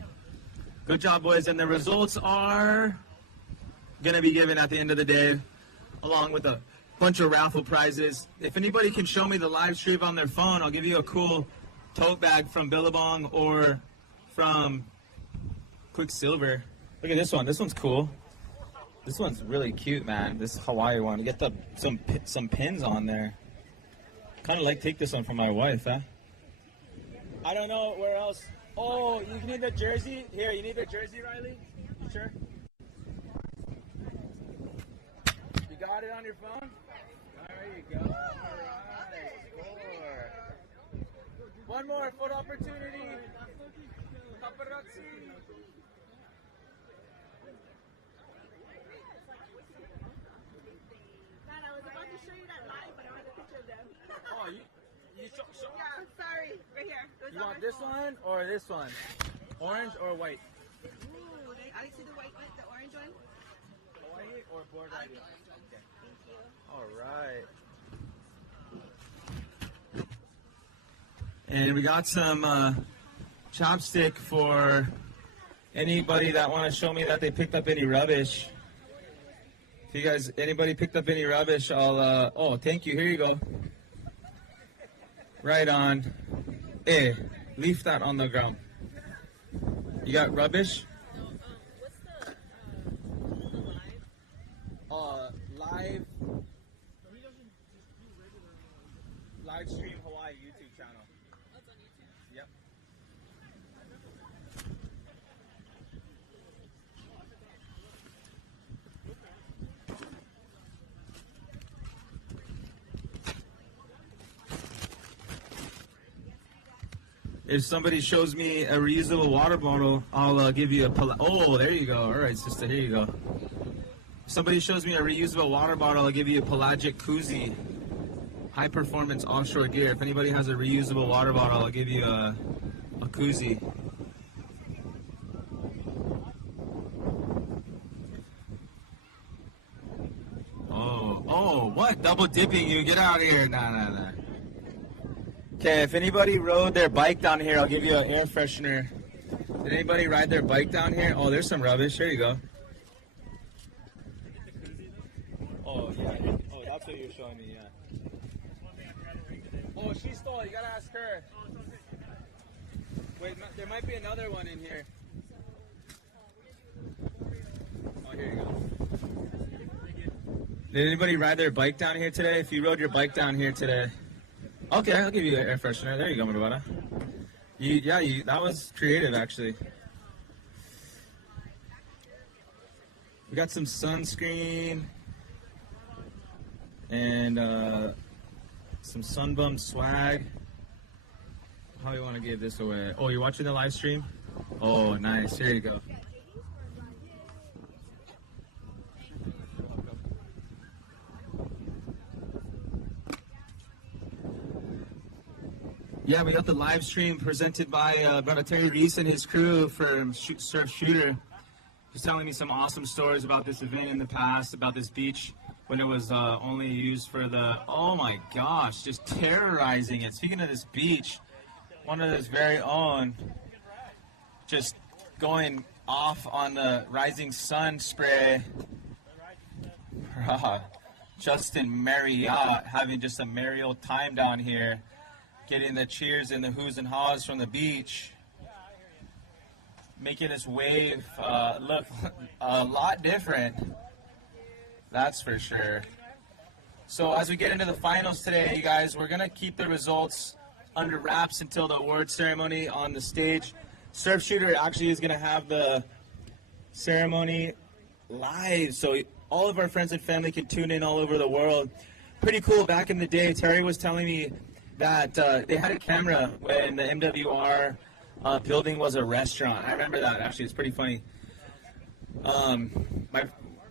Good job, boys. And the results are going to be given at the end of the day, along with a bunch of raffle prizes. If anybody can show me the live stream on their phone, I'll give you a cool tote bag from Billabong or from Quicksilver. Look at this one. This one's cool. This one's really cute, man. This Hawaii one. You get some pins on there. Kind of like take this one from my wife, huh? I don't know where else. Oh, you need the jersey? Here, you need the jersey, Riley? You sure? You got it on your phone? There you go. All right. Score. One more photo opportunity. Paparazzi. Man, I was about to show you that live, but I want a picture of them. Oh, you Yeah, sorry. Right here. It was You on want my this phone. one or this one? Orange or white? Ooh, I see the white one, the orange one. Hawaii or board I idea? like the orange one. Okay. Thank you. All right. And we got some chopstick for anybody that want to show me that they picked up any rubbish. If you guys, anybody picked up any rubbish, I'll, oh, thank you, here you go. Right on. Hey, leave that on the ground. You got rubbish? Live stream Hawaii YouTube channel. That's on YouTube? Yep. If somebody shows me a reusable water bottle, I'll give you a oh, there you go. All right, sister, here you go. If somebody shows me a reusable water bottle, I'll give you a pelagic koozie. High performance offshore gear. If anybody has a reusable water bottle, I'll give you a koozie. Oh, what? Double dipping you? Get out of here. Nah. Okay, if anybody rode their bike down here, I'll give you an air freshener. Did anybody ride their bike down here? Oh, there's some rubbish. Here you go. Oh, yeah. Oh, that's what you're showing me, yeah. Oh, she stole. You gotta ask her. Wait, there might be another one in here. Oh, here you go. Did anybody ride their bike down here today? If you rode your bike down here today. Okay, I'll give you an air freshener. There you go, Murabata. That was creative, actually. We got some sunscreen. And, some Sunbum swag. How do you want to give this away? Oh, you're watching the live stream? Oh, nice. Here you go. Yeah, we got the live stream presented by Brother Terry Reese and his crew from Surf Shooter. He's telling me some awesome stories about this event in the past, about this beach when it was only used for the, oh my gosh, just terrorizing it. Speaking of this beach, one of his very own just going off on the rising sun spray. Justin Marriott having just a merry old time down here, getting the cheers and the whoos and haws from the beach, making this wave look a lot different. That's for sure. So as we get into the finals today, you guys, we're going to keep the results under wraps until the award ceremony on the stage. Surf Shooter actually is going to have the ceremony live, so all of our friends and family can tune in all over the world. Pretty cool. Back in the day, Terry was telling me that they had a camera when the MWR building was a restaurant. I remember that, actually. It's pretty funny.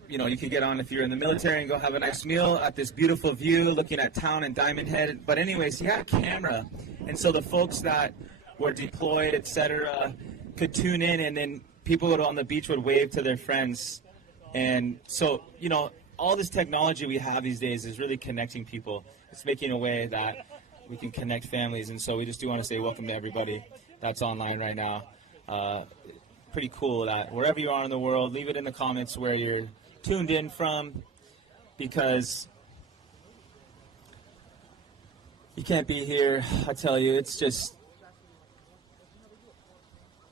You could get on if you're in the military and go have a nice meal at this beautiful view looking at town and Diamond Head. But anyways, he had a camera. And so the folks that were deployed, etc., could tune in, and then people on the beach would wave to their friends. And so, all this technology we have these days is really connecting people. It's making a way that we can connect families. And so we just do want to say welcome to everybody that's online right now. Pretty cool that wherever you are in the world, leave it in the comments where you're tuned in from, because you can't be here. I tell you, it's just,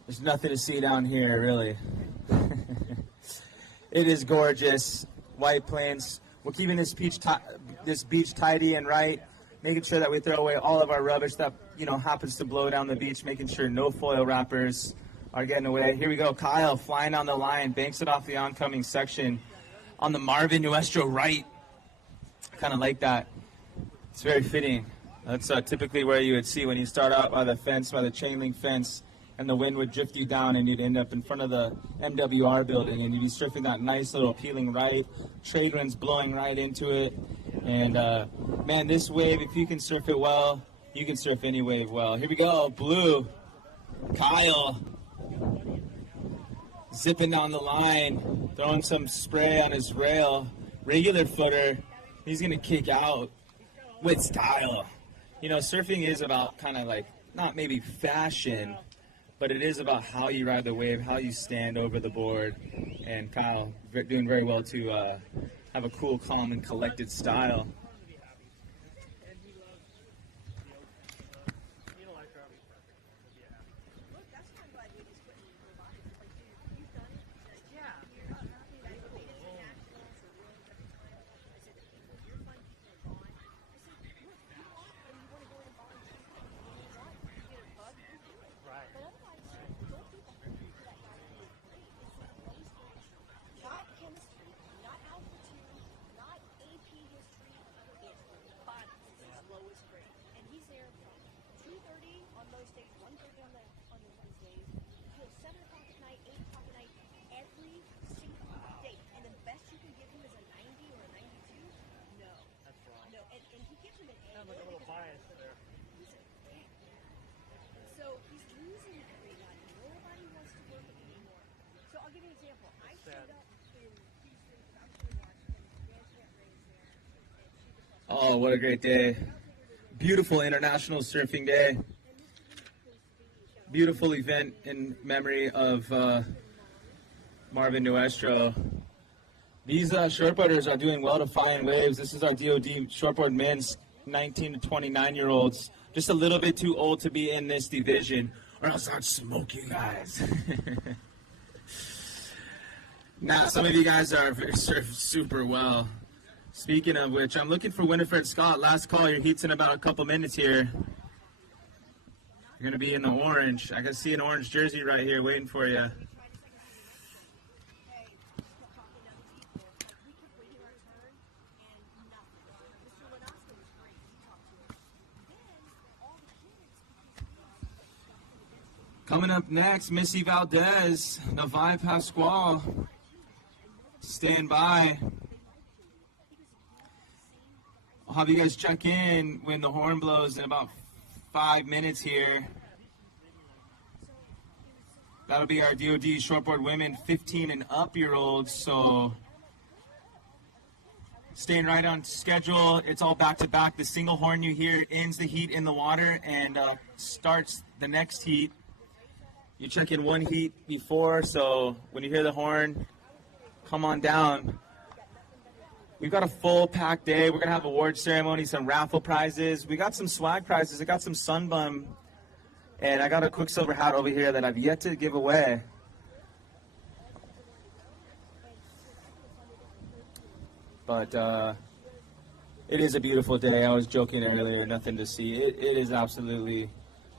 there's nothing to see down here, really. It is gorgeous. White Plains. We're keeping this beach tidy and right, making sure that we throw away all of our rubbish that happens to blow down the beach, making sure no foil wrappers are getting away. Here we go. Kyle flying on the line, banks it off the oncoming section on the Marvin Nuestro right. Kind of like that. It's very fitting. That's typically where you would see when you start out by the fence, by the chain link fence, and the wind would drift you down and you'd end up in front of the MWR building, and you'd be surfing that nice little peeling right, trade winds blowing right into it. And man, this wave, if you can surf it well, you can surf any wave well. Here we go, Blue, Kyle, zipping down the line, throwing some spray on his rail, regular footer. He's gonna kick out with style. Surfing is about kind of like not maybe fashion, but it is about how you ride the wave, how you stand over the board. And Kyle doing very well to have a cool, calm, and collected style. Not chemistry, not altitude, not AP history, it's body lowest grade. And he's there from 2:30 on most days, 1:30 on the Wednesdays, till 7 o'clock at night, 8 o'clock at night, every single day. And the best you can give him is a 90 or a 92? No. That's wrong. No, and he gives him an A. Sounds like a little bias there. He's a fan. And so he's losing everybody. Nobody wants to work with him anymore. So I'll give you an example. I showed up in Houston because I was going to watch and Janet Ray's there. And she just Oh, what a great day. Beautiful International Surfing Day. Beautiful event in memory of Marvin Nuestro. These shortboarders are doing well to flying waves. This is our DOD shortboard men's 19 to 29-year-olds. Just a little bit too old to be in this division, or else I'd smoke you guys. Now, some of you guys are surf super well. Speaking of which, I'm looking for Winifred Scott. Last call, your heat's in about a couple minutes here. You're going to be in the orange. I can see an orange jersey right here waiting for you. Coming up next, Missy Valdez, Navai Pasquale. Stand by. I'll have you guys check in when the horn blows in about 5 minutes here. That'll be our DOD shortboard women 15 and up year olds. So staying right on schedule. It's all back to back. The single horn you hear ends the heat in the water and starts the next heat. You check in one heat before, so when you hear the horn, come on down. We've got a full packed day. We're going to have award ceremony, some raffle prizes. We got some swag prizes. I got some Sunbum, and I got a Quicksilver hat over here that I've yet to give away. But it is a beautiful day. I was joking earlier, nothing to see. It is absolutely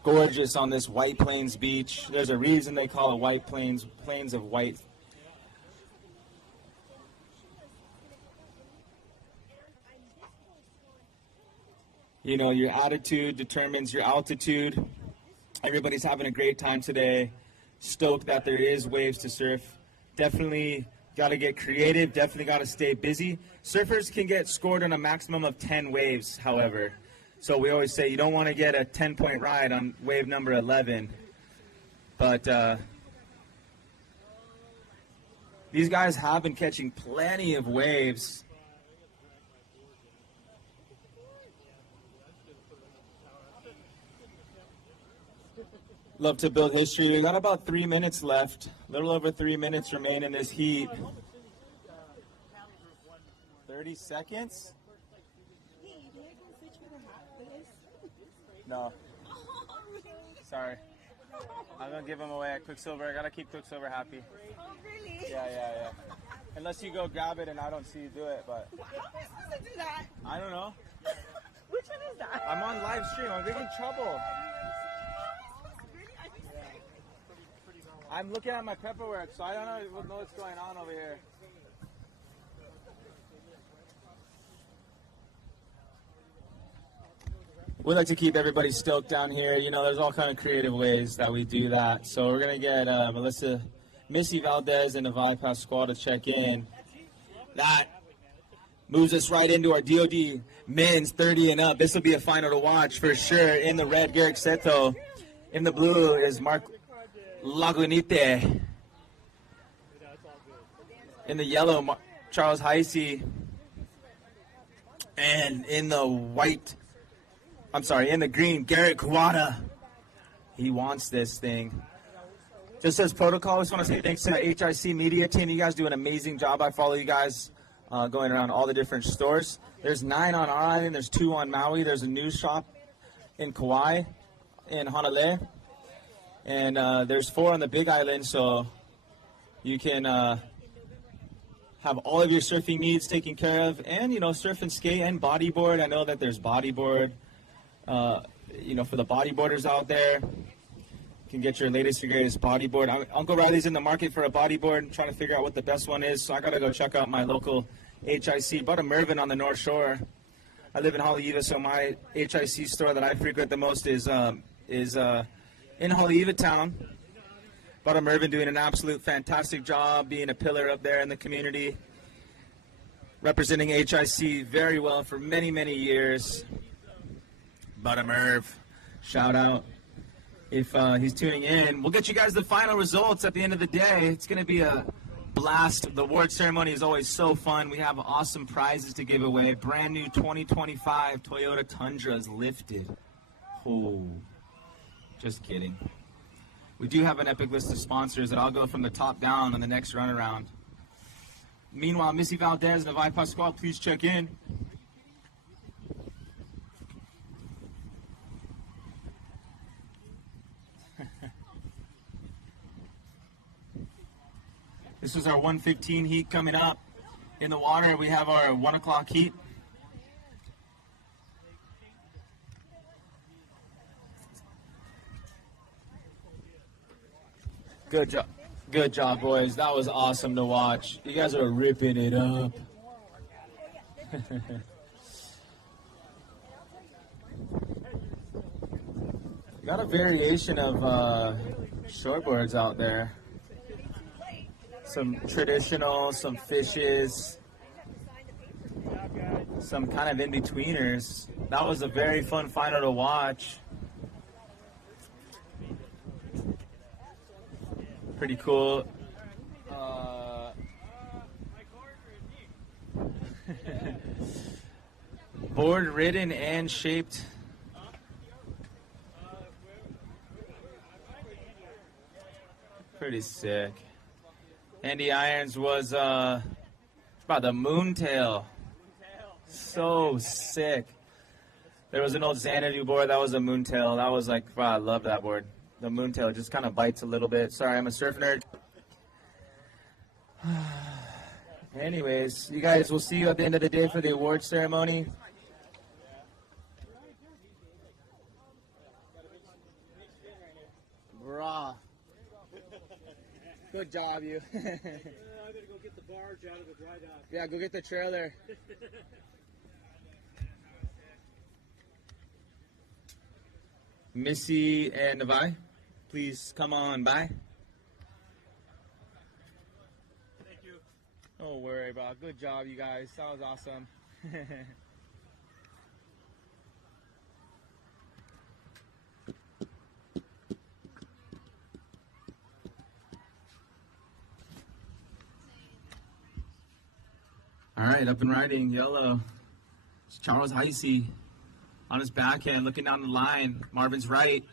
gorgeous on this White Plains beach. There's a reason they call it White Plains, plains of white. You know, your attitude determines your altitude. Everybody's having a great time today. Stoked that there is waves to surf. Definitely got to get creative. Definitely got to stay busy. Surfers can get scored on a maximum of 10 waves, however. So we always say you don't want to get a 10-point ride on wave number 11. But these guys have been catching plenty of waves. Love to build history. We got about 3 minutes left. A little over 3 minutes remain in this heat. 30 seconds? No. Sorry. I'm going to give him away at Quicksilver. I got to keep Quicksilver happy. Oh, really? Yeah. Unless you go grab it and I don't see you do it, but... How am I supposed to do that? I don't know. Which one is that? I'm on live stream. I'm getting in trouble. I'm looking at my paperwork, so I don't know what's going on over here. We like to keep everybody stoked down here. You know, there's all kind of creative ways that we do that. So we're going to get Missy Valdez and Navai Pasquale to check in. That moves us right into our DOD men's 30 and up. This will be a final to watch for sure. In the red, Garrick Seto. In the blue is Mark Lagunite. In the yellow, Charles Hawai'i. And in the white, in the green, Garrett Kawada. He wants this thing. Just as protocol, I just want to say thanks to the HIC media team. You guys do an amazing job. I follow you guys going around all the different stores. There's 9 on our island. There's 2 on Maui. There's a news shop in Kauai, in Honolulu. And there's 4 on the Big Island, so you can have all of your surfing needs taken care of. And, surf and skate and bodyboard. I know that there's bodyboard, for the bodyboarders out there. You can get your latest and greatest bodyboard. Uncle Riley's in the market for a bodyboard, trying to figure out what the best one is. So I got to go check out my local HIC, Butta Mervin on the North Shore. I live in Haleiwa, so my HIC store that I frequent the most is in Haleiwa town. Butta Mervin doing an absolute fantastic job, being a pillar up there in the community, representing HIC very well for many, many years. Butta Merv, shout out. If he's tuning in, we'll get you guys the final results at the end of the day. It's going to be a blast. The award ceremony is always so fun. We have awesome prizes to give away. Brand new 2025 Toyota Tundras lifted. Oh, just kidding. We do have an epic list of sponsors that I'll go from the top down on the next run around. Meanwhile, Missy Valdez and Levi Pasquale, please check in. This is our 1:15 heat coming up. In the water, we have our 1 o'clock heat. Good job, boys. That was awesome to watch. You guys are ripping it up. Got a variation of shortboards out there. Some traditional, some fishes, some kind of in-betweeners. That was a very fun final to watch. Pretty cool. Board ridden and shaped. Pretty sick. Andy Irons was about the moontail. So sick. There was an old Xanadu board that was a moontail. That was like, wow, I love that board. The moontail just kind of bites a little bit. Sorry, I'm a surf nerd. Anyways, you guys, we'll see you at the end of the day for the award ceremony. Bruh. Good job, you. I gotta go get the barge out of the dry dock. Yeah, go get the trailer. Missy and Nevi, please come on by. Thank you. Don't worry, bro. Good job, you guys. That was awesome. All right, up and riding, yellow. It's Charles Heisey on his backhand, looking down the line. Marvin's right.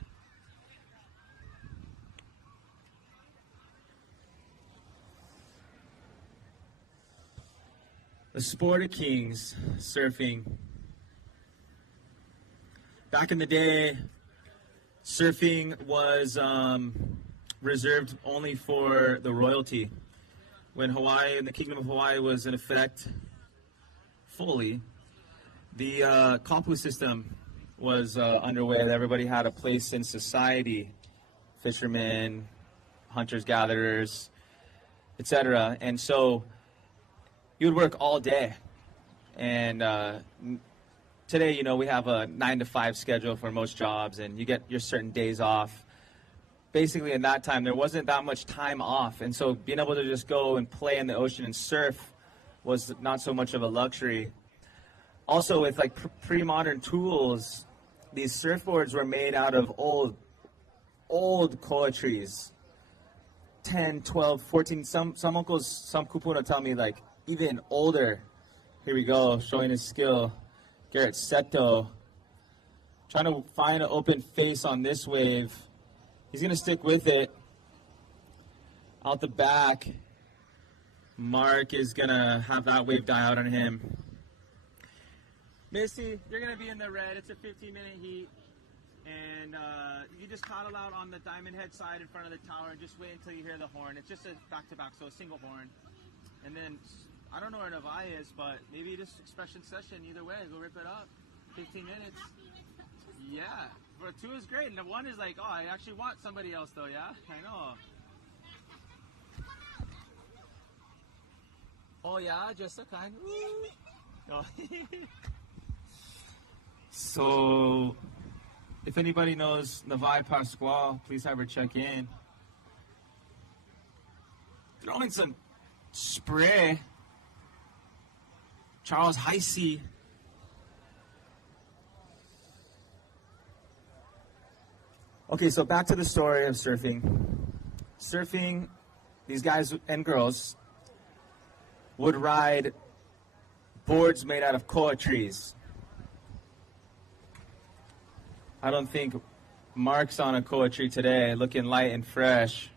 The sport of kings, surfing. Back in the day, surfing was reserved only for the royalty. When Hawaii and the Kingdom of Hawaii was in effect fully, the kapu system was underway. Everybody had a place in society, fishermen, hunters, gatherers, etc. And so you would work all day. And today, you know, we have a 9-to-5 schedule for most jobs, and you get your certain days off. Basically, in that time, there wasn't that much time off. And so being able to just go and play in the ocean and surf was not so much of a luxury. Also, with like pre-modern tools, these surfboards were made out of old koa trees. 10, 12, 14, some uncles, some kupuna tell me like even older. Here we go, showing his skill. Garrett Seto, trying to find an open face on this wave. He's going to stick with it. Out the back, Mark is going to have that wave die out on him. Missy, you're going to be in the red. It's a 15-minute heat. And you just paddle out on the diamond head side in front of the tower and just wait until you hear the horn. It's just a back-to-back, so a single horn. And then, I don't know where Hawai'i is, but maybe just expression session either way. Go rip it up. 15 minutes. Yeah. But 2 is great. And the 1 is like, oh, I actually want somebody else, though, yeah? I know. Oh, yeah? Just a kind. Oh. So, if anybody knows Navai Pasquale, please have her check in. Throwing some spray. Charles HIC. Okay, so back to the story of surfing. Surfing, these guys and girls would ride boards made out of koa trees. I don't think Mark's on a koa tree today, looking light and fresh.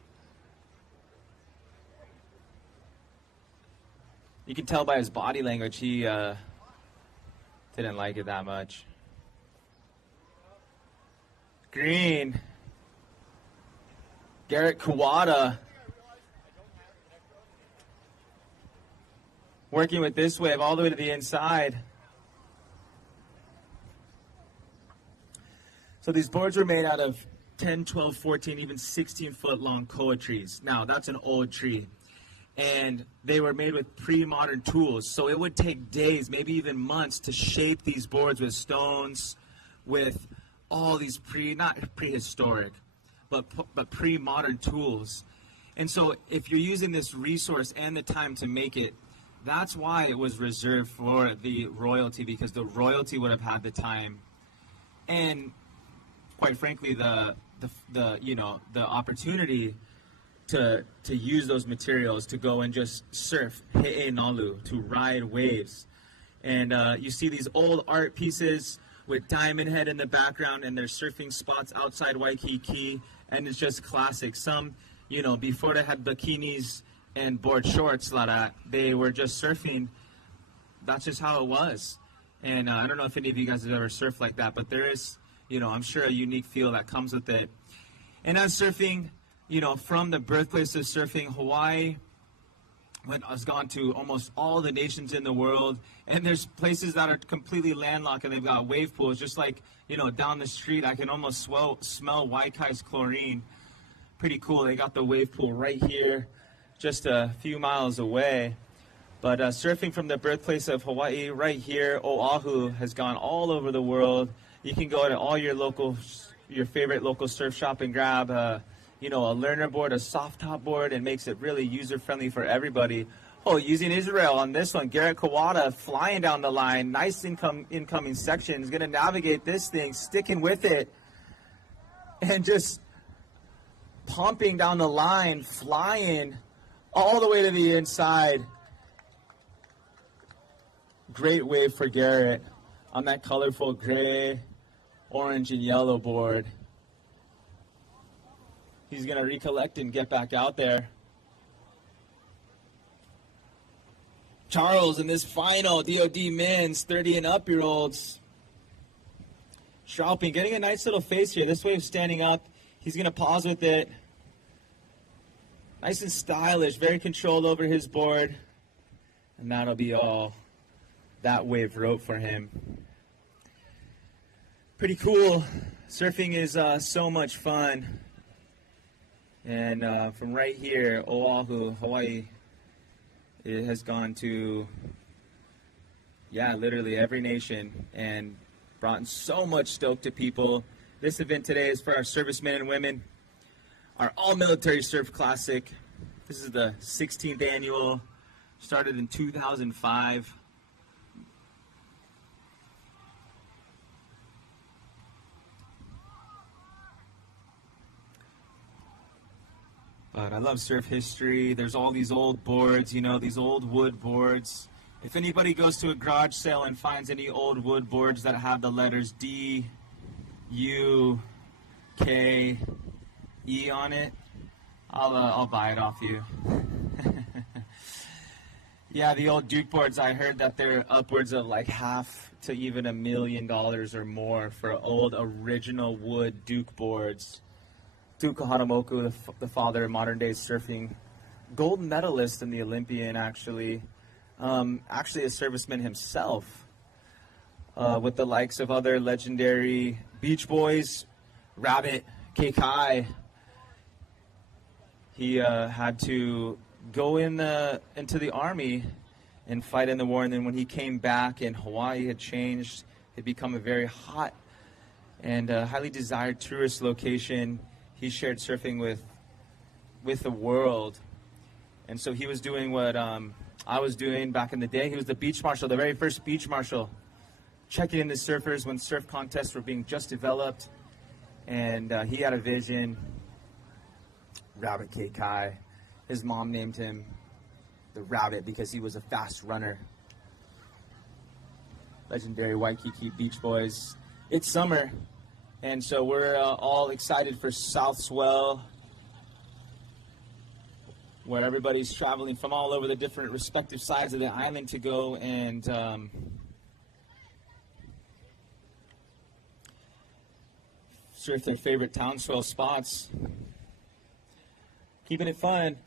You can tell by his body language he didn't like it that much. Green. Garrett Kawada. Working with this wave all the way to the inside. So these boards were made out of 10, 12, 14, even 16-foot long koa trees. Now, that's an old tree. And they were made with pre-modern tools. So it would take days, maybe even months, to shape these boards with stones, with all these not prehistoric, but pre-modern tools. And so if you're using this resource and the time to make it, that's why it was reserved for the royalty, because the royalty would have had the time and, quite frankly, the opportunity to use those materials to go and just surf he'e nalu, to ride waves. And you see these old art pieces with Diamond Head in the background, and their surfing spots outside Waikiki, and it's just classic. Some, before they had bikinis and board shorts, they were just surfing. That's just how it was. And I don't know if any of you guys have ever surfed like that, but there is, I'm sure a unique feel that comes with it. And as surfing, from the birthplace of surfing, Hawaii has gone to almost all the nations in the world, and there's places that are completely landlocked and they've got wave pools, just like, down the street, I can almost smell Waikai's chlorine. Pretty cool. They got the wave pool right here, just a few miles away. But surfing from the birthplace of Hawaii, right here, Oahu, has gone all over the world. You can go to all your favorite local surf shop and grab a learner board, a soft top board, and makes it really user-friendly for everybody. Oh, using Israel on this one, Garrett Kawada flying down the line, nice incoming section, is going to navigate this thing, sticking with it, and just pumping down the line, flying all the way to the inside. Great wave for Garrett on that colorful gray, orange, and yellow board. He's going to recollect and get back out there. Charles in this final DOD men's 30 and up year olds. Strauping, getting a nice little face here. This wave's standing up. He's going to pause with it. Nice and stylish, very controlled over his board. And that'll be all that wave wrote for him. Pretty cool. Surfing is so much fun. And from right here, Oahu, Hawaii, it has gone to, literally every nation and brought so much stoke to people. This event today is for our servicemen and women, our all-military surf classic. This is the 16th annual, started in 2005. But I love surf history. There's all these old boards, these old wood boards. If anybody goes to a garage sale and finds any old wood boards that have the letters D, U, K, E on it, I'll buy it off you. Yeah, the old Duke boards, I heard that they're upwards of like half to even $1 million or more for old original wood Duke boards. Duke Kahanamoku, the father of modern day surfing, gold medalist in the Olympian, actually a serviceman himself, with the likes of other legendary Beach Boys, Rabbit, Kekai. He had to go into the army and fight in the war, and then when he came back and Hawaii had changed, it had become a very hot and highly desired tourist location. He shared surfing with the world, and so he was doing what I was doing back in the day. He was the beach marshal, the very first beach marshal, checking in the surfers when surf contests were being just developed, and he had a vision. Rabbit Kekai. His mom named him the Rabbit because he was a fast runner. Legendary Waikiki Beach Boys. It's summer, and so we're all excited for South Swell, where everybody's traveling from all over the different respective sides of the island to go and surf their favorite town swell spots. Keeping it fun.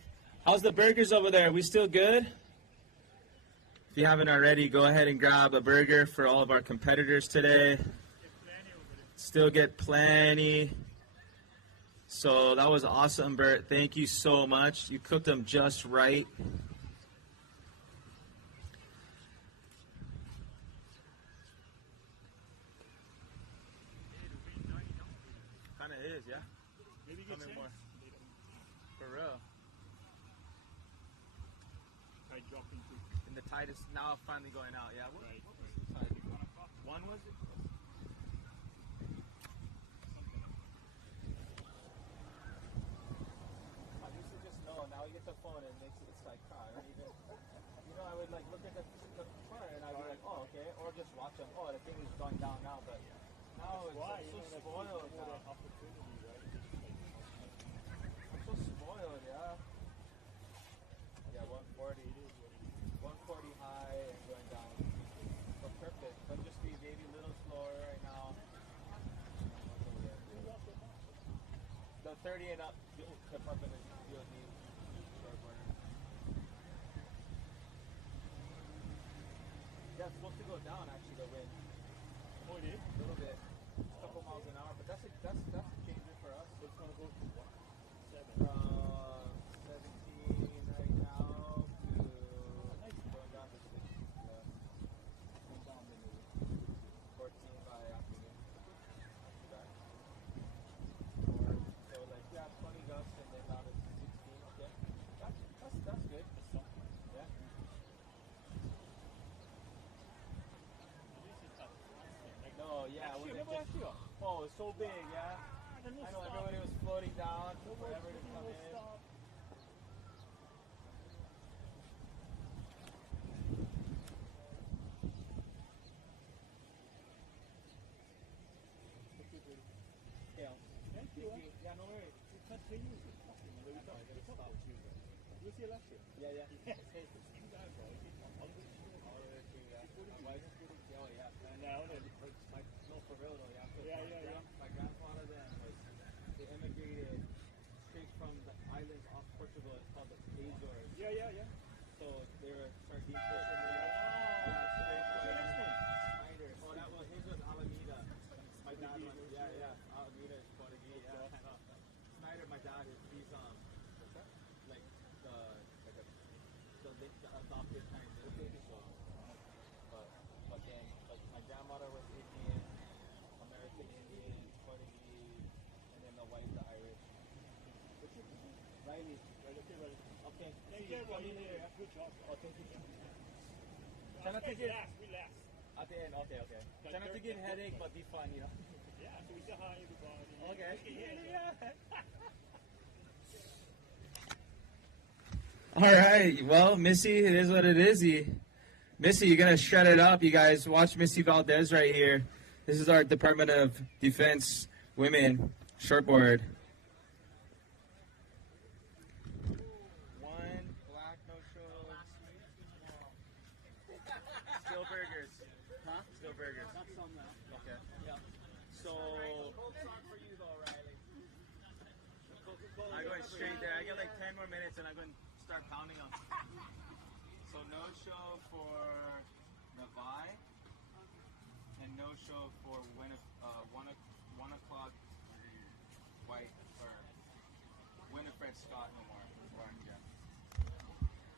How's the burgers over there? We still good? If you haven't already, go ahead and grab a burger for all of our competitors today. Still get plenty. So that was awesome, Bert. Thank you so much. You cooked them just right. Kind of is, yeah? Maybe get more. For real. And the tide is now finally going out, yeah? What was the tide? 1 was it? I used to just know, now you get the phone and it makes it's like, I don't even, I would like look at the chart and I'd be like, oh, okay, or just watch them, oh, the thing is going down now, but now it's like so spoiled now. I'm so spoiled, yeah. Yeah, 140 high and going down. So perfect, but just be maybe a little slower right now. The 30 and up, clip up in the DOD. Yeah, it's supposed to go down actually, the wind. Oh, it is? A little bit. A couple miles an hour, but that's a changer for us. It's going to go to what? 17 right now to going down to 6. Yeah. Going down to 14 by afternoon. Not too bad. So like 20 gusts and then down to 16. Okay. That's good. Yeah. No, yeah. Oh, it's so big, yeah. I know everybody was floating down, whatever to come in. Yeah. Thank you. Yeah, no worries. We continue. We talked about Tuesday. You were here last year? Yeah. Yes. Hey, you guys are all the way to my wife is good. Oh, yeah. And now, no, for real though, yeah. Yeah. My grandfather then they immigrated straight from the islands off Portugal. It's called the Azores. Yeah. So they were sardine fishing there. Snyder. Oh, that was his was Alameda. My dad was Alameda is Portuguese. Yeah. Snyder, my dad is he's like the adopted kind of thing. So, but then like my grandmother was Indian, American Indian, Portuguese, and then the wife the Irish. Riley. Okay. Thank you, everybody. Good job. Oh, thank you. Try not to get relax. At the end, okay. Try not to get headache, but be fun, Yeah, so we say hi, everybody. Okay. Yeah. All right. Well, Missy, it is what it is. Missy, you're going to shut it up. You guys watch Missy Valdez right here. This is our Department of Defense women shortboard. more burgers. Not some now. Okay. Yeah. So For you though, Riley. I'm going straight there. I got like 10 more minutes and I'm going to start pounding them. So no show for Navai and no show for 1 o'clock White or Winifred Scott no more.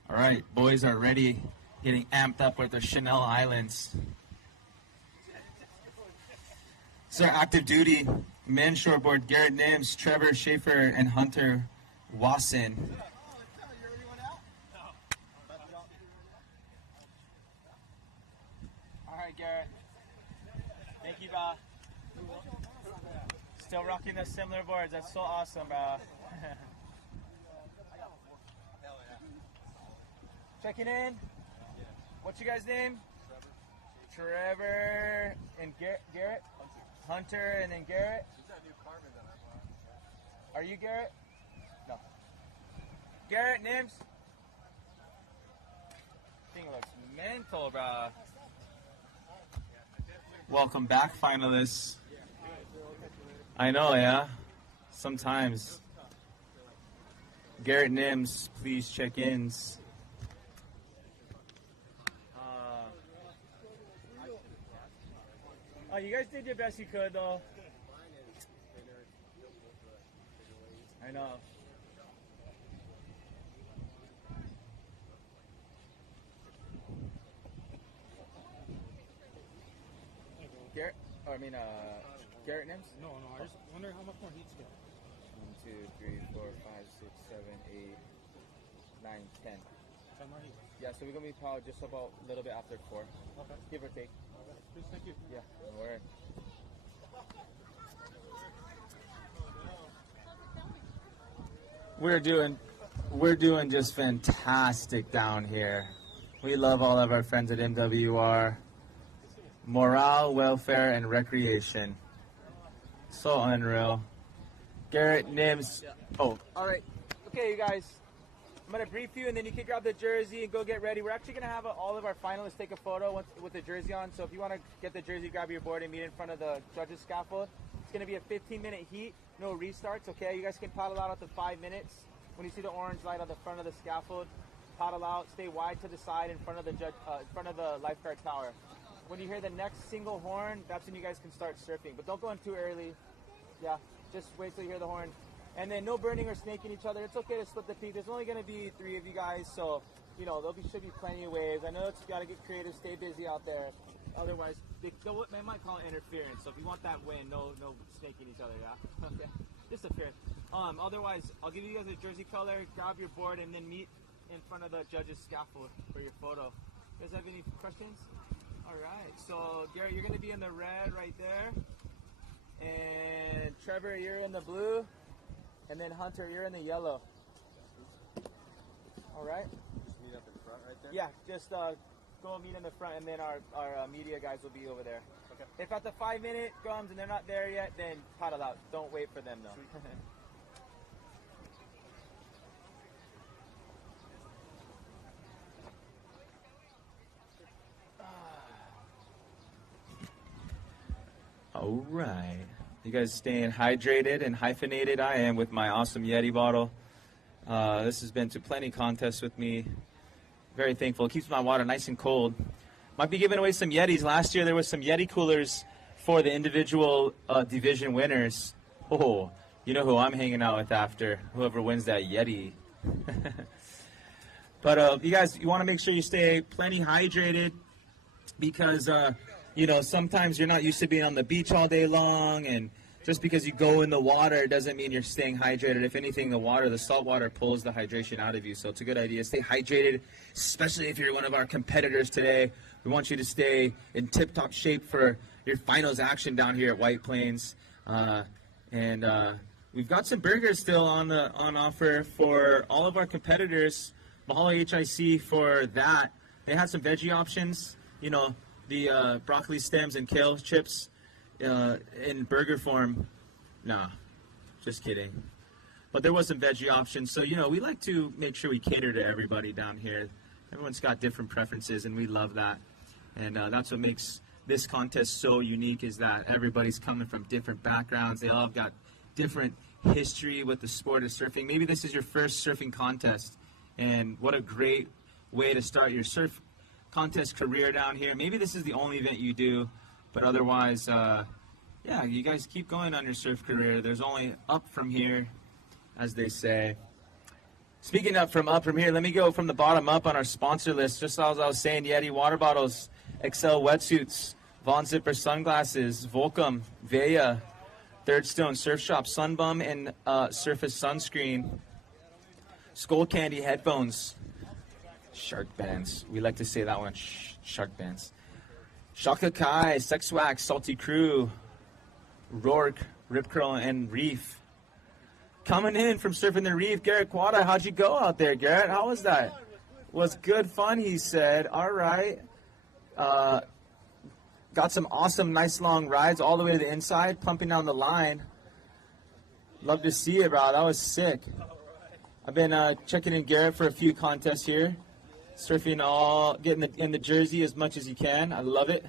All right, boys are ready, getting amped up with their Chanel Islands. This is our active duty men's shortboard: Garrett Nims, Trevor Schaefer, and Hunter Wasson. All right, Garrett. Thank you, bro. Still rocking the similar boards. That's so awesome, bro. Checking in. What's your guys' name? Trevor and Garrett. Hunter and then Garrett. Are you Garrett? No. Garrett Nims. Thing looks mental, bro. Welcome back, finalists. I know, yeah. Sometimes. Garrett Nims, please check ins. Oh, you guys did your best you could, though. I know. Garrett? Oh, I mean, Garrett Nims? No, I just wonder how much more heat's get. 1, 2, 3, 4, 5, 6, 7, 8, 9, 10. 10 more heats. Yeah, so we're gonna be probably just about a little bit after 4. Okay. Give or take. Okay. Please, thank you. Yeah, no worries. We're doing just fantastic down here. We love all of our friends at MWR. Morale, welfare, and recreation. So unreal. Garrett Nims. Oh, all right. Okay, you guys. I'm going to brief you, and then you can grab the jersey and go get ready. We're actually going to have all of our finalists take a photo with the jersey on. So if you want to get the jersey, grab your board and meet in front of the judges' scaffold. It's going to be a 15-minute heat, no restarts, okay? You guys can paddle out to 5 minutes. When you see the orange light on the front of the scaffold, paddle out, stay wide to the side in front of the lifeguard tower. When you hear the next single horn, that's when you guys can start surfing. But don't go in too early. Yeah, just wait till you hear the horn. And then no burning or snaking each other. It's okay to split the peak. There's only going to be 3 of you guys, so should be plenty of waves. I know it's got to get creative, stay busy out there. Otherwise, they might call it interference. So if you want that win, no snaking each other. Yeah, okay, just a fair. Otherwise, I'll give you guys a jersey color. Grab your board and then meet in front of the judges' scaffold for your photo. You guys have any questions? All right. So Garrett, you're going to be in the red right there, and Trevor, you're in the blue. And then Hunter, you're in the yellow. All right. Just meet up in front right there? Yeah, just go meet in the front, and then our media guys will be over there. Okay. If at the 5-minute comes and they're not there yet, then paddle out. Don't wait for them, though. All right. You guys staying hydrated and hyphenated? I am with my awesome Yeti bottle. This has been to plenty contests with me. Very thankful. It keeps my water nice and cold. Might be giving away some Yetis. Last year there was some Yeti coolers for the individual division winners. Oh, you know who I'm hanging out with after. Whoever wins that Yeti. But you guys, you want to make sure you stay plenty hydrated because sometimes you're not used to being on the beach all day long, and just because you go in the water doesn't mean you're staying hydrated. If anything, the salt water pulls the hydration out of you, so it's a good idea. Stay hydrated, especially if you're one of our competitors today. We want you to stay in tip-top shape for your finals action down here at White Plains. And we've got some burgers still on offer for all of our competitors. Mahalo HIC for that. They have some veggie options, the broccoli stems and kale chips in burger form. Nah, just kidding. But there was some veggie options. So, we like to make sure we cater to everybody down here. Everyone's got different preferences, and we love that. And that's what makes this contest so unique is that everybody's coming from different backgrounds. They all have got different history with the sport of surfing. Maybe this is your first surfing contest, and what a great way to start your surf contest career down here. Maybe this is the only event you do, but otherwise, yeah, you guys keep going on your surf career. There's only up from here, as they say. Speaking up from here, let me go from the bottom up on our sponsor list. Just as I was saying, Yeti water bottles, Excel wetsuits, Von Zipper sunglasses, Volcom, Veya, Third Stone Surf Shop, Sunbum, and Surface sunscreen, Skull Candy headphones, Shark bands. We like to say that one, Shark bands. Shaka Kai, Sex Wax, Salty Crew, Rourke, Rip Curl, and Reef. Coming in from surfing the reef, Garrett Quada. How'd you go out there, Garrett? How was that? Was good fun, he said. All right. Got some awesome, nice long rides all the way to the inside, pumping down the line. Love to see it, bro. That was sick. I've been checking in Garrett for a few contests here. Surfing getting in the jersey as much as you can. I love it.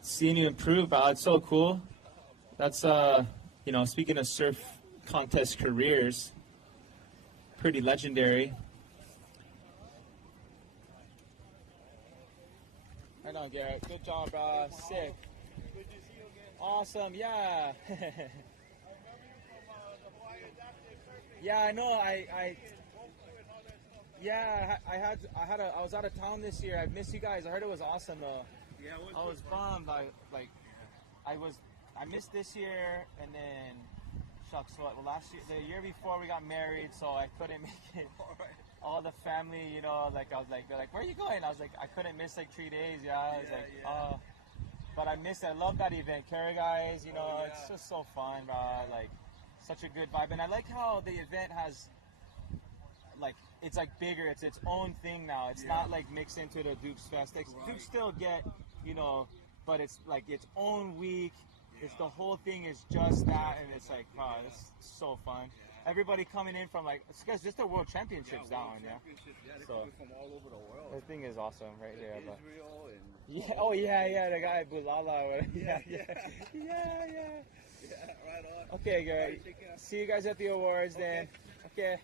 Seeing you improve, bro. It's so cool. That's, speaking of surf contest careers, pretty legendary. Right on, Garrett. Good job, bro. Sick. Awesome. Yeah. Yeah, I know. I was out of town this year. I missed you guys. I heard it was awesome though. Yeah, I was bummed. I missed this year, and then the year before we got married, so I couldn't make it. All the family, they're like, where are you going? I was like, I couldn't miss 3 days. But I missed it. I love that event. Cara guys, it's just so fun, bro. Such a good vibe. And I like how the event has, it's bigger. It's its own thing now. It's not mixed into the Dukes Fest. Dukes still get, but it's its own week. It's the whole thing is just that, and it's wow, it's so fun. Everybody coming in from it's just the World Championships down, so from all over the world. The thing is awesome right here. Israel and The guy Bulala. Yeah, right on. Okay, good. See you guys at the awards then. Okay.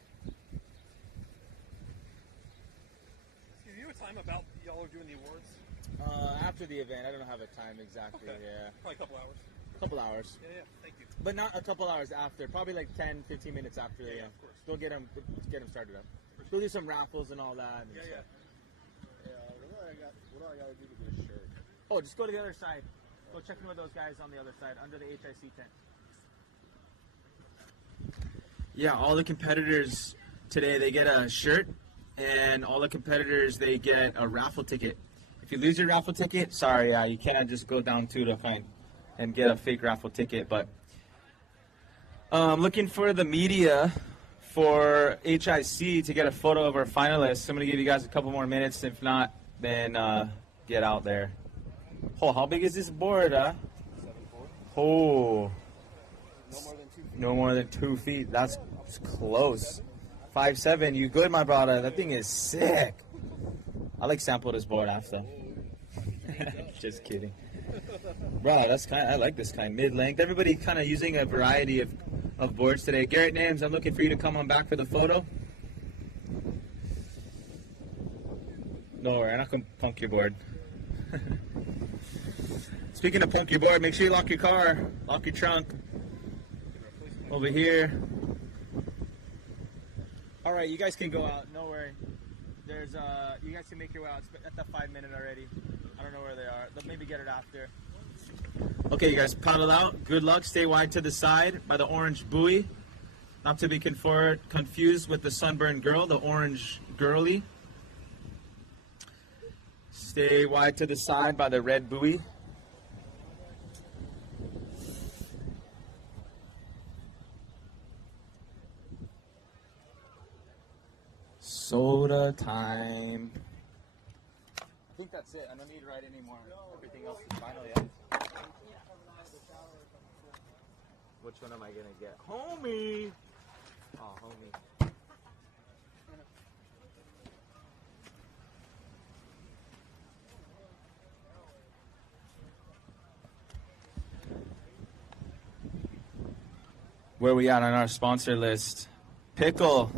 Is there a time about y'all are doing the awards? After the event, I don't have a time exactly. Okay. Yeah. Probably a couple hours. Couple hours. Yeah, thank you. But not a couple hours after. Probably 10, 15 minutes after. Yeah, of course. Still get them started up. We'll do some raffles and all that. And Yeah. What do I gotta do to get a shirt? Oh, just go to the other side. Go check in with those guys on the other side, under the HIC tent. Yeah, all the competitors today, they get a shirt, and all the competitors, they get a raffle ticket. If you lose your raffle ticket, sorry, you can't just go down to the find and get a fake raffle ticket. But looking for the media for HIC to get a photo of our finalists. I'm going to give you guys a couple more minutes. If not, then get out there. Oh, how big is this board, huh? 7'4". Oh. No more than 2 feet. No more than 2 feet. That's close. 5'7". You good, my brother? That thing is sick. I sample this board after. Just kidding. Bro, I like this kind. Mid-length. Everybody kind of using a variety of boards today. Garrett Names, I'm looking for you to come on back for the photo. No, we're not going to punk your board. Speaking of punk your board, make sure you lock your car. Lock your trunk. Over here. All right, you guys can go out. No worry. There's you guys can make your way out. It's at the 5 minute already. I don't know where they are. They'll maybe get it after. Okay, you guys paddle out. Good luck. Stay wide to the side by the orange buoy. Not to be confused with the sunburned girl, the orange girly. Stay wide to the side by the red buoy. Soda time. I think that's it. I don't need to write anymore. Everything else is final, yeah? Which one am I going to get? Homie! Oh, homie. where we at on our sponsor list? Pickle.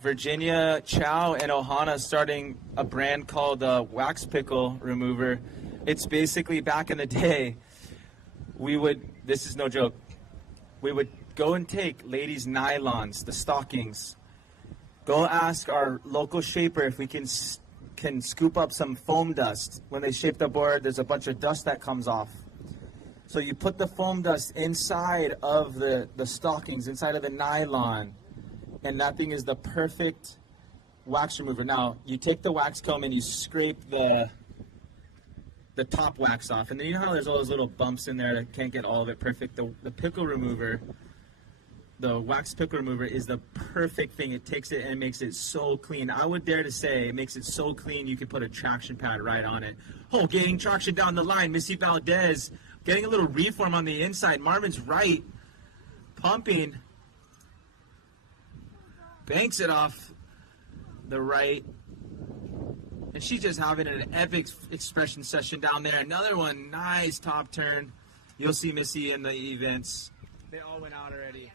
Virginia Chow and Ohana starting a brand called Wax Pickle Remover. It's basically, back in the day, this is no joke, we would go and take ladies' nylons, the stockings, go ask our local shaper if we can scoop up some foam dust. When they shape the board, there's a bunch of dust that comes off. So you put the foam dust inside of the stockings, inside of the nylon, and that thing is the perfect wax remover. Now, you take the wax comb and you scrape the top wax off. And then you know how there's all those little bumps in there that can't get all of it perfect? The pickle remover, the wax pickle remover, is the perfect thing. It takes it and makes it so clean. I would dare to say it makes it so clean you could put a traction pad right on it. Oh, getting traction down the line. Missy Valdez getting a little reform on the inside. Marvin's right. Pumping. Banks it off the right. And she's just having an epic expression session down there. Another one, nice top turn. You'll see Missy in the events. They all went out already.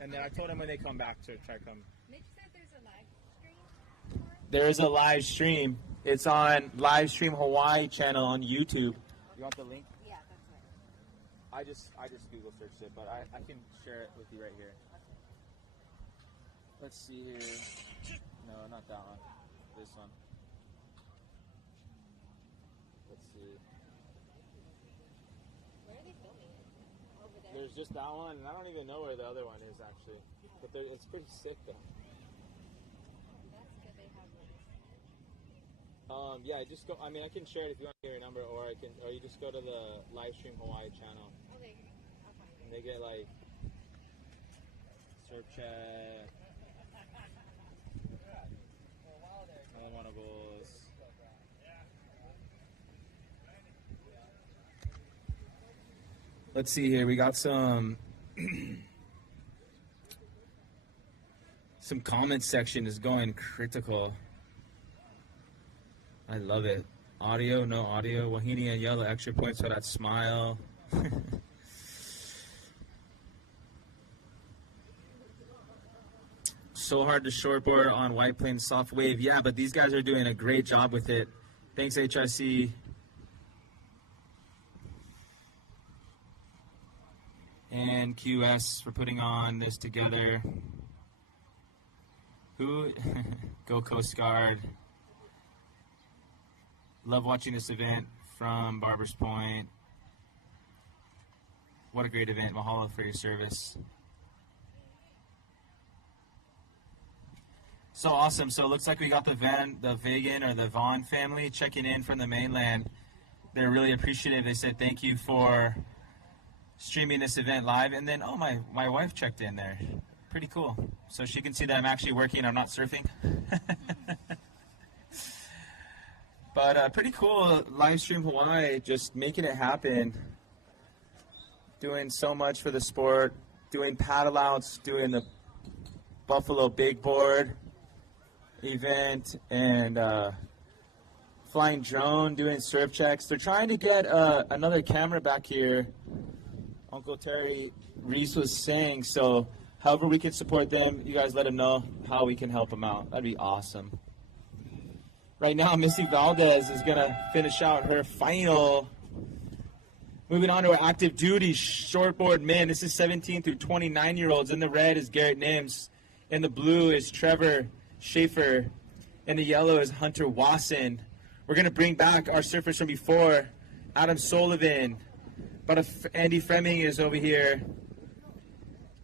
And then I told them when they come back to try to come. Mitch said there's a live stream. There is a live stream. It's on Livestream Hawaii channel on YouTube. You want the link? Yeah, that's right. I just Google searched it, but I can share it with you right here. Let's see here. No, not that one. This one. Let's see. Where are they filming it? Over there? There's just that one, and I don't even know where the other one is actually. But it's pretty sick though. That's good. They have one. Yeah, just go. I mean, I can share it if you want to get your number, or you just go to the Livestream Hawaii channel. Okay, I'll find it. And they get like surf chat. Another one of those. Let's see here. We got some comment section is going critical. I love it. Audio, no audio. Wahini and yellow, extra points for that smile. So hard to shortboard on White Plains soft wave. Yeah, but these guys are doing a great job with it. Thanks, HIC. And QS for putting on this together. Go Coast Guard. Love watching this event from Barbers Point. What a great event. Mahalo for your service. So awesome. So it looks like we got the Vagan or the Vaughn family checking in from the mainland. They're really appreciative. They said thank you for streaming this event live. And then, oh, my wife checked in there. Pretty cool. So she can see that I'm actually working. I'm not surfing. But pretty cool. Livestream Hawaii, just making it happen. Doing so much for the sport. Doing paddle outs. Doing the Buffalo Big Board event. And flying drone. Doing surf checks. They're trying to get another camera back here. Uncle Terry Reese was saying. So however we can support them, you guys let them know how we can help them out. That'd be awesome. Right now, Missy Valdez is going to finish out her final. Moving on to our active duty shortboard men. This is 17 through 29-year-olds. In the red is Garrett Nims. In the blue is Trevor Schaefer. In the yellow is Hunter Wasson. We're going to bring back our surfers from before. Adam Sullivan. But Andy Freming is over here.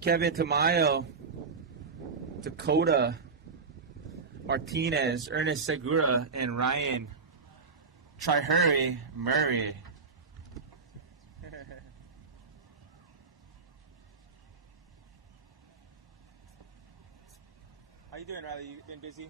Kevin Tamayo. Dakota Martinez, Ernest Segura, and Ryan Trihuri Murray. How you doing, Riley? You been busy?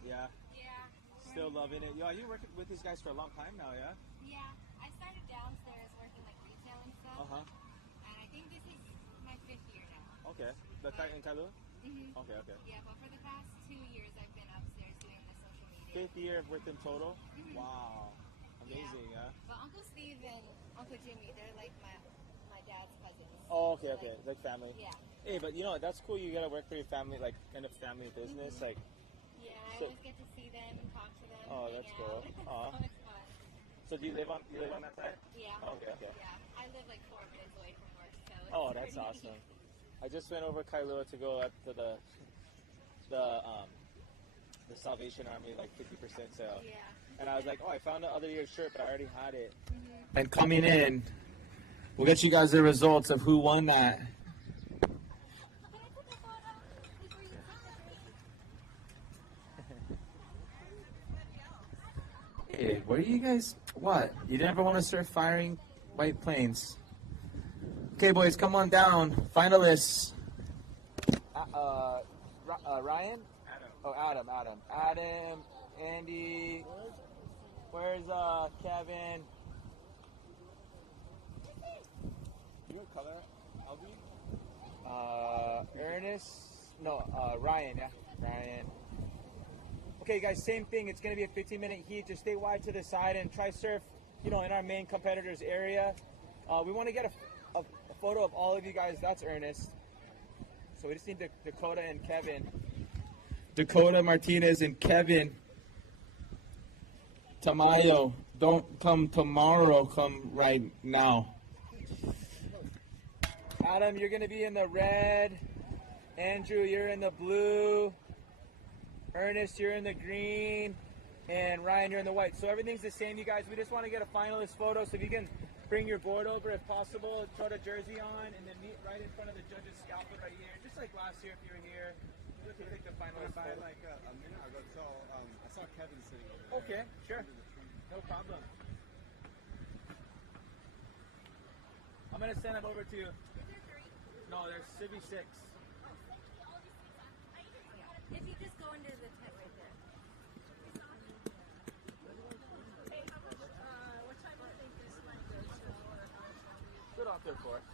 Yeah? Yeah. Still loving it. Yo, you working with these guys for a long time now, yeah? Yeah. I started downstairs working like retail and stuff. Uh-huh. And I think this is my 5th year now. Okay. In Kailua? Mm-hmm. Okay. Yeah, but for the past 2 years, I've been upstairs doing the social media. 5th year with them total? Mm-hmm. Wow. Amazing, yeah? But Uncle Steve and Uncle Jimmy, they're like my dad's cousins. Oh, okay, okay. Like family. Yeah. Hey, but you know, that's cool. You gotta work for your family, like kind of family business. Like, Yeah, I So- always get to see them, talk to them. Oh, hang that's out. cool. Aw. So it's fun. so do you live on that side? Yeah. Okay, okay. Yeah. I live like 4 minutes away from work, so it's Oh, that's pretty awesome. I just went over Kailua to go up to the Salvation Army like 50% sale. Yeah. And I was like, oh, I found the other year's shirt, but I already had it. And coming in, we'll get you guys the results of who won that. Hey, where are you guys? What? You never want to start firing white planes? Okay, boys, come on down. Finalists. Ryan? Adam. Oh, Adam, Andy. Where's Kevin? You want to color LB? Ernest? No, Ryan, yeah. Ryan. Okay, guys, same thing. It's going to be a 15-minute heat. Just stay wide to the side and try surf, in our main competitor's area. We want to get a photo of all of you guys. That's Ernest. So we just need Dakota and Kevin. Dakota Martinez and Kevin Tamayo. Don't come tomorrow, come right now. Adam, you're going to be in the red. Andrew, you're in the blue. Ernest, you're in the green. And Ryan, you're in the white. So everything's the same, you guys. We just want to get a finalist photo. So if you can bring your board over if possible, throw the jersey on, and then meet right in front of the judge's scalpel right here. Just like last year if you were here. You can take the finalist photo. Like a minute ago, so I saw Kevin sitting over there. Okay, sure. No problem. I'm going to send them over to you. No, there should be 6. If you just go into the tent right there. Hey, how much, what time do you think this might go till, or how much longer? Good off there for us.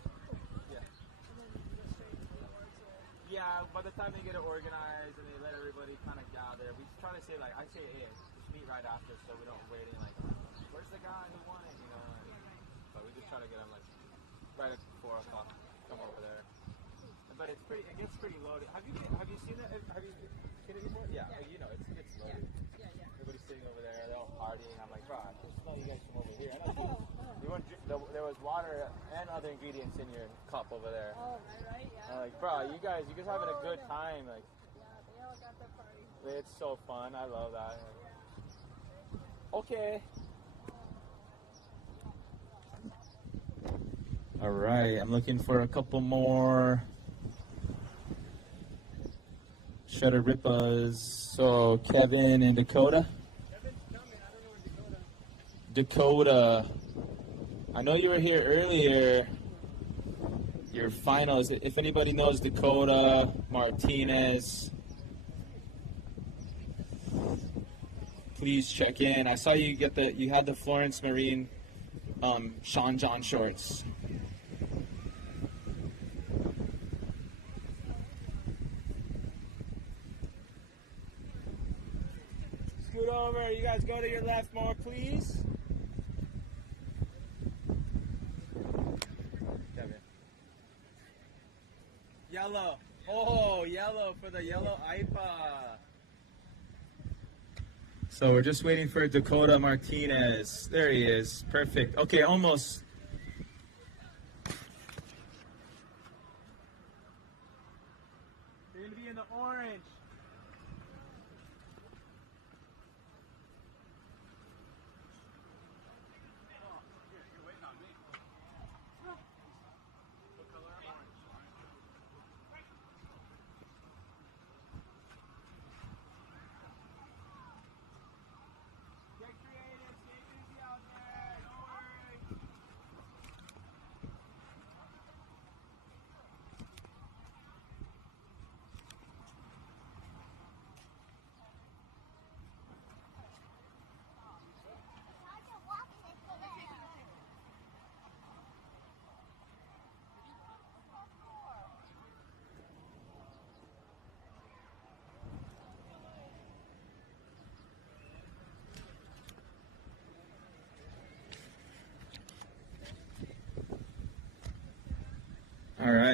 Yeah. And then you go straight to the awards, or? Yeah, by the time they get it organized and they let everybody kind of gather, we try to say, like, I say, hey, just meet right after so we don't wait in, like, where's the guy who won it, But we just try to get them, like, right at 4 o'clock, come over there. But it gets pretty loaded. Have you seen it? Have you seen it before? Yeah, Yeah. It's loaded. Yeah, yeah. Everybody's sitting over there, they're all partying. I'm like, bro, I can smell you guys from over here. There was water and other ingredients in your cup over there. Oh, right, yeah. I'm like, bro, you guys having a good time. Like, Yeah, they all got their party. it's so fun. I love that. Okay. All right, I'm looking for a couple more Shredder Rippas. So Kevin and Dakota. Dakota, I know you were here earlier. Your finals. If anybody knows Dakota Martinez, please check in. I saw you had the Florence Marine Sean John shorts. Scoot over. You guys go to your left more, please. Kevin. Yellow. Oh, yellow for the yellow IPA. So we're just waiting for Dakota Martinez. There he is. Perfect. Okay, almost. You're going to be in the orange.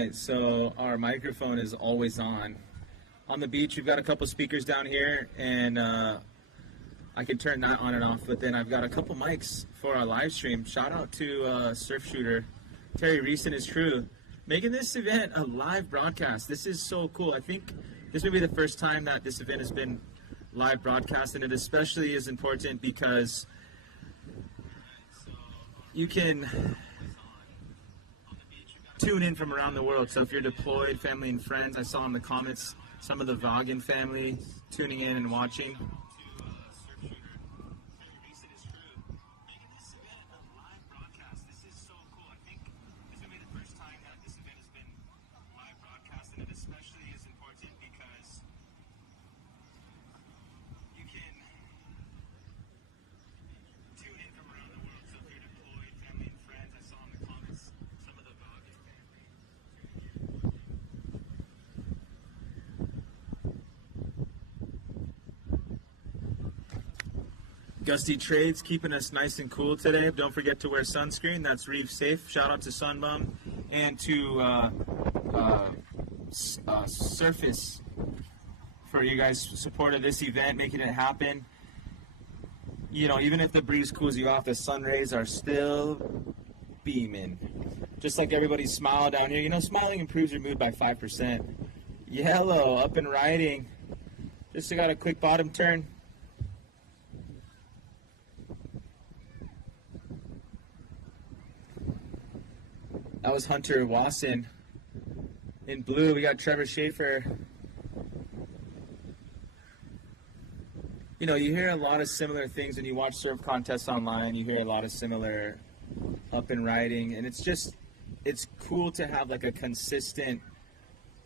right, so our microphone is always on. On the beach, we've got a couple speakers down here, and I can turn that on and off, but then I've got a couple mics for our live stream. Shout out to surf shooter Terry Reese and his crew, making this event a live broadcast. This is so cool. I think this may be the first time that this event has been live broadcast, and it especially is important because you can tune in from around the world. So if you're deployed, family and friends, I saw in the comments some of the Vaughan family tuning in and watching. Gusty Trades keeping us nice and cool today. Don't forget to wear sunscreen. That's Reef Safe. Shout out to Sunbum and to Surface for you guys' support of this event, making it happen. You know, even if the breeze cools you off, the sun rays are still beaming. Just like everybody's smile down here. You know, smiling improves your mood by 5%. Yellow, up and riding. Just got a quick bottom turn. That was Hunter Wasson. In blue, we got Trevor Schaefer. You know, you hear a lot of similar things when you watch surf contests online. You hear a lot of similar up and riding, and it's cool to have like a consistent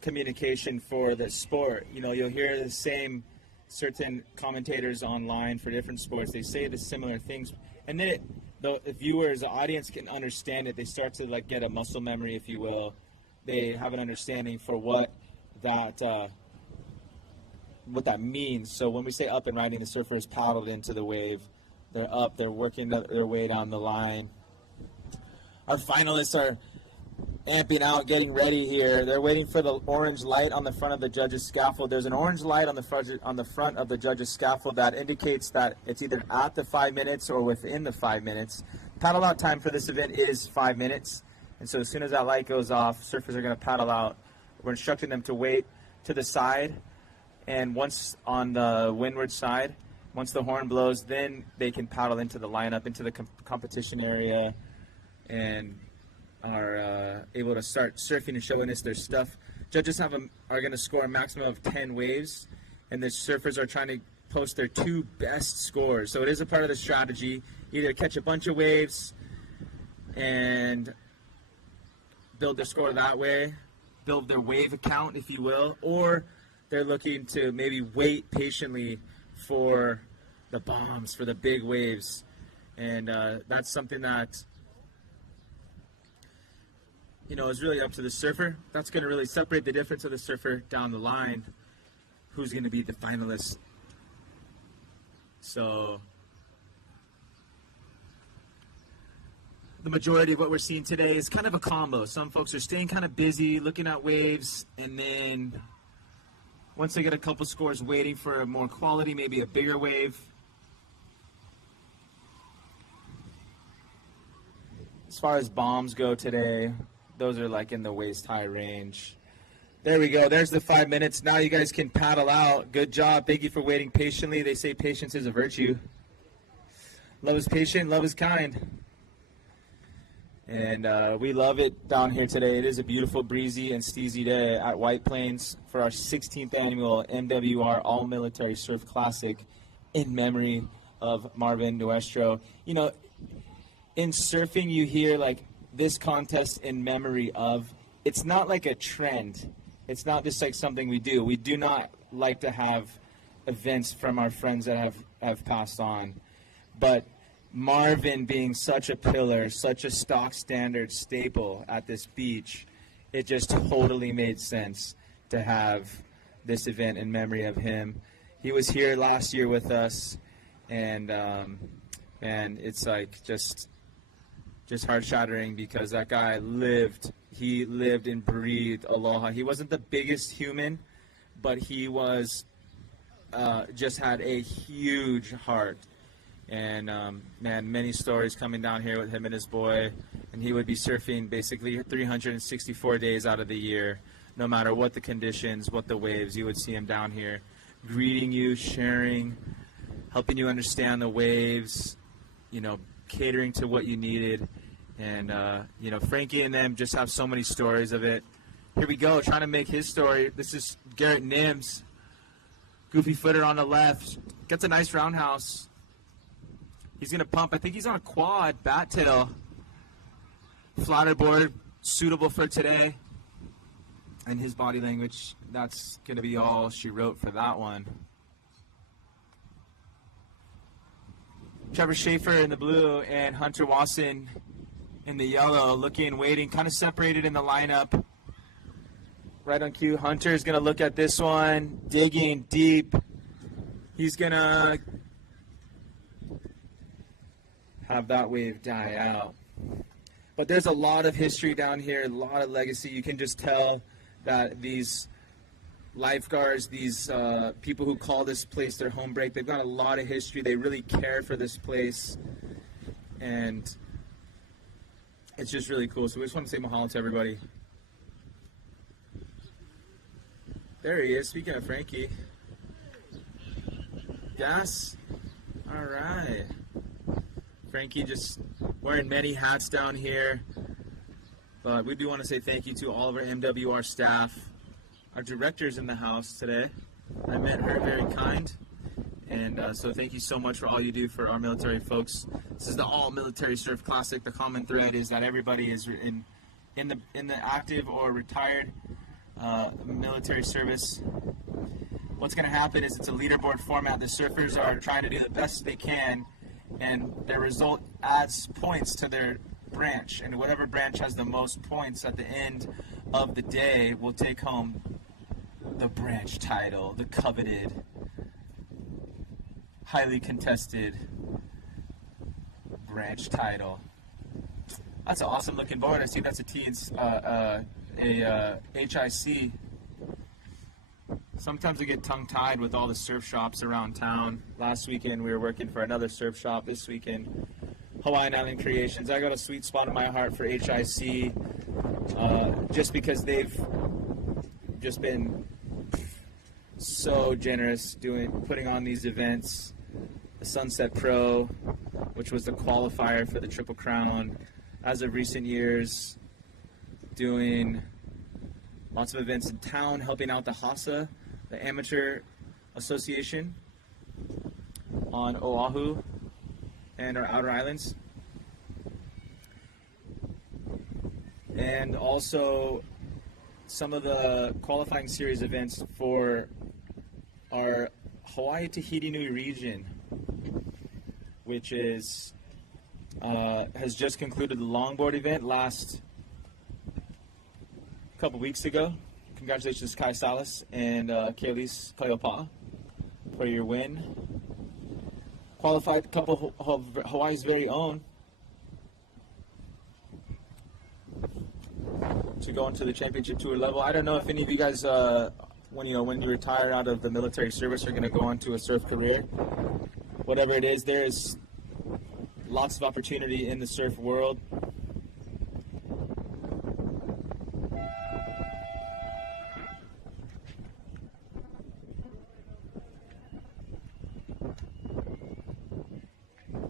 communication for the sport. You know, you'll hear the same certain commentators online for different sports. They say the similar things, and then the viewers, the audience can understand it. They start to like get a muscle memory, if you will. They have an understanding for what that means. So when we say up and riding, the surfer is paddled into the wave. They're up. They're working their way down the line. Our finalists are amping out, getting ready here. They're waiting for the orange light on the front of the judges' scaffold. There's an orange light on the front of the judges' scaffold that indicates that it's either at the 5 minutes or within the 5 minutes. Paddle out time for this event is 5 minutes, and so as soon as that light goes off, surfers are going to paddle out. We're instructing them to wait to the side, and once on the windward side, once the horn blows, then they can paddle into the lineup, into the competition area, and are able to start surfing and showing us their stuff. Judges are going to score a maximum of 10 waves, and the surfers are trying to post their 2 best scores. So it is a part of the strategy, either catch a bunch of waves and build their score that way, build their wave account, if you will, or they're looking to maybe wait patiently for the bombs, for the big waves. And that's something that, you know, is really up to the surfer. That's going to really separate the difference of the surfer down the line, who's going to be the finalist. So the majority of what we're seeing today is kind of a combo. Some folks are staying kind of busy, looking at waves, and then once they get a couple scores, waiting for a more quality, maybe a bigger wave. As far as bombs go today, those are like in the waist-high range. There we go. There's the 5 minutes. Now you guys can paddle out. Good job. Thank you for waiting patiently. They say patience is a virtue. Love is patient. Love is kind. And we love it down here today. It is a beautiful, breezy, and steezy day at White Plains for our 16th annual MWR All-Military Surf Classic in memory of Marvin Nuestro. You know, in surfing, you hear like this contest in memory of. It's not like a trend. It's not just like something we do. We do not like to have events from our friends that have passed on. But Marvin being such a pillar, such a stock standard staple at this beach, it just totally made sense to have this event in memory of him. He was here last year with us, and it's like just heart-shattering because that guy lived he lived and breathed aloha. He wasn't the biggest human, but he was just had a huge heart. And, man, many stories coming down here with him and his boy. And he would be surfing basically 364 days out of the year, no matter what the conditions, what the waves. You would see him down here greeting you, sharing, helping you understand the waves, you know, catering to what you needed. And, you know, Frankie and them just have so many stories of it. Here we go, trying to make his story. This is Garrett Nims, goofy footer on the left. Gets a nice roundhouse. He's going to pump. I think he's on a quad, bat tail. Flatter board, suitable for today. And his body language, that's going to be all she wrote for that one. Trevor Schaefer in the blue and Hunter Wasson in the yellow, looking, waiting, kind of separated in the lineup. Right on cue, Hunter's going to look at this one, digging deep. He's going to have that wave die out. But there's a lot of history down here, a lot of legacy. You can just tell that these lifeguards, these people who call this place their home break, they've got a lot of history. They really care for this place. And it's just really cool. So we just want to say mahalo to everybody. There he is, speaking of Frankie. Gas? All right. Frankie just wearing many hats down here. But we do want to say thank you to all of our MWR staff. Our director's in the house today. I met her, very kind. And so thank you so much for all you do for our military folks. This is the All Military Surf Classic. The common thread is that everybody is in the active or retired military service. What's going to happen is it's a leaderboard format. The surfers are trying to do the best they can, and their result adds points to their branch, and whatever branch has the most points at the end of the day will take home the branch title, the coveted, highly contested branch title. That's an awesome looking board. I see that's a HIC. Sometimes I get tongue-tied with all the surf shops around town. Last weekend we were working for another surf shop. This weekend, Hawaiian Island Creations. I got a sweet spot in my heart for HIC, just because they've just been so generous putting on these events. The Sunset Pro, which was the qualifier for the Triple Crown, as of recent years, doing lots of events in town, helping out the HASA, the Amateur Association on Oahu and our outer islands. And also some of the qualifying series events for our Hawaii Tahiti Nui region, which is has just concluded the Longboard event last couple weeks ago. Congratulations, Kai Salas and Kealis Kaiopaa for your win. Qualified a couple of Hawaii's very own to go into the championship tour level. I don't know if any of you guys, when you retire out of the military service, are going to go on to a surf career. Whatever it is, there is lots of opportunity in the surf world.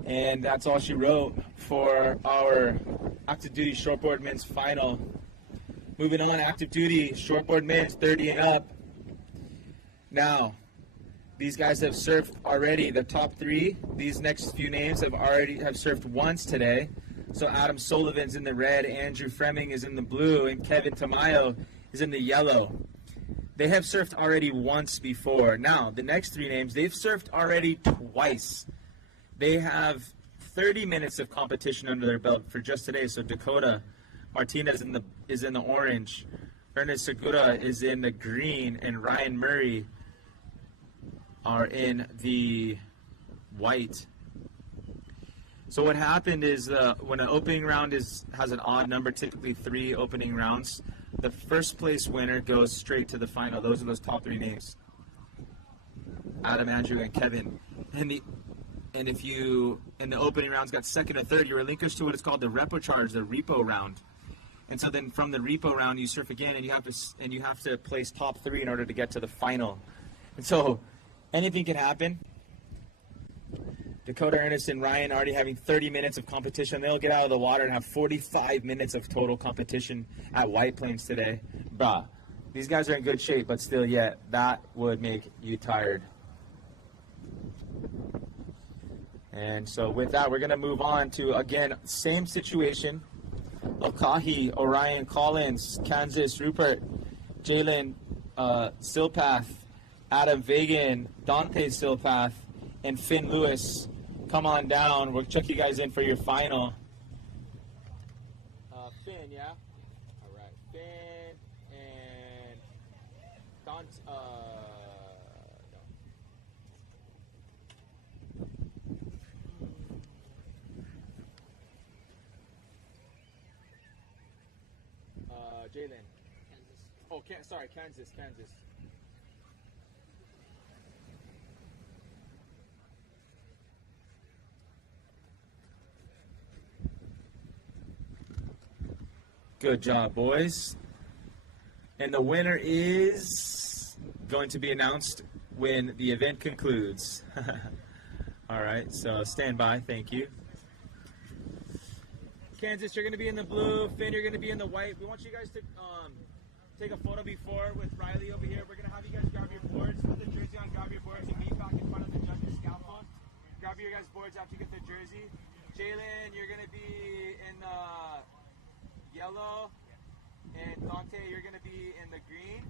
And that's all she wrote for our active duty shortboard men's final. Moving on, active duty shortboard men's 30 and up. Now, these guys have surfed already. The top three, these next few names have surfed once today. So Adam Sullivan's in the red, Andrew Fremming is in the blue, and Kevin Tamayo is in the yellow. They have surfed already once before. Now, the next three names, they've surfed already twice. They have 30 minutes of competition under their belt for just today. So Dakota Martinez is in the orange, Ernest Segura is in the green, and Ryan Murray are in the white. So what happened is when an opening round has an odd number, typically 3 opening rounds, the first place winner goes straight to the final. Those are those top 3 names: Adam, Andrew, and Kevin. And if you in the opening rounds got second or third, you relinquish to what is called the repo charge, the repo round. And so then from the repo round, you surf again, and you have to place top 3 in order to get to the final. And so anything can happen. Dakota, Ernest, and Ryan already having 30 minutes of competition. They'll get out of the water and have 45 minutes of total competition at White Plains today. Bruh, these guys are in good shape, but still yet, that would make you tired. And so with that, we're going to move on to, again, same situation. Okahi, Orion, Collins, Kansas, Rupert, Jalen, Silpath, Adam Vagan, Dante Silpath, and Finn Lewis. Come on down. We'll check you guys in for your final. Finn, yeah? All right. Finn and Dante. Jalen. Kansas. Oh, sorry, Kansas. Good job, boys. And the winner is going to be announced when the event concludes. All right, so stand by. Thank you. Kansas, you're going to be in the blue. Finn, you're going to be in the white. We want you guys to take a photo before with Riley over here. We're going to have you guys grab your boards, put the jersey on, grab your boards, and meet back in front of the judges' scaffold. Grab your guys' boards after you get the jersey. Jalen, you're going to be in the yellow, and Dante, you're going to be in the green.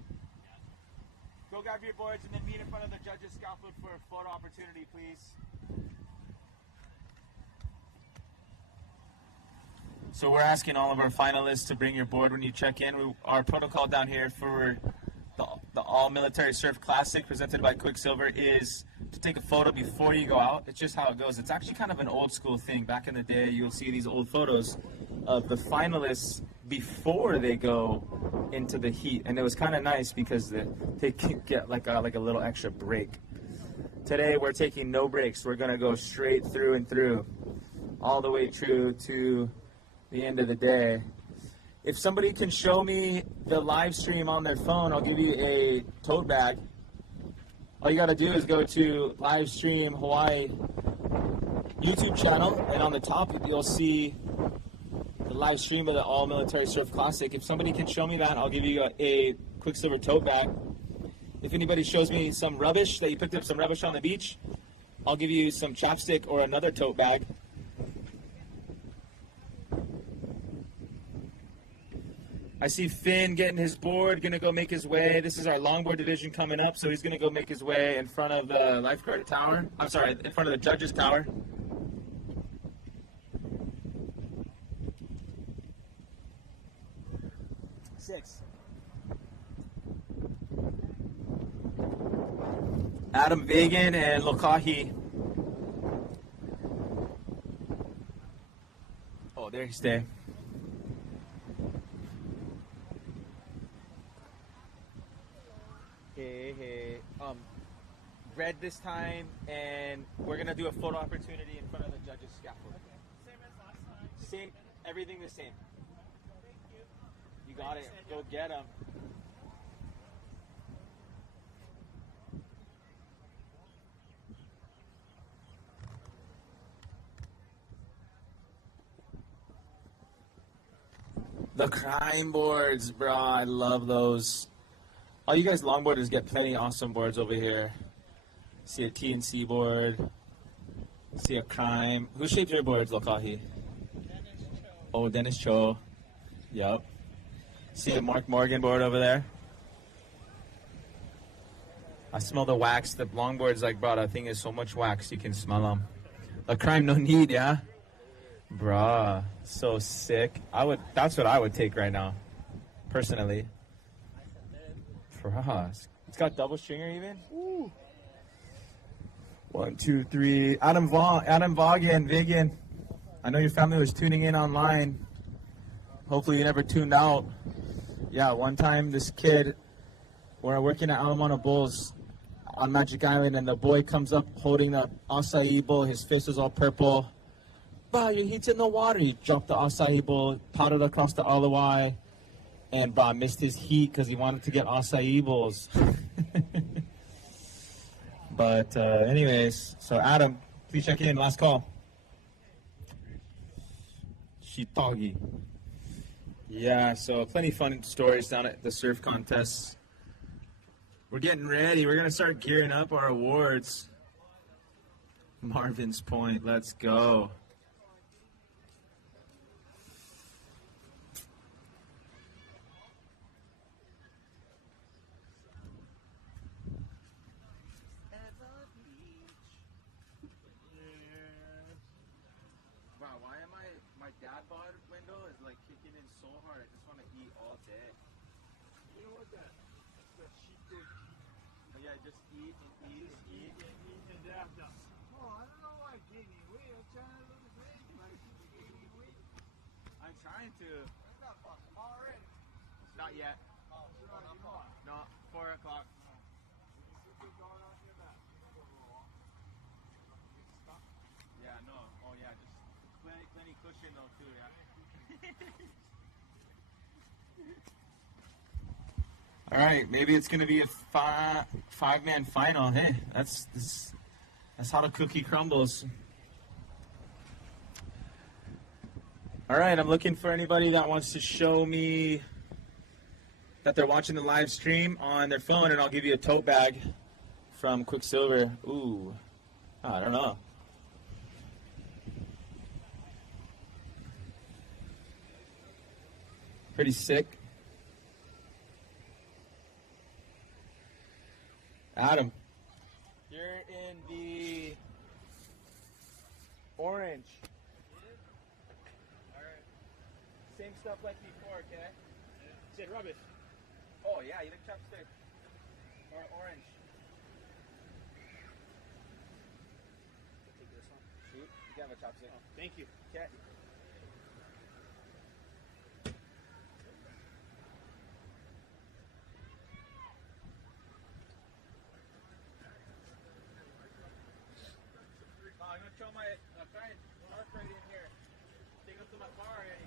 Go grab your boards and then meet in front of the judges' scaffold for a photo opportunity, please. So we're asking all of our finalists to bring your board when you check in. Our protocol down here for the All Military Surf Classic presented by Quicksilver is to take a photo before you go out. It's just how it goes. It's actually kind of an old school thing. Back in the day, you'll see these old photos of the finalists before they go into the heat. And it was kind of nice because they can get like a little extra break. Today, we're taking no breaks. We're going to go straight through and through, all the way through to the end of the day. If somebody can show me the live stream on their phone, I'll give you a tote bag. All you got to do is go to Live Stream Hawaii YouTube channel, and on the top you'll see the live stream of the All Military Surf Classic. If somebody can show me that, I'll give you a Quicksilver tote bag. If anybody shows me some rubbish, that you picked up some rubbish on the beach, I'll give you some chapstick or another tote bag. I see Finn getting his board, going to go make his way. This is our longboard division coming up, so he's going to go make his way in front of the lifeguard tower. I'm sorry, in front of the judges' tower. Six. Adam Vagan and Lokahi. Oh, there he stay. Hey, red this time, and we're gonna do a photo opportunity in front of the judges' scaffold. Same as last time. Same, everything the same. Thank you. You got it. Go get them. The crime boards, bro. I love those. All you guys longboarders get plenty of awesome boards over here. See a TNC board. See a crime. Who shaped your boards, Lokahi? Oh, Dennis Cho. Yup. See a Mark Morgan board over there? I smell the wax. The longboards, like, bro, that thing is so much wax. You can smell them. A crime, no need, yeah? Bruh, so sick. That's what I would take right now, personally. It's got double stringer even. Woo. 1, 2, 3. Adam Vaughan, Vigan. I know your family was tuning in online. Hopefully you never tuned out. Yeah, one time this kid, we're working at Alamana Bulls on Magic Island, and the boy comes up holding the acai bowl. His face is all purple. Bah, your heat's in the water. He dropped the acai bowl, paddled across the Alawai, and bah, missed his heat because he wanted to get acai bowls. But anyways, so Adam, please check in. Last call. Shitagi. Yeah, so plenty of fun stories down at the surf contests. We're getting ready. We're going to start gearing up our awards. Marvin's Point. Let's go. Wow, why am my dad bod window is like kicking in so hard. I just want to eat all day. You know what that sheep goes Oh yeah, just eat and eat and eat. and after. Oh, I don't know why I gained any weight. I'm trying to lose weight, but I keep gaining weight. I'm trying to. I got fucking already. Not yet. Oh, you're not on. No, 4 o'clock. Yeah, no. Oh yeah, just plenty cushion though too, yeah. All right, maybe it's going to be a five-man final. Hey, that's how the cookie crumbles. All right, I'm looking for anybody that wants to show me that they're watching the live stream on their phone, and I'll give you a tote bag from Quicksilver. Ooh, I don't know. Pretty sick. Adam. You're in the orange. Alright. Same stuff like before, okay? Said rubbish. Oh yeah, you like chopstick. Or orange. Take this one. See? You can have a chopstick. Oh, thank you. Okay. I'm gonna throw my giant mark right in here. Take it to my car already.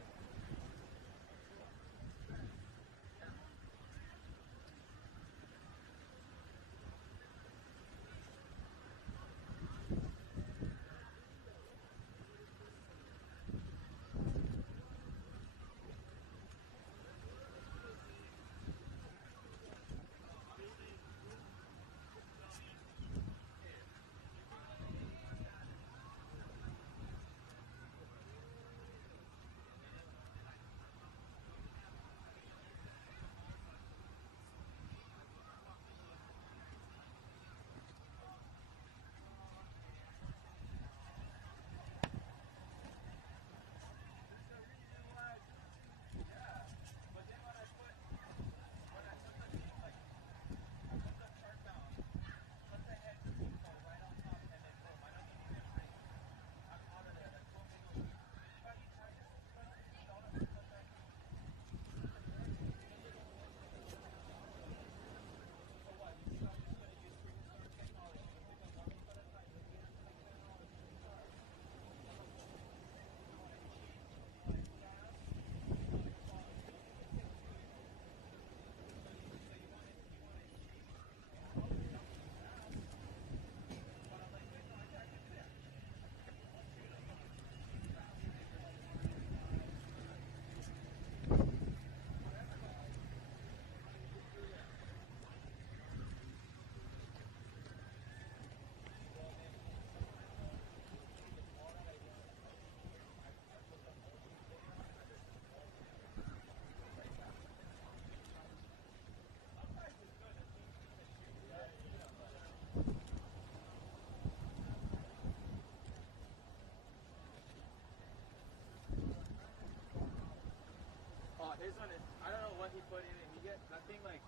His one is, I don't know what he put in it. He get that thing like,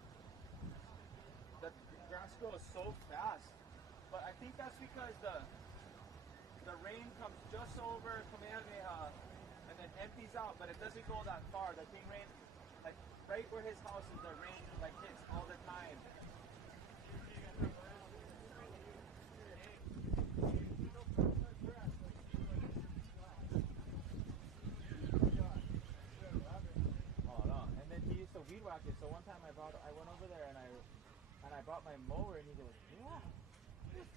the grass grows so fast. But I think that's because the rain comes just over Kamehameha and then empties out, but it doesn't go that far. The thing rain, like right where his house is, the rain like hits all the time. Oh no! And then he used to weed whack it. So one time I went over there and I brought my mower and he goes, yeah.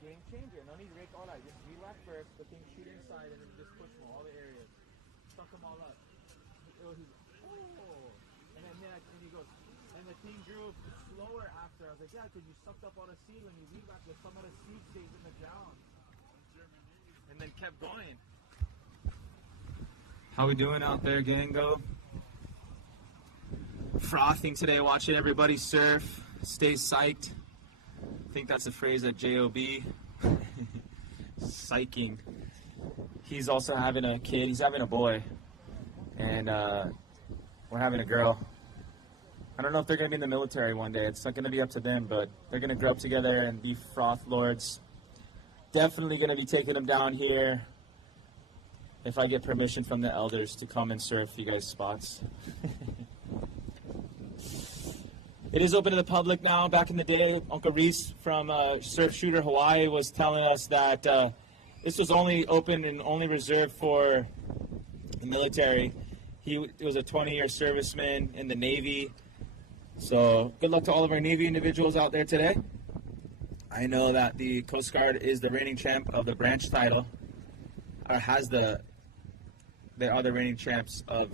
Game changer. No need to rake all that. Just weed whack first, the thing shoot inside, and then just push them all the areas. Suck them all up. He's, oh. And then and he goes, and the thing grew slower after. I was like, yeah, because you sucked up all the seed when you weed whack, but some of the seed stays in the ground. And then kept going. How we doing out there, Gango? Frothing today, watching everybody surf. Stay psyched. I think that's a phrase at JOB. Psyching. He's also having a kid. He's having a boy. And we're having a girl. I don't know if they're going to be in the military one day. It's not going to be up to them, but they're going to grow up together and be froth lords. Definitely going to be taking them down here if I get permission from the elders to come and surf you guys' spots. It is open to the public now. Back in the day, Uncle Reese from Surf Shooter Hawaii was telling us that this was only open and only reserved for the military. He was a 20-year serviceman in the Navy. So good luck to all of our Navy individuals out there today. I know that the Coast Guard is the reigning champ of the branch title, or they are the reigning champs of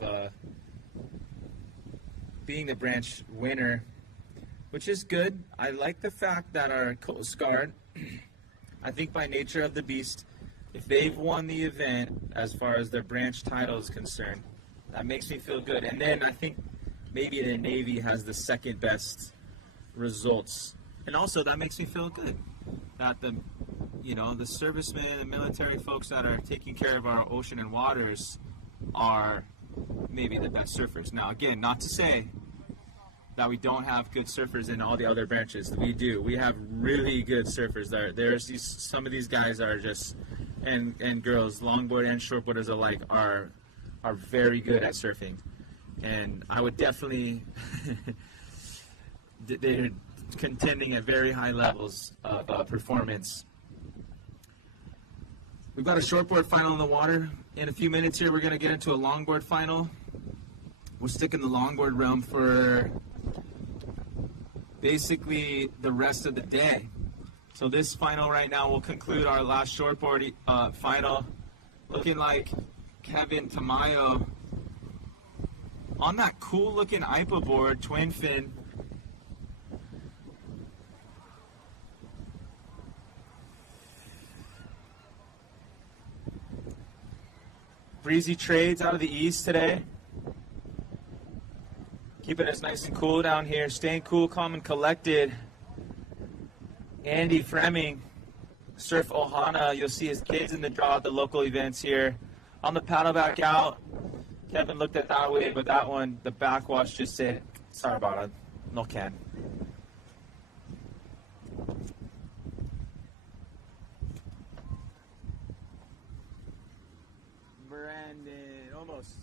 being the branch winner, which is good. I like the fact that our Coast Guard, I think by nature of the beast, if they've won the event as far as their branch title is concerned, that makes me feel good. And then I think maybe the Navy has the second best results. And also that makes me feel good that the servicemen and military folks that are taking care of our ocean and waters are maybe the best surfers. Now again, not to say that we don't have good surfers in all the other branches. We do. We have really good surfers there. Some of these guys are just, and girls, longboard and shortboarders alike, are very good at surfing. And I would definitely, they're contending at very high levels of performance. We've got a shortboard final in the water. In a few minutes here, we're going to get into a longboard final. We're sticking the longboard realm for basically the rest of the day. So this final right now will conclude our last shortboard final. Looking like Kevin Tamayo on that cool looking IPA board, twin fin. Breezy trades out of the east today. Keeping us nice and cool down here. Staying cool, calm, and collected. Andy Fremming, Surf Ohana. You'll see his kids in the draw at the local events here. On the paddle back out, Kevin looked at that way, but that one, the backwash just said, sorry about it, no can. Brandon, almost.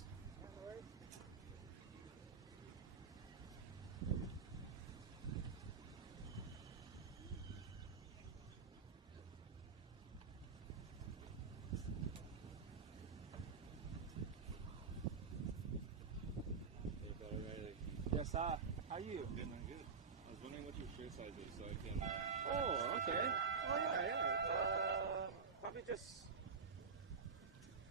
Yes, how are you? Good, man, good. I was wondering what your shirt size is so I can... Oh, okay. Oh, yeah. Probably just...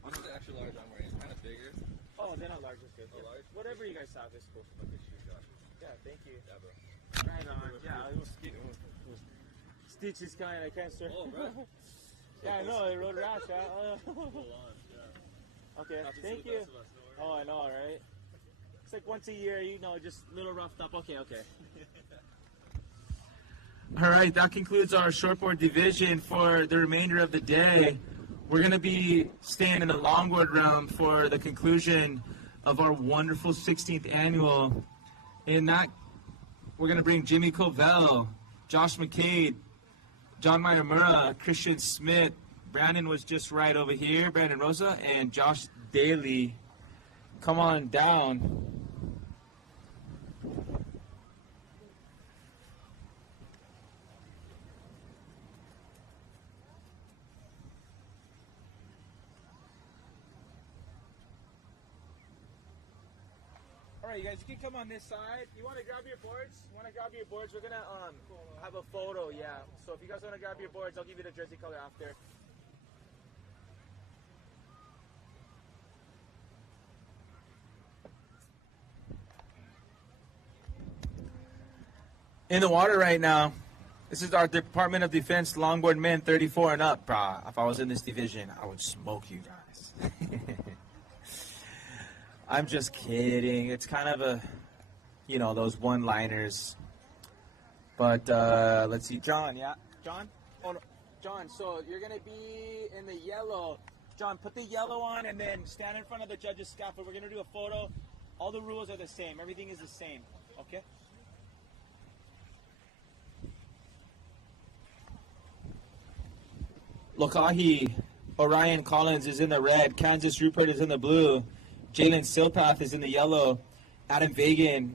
This is the extra large I'm wearing. It's kind of bigger. Oh, they're not large, it's good. Oh, large? Whatever you guys have is cool. Okay, sure, got it. Yeah, thank you. Yeah, bro. Right on. Yeah, it was Stitch is kind. I can't surf. Oh, bro. Yeah, I know. I rode rash. Hold on, yeah. Okay, thank you. Oh, I know, right? It's like once a year, just a little roughed up. Okay. All right, that concludes our shortboard division for the remainder of the day. We're going to be staying in the longboard realm for the conclusion of our wonderful 16th annual. In that, we're going to bring Jimmy Covell, Josh McCade, John Mayamura, Christian Smith, Brandon was just right over here, Brandon Rosa, and Josh Daly, come on down. All right, you guys, you can come on this side. You want to grab your boards? You want to grab your boards? We're gonna have a photo, yeah. So if you guys want to grab your boards, I'll give you the jersey color after. In the water right now, this is our Department of Defense longboard men 34 and up, brah. If I was in this division, I would smoke you guys. I'm just kidding. It's kind of a, you know, those one-liners. But let's see, John, yeah? John? Oh, no. John, so you're going to be in the yellow. John, put the yellow on and then stand in front of the judge's scaffold. We're going to do a photo. All the rules are the same. Everything is the same, okay? Lokahi, Orion Collins is in the red. Kansas Rupert is in the blue. Jalen Silpath is in the yellow. Adam Vagan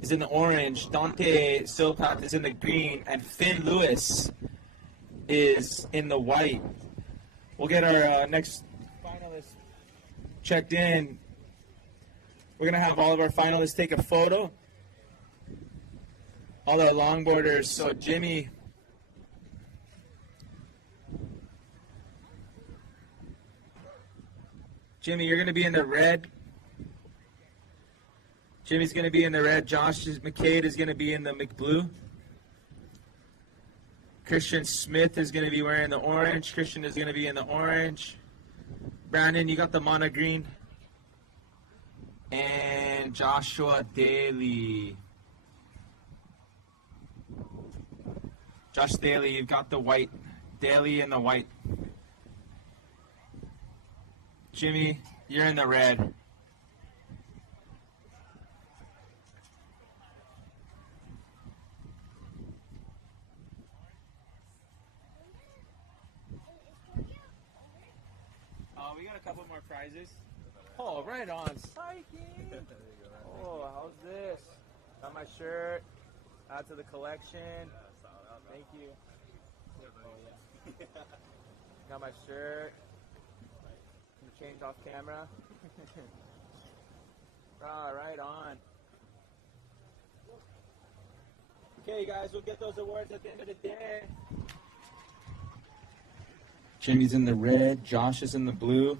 is in the orange. Dante Silpath is in the green. And Finn Lewis is in the white. We'll get our next finalists checked in. We're going to have all of our finalists take a photo. All our longboarders. So Jimmy... Jimmy, you're going to be in the red. Jimmy's going to be in the red. Josh McCade is going to be in the McBlue. Christian Smith is going to be wearing the orange. Christian is going to be in the orange. Brandon, you got the mono green. And Joshua Daly. Josh Daly, you've got the white. Daly in the white. Jimmy, you're in the red. We got a couple more prizes. Oh, right on. Psyche. Oh, how's this? Got my shirt. Add to the collection. Thank you. Oh, yeah. Got my shirt. Change off camera. Right on. Okay, guys, we'll get those awards at the end of the day. Jimmy's in the red. Josh is in the blue.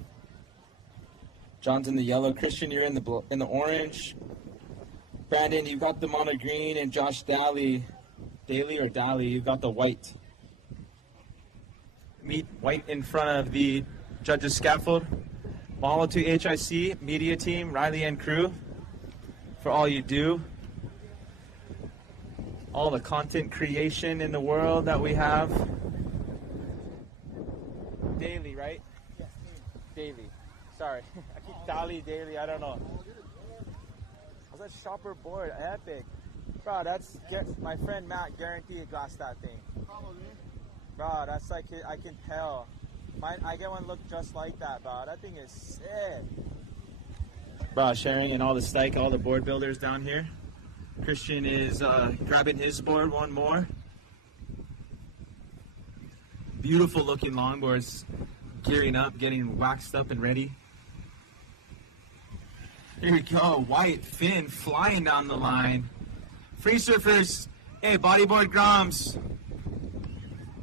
John's in the yellow. Christian, you're in the orange. Brandon, you've got the mono green, and Josh Daly, you've got the white. Meet white in front of the judge's scaffold. Mahalo to HIC, media team, Riley and crew, for all you do. All the content creation in the world that we have. Daily, right? Yes, daily. Sorry. I keep daily, I don't know. How's that shopper board? Epic. Bro, my friend Matt guaranteed got that thing. Bro, that's like, I can tell. I get one look just like that, bro. That thing is sick. Bro, Sharon and all the stike, all the board builders down here. Christian is grabbing his board, one more. Beautiful looking longboards, gearing up, getting waxed up and ready. Here we go, white Finn flying down the line. Free surfers, hey, bodyboard Groms.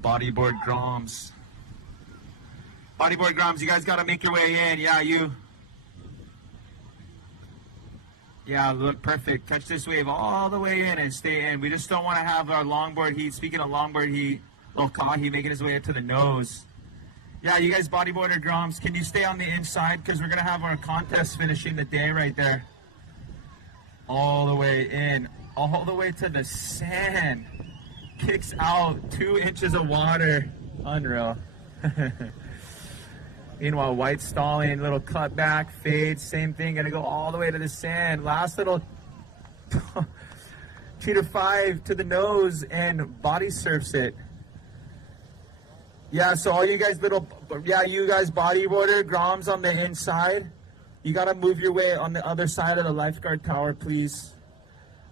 Bodyboard Groms. Bodyboard Groms, you guys got to make your way in. Yeah, you. Yeah, look perfect. Touch this wave all the way in and stay in. We just don't want to have our longboard heat. Speaking of longboard heat, Lokahi making his way up to the nose. Yeah, you guys bodyboarder Groms, can you stay on the inside? Because we're going to have our contest finishing the day right there. All the way in. All the way to the sand. Kicks out 2 inches of water. Unreal. Meanwhile, white stalling, little cut back, fade, same thing, gonna go all the way to the sand. Last little 2 to 5 to the nose and body surfs it. Yeah, so all you guys you guys bodyboarder, Groms on the inside. You gotta move your way on the other side of the lifeguard tower, please.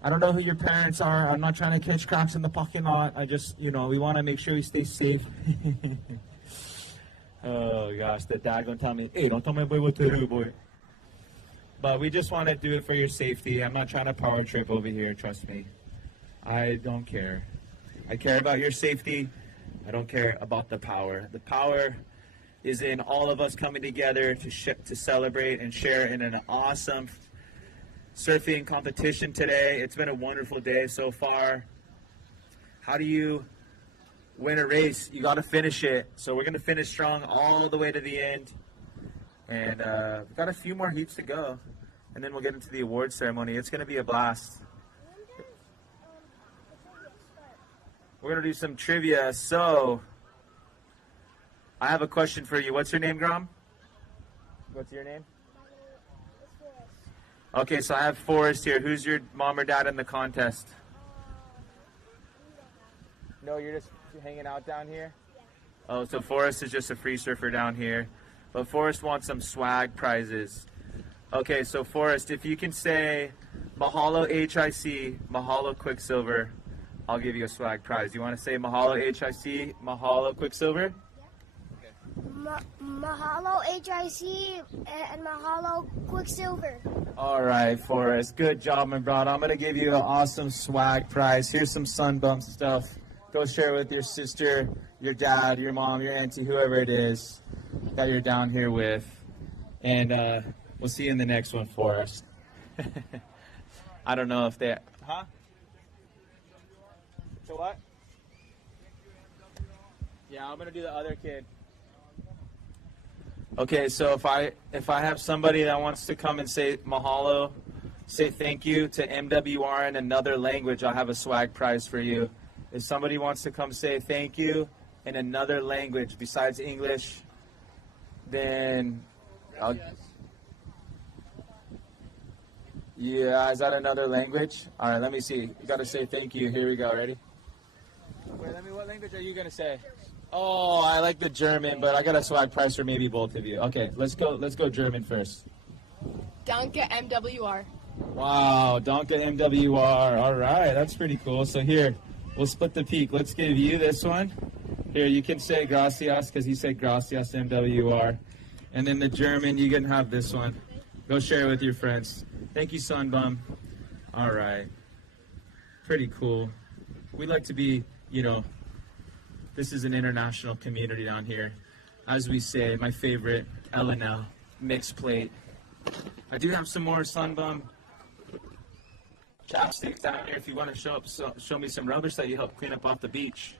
I don't know who your parents are. I'm not trying to catch cracks in the parking lot. I just, we want to make sure we stay safe. Oh gosh, the dad gonna tell me, hey, don't tell my boy what to do, boy. But we just want to do it for your safety. I'm not trying to power trip over here, trust me. I don't care. I care about your safety. I don't care about the power. The power is in all of us coming together to celebrate and share in an awesome surfing competition today. It's been a wonderful day so far. How do you win a race? You got to finish it. So we're going to finish strong all the way to the end. And we've got a few more heats to go. And then we'll get into the award ceremony. It's going to be a blast. We're going to do some trivia. So I have a question for you. What's your name, Grom? What's your name? Okay, so I have Forrest here. Who's your mom or dad in the contest? No, you're just hanging out down here? Oh, so Forrest is just a free surfer down here. But Forrest wants some swag prizes. Okay, so Forrest, if you can say Mahalo HIC, Mahalo Quicksilver, I'll give you a swag prize. You want to say Mahalo HIC, Mahalo Quicksilver? Mahalo HIC and Mahalo Quicksilver. All right, Forrest. Good job, my brother. I'm going to give you an awesome swag prize. Here's some Sunbump stuff. Go share it with your sister, your dad, your mom, your auntie, whoever it is that you're down here with. And we'll see you in the next one, Forrest. I don't know if they... Huh? So what? Yeah, I'm going to do the other kid. Okay, so if I have somebody that wants to come and say mahalo, say thank you to MWR in another language, I'll have a swag prize for you. If somebody wants to come say thank you in another language besides English, then yeah, is that another language? All right, let me see. You got to say thank you. Here we go. Ready? Wait, what language are you going to say? Oh, I like the German, but I got a swag prize for maybe both of you. Okay, let's go German first. Danke MWR. Wow, Danke MWR. All right, that's pretty cool. So here, we'll split the peak. Let's give you this one. Here, you can say gracias because he said gracias MWR. And then the German, you can have this one. Go share it with your friends. Thank you, Sunbum. All right. Pretty cool. We like to be, this is an international community down here. As we say, my favorite, L&L, mixed plate. I do have some more Sunbum chopsticks down here if you want to show me some rubbish that you helped clean up off the beach.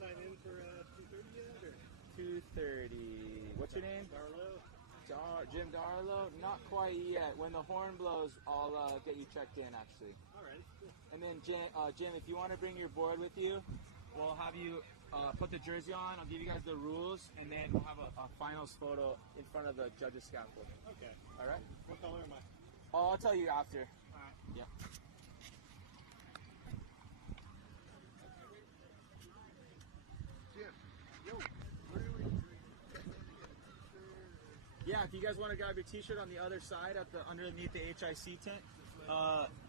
Sign in for 2:30 yet? Or? 2:30. What's your name? Jim Darlow? Not quite yet. When the horn blows, I'll get you checked in, actually. All right. Cool. And then, Jim, if you want to bring your board with you, we'll have you put the jersey on. I'll give you guys the rules, and then we'll have a finals photo in front of the judges' scaffold. Okay. All right? What color am I? Oh, I'll tell you after. All right. Yep. Yeah, if you guys want to grab your T-shirt on the other side, underneath the HIC tent.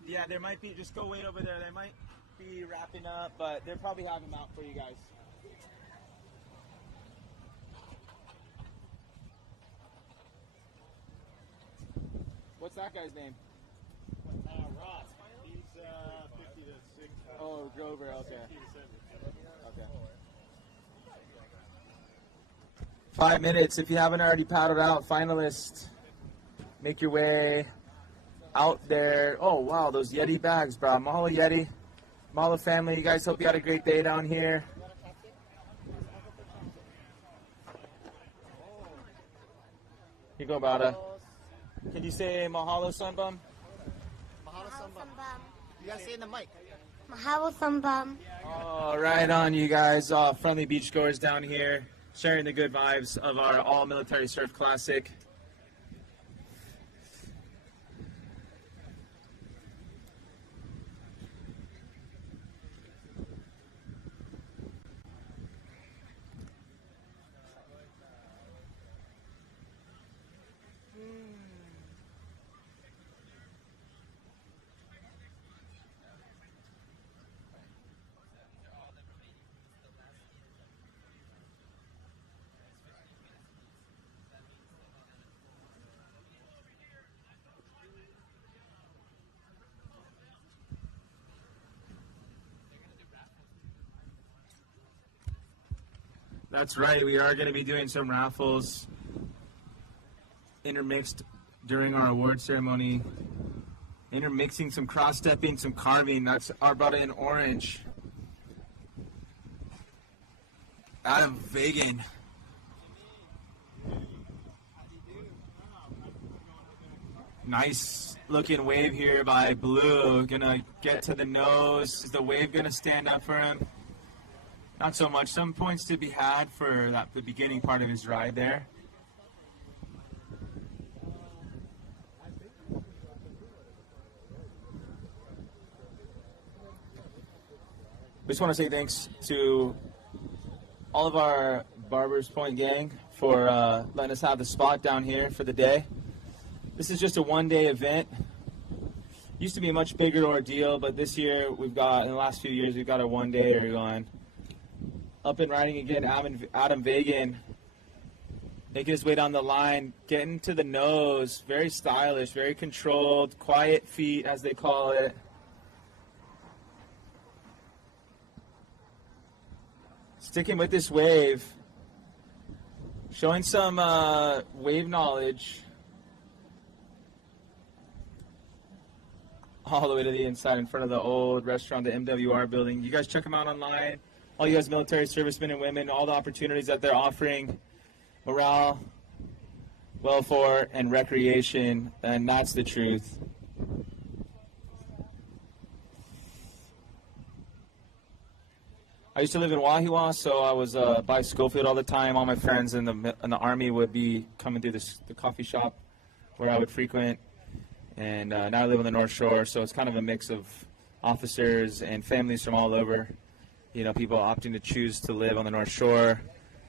Yeah, there might be. Just go wait over there. They might be wrapping up, but they'll probably have them out for you guys. What's that guy's name? Ross. He's 50 to 6. Oh, Grover. Okay. 60 to 70. Okay. 5 minutes. If you haven't already paddled out, finalists, make your way out there. Oh, wow, those Yeti bags, bro. Mahalo, Yeti. Mahalo, family. You guys, hope you had a great day down here. Here you go, Bada. Can you say mahalo, Sunbum? Mahalo Sunbum. You gotta say it in the mic. Mahalo Sunbum. Oh, right on, you guys. Friendly beachgoers down here, sharing the good vibes of our all-military surf classic. That's right. We are going to be doing some raffles intermixed during our award ceremony. Intermixing some cross-stepping, some carving. That's our brother in orange. Adam Vagan. Nice looking wave here by Blue. Gonna get to the nose. Is the wave gonna stand up for him? Not so much. Some points to be had for the beginning part of his ride there. We just want to say thanks to all of our Barbers Point gang for letting us have the spot down here for the day. This is just a one-day event. Used to be a much bigger ordeal, but this year we've got, in the last few years, we've got a one-day going. Up and riding again, Adam Vagan, making his way down the line, getting to the nose, very stylish, very controlled, quiet feet, as they call it. Sticking with this wave, showing some wave knowledge all the way to the inside in front of the old restaurant, the MWR building. You guys check them out online. All you guys military servicemen and women, all the opportunities that they're offering, morale, welfare, and recreation, and that's the truth. I used to live in Wahiawa, so I was by Schofield all the time. All my friends in the Army would be coming through the coffee shop where I would frequent. And now I live on the North Shore, so it's kind of a mix of officers and families from all over. You know, people opting to choose to live on the North Shore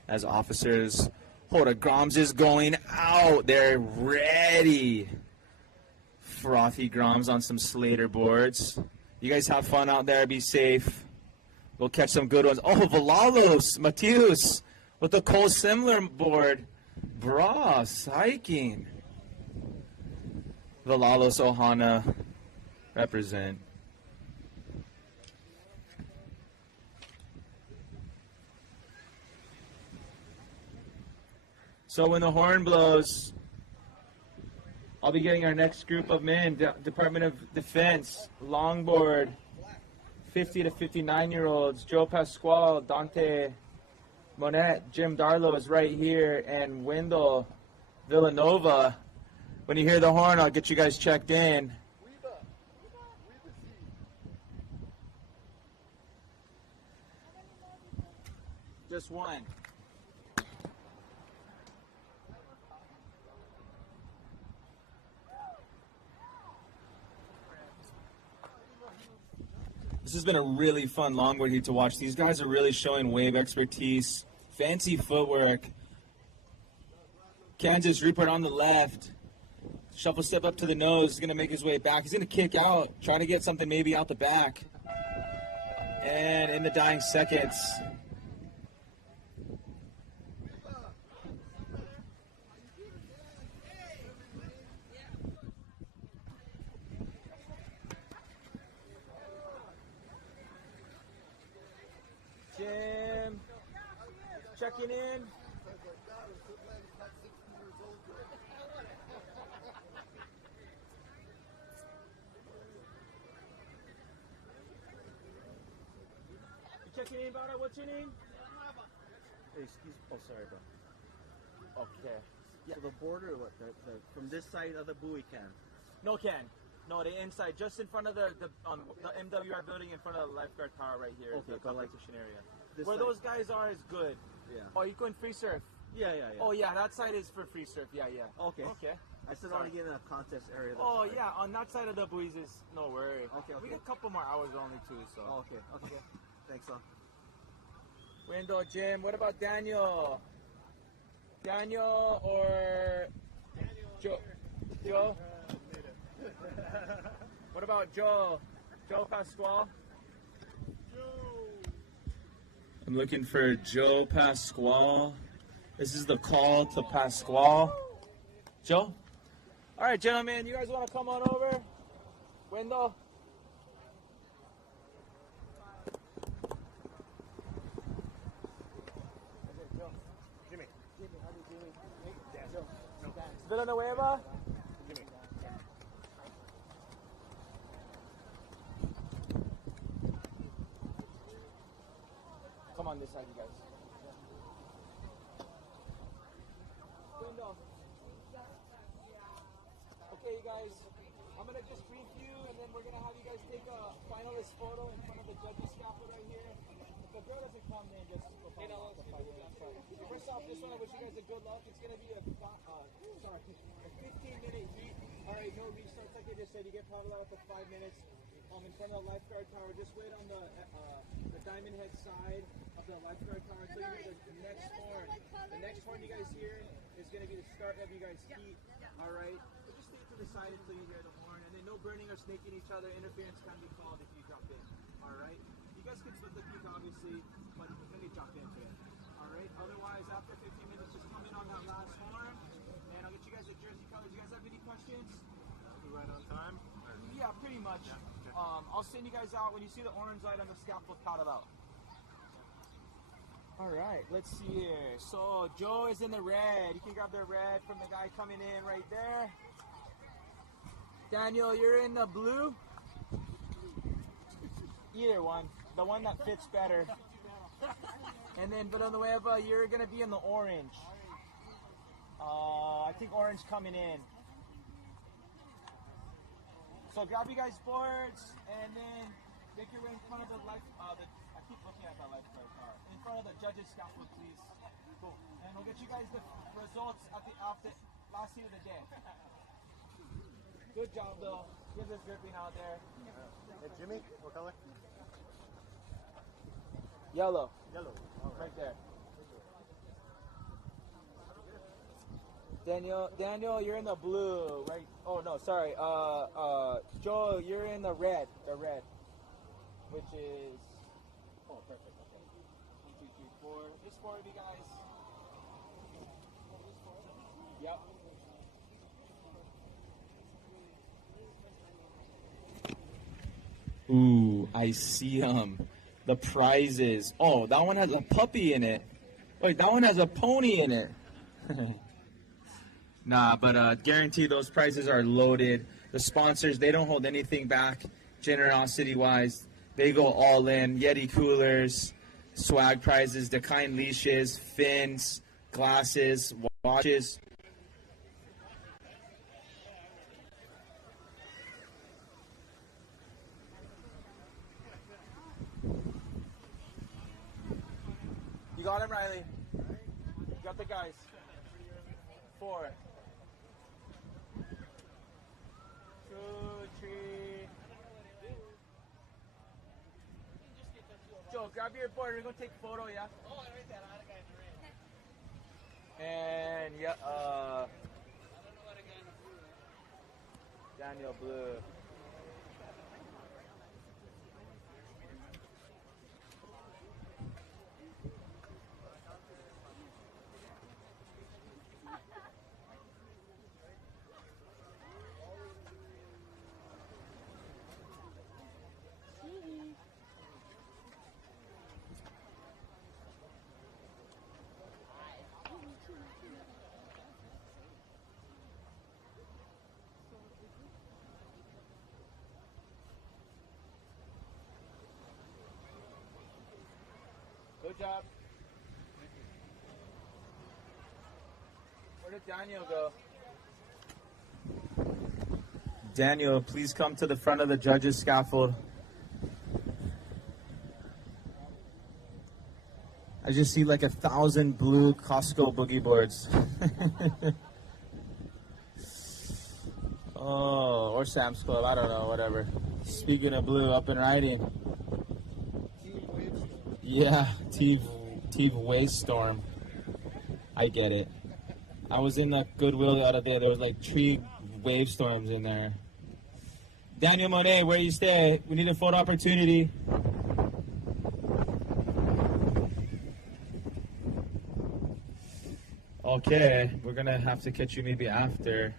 as officers. Hoda Groms is going out. They're ready. Frothy Groms on some Slater boards. You guys have fun out there. Be safe. We'll catch some good ones. Oh, Valalos, Matius, with the Cole Simler board. Bras, hiking. Valalos, Ohana, represent. So when the horn blows, I'll be getting our next group of men, Department of Defense, Longboard, 50 to 59-year-olds, Joe Pasquale, Dante Monette, Jim Darlow is right here, and Wendell Villanova. When you hear the horn, I'll get you guys checked in. Just one. This has been a really fun longboard heat to watch. These guys are really showing wave expertise, fancy footwork. Kansas Rupert on the left. Shuffle step up to the nose. He's going to make his way back. He's going to kick out, try to get something maybe out the back. And in the dying seconds, Jim checking in. Checking in, Bada. What's your name? Hey, excuse. Oh, sorry, bro. Okay. Yeah. So the border, what? The from this side of the buoy can. No can. No, the inside, just in front of the MWR building, in front of the lifeguard tower right here. Okay, the competition area. side. Where those guys are is good. Yeah. Oh, you going free surf? Yeah. Oh, yeah, that side is for free surf. Yeah. Okay. Okay. I still want to get in a contest area. Oh, yeah, on that side of the buoys is no worry. Okay. We got a couple more hours only, too, so. Oh, okay. Thanks, son. Window, Jim. What about Daniel? Daniel or Joe? Joe? What about Joe? Joe Pasquale? I'm looking for Joe Pasquale. This is the call to Pasquale. Joe? All right, gentlemen, you guys want to come on over? Window? Villanueva. Come on this side, you guys. Window. Okay, you guys. I'm gonna just brief you, and then we're gonna have you guys take a finalist photo in front of the judges' scaffold right here. If the girl doesn't come, then just go find out the 5 minutes. First off, this one I wish you guys a good luck. It's gonna be a 15-minute heat. All right, no restarts like I just said. You get paddled out for 5 minutes. In front of the lifeguard tower. Just wait on the diamond head side of the lifeguard tower until you hear the next horn. The next horn you guys hear is going to be the start of you guys' heat. All right. So just stay to the side until you hear the horn, and then no burning or snaking each other. Interference can be called if you jump in. All right. You guys can split the peak obviously, but you can jump into it. All right. Otherwise, after 15 minutes, just come in on that last horn, and I'll get you guys the jersey colors. You guys have any questions? Right on time? Yeah, pretty much. Yeah, okay. I'll send you guys out when you see the orange light on the scaffold, paddle out. All right, let's see here. So Joe is in the red. You can grab the red from the guy coming in right there. Daniel, you're in the blue. Either one, the one that fits better. And then Villanueva, you're gonna be in the orange. I think orange coming in. So grab you guys boards, and then make your way in front of the I keep looking at that lifeguard car. In front of the judges' scaffold, please. Cool. And we'll get you guys the results at the last heat of the day. Good job, though. Give us gripping out there. Hey, Jimmy, what color? Yellow. Yellow. Right there. Daniel, you're in the blue, right? Oh no, sorry. Joe, you're in the red, which is. Oh, perfect. Okay. 1, 2, 3, 4. There's 4 of you guys. Yep. Ooh, I see them. The prizes. Oh, that one has a puppy in it. Wait, that one has a pony in it. Nah, but guarantee those prizes are loaded. The sponsors, they don't hold anything back, generosity-wise. They go all in. Yeti coolers, swag prizes, Decline leashes, fins, glasses, watches. You got him, Riley. You got the guys. 4. 2, 3. Joe, grab your board. We're gonna take a photo, yeah. And yeah, Daniel blue. Good job. Where did Daniel go? Daniel, please come to the front of the judges' scaffold. I just see like 1,000 blue Costco boogie boards. Oh, or Sam's Club, I don't know, whatever. Speaking of blue, up and riding. Yeah, T Wave Storm. I get it. I was in the Goodwill the other day. There was like 3 wave storms in there. Daniel Monet, where you stay? We need a photo opportunity. Okay, we're gonna have to catch you maybe after.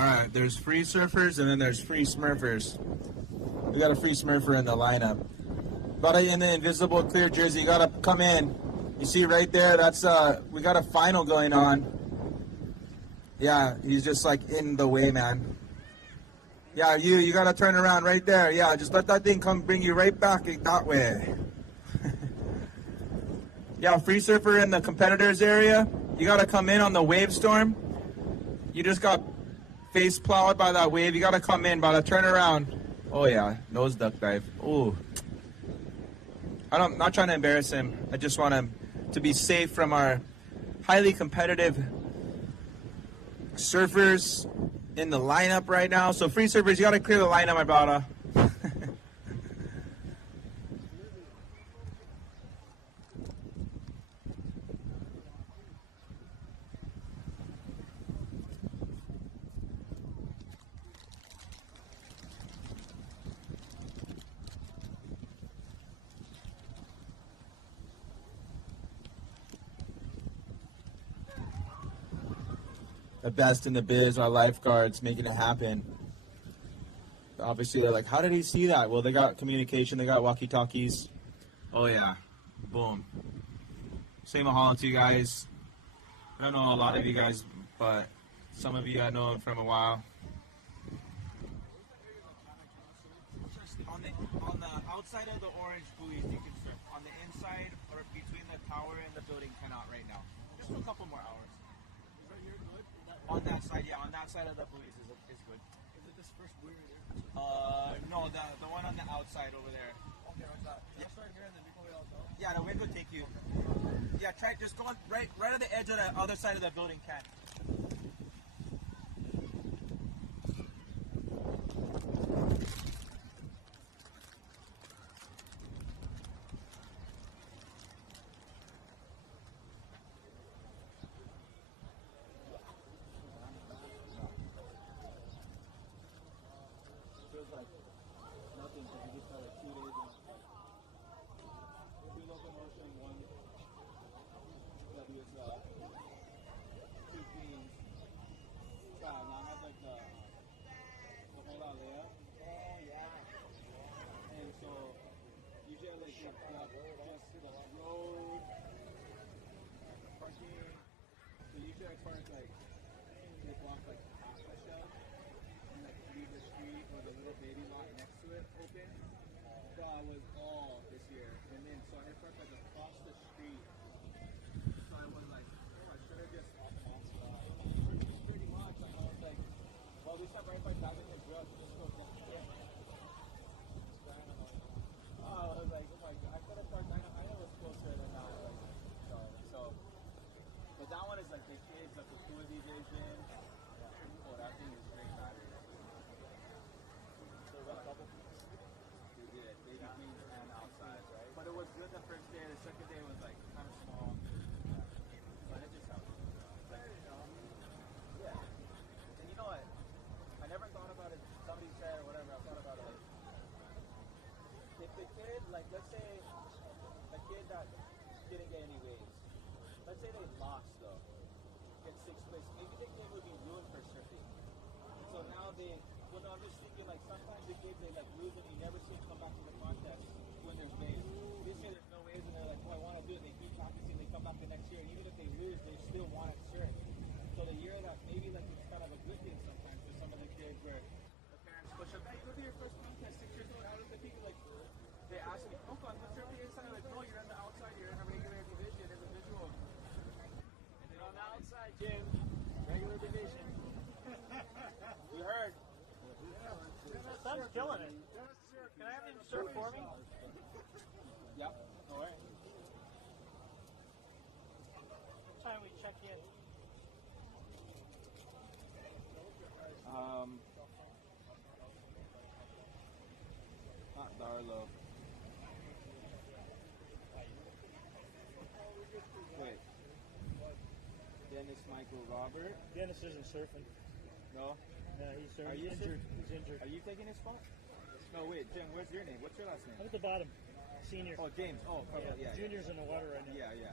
Alright, there's free surfers and then there's free smurfers. We got a free smurfer in the lineup. But in the invisible clear jersey, you gotta come in. You see right there, that's we got a final going on. Yeah, he's just like in the way, man. Yeah, you gotta turn around right there. Yeah, just let that thing come bring you right back that way. Yeah, free surfer in the competitors area. You gotta come in on the wave storm. You just got face plowed by that wave. You gotta come in, but turn around. Oh yeah, nose duck dive. Ooh. I'm not trying to embarrass him. I just want him to be safe from our highly competitive surfers in the lineup right now. So free surfers, you gotta clear the lineup, my brother. The best in the biz, our lifeguards, making it happen. Obviously, they're like, how did he see that? Well, they got communication, they got walkie-talkies. Oh, yeah. Boom. Say mahalo to you guys. I don't know a lot of you guys, but some of you I know from a while. On the outside of the orange buoys, you can surf. On the inside, or between the tower and the building, cannot right now. Just for a couple more hours. On that side, yeah, on that side of the buoys is good. Is it this first buoy right here? No, the one on the outside over there. Okay, what's that? Yeah. Start here and then we go outside. Yeah, the wind will take you. Yeah, try just go on right at the edge of the other side of the building, Cat. Was all this year, and then so I had parked like across the street. So I was like, oh, I should have just off and on. Pretty much, like I was like, well, we stopped right by Tabulation Grill. Just go down here. I was like, oh my god, I could have parked. I know it was closer than that. Like, so, but that one is like the kids, like the Tour Division. Oh, that thing is great battery. So we got a couple. And outside, right? But it was good the first day. The second day was like kind of small. But it just helped. Yeah. And you know what? I never thought about it. Somebody said or whatever. I thought about it. Like, if the kid, like, let's say, a kid that didn't get any waves. Let's say they lost though. Get sixth place. Maybe the kid would be ruined for surfing. So now they. Well, no, I'm just thinking, like, sometimes the kids, they, like, lose and you never see them come back to the contest when there's waves. This year there's no waves and they're like, oh, I want to do it. They keep practicing, they come back the next year. And even if they lose, they still want to surf. So the year that maybe, like, it's kind of a good thing sometimes for some of the kids where the parents push them, hey, go to your first contest, 6 years old. How does the people, like, they ask me, oh, God, what's surfing inside? I'm like, no, you're on the outside. You're in a regular division, individual. And then on the outside, Jim, regular division. You heard. Sun's killing it. Can I have him surf for me? Yep. All right. What time we check in? Not Darlow. Wait. Dennis Michael Robert. Dennis isn't surfing. No? Yeah, he's surfing. Are you injured? He's injured. Are you taking his phone? No, wait, Jen, where's your name? What's your last name? I'm at the bottom. Senior. Oh, James. Oh, yeah. Junior's in the water right now. Yeah.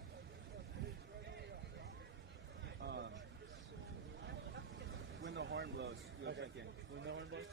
When the horn blows, you'll check in. When the horn blows?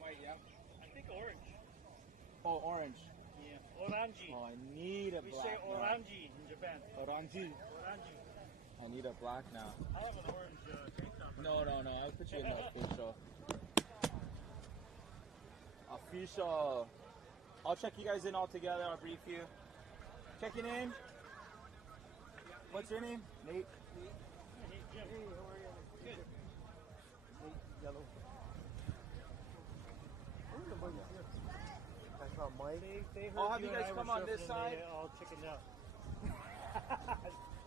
White, yeah. I think orange. Oh, orange. Yeah, orange. Oh, I need a We black say now. orange in Japan. Orange. Orange. I need a black now. I have an orange tank top. No, I'll put you in the official. Official. I'll check you guys in all together. I'll brief you. Checking in. What's your name? Nate. Jim. Hey, how are you? Good. Nate Yellow. I saw Mike. They heard I'll have you you and guys I come were on this surfing and side. They all chickened out.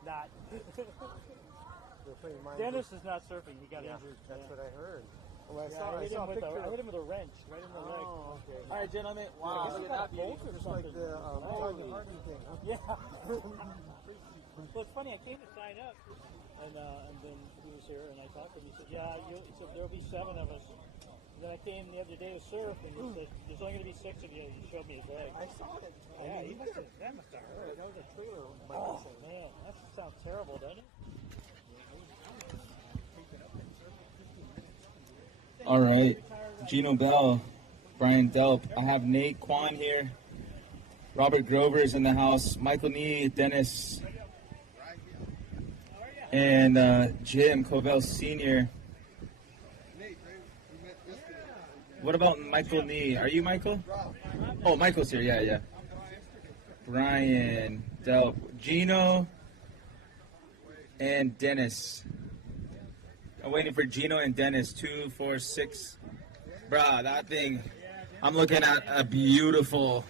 Not. They're playing mine. Dennis is not surfing. He got Yeah, injured. that's Yeah. what I heard. Well, I Yeah, saw I hit a him with picture. I hit him with a wrench right in the leg. Oh, okay. All right, gentlemen. Wow, Wow, look at that beauty. bolt or something. Like the Tanya Harding thing, huh? Yeah. Well, it's funny. I came to sign up, and then he was here, and I talked to him. He said, "Yeah, he said there'll be 7 of us." And then I came the other day to surf, and he said, "There's only going to be 6 of you." He showed me his leg. I saw it. Yeah, that must have hurt. That was a trailer. Oh man, that sounds terrible, doesn't it? All right, Gino Bell, Brian Delp. I have Nate Kwan here. Robert Grover is in the house. Michael Nee, Dennis, and Jim Covell Sr. What about Michael Nee? Are you Michael? Oh, Michael's here. Yeah. Brian Delp, Gino, and Dennis. I'm waiting for Gino and Dennis. 2, 4, 6. Bruh, that thing. I'm looking at a beautiful,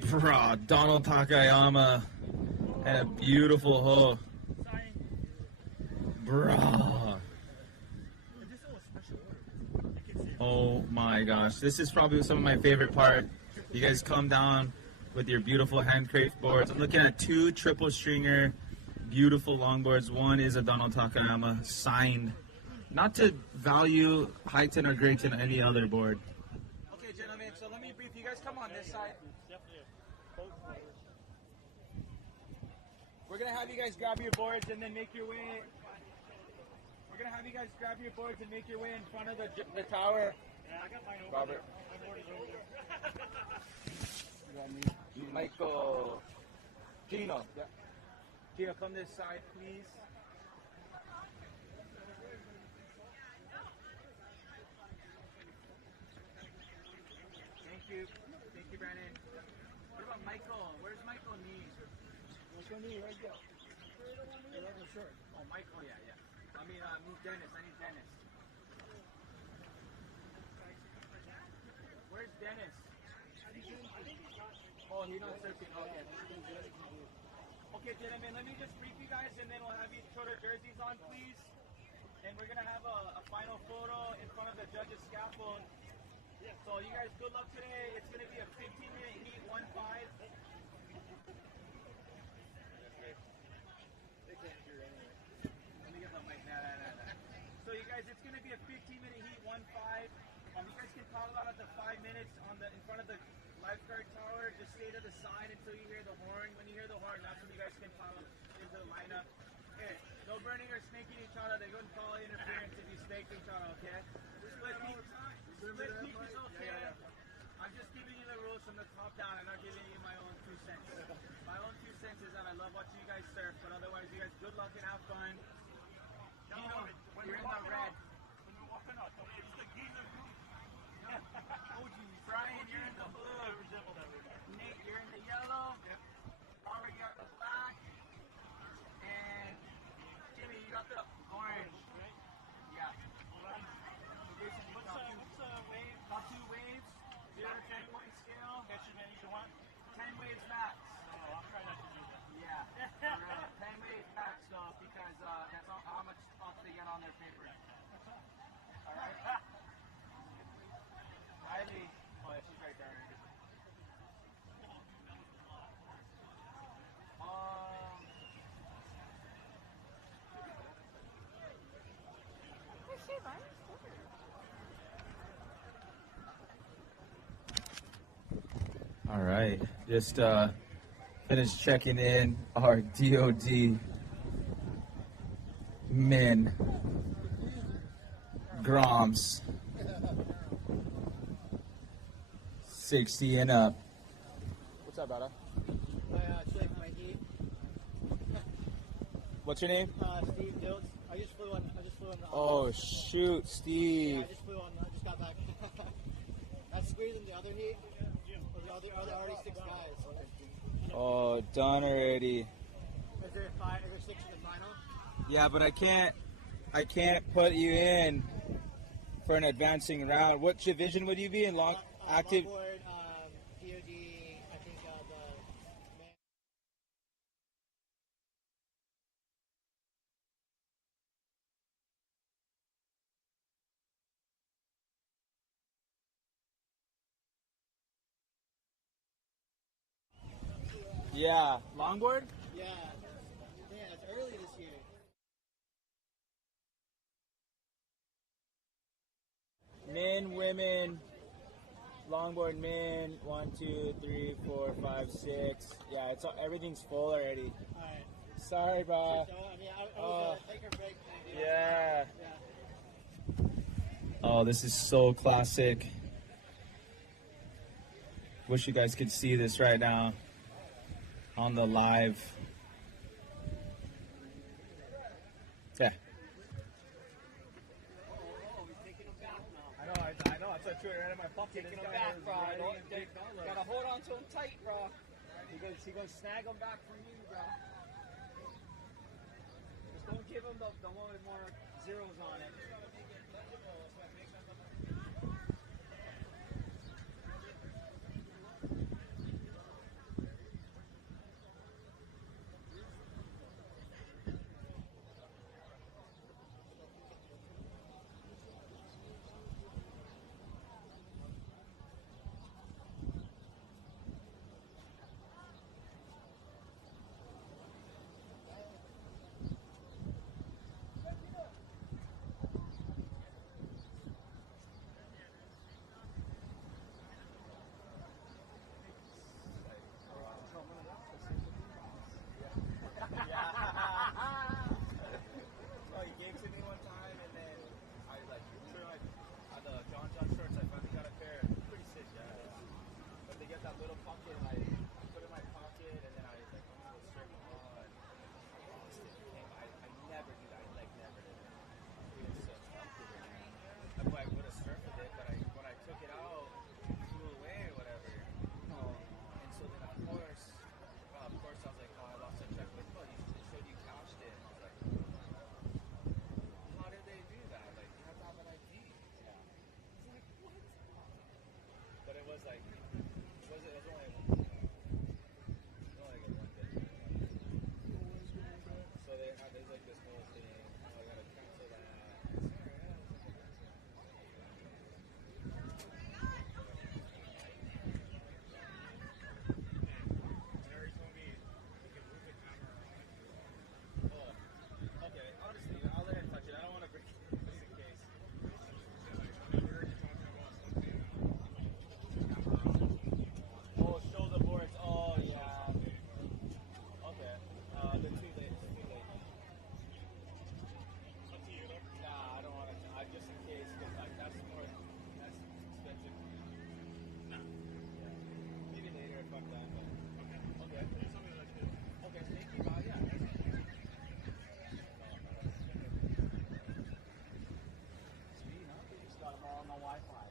Donald Takayama and a beautiful hole. Bruh. Oh my gosh, this is probably some of my favorite part. You guys come down with your beautiful hand-craft boards. I'm looking at 2 triple stringer, beautiful longboards. One is a Donald Takayama signed, not to value Highton or Grayton or any other board. Okay, gentlemen, so let me brief you guys. Come on this side. We're going to have you guys grab your boards and then make your way. We're going to have you guys grab your boards and make your way in front of the tower. Yeah, I got mine over Robert. there. My board is over there. Michael. Gino. Yeah. Gino, come this side, please. Thank you. Thank you, Brandon. What about Michael? Where's Michael knee? Michael knee right there. Shirt. Oh, Michael, yeah. I mean, move Dennis. I need Dennis. Where's Dennis? Oh, he's not searching. Okay. Okay, gentlemen, let me just brief you guys, and then we'll have you throw their jerseys on, please. And we're gonna have a final photo in front of the judges' scaffold. So you guys, good luck today. It's gonna be a 15-minute heat, 1-5. Let me get the mic. So you guys, it's gonna be a 15-minute heat, 1-5. You guys can paddle out at the 5 minutes in front of the lifeguard tower. Just stay to the side until you hear the horn. When you hear the horn, that's when you guys can paddle into the lineup. Okay, no burning or snaking each other. They wouldn't call interference if you snake each other, okay? Split peak is okay. I'm just giving you the rules from the top down. I'm not giving you my own 2 cents. My own 2 cents is that I love watching you guys surf, but otherwise, you guys, good luck and have fun. Gino, you're in the red. When you're walking out, it's the geezer group. Brian, you're in the blue. Nate, you're in the yellow. Robert, you're in the black. And Jimmy, you got the orange. Yeah. What's wave? Got 2 waves. 0 to 10 point scale. 10 waves max. Oh, I'll try not to do that. Yeah. 10 waves max though, because that's how much stuff they get on their paper. All right. Riley. Oh, yeah, she's right there. All right, just finished checking in our DOD men Groms 60 and up. What's up, brother? My heat. What's your name? Steve Diltz. I just flew on. Oh shoot, Steve. Yeah, I just flew on. I just got back. I squeezed in the other heat. There are already 6 guys. Oh, done already. Is there 5? Is there 6 in the final? Yeah, but I can't put you in for an advancing round. What division would you be in? Active. Longboard, DOD. I think the. Yeah, longboard? Yeah. Yeah, it's early this year. Men, women, longboard men, 1, 2, 3, 4, 5, 6. Yeah, it's all, everything's full already. Alright. Sorry, bro. So, I mean, I was a take or break thing. Yeah. Oh, this is so classic. Wish you guys could see this right now on the live. Yeah. I know. I threw it right in my pocket. Taking him back, bro. Gotta hold on to him tight, bro. He goes snag him back from you, bro. Just don't give him the one with more zeros on it. was like, it was only like a 1 day. So there's like this whole thing. Oh, I gotta cancel that. Oh, okay. Honestly, I'll let him touch it. I don't want to break it just in case. Oh, show the boards. Oh, yeah. Okay. They're too late. It's too late. Nah, I don't want to. Just in case, because like, that's expensive. Nah. Yeah. Maybe later if I'm done. But, okay. Okay, thank you, Bob. Yeah. Sweet, huh? They just got them all on the Wi-Fi.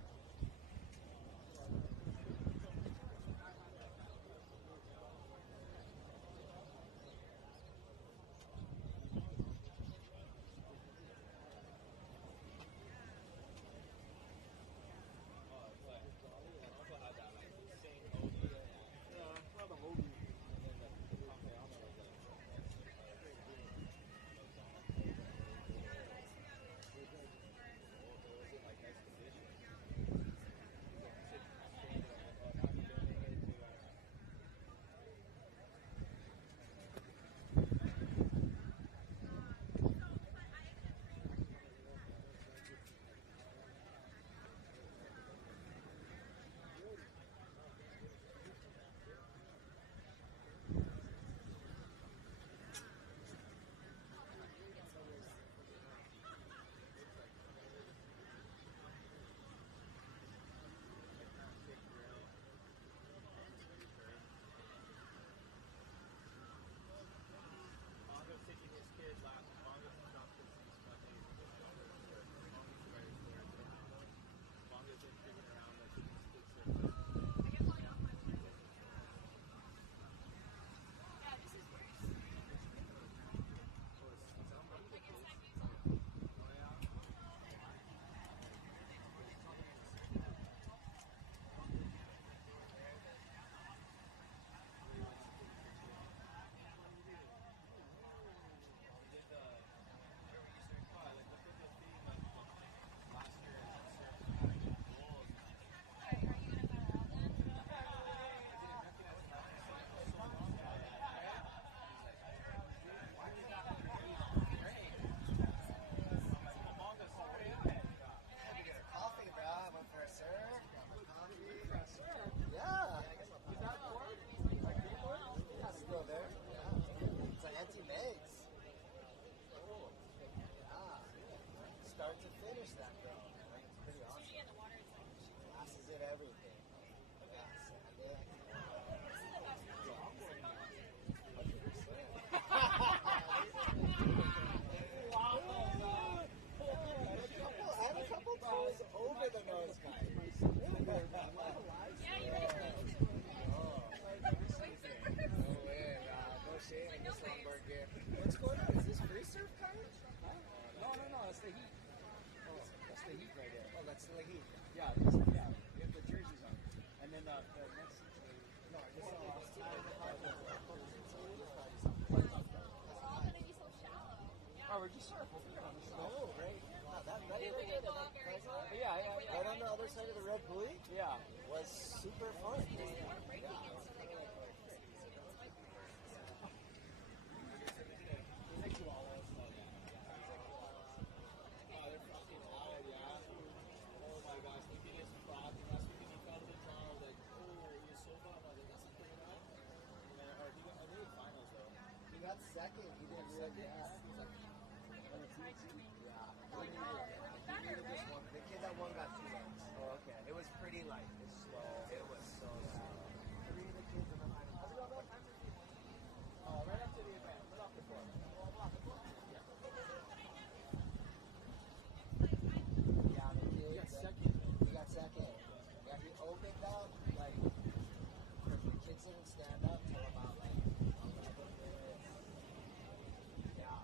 Oh, we're just surfing on the snow, right? Wow, that right there, yeah. Right on the other side of the red buoy. Yeah, was super fun. Second, he did really good. The kid that won got 2 legs. Oh, okay. It was pretty light. It's slow. It was so slow. 3 of the kids in the final. How's it going, man? Right after the event. Right off the floor. Yeah, the kid. You got second. He got second. Yeah, he opened up, like, the kids didn't stand up till about, like, 11 minutes. Yeah.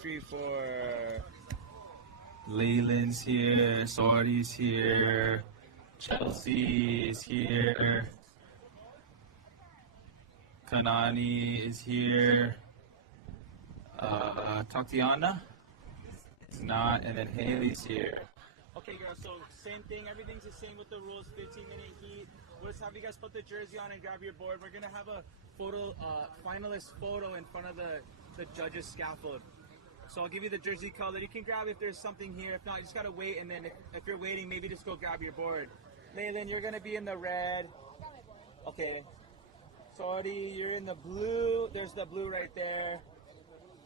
3, 4. Leyland's here. Sordy's here. Chelsea is here. Kanani is here. Tatiana is not, and then Haley's here. Okay, girls, so same thing. Everything's the same with the rules. 15-minute heat. We'll just have you guys put the jersey on and grab your board. We're going to have a photo, finalist photo in front of the judges' scaffold. So I'll give you the jersey color. You can grab if there's something here. If not, you just got to wait. And then if you're waiting, maybe just go grab your board. Leyland, you're going to be in the red. Okay. Sordy, you're in the blue. There's the blue right there.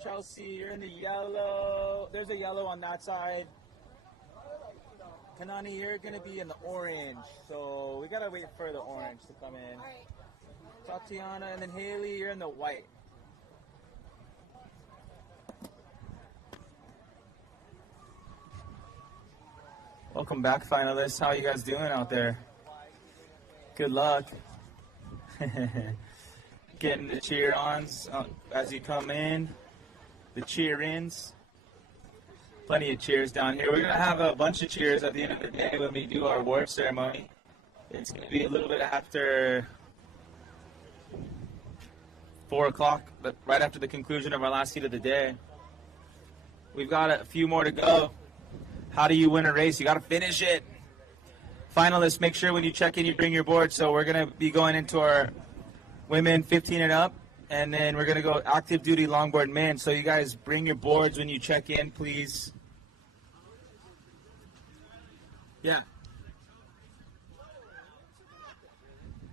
Chelsea, you're in the yellow. There's a yellow on that side. Kanani, you're going to be in the orange. So we got to wait for the orange to come in. Tatiana, and then Haley, you're in the white. Welcome back, finalists. How are you guys doing out there? Good luck. Getting the cheer-ons as you come in. The cheer-ins. Plenty of cheers down here. We're going to have a bunch of cheers at the end of the day when we do our award ceremony. It's going to be a little bit after 4 o'clock, but right after the conclusion of our last heat of the day. We've got a few more to go. How do you win a race? You got to finish it. Finalists, make sure when you check in, you bring your board. So we're going to be going into our women 15 and up, and then we're going to go active duty longboard men. So you guys bring your boards when you check in, please. Yeah.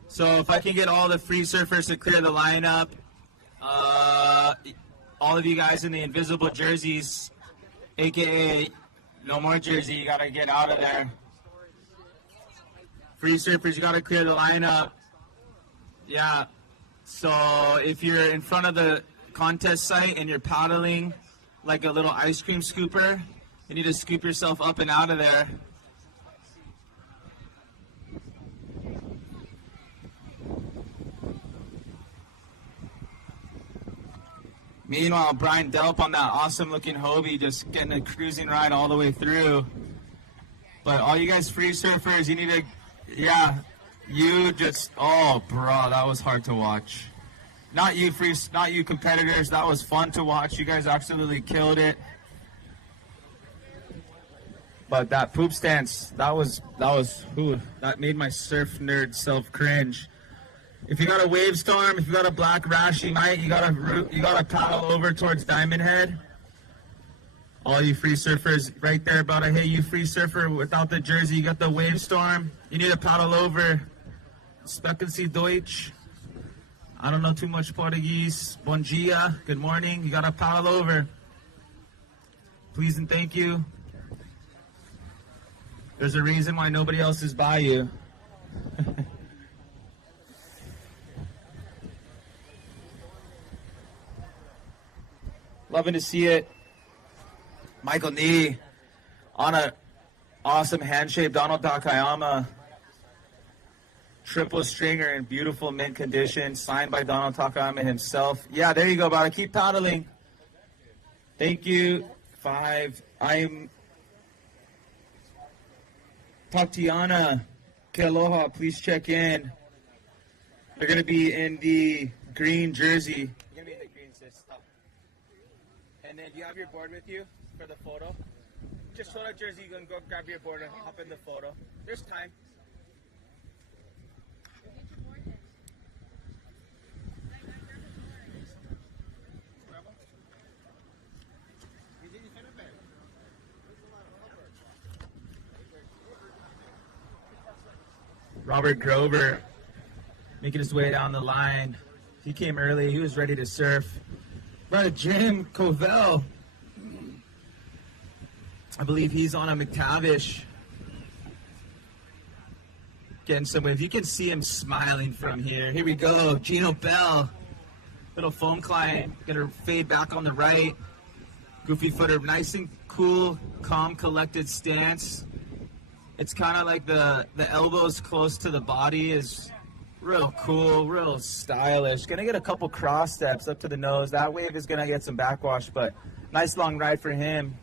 So if I can get all the free surfers to clear the lineup, all of you guys in the invisible jerseys, aka no more jersey, you got to get out of there. Free surfers, you got to clear the lineup. Yeah. So if you're in front of the contest site and you're paddling like a little ice cream scooper, you need to scoop yourself up and out of there. Meanwhile, Brian Delp on that awesome looking Hobie just getting a cruising ride all the way through. But all you guys free surfers, you need to, yeah, you just, oh, bro, that was hard to watch. Not you competitors, that was fun to watch. You guys absolutely killed it. But that poop stance, that made my surf nerd self cringe. If you got a wave storm, if you got a black rash, you gotta paddle over towards Diamond Head. All you free surfers right there, about to hit you, free surfer without the jersey. You got the wave storm. You need to paddle over. Sprechen Sie Deutsch. I don't know too much Portuguese. Bom dia. Good morning. You gotta paddle over. Please and thank you. There's a reason why nobody else is by you. Loving to see it. Michael Nee on a awesome handshake. Donald Takayama. Triple stringer in beautiful mint condition. Signed by Donald Takayama himself. Yeah, there you go, Bada. Keep paddling. Thank you. 5. I'm Tatiana. Kealoha, please check in. They're going to be in the green jersey. You're going to be in the green, sis. Stop. And then do you have your board with you for the photo? Just show that jersey. You can go grab your board and hop in the photo. There's time. Robert Grover making his way down the line. He came early. He was ready to surf. Brother Jim Covell, I believe he's on a McTavish. Getting some wave. You can see him smiling from here. Here we go. Gino Bell. Little foam climb. Gonna fade back on the right. Goofy footer. Nice and cool, calm, collected stance. It's kind of like the elbows close to the body is real cool, real stylish. Gonna get a couple cross steps up to the nose. That wave is gonna get some backwash, but Nice long ride for him.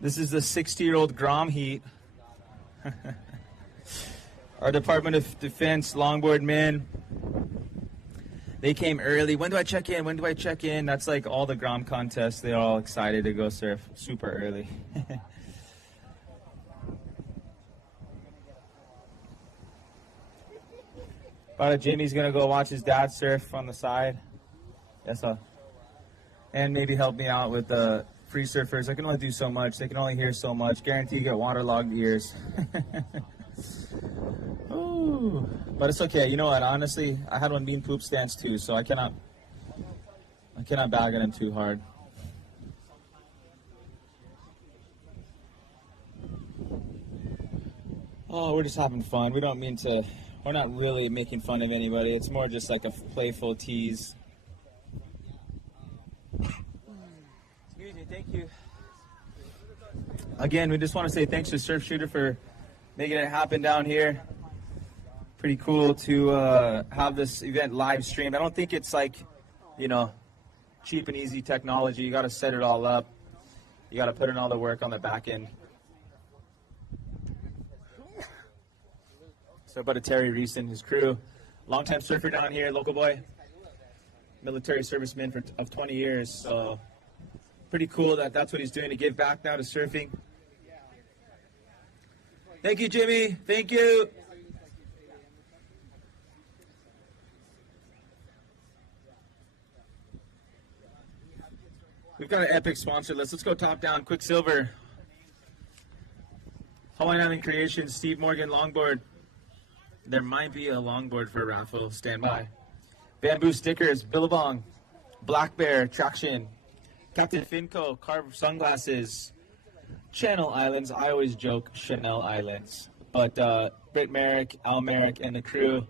This is the 60-year-old Grom heat. Our Department of Defense longboard men. They came early. When do I check in? When do I check in? That's like all the Grom contests. They're all excited to go surf super early. Jimmy's going to go watch his dad surf on the side. That's all. And maybe help me out with the free surfers. I can only do so much. They can only hear so much. Guarantee you get waterlogged ears. Ooh. But it's okay. You know what? Honestly, I had one mean poop stance too, so I cannot bag at him too hard. Oh, we're just having fun. We don't mean to. We're not really making fun of anybody. It's more just like a playful tease. Excuse me, thank you. Again, we just want to say thanks to Surf Shooter for making it happen down here. Pretty cool to have this event live streamed. I don't think it's like, you know, cheap and easy technology. You got to set it all up. You got to put in all the work on the back end. So, but Terry Reese and his crew, longtime surfer down here, local boy, military serviceman of 20 years. So, pretty cool that that's what he's doing to give back now to surfing. Thank you, Jimmy. Thank you. We've got an epic sponsor list. Let's go top down. Quicksilver, Hawaiian Island Creations, Steve Morgan Longboard. There might be a longboard for a raffle. Stand by. Bamboo stickers, Billabong, Black Bear, Traction, Captain Finco, Carved Sunglasses, Channel Islands. I always joke Chanel Islands. But Britt Merrick, Al Merrick, and the crew,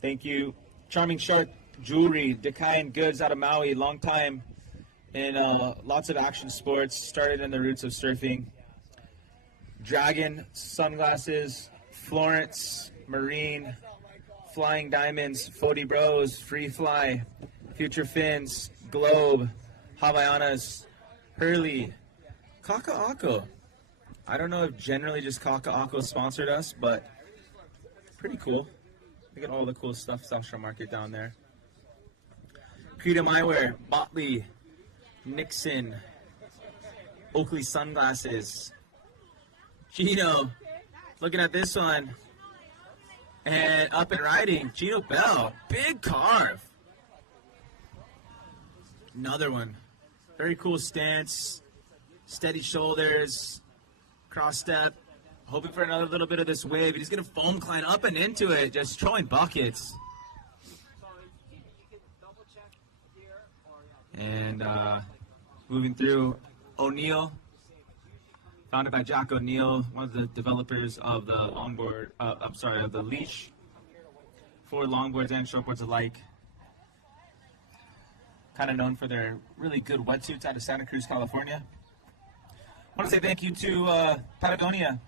thank you. Charming Shark Jewelry, Decaying Goods out of Maui, long time in lots of action sports, started in the roots of surfing. Dragon Sunglasses, Florence Marine, Flying Diamonds, Fody Bros, Free Fly, Future Fins, Globe, Havaianas, Hurley, Kaka'ako. I don't know if generally just Kaka'ako sponsored us, but pretty cool. Look at all the cool stuff, South Shore Market down there. Freedom Eyewear, Botley, Nixon, Oakley Sunglasses, Gino. Looking at this one, and Up and Riding, Gino Bell, big carve. Another one, very cool stance, steady shoulders, cross step, hoping for another little bit of this wave. He's gonna foam climb up and into it, just throwing buckets. And moving through, O'Neill. Founded by Jack O'Neill, one of the developers of the longboard, of the leash for longboards and shortboards alike. Kind of known for their really good wetsuits out of Santa Cruz, California. I want to say thank you to Patagonia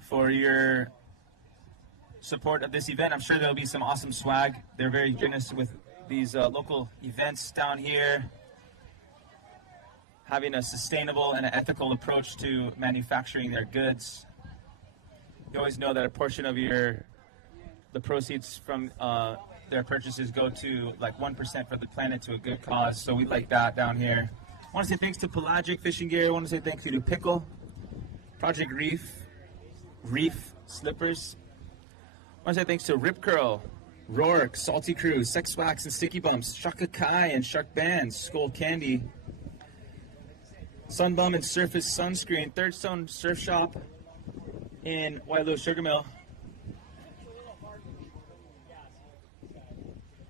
for your support of this event. I'm sure there'll be some awesome swag. They're very generous with these local events down here, having a sustainable and an ethical approach to manufacturing their goods. You always know that a portion of the proceeds from their purchases go to like 1% for the planet to a good cause. So we like that down here. I want to say thanks to Pelagic Fishing Gear. I want to say thank you to Pickle, Project Reef Slippers. I want to say thanks to Rip Curl, Rourke, Salty Crew, Sex Wax and Sticky Bumps, Shaka Kai and Shark Bands, Skull Candy, Sunbum and Surface Sunscreen, Third Stone Surf Shop in Wailu Sugar Mill,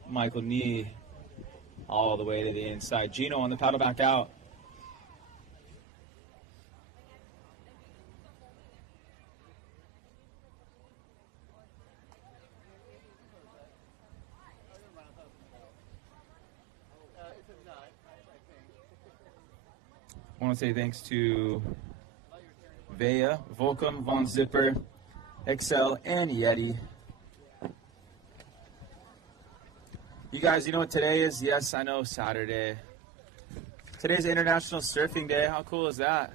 Michael Nee all the way to the inside, Gino on the paddle back out. I want to say thanks to Vea, Volcom, Von Zipper, XL, and Yeti. You guys, you know what today is? Yes, I know, Saturday. Today's International Surfing Day. How cool is that?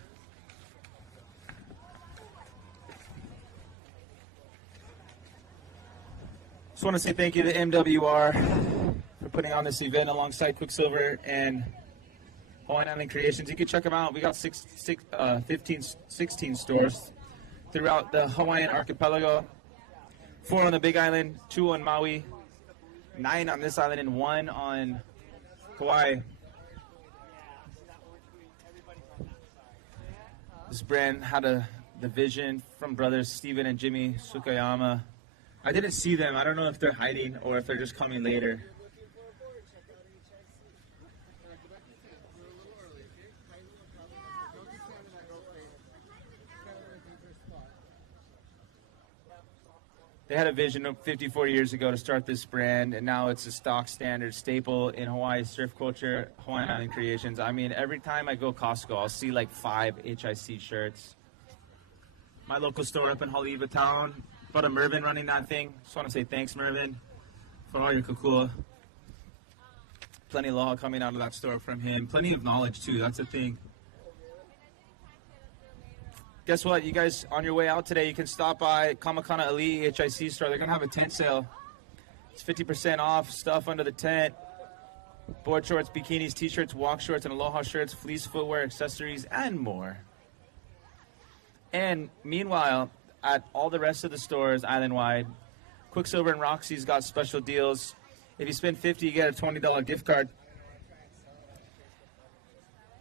Just want to say thank you to MWR for putting on this event alongside Quiksilver and Hawaiian Island Creations. You can check them out. We got 16 stores throughout the Hawaiian archipelago. 4 on the Big Island, 2 on Maui, 9 on this island, and 1 on Kauai. This brand had the vision from brothers Steven and Jimmy Sukayama. I didn't see them. I don't know if they're hiding or if they're just coming later. They had a vision of 54 years ago to start this brand, and now it's a stock standard staple in Hawaii surf culture, Hawaiian Island Creations. I mean, every time I go Costco, I'll see like 5 HIC shirts. My local store up in Haleiwa Town, Brother Mervin running that thing. Just want to say thanks, Mervin, for all your kukua. Plenty of law coming out of that store from him. Plenty of knowledge, too. That's the thing. Guess what? You guys, on your way out today, you can stop by Kamakana Elite HIC store. They're going to have a tent sale. It's 50% off stuff under the tent. Board shorts, bikinis, t-shirts, walk shorts, and aloha shirts, fleece footwear, accessories, and more. And meanwhile, at all the rest of the stores island-wide, Quiksilver and Roxy's got special deals. If you spend $50, you get a $20 gift card.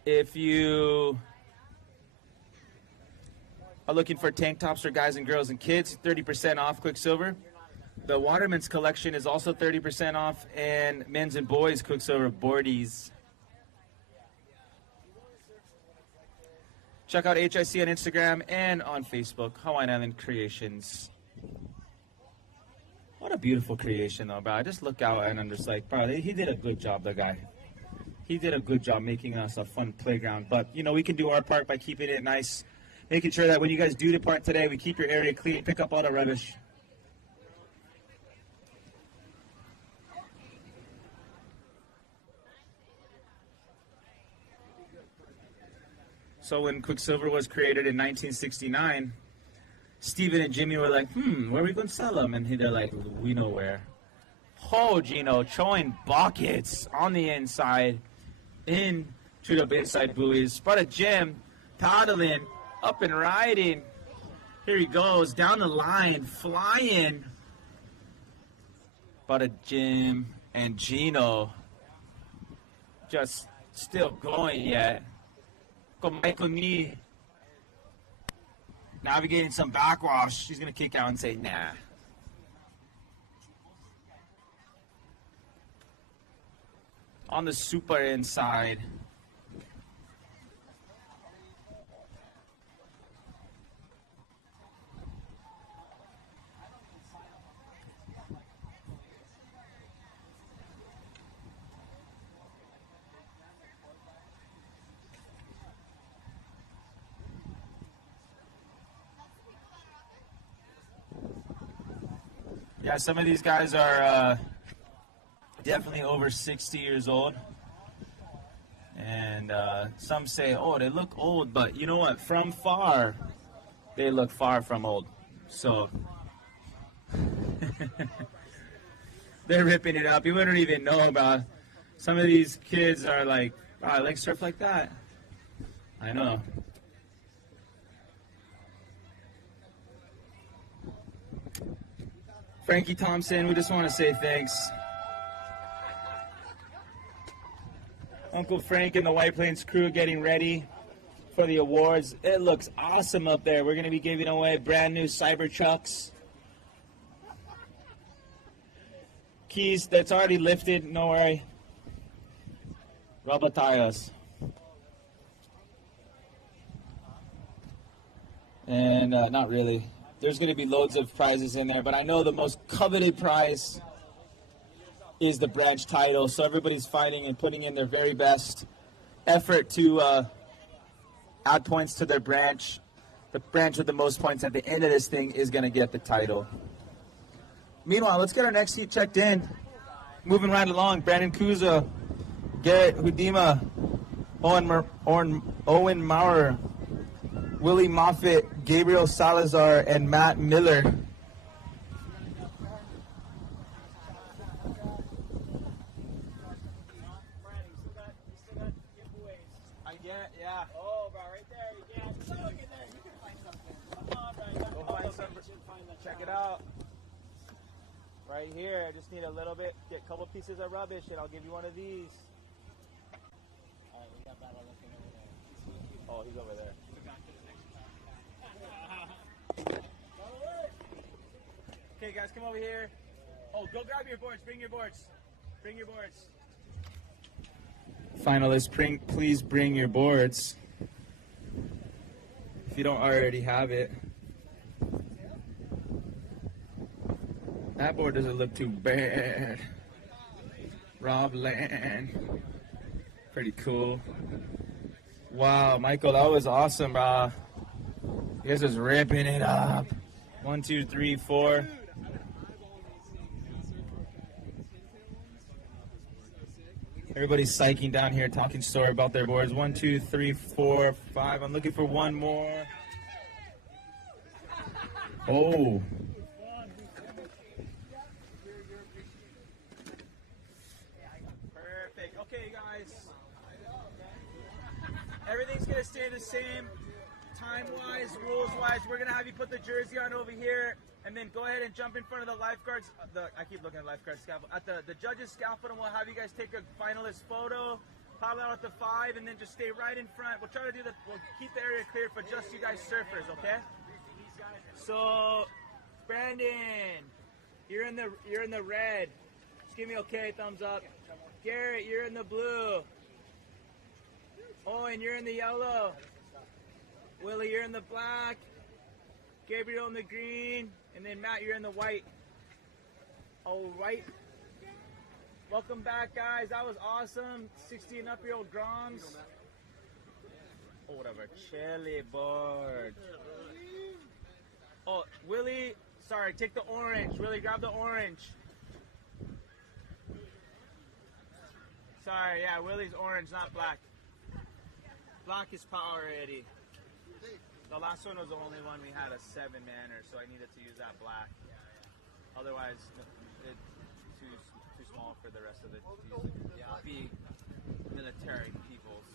If you are looking for tank tops for guys and girls and kids, 30% off Quiksilver. The Waterman's collection is also 30% off, and men's and boys Quiksilver boardies. Check out HIC on Instagram and on Facebook, Hawaiian Island Creations. What a beautiful creation, though, bro. I just look out and I'm just like, bro, he did a good job, the guy. He did a good job making us a fun playground. But, you know, we can do our part by keeping it nice, making sure that when you guys do depart today, we keep your area clean, pick up all the rubbish. So when Quiksilver was created in 1969, Steven and Jimmy were like, where are we going to sell them? And they're like, we know where. Oh, Gino, throwing buckets on the inside into the inside buoys. But a Jim, toddling, up and riding. Here he goes, down the line, flying. But a Jim and Gino just still going yet. Michael Me navigating some backwash. She's gonna kick out and say nah. On the super inside, yeah, some of these guys are definitely over 60 years old. And some say, oh, they look old, but you know what? From far, they look far from old. So they're ripping it up. You wouldn't even know about some of these kids are like, oh, I like surf like that. I know. Frankie Thompson, we just want to say thanks. Uncle Frank and the White Plains crew getting ready for the awards. It looks awesome up there. We're going to be giving away brand new Cybertrucks. Keys that's already lifted, no worry. Rubber tires. And not really. There's going to be loads of prizes in there, but I know the most coveted prize is the branch title. So everybody's fighting and putting in their very best effort to add points to their branch. the branch with the most points at the end of this thing is going to get the title. Meanwhile, let's get our next heat checked in. Moving right along, Brandon Kuza, Garrett Hudima, Owen Maurer, Willie Moffitt, Gabriel Salazar, and Matt Miller. Oh, bro, right there. You can't look in there. You can find something. Come on, bro. Go find something. Check it out. Right here. I just need a little bit. Get a couple pieces of rubbish, and I'll give you one of these. All right, we got Battle looking over there. Oh, he's over there. Okay, guys, come over here. Oh, go grab your boards. Bring your boards. Bring your boards. Finalists, please bring your boards if you don't already have it. That board doesn't look too bad. Rob Land. Pretty cool. Wow, Michael, that was awesome, bro. You guys was ripping it up. 1, 2, 3, 4. Everybody's psyching down here, talking story about their boards. 1, 2, 3, 4, 5. I'm looking for one more. Oh. Perfect. Okay, guys. Everything's going to stay the same. Time-wise, rules-wise, we're going to have you put the jersey on over here. And then go ahead and jump in front of the lifeguards. I keep looking at lifeguard scaffold. At the judges' scaffold, and we'll have you guys take a finalist photo. Pop out at the 5, and then just stay right in front. We'll try to we'll keep the area clear for just you guys surfers, okay? So, Brandon, you're in the red. Just give me okay, thumbs up. Garrett, you're in the blue. Owen, you're in the yellow. Willie, you're in the black. Gabriel in the green. And then Matt, you're in the white. All right. Welcome back, guys. That was awesome. 60 and up-year-old Groms. Oh, whatever. Chili board. Oh, Willie. Sorry, take the orange. Willie, grab the orange. Sorry, yeah, Willie's orange, not black. Black is power already. The last one was the only one we had a 7-manner, so I needed to use that black. Otherwise, it's too small for the rest of the big military peoples.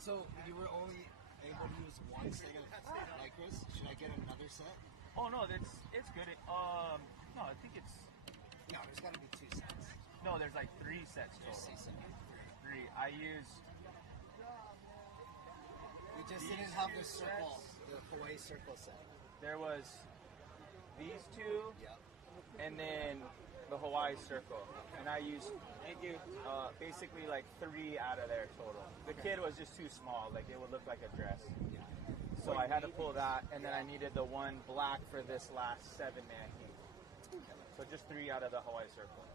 So you were only able to use one set of lycras. Should I get another set? Oh no, it's good. No, I think it's. No, there's got to be 2 sets. No, there's like 3 sets total. 3. I used. We just didn't have the circle, the Hawaii circle set. There was these 2, and then the Hawaii circle, and I used basically like 3 out of there total. The kid was just too small, like it would look like a dress. So I had to pull that, and then I needed the one black for this last 7-man heat. So just 3 out of the Hawaii circle.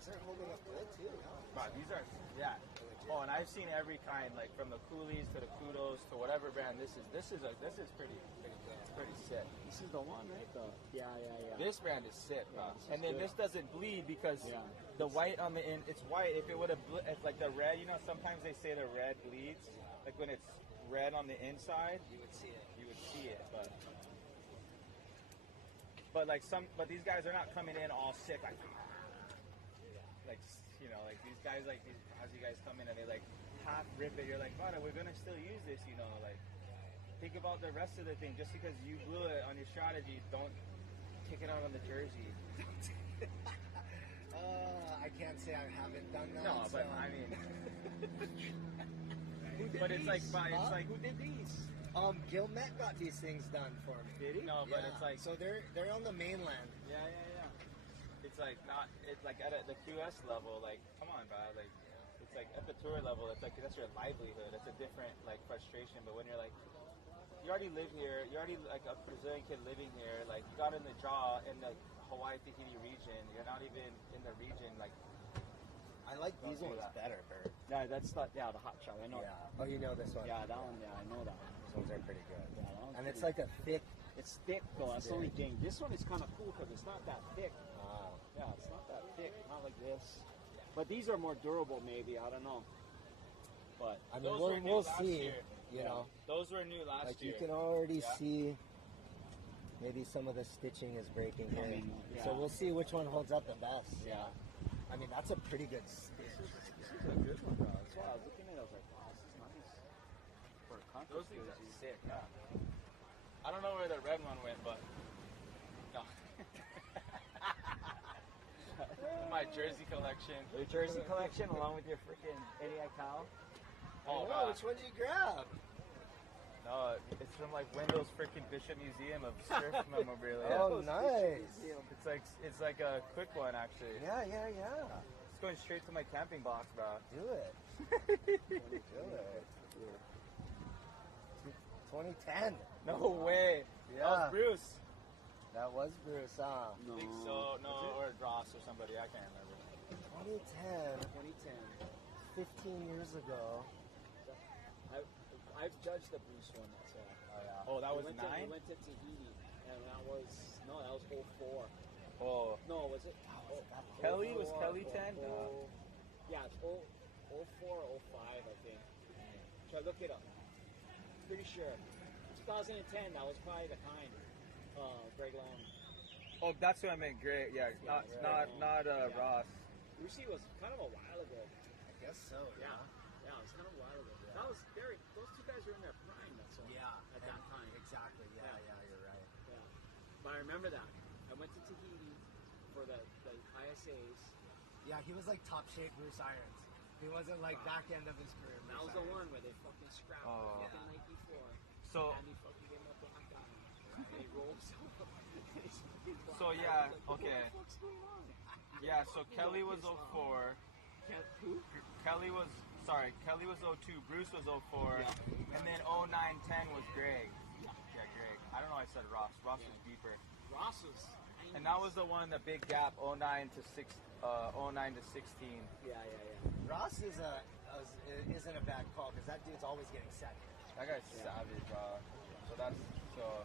These are holding up good too. Wow, these are, yeah. Oh, and I've seen every kind, like from the coolies to the kudos to whatever brand. This is pretty sick. This is the one, right? Yeah. This brand is sick, and then this doesn't bleed because the white on the end, it's white. If it would have, like the red, you know, sometimes they say the red bleeds. Like when it's red on the inside, you would see it. But these guys are not coming in all sick like you know, like these guys, like these, as you guys come in and they like half rip it, you're like, wow, we're gonna still use this, you know, like think about the rest of the thing. Just because you blew it on your strategy, don't kick it out on the jersey. I can't say I haven't done that. No, but I mean, but it's like who did these? Gilmet got these things done for me. Did he? No, but it's like so they're on the mainland. Yeah. It's like not. It's like at the QS level. Like, come on, bro. Like, it's like at the tour level. It's like that's your livelihood. It's a different like frustration. But when you're like, you already live here. You're already like a Brazilian kid living here. Like, you got in the draw in the Hawaii Tahiti region. You're not even in the region. Like, I I like these ones better, Bert. Yeah, that's the hot shot. I know. Yeah. Oh, you know this one? Yeah, that one. Yeah, I know that one. These ones are pretty good. Yeah, that one's And it's pretty- like a thick. It's thick though. That's the only thing. This one is kind of cool because it's not that thick. Ah. Yeah, it's not that thick. Not like this. But these are more durable, maybe. I don't know. But I mean, Those were new we'll last see. year. You know, Those were new last like year. you can already Yeah. see. Maybe some of the stitching is breaking here. yeah. So we'll see which one holds up the best. Yeah. I mean, that's a pretty good stitch. This is a good one, bro. That's why I was looking at it. I was like, wow, this is nice. For a conference Those things are jersey. sick. Yeah. I don't know where the red one went, but no. My jersey collection. Your jersey collection along with your freaking Eddie Cow. Oh, wow, which one did you grab? No, it's from like Wendell's freaking Bishop Museum of Surf Memorabilia. Oh, nice. It's like a quick one actually. Yeah, yeah, yeah. It's going straight to my camping box, bro. Do it. Do it. 2010. No way. Yeah. That was Bruce. That was Bruce, huh? I think so. No, or Ross or somebody. I can't remember. 2010. 15 years ago. I've judged the Bruce one. That's all. Oh yeah. Oh, that was 9. We went to Tahiti, and that was 04. Oh. No, was it? Kelly was Kelly 10. No. Yeah, it's 04 or 05, I think. So I looked it up. Pretty sure. 2010. That was probably the kind. Greg Long. Oh, that's what I meant. Great. Yeah. Not Ross. Brucey was kind of a while ago. I guess so. Yeah. Yeah, it was kind of a while ago. Yeah. That was very. Those two guys were in their prime. That's all. Yeah. At that time. Exactly. Yeah, you're right. Yeah. But I remember that. I went to Tahiti for the ISAs. Yeah, he was like top shape Bruce Irons. He wasn't like back end of his career. That was the one where they fucking scrapped the fucking night before. So. And he fucking gave him a black eye. And he rolled himself up. So yeah. Okay. Yeah. So Kelly was 04. Kelly was 02. Bruce was 04. And then 09-10 was Greg. Yeah, Greg. I don't know why I said Ross. Ross was deeper. Ross was. And that was the one, the big gap, 09 to 16. Yeah. Ross isn't a bad call because that dude's always getting set. That guy's savage, so that's so.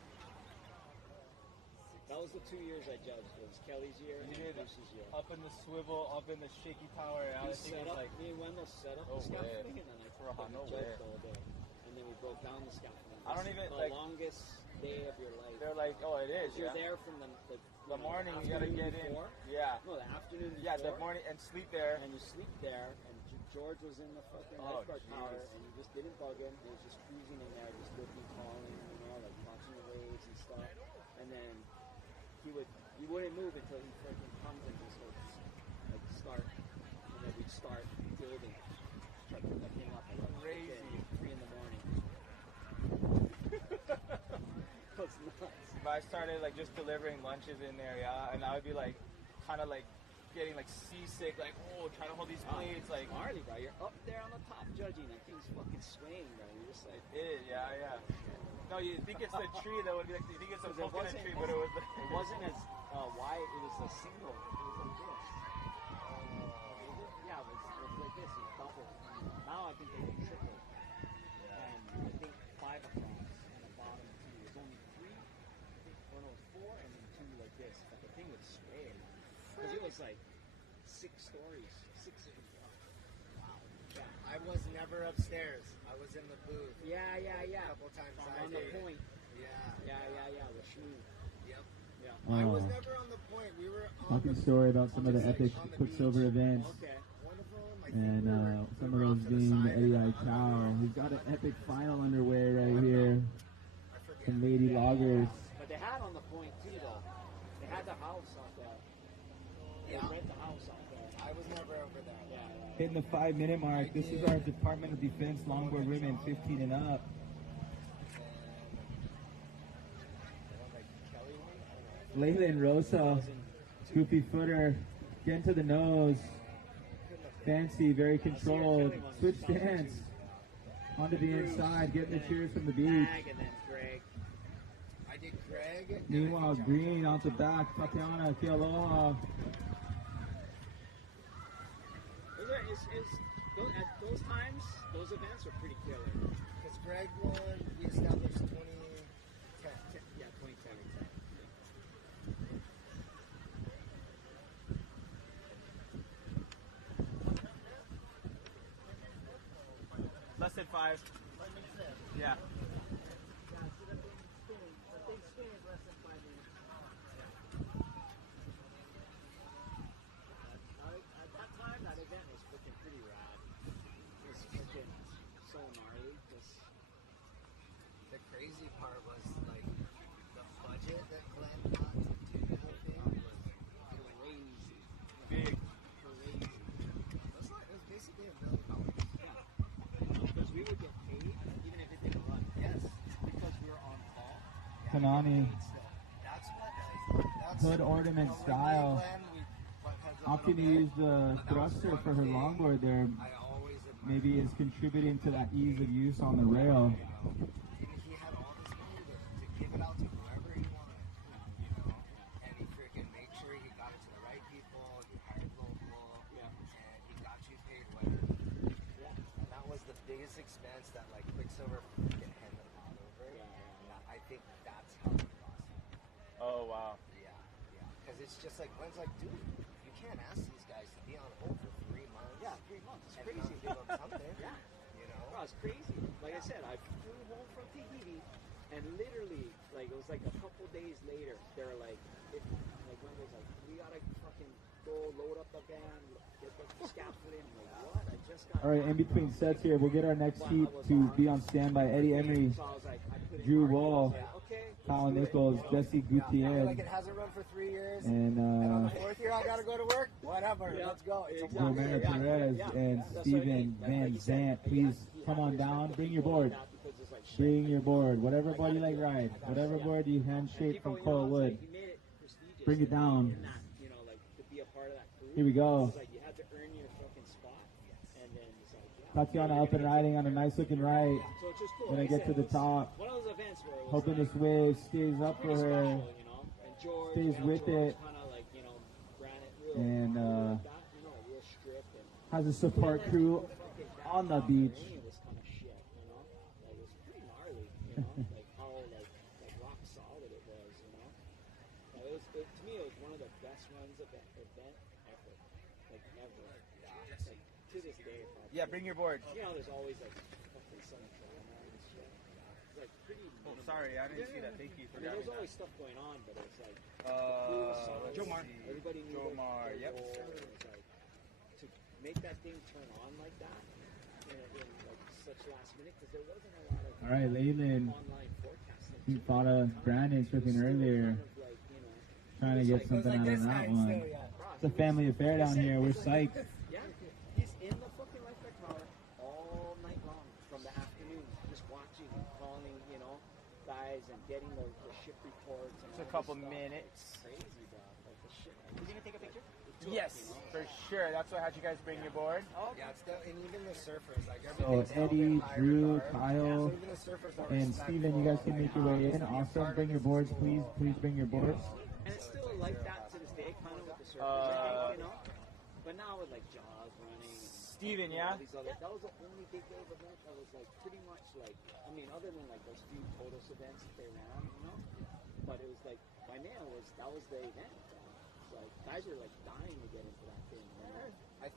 That was the 2 years I judged. It was Kelly's year and Bruce's year. Up in the swivel, up in the shaky tower. We set up, like, me and Wendell set up the scaffolding, and then I judged all day. And then we broke down the scaffolding. I don't even the longest day of your life. They're like, oh, it is. You're there from the morning. You gotta get in. Before. Yeah. No, the afternoon. Yeah, before, the morning and sleep there. And you sleep there, and George was in the fucking lifeguard tower, and you just didn't bug him. He was just cruising in there, just looking, calling, like watching the waves and stuff. And then he wouldn't move until he freaking comes and just like start, and then we'd start building. Try to pick him up at like Crazy. 3 in the morning. That's nuts. But I started like just delivering lunches in there, and I would be like, kind of like getting like seasick, like trying to hold these plates, like gnarly, bro. You're up there on the top judging, and thing's fucking swaying, bro. You're just like, it is, yeah. No, you think it's the tree that would be like, you think it's a coconut tree, but it was. It wasn't as wide. It was a single. It was like this. Yeah, it was like this. It was double. Now I think they did triple. And I think 5 across and the bottom 2. It was only 3. I think one was 4 and then 2 like this. But the thing would sway because it was like 6 stories. 6 of them. Wow. Yeah. I was never upstairs. I was in the booth. Yeah. A couple times. On the point. Yeah. With Shmoo. Yep. Yeah. I was never on the point. We were on Talking the story about some of the epic Quicksilver events. Okay. And some of those being the Eddie Cow. We've got an epic final underway right here. Some Lady Loggers. But they had on the point too, though. They had the house out there. They rent the house out there. I was never over there. Yeah. Hitting the 5-minute mark. This is our Department of Defense Longboard women 15 and up. Leyland Rosa, goofy footer, getting to the nose. Fancy, very controlled. Switch stance. Onto the inside, getting the cheers from the beach. And then Greg. I did Greg. Meanwhile, Green out the back. Tatiana, Kealoha. at those times, those events were pretty killer. Because Greg won, we established 2010. Yeah, 2010. Less than 5. Yeah. At that time, that event was freaking pretty rad. It was freaking so gnarly. The crazy part was like the budget that Glenn got to do the whole thing was crazy. Big. Crazy. It was basically $1 million. Yeah. Because we would get paid even if it didn't run. Yes. Because we were on call. Kanani. That's what Hood ornament style. How can you use the thruster for her longboard there? Maybe it's contributing to that ease of use on the rail. He had all this money to give it out to whoever he wanted, you know, and he freaking made sure he got it to the right people, he hired local, and he got you paid well. And that was the biggest expense that like Quicksilver freaking had to put over. I think that's how he lost it. Oh, wow. Yeah. Because it's just like, Glenn's like, dude, you can't ask these guys to be on hold for 3 months. Yeah, 3 months. It's and crazy. not give them something. Yeah. You know? Bro, it's crazy. Like I said, I flew home from Tahiti, and literally, like, it was like a couple days later, they were like, when was like, we gotta fucking go load up the van, get the scaffolding. I'm like, what? I just got. All right, in between sets here, we'll get our next heat to be on standby. Eddie Emery, So I was like, I put in Drew our- Wall, okay. Kyle Nichols, Jesse I feel Gutierrez, like it hasn't run for 3 years. and on the 4th year I gotta go to work. Whatever, let's go. It's a walk. Romero Perez and Steven Van Zant. Please come on down. Bring your board. Bring your board. Whatever board you like ride. Whatever board you handshake from Coral Wood. Bring it down. You know, like to be a part of that crew. Here we go. It's like you had to earn your fucking spot, and then it's like, Tatiana up and riding on a nice looking right. So it's just cool. When I Like get said, to the it was top, one of those events where it was hoping like, this wave stays up for pretty her, special, you know. And George, stays with George it, kind of like, you know, ran it real, and you know, real strict and has a support crew on the beach. it was kind of shit, you know. Like it was pretty gnarly, you know, like how like rock solid it was, you know. To me, it was one of the best runs of that event ever, like ever. Like to this day. Yeah, bring your board. You know, there's always like fucking some drama and shit. It's like pretty. Oh, sorry, I didn't see that. Thank you for I mean, grabbing there's that. always stuff going on, but it's like Jomar. Everybody knew Jomar, their yep. role. It was like to make that thing turn on like that in like such last minute because there wasn't a lot of All right, Leyland. online forecasting. He thought of Brandon tripping earlier, trying to get something out of that one. It's a family affair down here. We're psyched. Yeah, he's in the fucking life tower all night long from the afternoon, just watching and calling, you know, guys and getting the ship reports. And It's a all couple this stuff. minutes. It's crazy, bro. Like the shit. You gonna take a picture? Yes, for sure. That's why I had you guys bring your board. Yeah, it's and even the surfers, like So everything's Eddie, held in high Drew, regard. Kyle, So even the surfers are and respectful. Steven, you guys can make your way in. Also, bring your boards, please. Please bring your boards. And it's still like that to this day, kind of with the surfers, I think, you know. But now with like Jaws running, and Steven, you know, yeah? all these other, that was the only big wave event that was like pretty much like, I mean, other than like those few Todos events that they ran, you know. But it was like by now that was the event. It's like guys were like dying to get into that thing. You know? I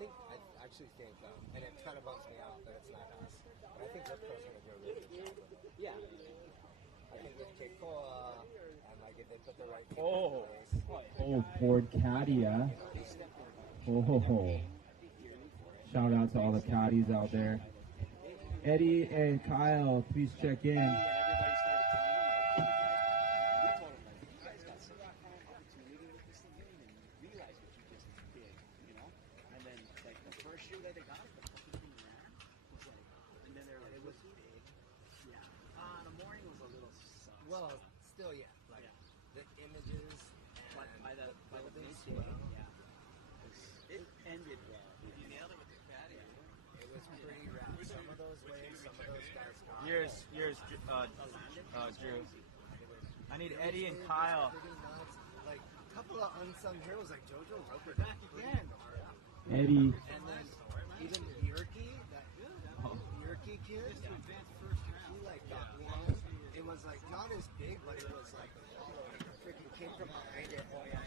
actually think, and it kind of bums me out that it's not us, but I think Zipco's going to do a really good job with it. Yeah. I think with Keikoa, and like if they put the right people in place. Oh, Ford Cadia. Oh, shout out to all the caddies out there. Eddie and Kyle, please check in. Well, still, yeah. Like the images, by the buildings, it ended well. You nailed it with the caddy. It was pretty rad. Some of those waves, some of those guys got Yours, Drew. I need Eddie and Kyle. Pretty nuts. Like a couple of unsung heroes like JoJo Roper back again. Eddie. And then even this big, but it was like, freaking came from behind it. Oh, yeah.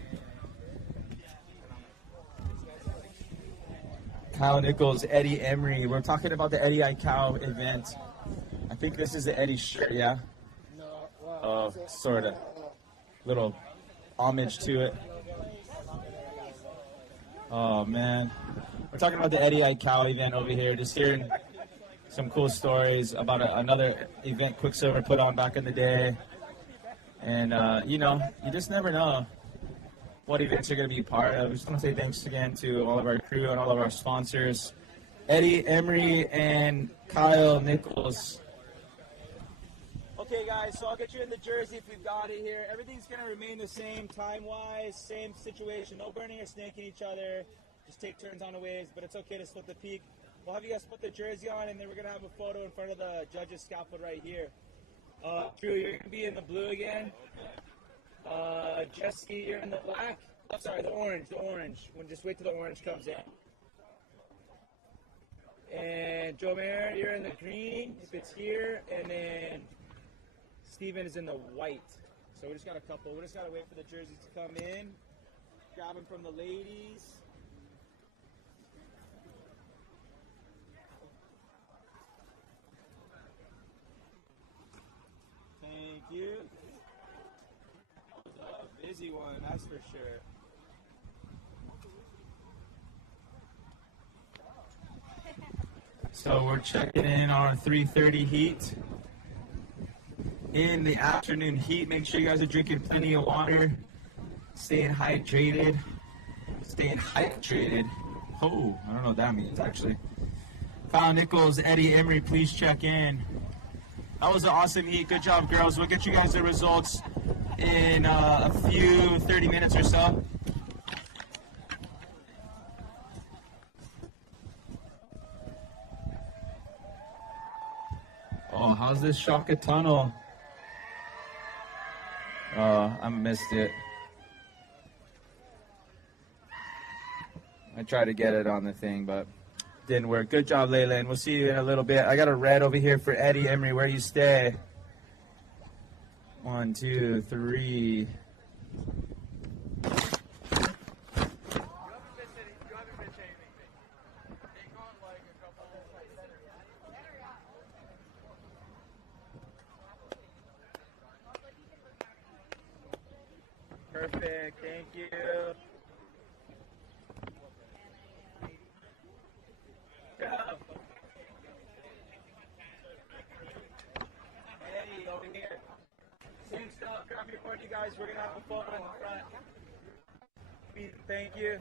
Kyle Nichols, Eddie Emery. We're talking about the Eddie Cow event. I think this is the Eddie shirt, yeah? Sort of. Little homage to it. Oh, man. We're talking about the Eddie Cow event over here. Just hearing some cool stories about another event Quiksilver put on back in the day. And, you know, you just never know what events you're going to be part of. I just want to say thanks again to all of our crew and all of our sponsors, Eddie Emery and Kyle Nichols. Okay, guys, so I'll get you in the jersey if we've got it here. Everything's going to remain the same time-wise, same situation. No burning or snaking each other. Just take turns on the waves, but it's okay to split the peak. We'll have you guys put the jersey on, and then we're going to have a photo in front of the judges' scaffold right here. Drew, you're going to be in the blue again. Jesse, you're in the black. Oh, sorry, the orange. We'll just wait till the orange comes in. And Joe Mayer, you're in the green, if it's here. And then Steven is in the white. So we just got a couple. We just got to wait for the jerseys to come in. Grab them from the ladies. Thank you. A busy one, that's for sure. So we're checking in on 3:30 heat. In the afternoon heat, make sure you guys are drinking plenty of water, staying hydrated. Oh, I don't know what that means actually. Kyle Nichols, Eddie Emery, please check in. That was an awesome heat. Good job, girls. We'll get you guys the results in a few 30 minutes or so. Oh, how's this Shaka Tunnel? Oh, I missed it. I tried to get it on the thing, but didn't work. Good job, Leyland. We'll see you in a little bit. I got a red over here for Eddie Emery. Where you stay? 1, 2, 3. Perfect, thank you. Eddie, over here. Same stuff, grab your board, you guys. We're going to have a photo in the front. Thank you.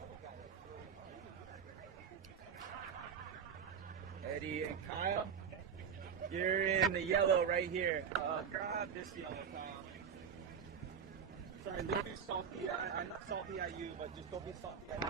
Eddie and Kyle, you're in the yellow right here. Grab this yellow, Kyle. Sorry, don't be salty. I'm not salty at you, but just don't be salty at me.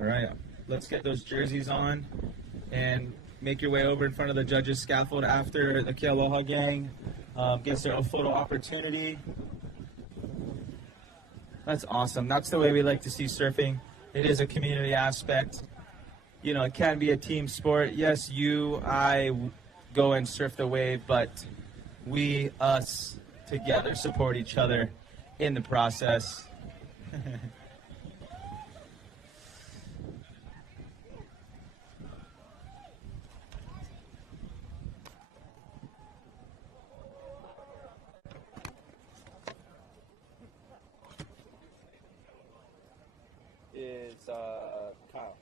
All right, let's get those jerseys on and make your way over in front of the judges' scaffold after the Kealoha gang gets their own photo opportunity. That's awesome. That's the way we like to see surfing. It is a community aspect. You know, it can be a team sport. Yes, I go and surf the wave, but we, us, together support each other in the process. Is Kyle.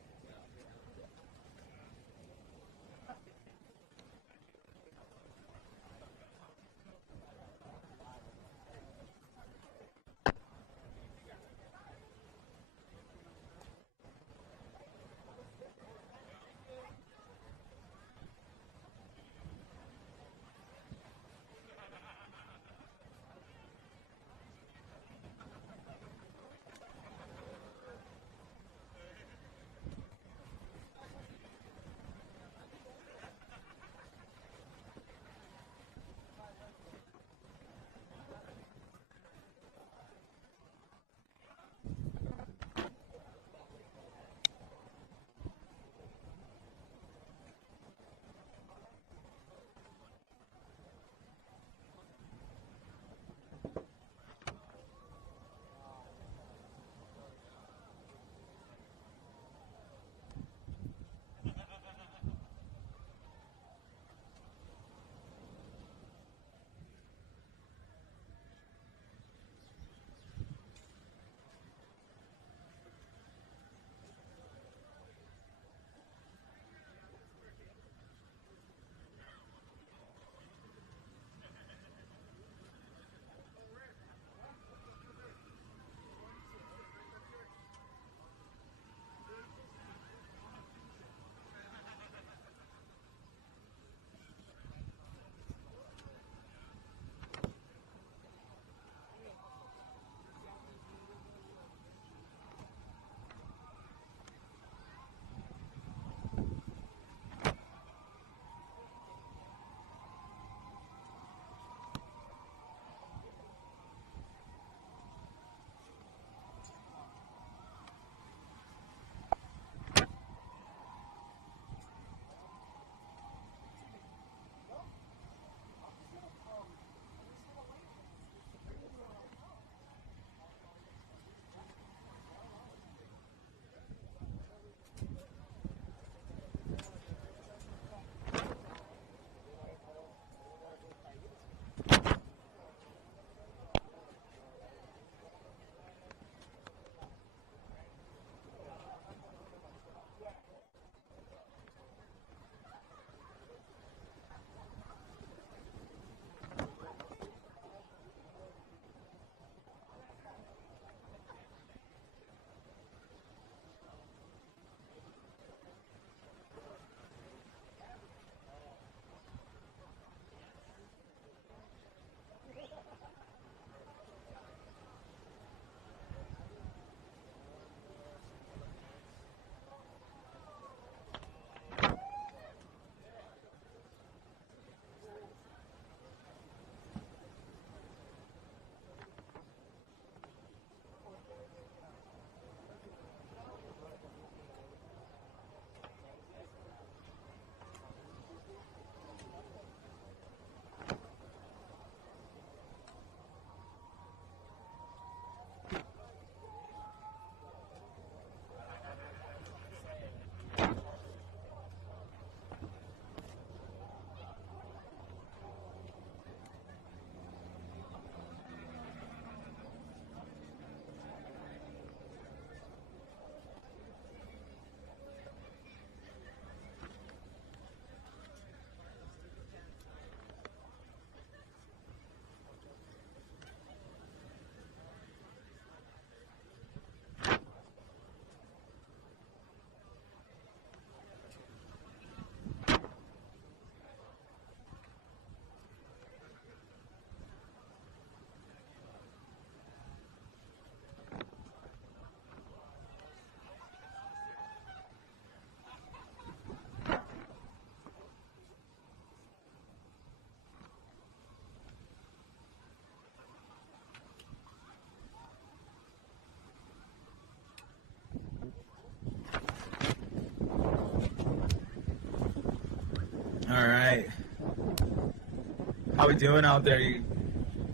How we doing out there, you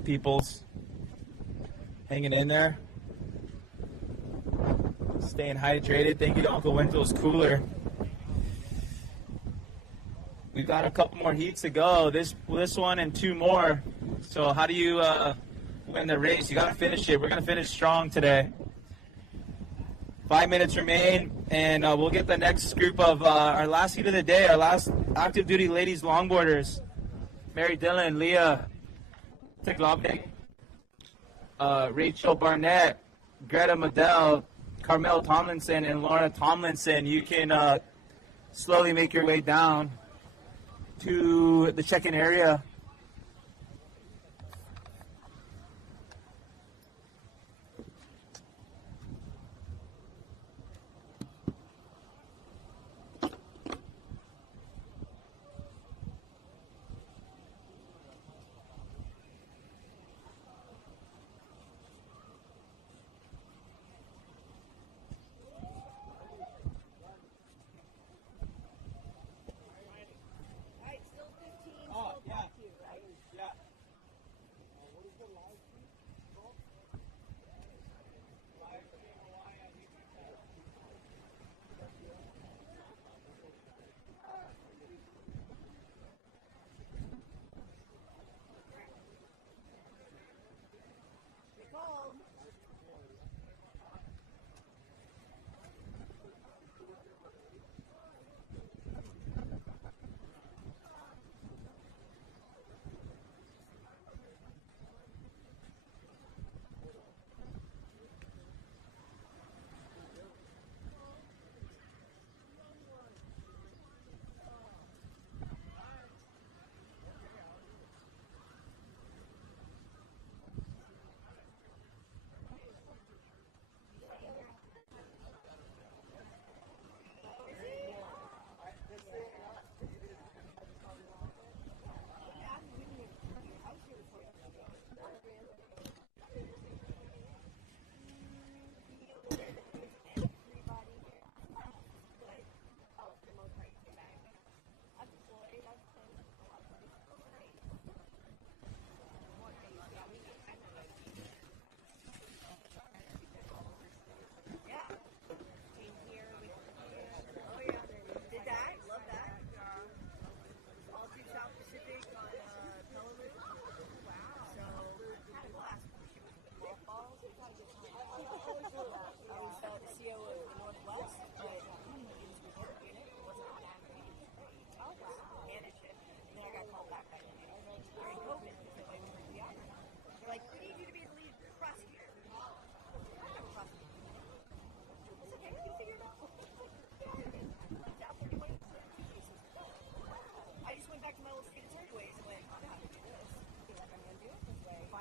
peoples? Hanging in there? Staying hydrated. Thank you to Uncle Winslow's cooler. We've got a couple more heats to go. This one and 2 more. So how do you win the race? You got to finish it. We're going to finish strong today. 5 minutes remain, and we'll get the next group of our last heat of the day, our last active duty ladies longboarders. Mary Dillon, Leah Tiglovnik, Rachel Barnett, Greta Medell, Carmel Tomlinson, and Laura Tomlinson. You can slowly make your way down to the check-in area.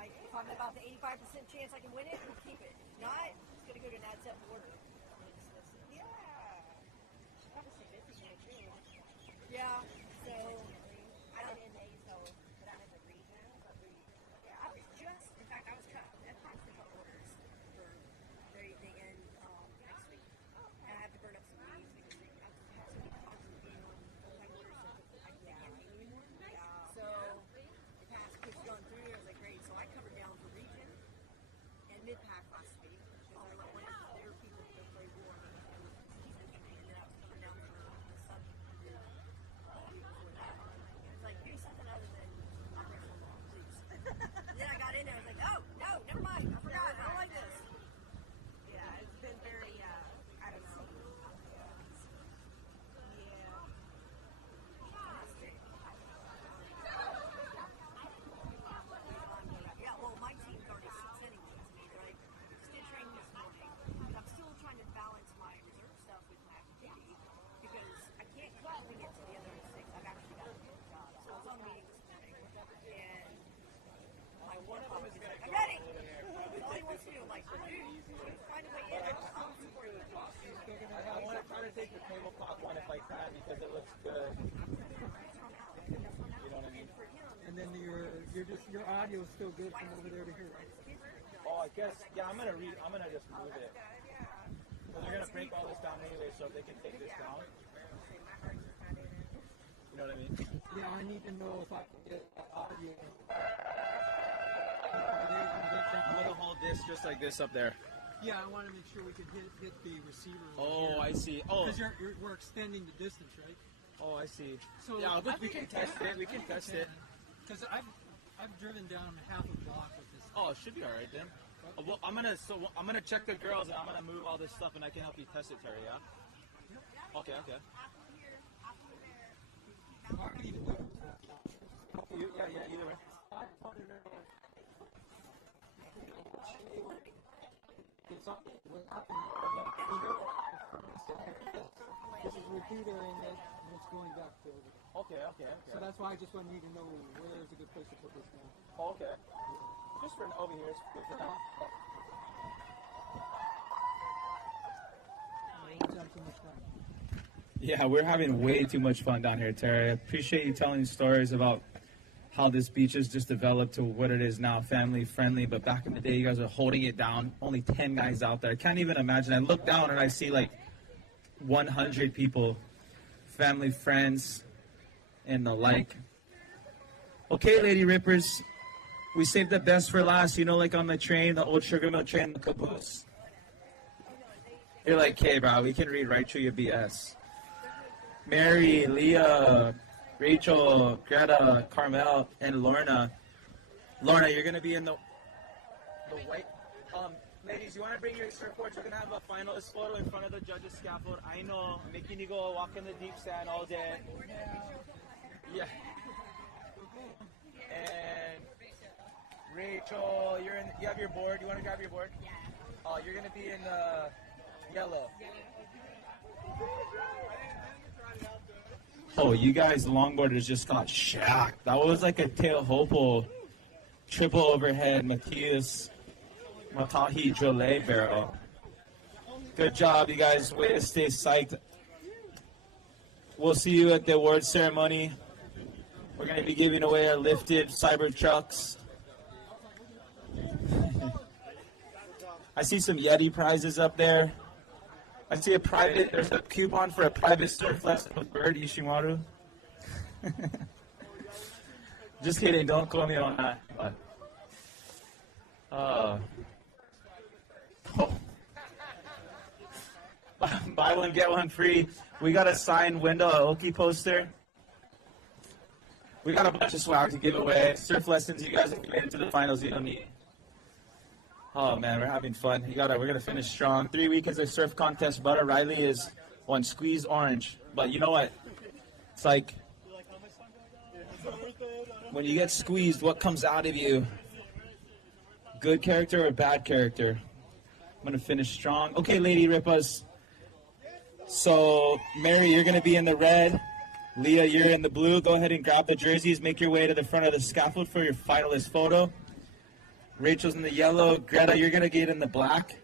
If I'm about the 85% chance I can win it, we'll keep it. Not, it's going to go to an ad set border. Yeah. Yeah, so I don't know. Yeah, I was just, in fact, I was cut. That's not the orders for they end next week. And I have to burn up some leaves because I have so many cards being on full-time orders that I can't get anymore. Yeah. So the past week's gone through. I was like, great. So I covered down for region and mid-pack last week because I like wanted their people to play warm and then I was coming down for the sub. It's like, do something other than operational law, please. And then I got in there, I was like, oh, no, never mind, I forgot, I don't like this. Yeah, it's been very, I don't know. Yeah, well, my team's already sending me to me. They're like, just did training this morning. I'm still trying to balance my reserve stuff with my activity because I can't keep moving it to the other 6. I've actually got to get a job. So I was on a meeting this morning, and my one pop is like, I'm ready! That's all he wants to do. I'm like, dude, find a way in. I'll support you. I want to try to take the tabletop one if I can because it looks good. You know what I mean? And then your audio is still good from over there to here. Oh, I guess, yeah, I'm gonna just move it. So they're gonna break all this down anyway, so if they can take this down. You know what I mean? Yeah, I need to know if I can get audio. I'm gonna hold this just like this up there. Yeah, I want to make sure we can hit the receiver. Oh, I see. Oh, because we're extending the distance, right? Oh, I see. So yeah, we can test it. We can test it. Because I've driven down half a block with this. Oh, it should be all right then. Well, I'm gonna check the girls and I'm gonna move all this stuff and I can help you test it, Terry. Yeah. Okay. Okay. Yeah. Either way. This is repeater and it's going back to. Okay. So that's why I just want you to know where is a good place to put this down. Oh, okay. Just for over here. It's good for now. Yeah, we're having way too much fun down here, Terry. I appreciate you telling stories about how this beach has just developed to what it is now, family friendly. But back in the day, you guys are holding it down. Only 10 guys out there. I can't even imagine. I look down and I see like 100 people, family, friends, and the like. Okay, Lady Rippers, we saved the best for last. You know, like on the train, the old sugar mill train, the caboose. You're like, okay, bro, we can read right through your BS. Mary, Leah, Rachel, Greta, Carmel, and Lorna. Lorna, you're going to be in the white. Ladies, you want to bring your surfboards? We're going to have a finalist photo in front of the judges' scaffold. I know, making you go walk in the deep sand all day. Yeah. And Rachel, you have your board. You want to grab your board? Yeah. Oh, you're going to be in the yellow. Oh, you guys longboarders just got shacked. That was like a tail hopo, triple overhead, Matthias, Matahi Jolie barrel. Good job, you guys. Way to stay psyched. We'll see you at the award ceremony. We're going to be giving away our lifted cyber trucks. I see some Yeti prizes up there. I see there's a coupon for a private surf lesson with Bird Ishimaru. Just kidding, don't quote me on that. But, buy one, get one free. We got a signed Wendell Aoki poster. We got a bunch of swag to give away. Surf lessons, you guys have made it to the finals, you don't need. Oh man, we're having fun. We're gonna finish strong. 3 weekends of surf contest. Butter Riley is on squeeze orange. But you know what? It's like when you get squeezed, what comes out of you? Good character or bad character? I'm gonna finish strong. Okay, Lady Rippas. So Mary, you're gonna be in the red. Leah, you're in the blue. Go ahead and grab the jerseys. Make your way to the front of the scaffold for your finalist photo. Rachel's in the yellow. Greta, you're going to get in the black.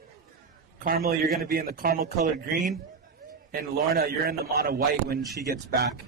Carmel, you're going to be in the caramel colored green. And Lorna, you're in the mono white when she gets back.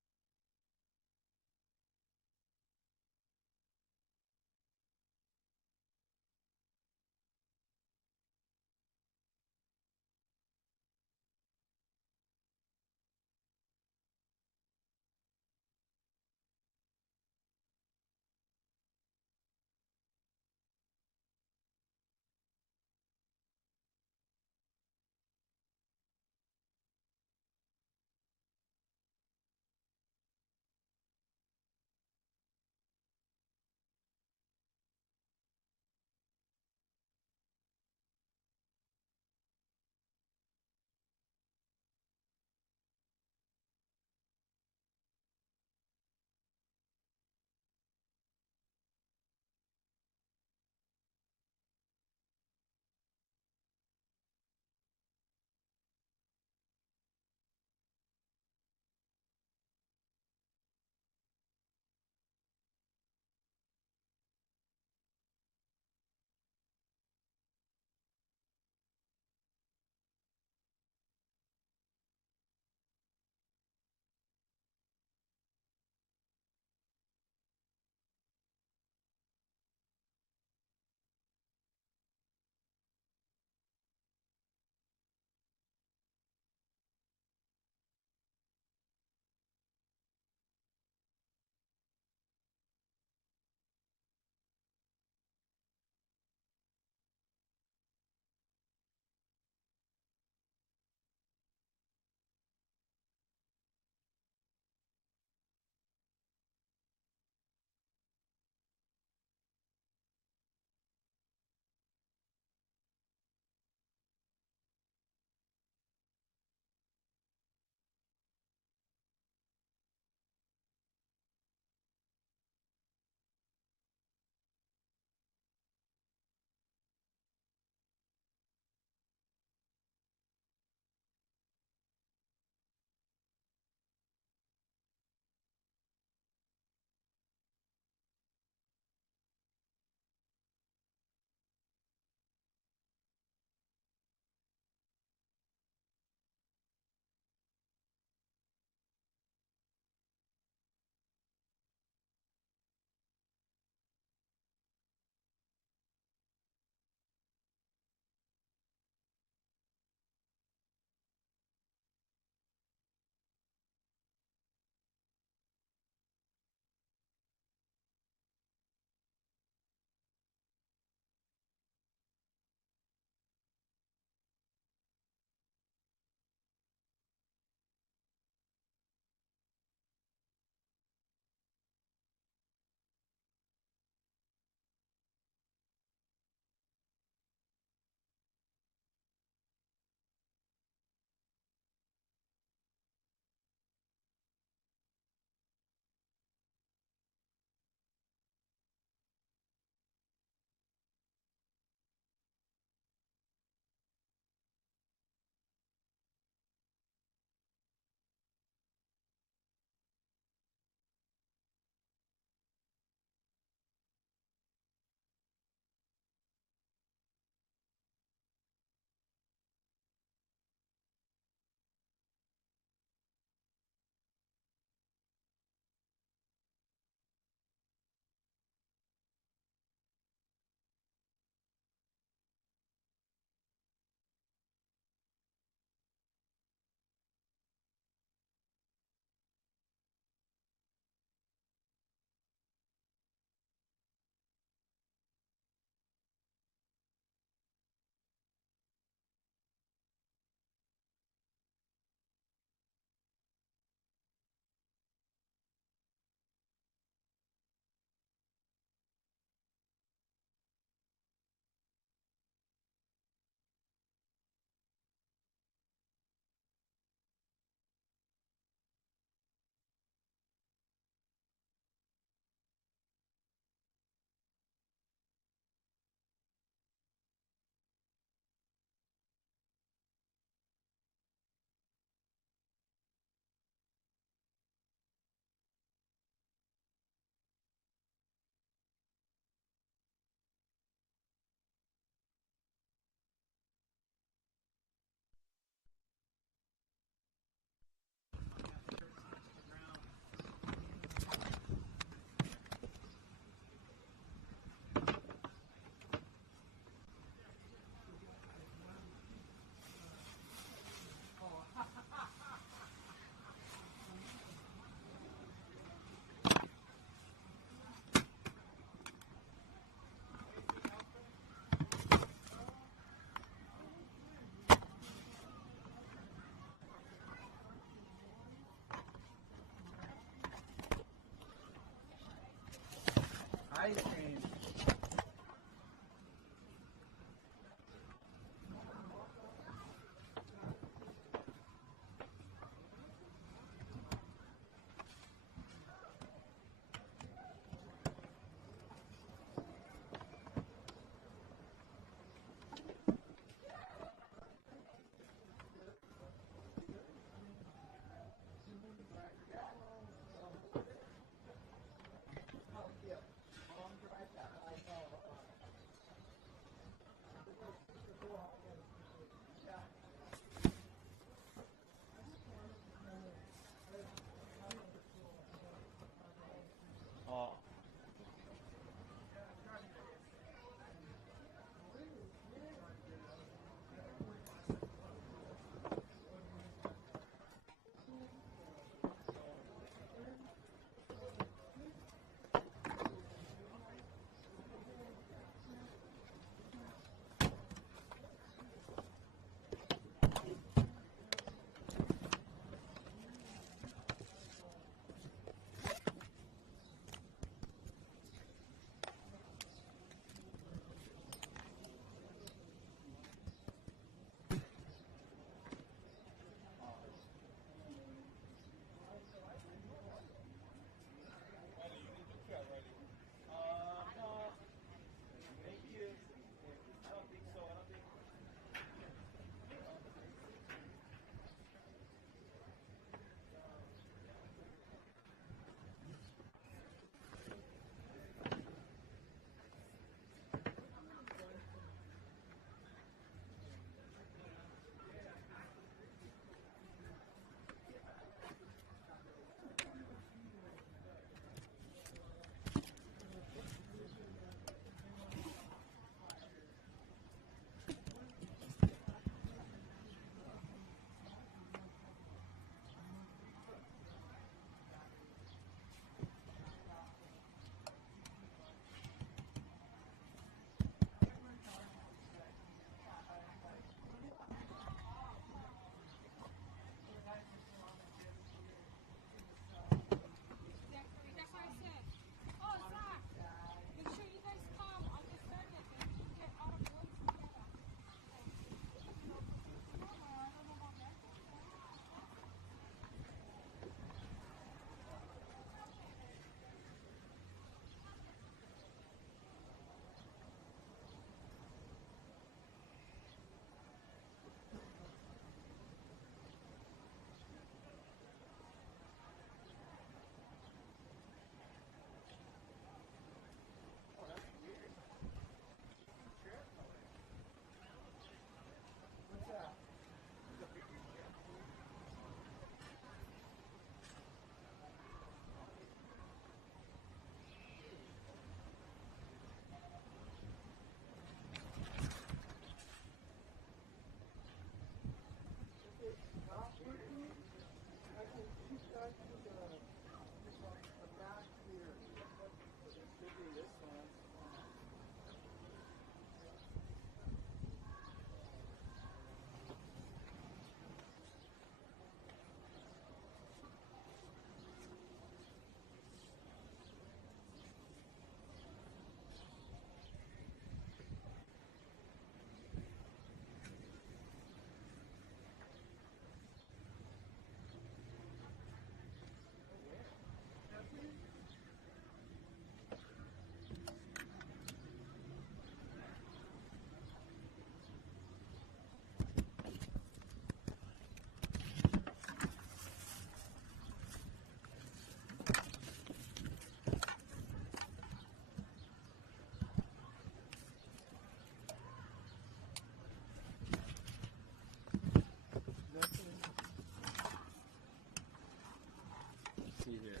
see here.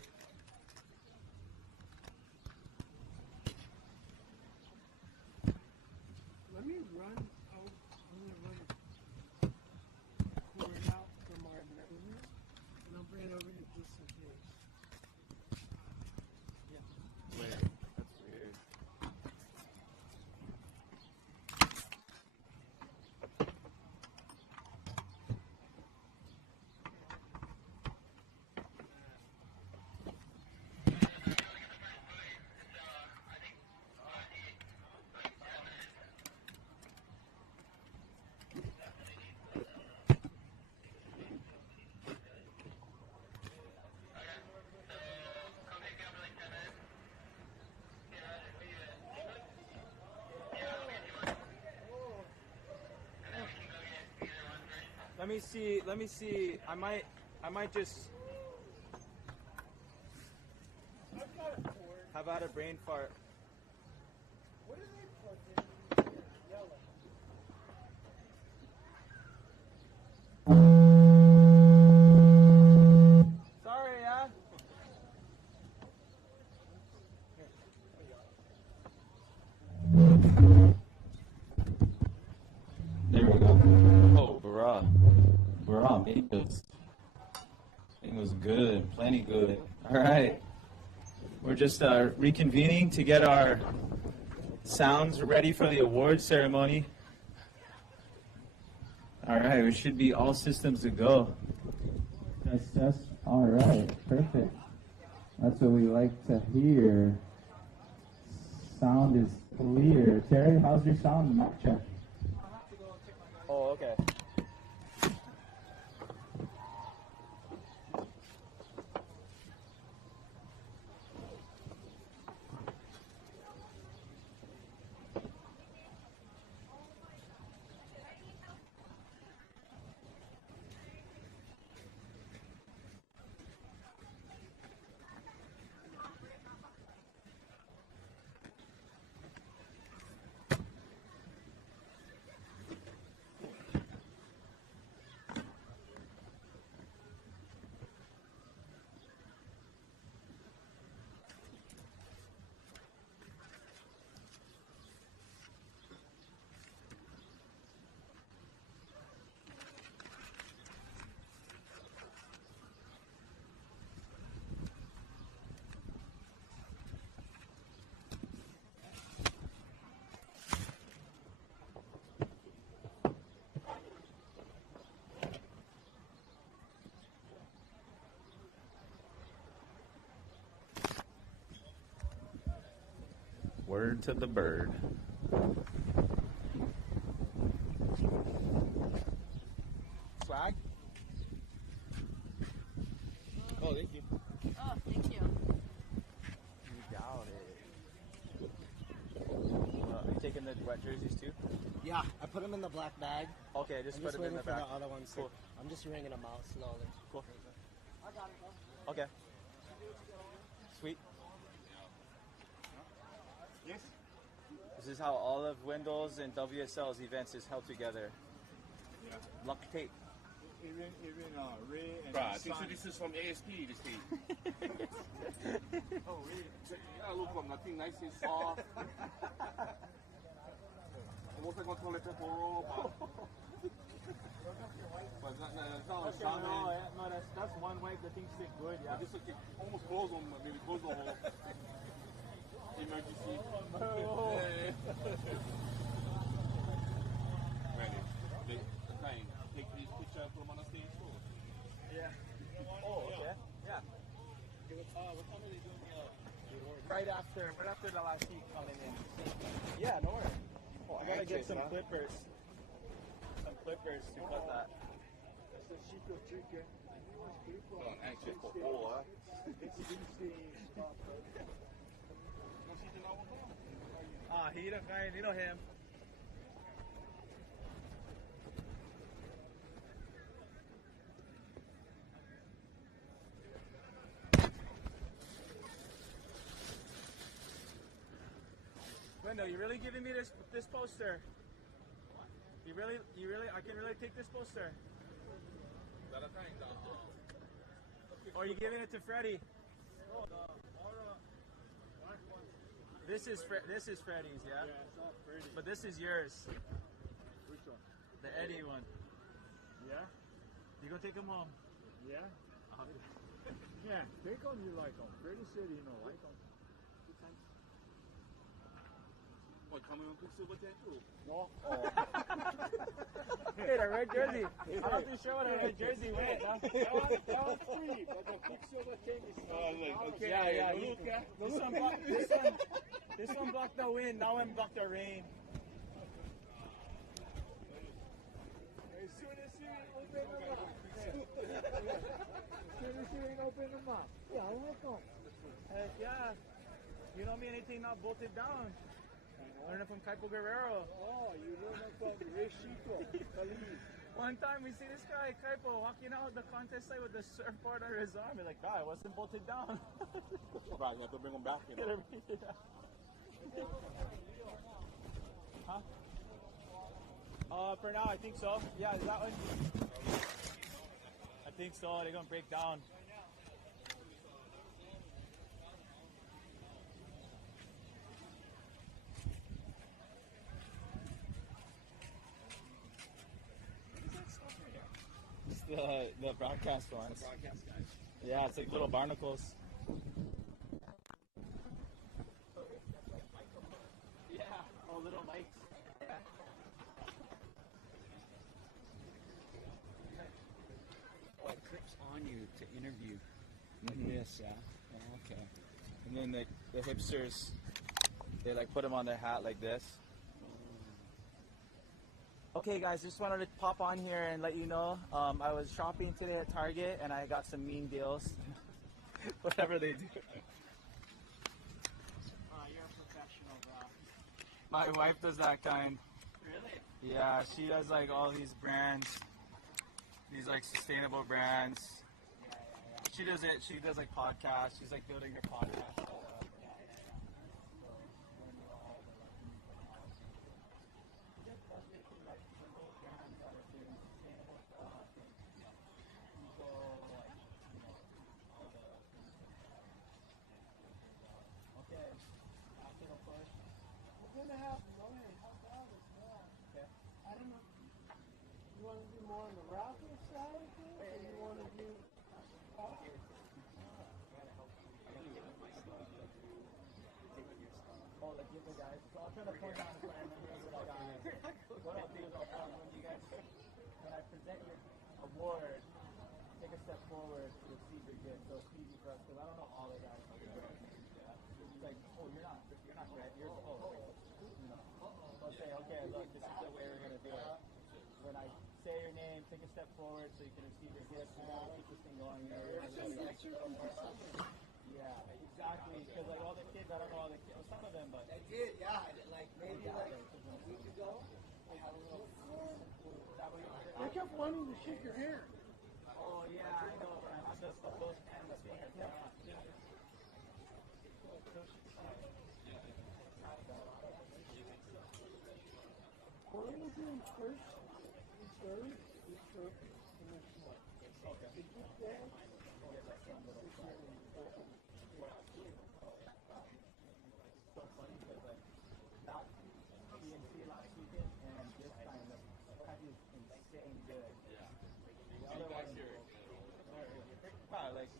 Let me run out. I'm gonna run pour it out from our menu, and I'll bring it over here just in case. Wait, that's weird. Let me see. I might just have had a brain fart. What do they plug in? Yellow. Sorry, yeah. There we go. Oh, bruh. We're on. It was good. Plenty good. All right. We're just reconvening to get our sounds ready for the award ceremony. All right. We should be all systems to go. Test. All right. Perfect. That's what we like to hear. Sound is clear. Terry, how's your sound? Mic check. Oh, okay. Word to the bird. Swag? Oh, thank you. Oh, thank you. You doubt it. Are you taking the wet jerseys too? Yeah, I put them in the black bag. Okay, just I'm put just them in waiting the for back. the other ones. Cool. I'm just wringing them out slowly. Cool. I got it, bro. Okay. Sweet. Yes. This is how all of Windows and WSL's events is held together. Yeah. Luck tape. Even Ray and Bruh, this is from ASP, this thing. Oh, really? Yeah, look, nothing nice and soft. Almost like a toilet paper roll. But Okay, no, that's one wipe. The thing stick good, yeah. This like almost close them, maybe close the hole. Emergency. Oh. Ready. The kind. Take this picture from on the stage. Yeah. Oh, okay. Yeah. What time are they doing the award? Right after the last heat coming in. Yeah, no worries. Oh, I gotta get some clippers. Some clippers to cut that. Anxious for all, Hira kaya nilo him. Wendell, you really giving me this poster? You really, I can really take this poster? Or are you giving it to Freddie? This is Freddy's, yeah? Yeah, it's all Freddy. But this is yours. Which one? The Eddie one. Yeah? You gonna take him home? Yeah? Yeah, take them you like them. Freddy said you don't like them. What, coming on Quicksilver tattoo? No. Hey, the red jersey. I'm not too sure what a red jersey went. That was free, but the Quicksilver came is okay. Yeah. This one blocked the wind. That one blocked the rain. As soon as you open them up. Yeah, I like them. Heck yeah. You know me, anything not bolted down. Learning from Kaipo Guerrero. Oh, you learn from Reshito. One time we see this guy, Kaipo, walking out the contest site with the surfboard under his arm. We're like, God, it wasn't bolted down. Right, you have to bring them back, you know. Huh? For now, I think so. Yeah, is that one? I think so. They're gonna break down. It's the broadcast ones. The broadcast guys. Yeah, it's like little barnacles. Yeah, oh, little mics. Oh, it clips on you to interview. Like this, yeah. Oh, okay. And then the hipsters, they like put them on their hat like this. Okay guys, just wanted to pop on here and let you know, I was shopping today at Target and I got some mean deals. Whatever they do. You're a professional, bro. My wife does that kind. Really? Yeah, she does like all these brands, these like sustainable brands. She does like podcasts, she's like building her podcast. I don't know. You want to do more on the rocket side of things, or you want to do? Oh, like give the guys. So I'll try to point out what I remember what I got. What I'll do is when you guys, when I present your award, take a step forward to receive your gift. So it's easy for us because I don't know all the guys. It's like, oh, you're not great. You're I'll say, okay, look, this is the way we're gonna do it. When I say your name, take a step forward so you can receive your gift. And I'll keep this thing going. Yeah, exactly. Because like all the kids, I don't know all the kids. Well, some of them, but I did, yeah. Like maybe like a week ago, I had a little. I kept wanting to shake your hair. Oh yeah, I know. I'm just those hands. What am I doing first? Third, the next one. Okay. Is this bad? So funny because like that PNC last weekend and this time the package is insane good. Yeah. The other one, like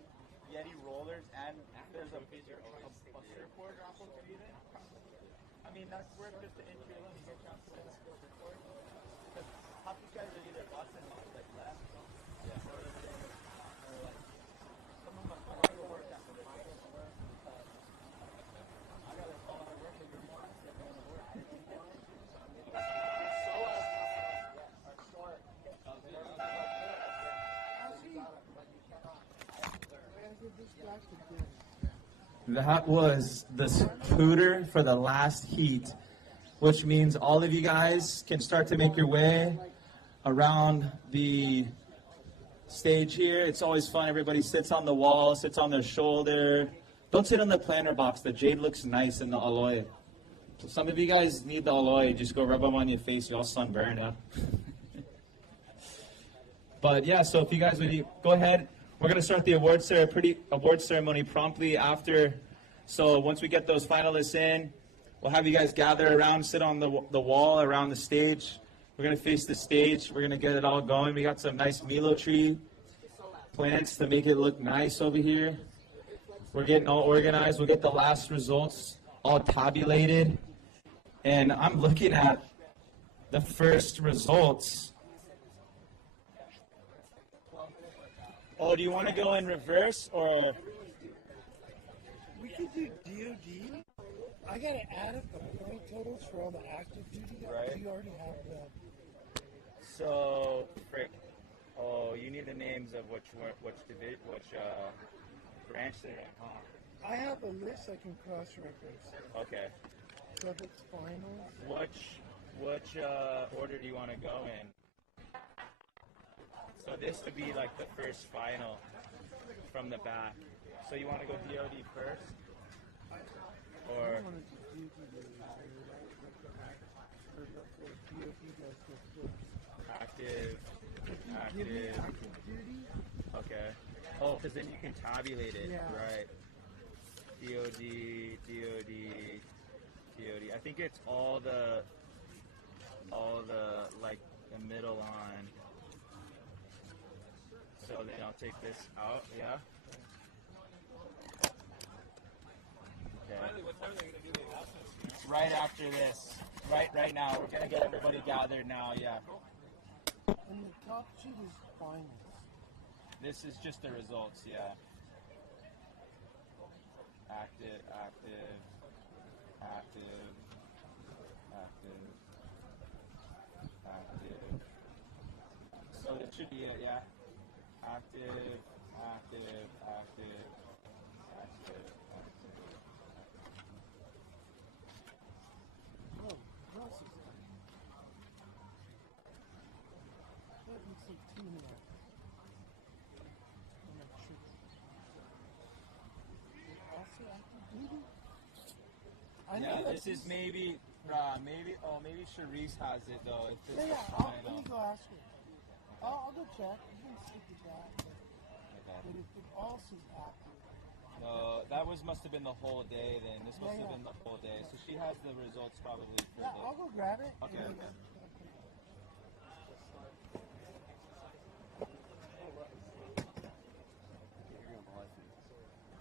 Yeti rollers and there's a surfboard raffle too even. I mean that's worth just the entry alone. You get a chance to win a surfboard. Because half these guys are either busting like left. Yeah. Or like some of them are going to work after the night or work. I got like all my work and you're more active than the work. That was the scooter for the last heat, which means all of you guys can start to make your way around the stage here. It's always fun. Everybody sits on the wall, sits on their shoulder. Don't sit on the planter box. The jade looks nice in the alloy. So some of you guys need the alloy. Just go rub them on your face. You're all sunburned, huh? But yeah, so if you guys would go ahead, We're going to start the award ceremony promptly after. So once we get those finalists in, we'll have you guys gather around, sit on the wall around the stage. We're going to face the stage. We're going to get it all going. We got some nice Milo tree plants to make it look nice over here. We're getting all organized. We'll get the last results all tabulated. And I'm looking at the first results. Oh, do you want to go in reverse or? We could do DOD. I gotta add up the point totals for all the active duty guys. Right. You already have them. So, frick. Oh, you need the names of which branch they're in, huh? I have a list I can cross-reference. Okay. So if it's finals. Which order do you want to go in? So this would be like the first final from the back. So you want to go DOD first? Or active. Okay. Oh, because then you can tabulate it. Yeah. Right. DOD. I think it's all the like the middle line. So then I'll take this out, yeah? Okay. What time are they going to do the announcements? Right after this. Right now. We're going to get everybody gathered now, yeah. And the top sheet is finals. This is just the results, yeah. Active. So that should be it, yeah. Active. Oh, what else is there? That looks like 2 and a half. I'm not sure. Also active duty? Yeah, this is maybe Charisse has it though. If this is let me go ask her. I'll go check. You can stick with that. But if it also is active. That must have been the whole day then. This must have been the whole day. So she has the results probably for I'll go grab it. Okay.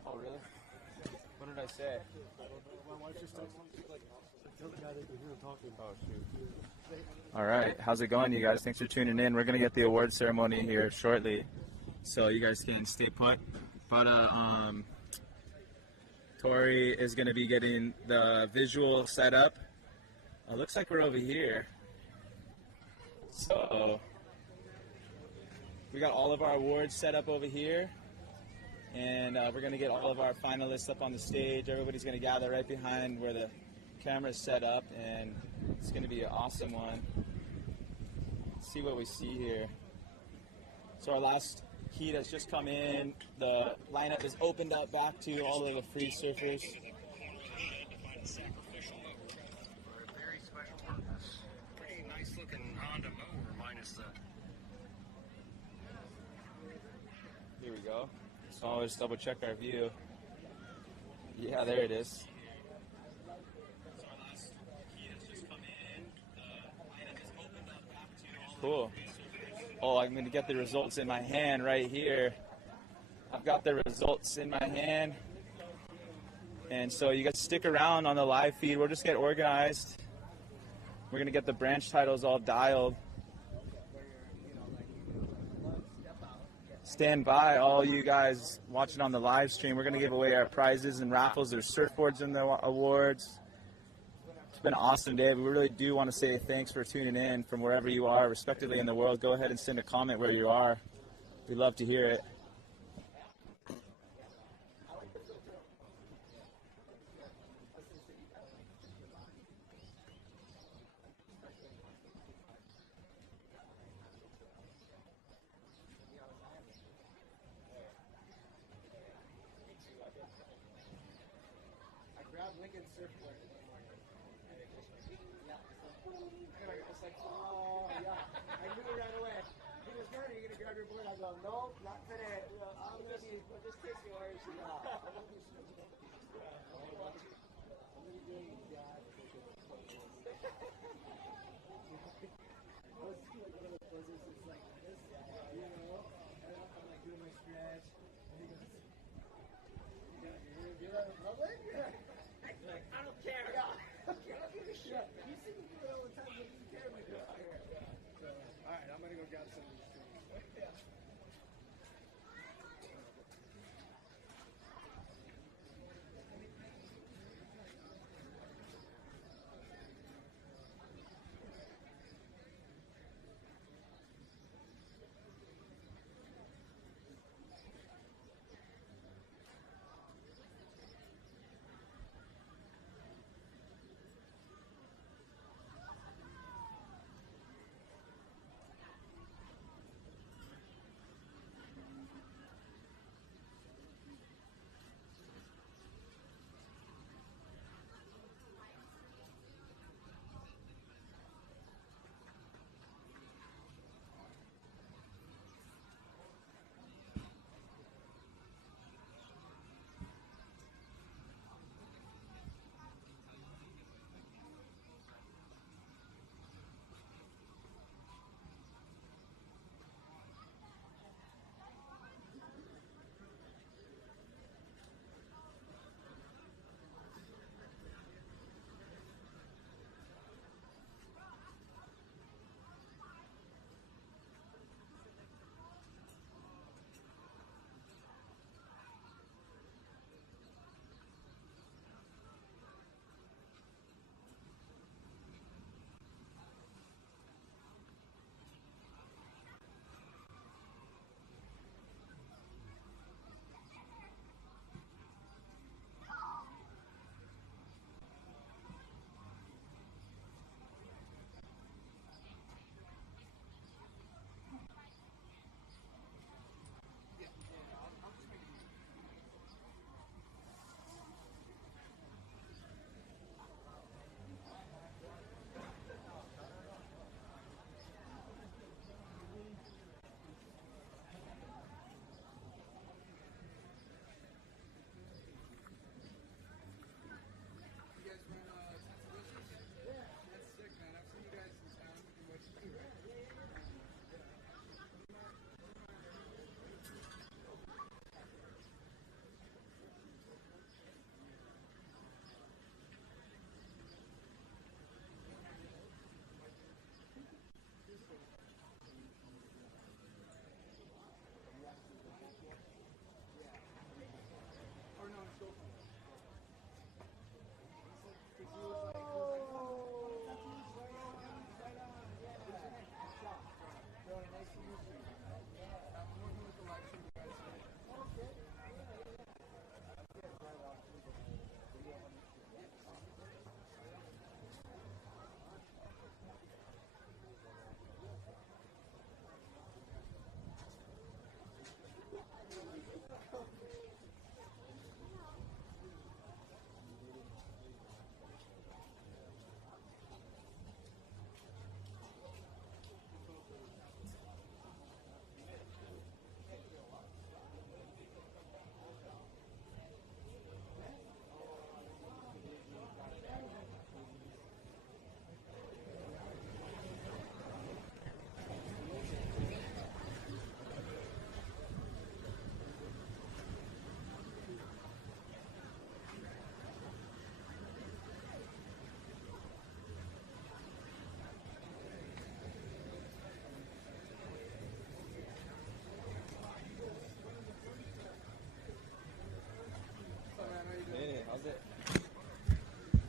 Oh, really? What did I say? My wife just texted me, like, tell the guy they can hear him talking. Oh, shoot. All right. How's it going, you guys? Thanks for tuning in. We're going to get the award ceremony here shortly. So you guys can stay put. But Tori is going to be getting the visual set up. Looks like we're over here. So we got all of our awards set up over here. And we're going to get all of our finalists up on the stage. Everybody's going to gather right behind where the camera's set up. And it's going to be an awesome one. Let's see what we see here. So our last heat has just come in. The lineup is opened up back to all of the free surfers. Very special purpose. Pretty nice looking Honda mower minus the. Here we go. So I'll just double check our view. Yeah, there it is. Cool. Oh, I'm going to get the results in my hand right here. I've got the results in my hand. And so you guys stick around on the live feed. We'll just get organized. We're going to get the branch titles all dialed. Stand by, all you guys watching on the live stream. We're going to give away our prizes and raffles. There's surfboards in the awards. It's been an awesome day. We really do want to say thanks for tuning in from wherever you are, respectively in the world. Go ahead and send a comment where you are. We'd love to hear it. Lincoln surfboard. Yeah. It's like, oh, yeah. I knew right away. He was, "Gurney, you going to grab your board?" I go, "Nope, not today." guys. Just take yours. I don't care. Alright, I'm gonna go grab some of these things.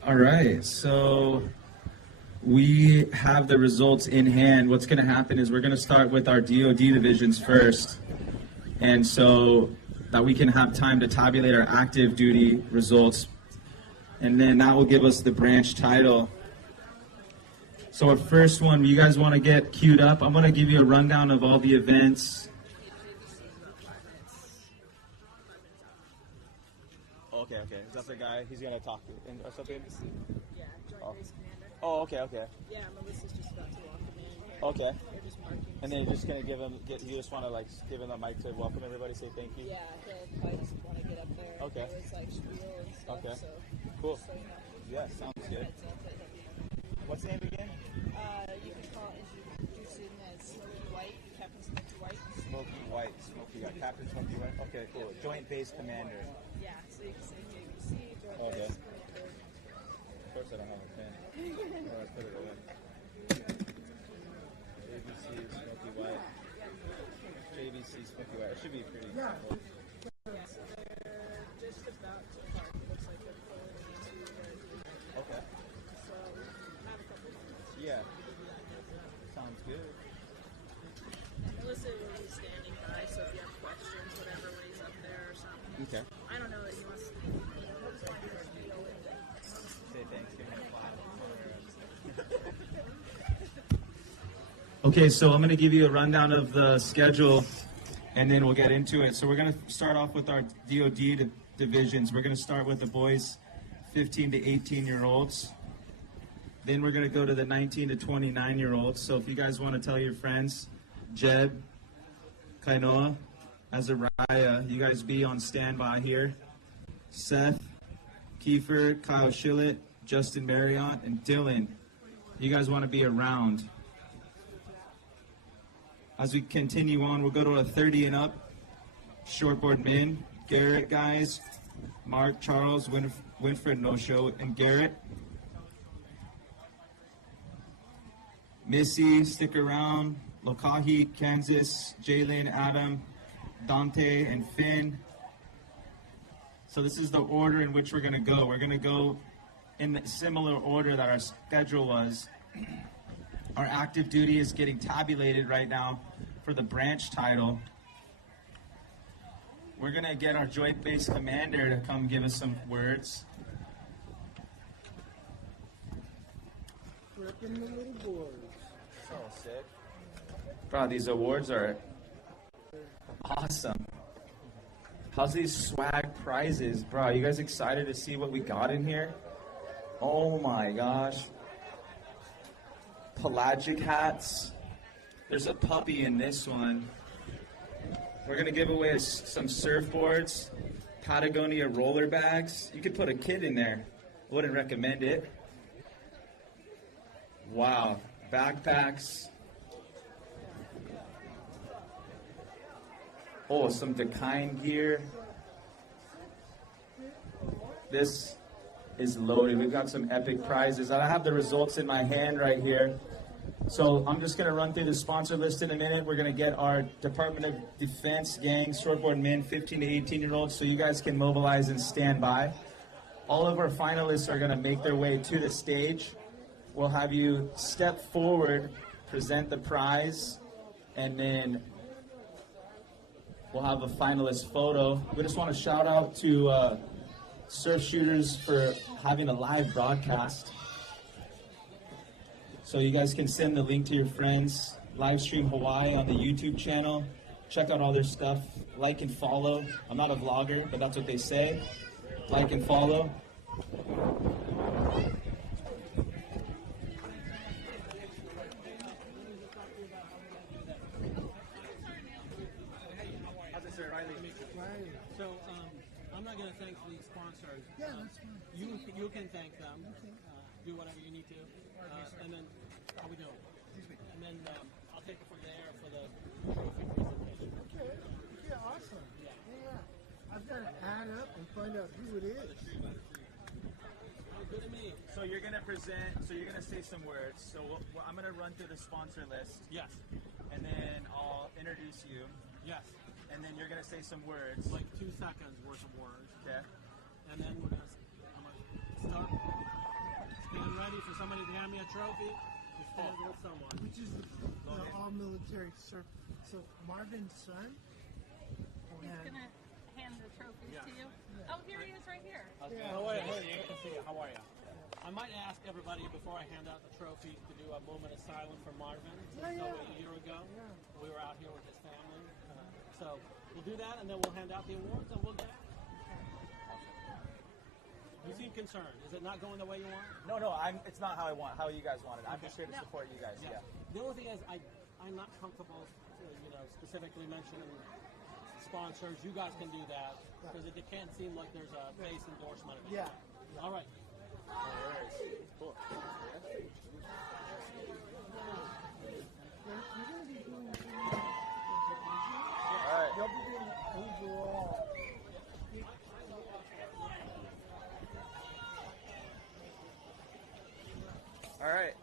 All right, so we have the results in hand. What's going to happen is we're going to start with our DoD divisions first, and so that we can have time to tabulate our active duty results, and then that will give us the branch title. So our first one, you guys want to get queued up? I'm going to give you a rundown of all the events. Okay. Is that the guy he's gonna talk to or something? Yeah, Joint Base Commander. Oh, okay. Yeah, Melissa's just about to walk him in here. Okay. We're just marking. And then you're just gonna give him. You just want to like give him the mic to welcome everybody, say thank you. Yeah, he'll probably just want to get up there. Okay. It was like spiel and stuff. Okay. So, Cool. So, you know, Yeah, sounds good. heads up that he'll be- What's the name again? You can introduce him as Smokey White, Captain Smokey White. Smoky White. Captain Smoky White. Okay, cool. Joint Base Commander. Yeah, so you can say JVC, Joint Okay. Base Commander. Of course, I don't have a pen. Oh, I put it away. JVC Smoky White. JVC Smoky White. It should be pretty. Yeah. Yeah, so they're just about to park. It looks like they're pulling into their Okay. So have a couple minutes. Yeah. Sounds good. And Melissa will be standing by, so if you have questions, whatever, when he's up there or something. Okay. I don't know that he wants to, he'll just want to do a video with it. Say thanks, give me a clap. Okay, so I'm going to give you a rundown of the schedule, and then we'll get into it. So we're going to start off with our DOD divisions. We're going to start with the boys 15 to 18-year-olds. Then we're going to go to the 19 to 29-year-olds. So if you guys want to tell your friends, Jeb, Kainoa, Azariah, you guys be on standby here. Seth, Kiefer, Kyle Shillett, Justin Marriott, and Dylan, you guys want to be around. As we continue on, we'll go to a 30 and up shortboard men. Garrett guys, Mark, Charles, Winfred No-Show, and Garrett. Missy, stick around. Lokahi, Kansas, Jalen, Adam, Dante, and Finn. So this is the order in which we're going to go. We're going to go in the similar order that our schedule was. Our active duty is getting tabulated right now for the branch title. We're going to get our joint base commander to come give us some words. Flipping the little boards. So sick. Bro, these awards are awesome. How's these swag prizes? Bro, you guys excited to see what we got in here? Oh my gosh. Pelagic hats. There's a puppy in this one. We're going to give away some surfboards, Patagonia roller bags. You could put a kid in there. Wouldn't recommend it. Wow. Backpacks. Oh, some Dakine gear. This is loaded. We've got some epic prizes. I have the results in my hand right here. So I'm just going to run through the sponsor list in a minute. We're going to get our Department of Defense gang, shortboard men, 15 to 18-year-olds, so you guys can mobilize and stand by. All of our finalists are going to make their way to the stage. We'll have you step forward, present the prize, and then we'll have a finalist photo. We just want to shout out to Surf Shooters for having a live broadcast. So you guys can send the link to your friends. Livestream Hawaii on the YouTube channel. Check out all their stuff. Like and follow. I'm not a vlogger, but that's what they say. Like and follow. So I'm not going to thank the sponsors. Yeah, that's fine. You can thank them. Do whatever you need to, and then how we doing? And then I'll take it from there for the trophy presentation. Okay. Yeah, awesome. Yeah. I've got to add up and find out who it is. Good to me. So you're going to present, so you're going to say some words. So I'm going to run through the sponsor list. Yes. And then I'll introduce you. Yes. And then you're going to say some words. Like 2 seconds worth of words. Okay. And then I'm going to start. Stand ready for somebody to hand me a trophy. To stand with someone. Which is the all-military surf. So Marvin's son. He's going to hand the trophies to you. Oh, here he is right here. Okay. Oh, wait, good to see you. How are you? I might ask everybody before I hand out the trophies to do a moment of silence for Marvin. So a year ago, we were out here with his family. So we'll do that, and then we'll hand out the awards, and we'll get out. You seem concerned? Is it not going the way you want? No, it's not how I want. How you guys want it. I'm just here to support you guys. Yeah. The only thing is, I'm not comfortable, specifically mentioning sponsors. You guys can do that because it can't seem like there's a base endorsement. Yeah. All right. Cool. All right. You'll be doing overall. All right.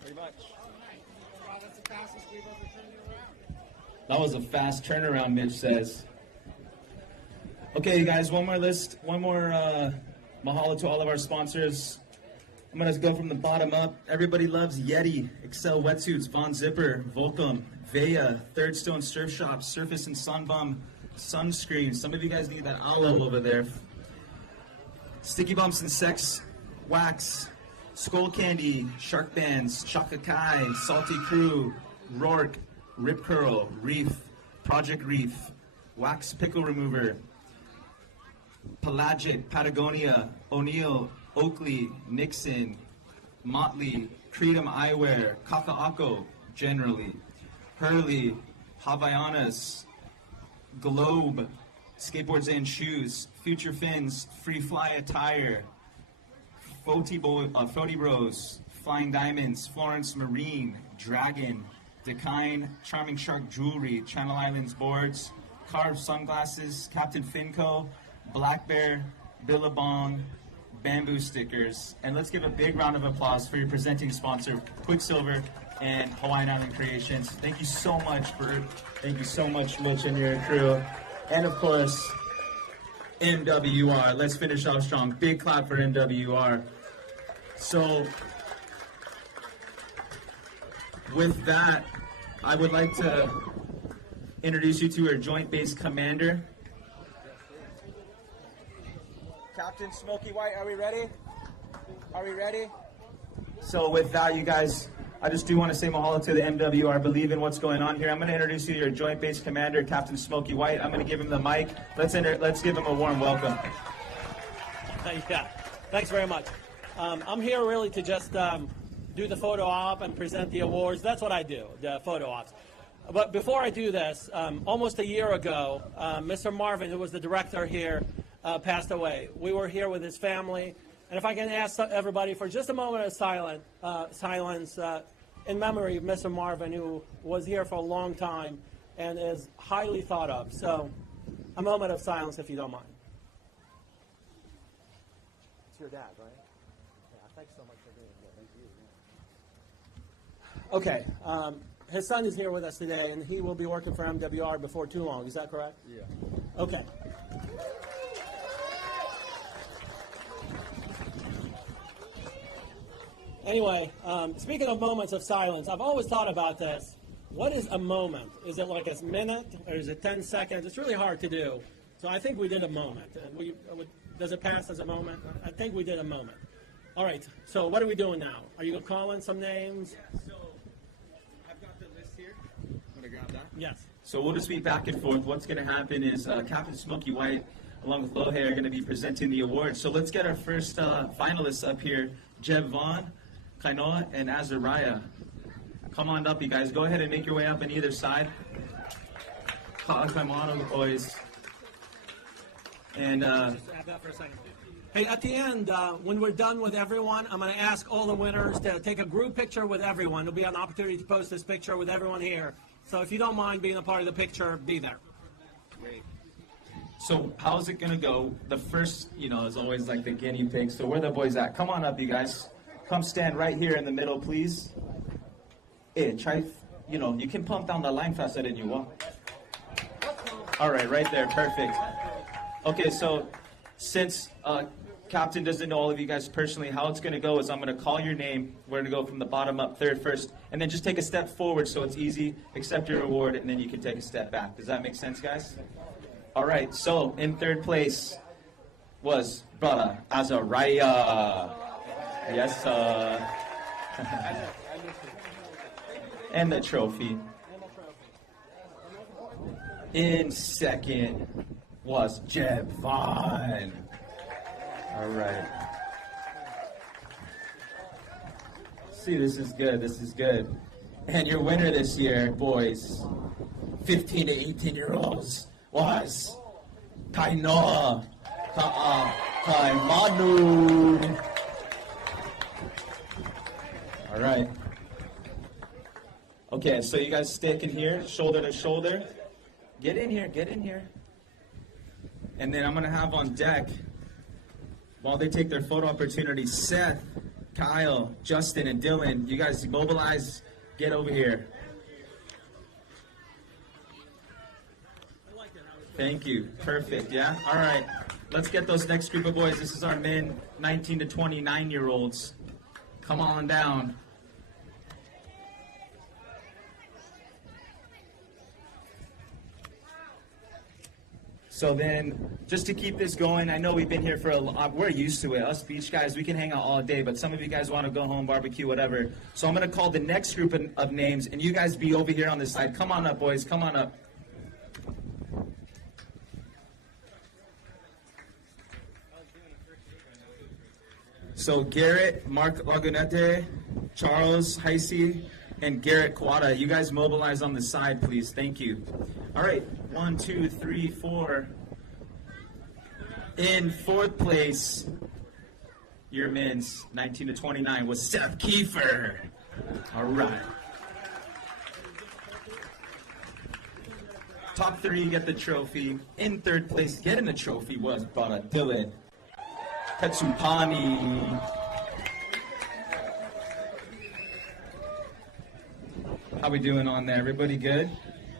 Pretty much. Wow, that's the fastest we've ever turned you around. That was a fast turnaround, Mitch says. Okay, guys, one more mahalo to all of our sponsors. I'm going to go from the bottom up. Everybody loves Yeti, Excel Wetsuits, Von Zipper, Volcom, Veya, Third Stone Surf Shop, Surface and Sunbum Sunscreen. Some of you guys need that aloe over there. Sticky Bumps and Sex Wax, Skull Candy, Shark Bands, Chaka Kai, Salty Crew, Rourke, Rip Curl, Reef, Project Reef, Wax Pickle Remover, Pelagic, Patagonia, O'Neill, Oakley, Nixon, Motley, Creedom Eyewear, Kaka'ako, generally, Hurley, Havaianas, Globe, Skateboards and Shoes, Future Fins, Free Fly Attire, Foti Bros, Flying Diamonds, Florence Marine, Dragon, Decine, Charming Shark Jewelry, Channel Islands Boards, Carved Sunglasses, Captain Finco, Black Bear, Billabong, Bamboo Stickers. And let's give a big round of applause for your presenting sponsor, Quicksilver and Hawaiian Island Creations. Thank you so much, Bert. Thank you so much, Mitch and your crew. And of course, MWR. Let's finish off strong. Big clap for MWR. So, with that, I would like to introduce you to our Joint Base Commander. Captain Smoky White, are we ready? Are we ready? So with that, you guys, I just do want to say mahalo to the MWR. Believe in what's going on here. I'm going to introduce you to your Joint Base Commander, Captain Smoky White. I'm going to give him the mic. Let's give him a warm welcome. Yeah, thanks very much. I'm here really to just do the photo op and present the awards. That's what I do, the photo ops. But before I do this, almost a year ago, Mr. Marvin, who was the director here, passed away. We were here with his family. And if I can ask everybody for just a moment of silence in memory of Mr. Marvin, who was here for a long time and is highly thought of. So a moment of silence, if you don't mind. It's your dad, right? Yeah, thanks so much for being here. Thank you. Okay. His son is here with us today, and he will be working for MWR before too long. Is that correct? Yeah. Okay. Anyway, speaking of moments of silence, I've always thought about this. What is a moment? Is it like a minute or is it 10 seconds? It's really hard to do. So I think we did a moment. Does it pass as a moment? I think we did a moment. All right, so what are we doing now? Are you going to call in some names? Yeah, so I've got the list here. I'm going to grab that. Yes. So we'll just be back and forth. What's going to happen is Captain Smoky White, along with Lohe, are going to be presenting the awards. So let's get our first finalists up here. Jeb Vaughn, Kainoa, and Azariah. Come on up, you guys. Go ahead and make your way up on either side. Ka'akaimano, boys. And, Just add that for a second. Hey, at the end, when we're done with everyone, I'm going to ask all the winners to take a group picture with everyone. There'll be an opportunity to post this picture with everyone here. So if you don't mind being a part of the picture, be there. Great. So how's it going to go? The first, is always like the guinea pig. So where the boys at? Come on up, you guys. Come stand right here in the middle, please. Hey, try, you can pump down the line faster than you want. All right, right there, perfect. Okay, so since Captain doesn't know all of you guys personally, how it's going to go is I'm going to call your name. We're going to go from the bottom up, third first, and then just take a step forward so it's easy. Accept your reward, and then you can take a step back. Does that make sense, guys? All right, so in third place was Brother Azariah. Yes, and the trophy. In second was Jeb Vaughn. All right. See, this is good. This is good. And your winner this year, boys, 15 to 18-year-olds, was Kainoa Kaimanu. All right. Okay, so you guys stick in here, shoulder to shoulder. Get in here, get in here. And then I'm going to have on deck, while they take their photo opportunity, Seth, Kyle, Justin, and Dylan, you guys mobilize, get over here. Thank you. Perfect, yeah? All right. Let's get those next group of boys. This is our men, 19 to 29-year-olds. Come on down. So then, just to keep this going, I know we've been here for we're used to it. Us beach guys, we can hang out all day, but some of you guys want to go home, barbecue, whatever. So I'm going to call the next group of names, and you guys be over here on this side. Come on up, boys. Come on up. So Garrett, Mark Lagunete, Charles HIC, and Garrett Kawada. You guys mobilize on the side, please. Thank you. All right. 1, 2, 3, 4. In fourth place, your men's 19 to 29 was Seth Kiefer. All right. Top 3 get the trophy. In third place, getting the trophy was Bada Dylan Tetsupani. How we doing on there? Everybody good?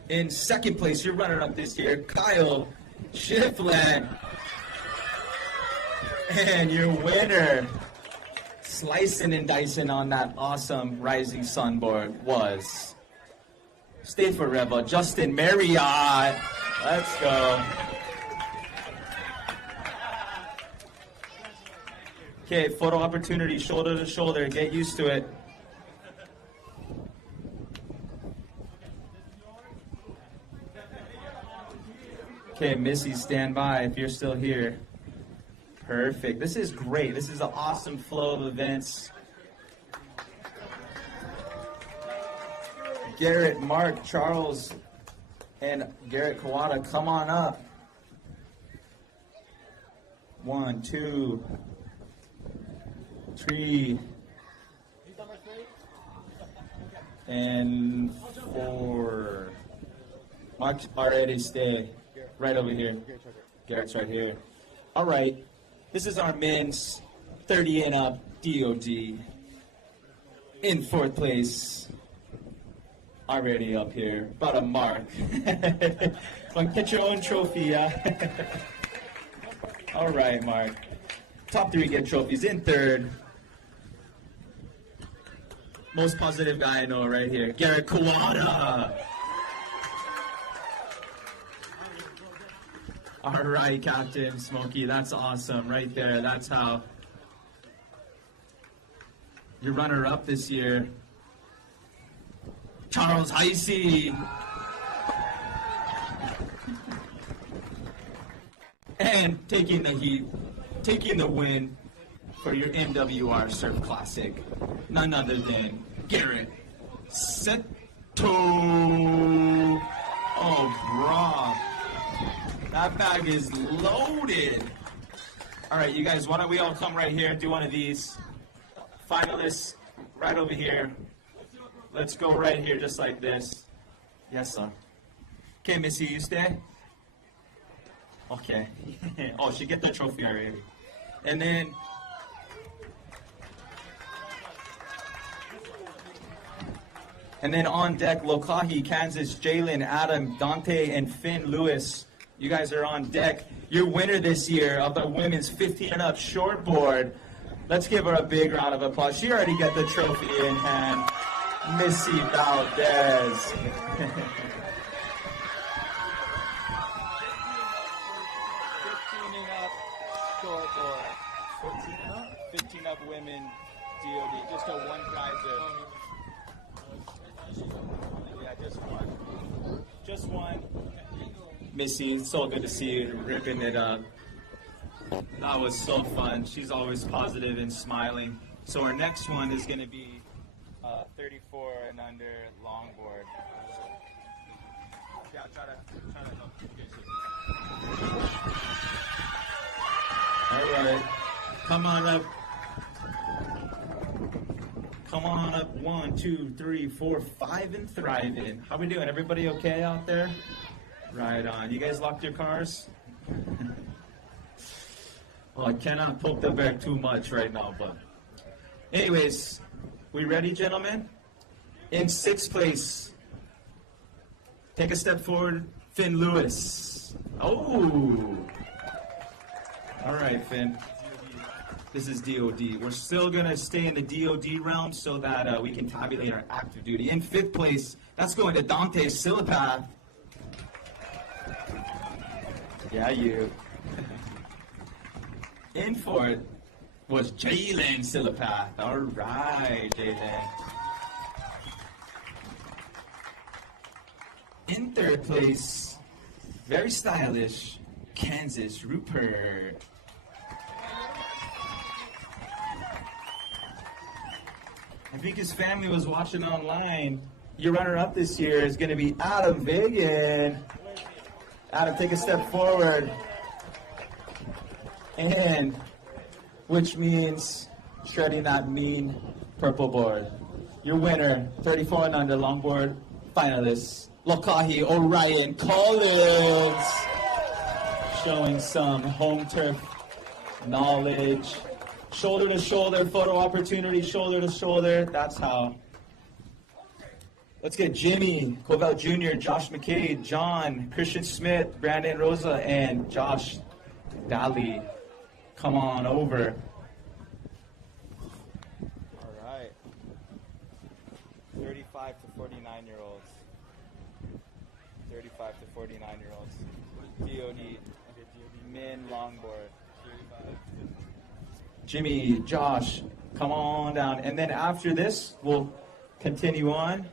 In second place, your runner-up this year, Kyle Shiflett. And your winner, slicing and dicing on that awesome Rising Sun board, was Stay Forever, Justin Marriott. Let's go. Okay, photo opportunity, shoulder to shoulder. Get used to it. Okay, Missy, stand by if you're still here. Perfect. This is great. This is an awesome flow of events. Garrett, Mark, Charles, and Garrett Kawada, come on up. 1, 2, 3, and 4. Mark already stay. Right over here. Garrett's right here. All right. This is our men's 30 and up DOD. In fourth place, already up here, about a mark. Get your own trophy, yeah? All right, Mark. Top 3 get trophies. In third, most positive guy I know right here, Garrett Kawada. All right, Captain Smokey, that's awesome right there. That's how your runner-up this year, Charles HIC. And taking the heat, taking the win for your MWR Surf Classic, none other than Garrett Seto. Oh, brah. That bag is loaded. All right, you guys, why don't we all come right here and do one of these. Finalists, right over here. Let's go right here, just like this. Yes, sir. Okay, Missy, you stay? Okay. Oh, she get the trophy already. And then... on deck, Lokahi, Kansas, Jalen, Adam, Dante, and Finn Lewis. You guys are on deck. Your winner this year of the women's 15 and up shortboard. Let's give her a big round of applause. She already got the trophy in hand. Missy Valdez. 15 and up shortboard. 15 up women DOD. Just a one prizer. Yeah, just one. Just one. Missy, so good to see you ripping it up. That was so fun. She's always positive and smiling. So our next one is going to be 34 and under longboard. Yeah, try to help. All right, come on up. Come on up. 1, 2, 3, 4, 5, and thriving. How we doing? Everybody okay out there? Right on. You guys locked your cars? Well, I cannot poke the bear too much right now, but anyways, we ready, gentlemen? In 6th place, take a step forward, Finn Lewis. Oh! All right, Finn. This is DOD. We're still going to stay in the DOD realm so that we can tabulate our active duty. In 5th place, that's going to Dante Silapath. Yeah, you. In 4th was Jalen Silapath. All right, Jalen. In 3rd place, very stylish, Kansas Rupert. I think his family was watching online. Your runner-up this year is going to be Adam Vagan. Adam, take a step forward. And, which means shredding that mean purple board. Your winner, 34 and under longboard finalist, Lokahi Orion Collins. Showing some home turf knowledge. Shoulder to shoulder, photo opportunity, shoulder to shoulder. That's how. Let's get Jimmy, Covell Jr., Josh McCade, John, Christian Smith, Brandon Rosa, and Josh Daly. Come on over. All right. 35 to 49-year-olds. 35 to 49-year-olds. DOD. Men longboard. Jimmy, Josh, come on down. And then after this, we'll continue on.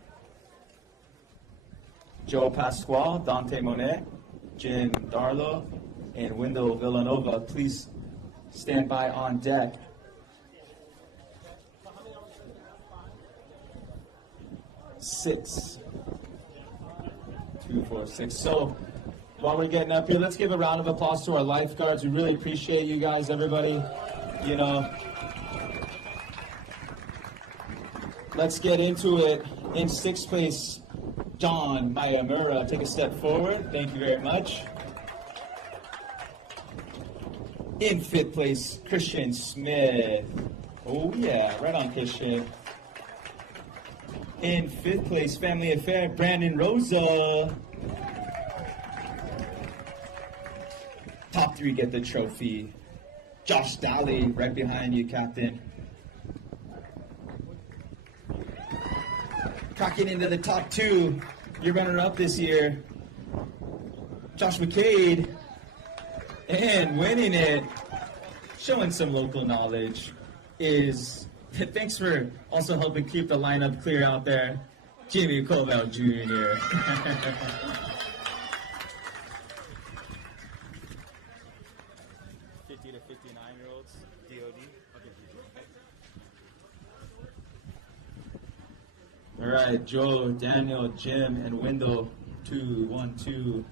Joe Pasquale, Dante Monet, Jim Darlo, and Wendell Villanova. Please stand by on deck. Six. 2, 4, 6. So while we're getting up here, let's give a round of applause to our lifeguards. We really appreciate you guys, everybody. You know, let's get into it. In 6th place, John Mayamura. Take a step forward. Thank you very much. In 5th place, Christian Smith. Oh, yeah. Right on, Christian. In 5th place, Family Affair, Brandon Rosa. Top 3 get the trophy. Josh Daly, right behind you, Captain. Cracking into the top 2, your runner-up this year, Josh McCade. And winning it, showing some local knowledge, is, thanks for also helping keep the lineup clear out there, Jimmy Covell Jr. 50 to 59-year-olds, DOD. All right, Joe, Daniel, Jim, and Wendell. 2, 1, 2.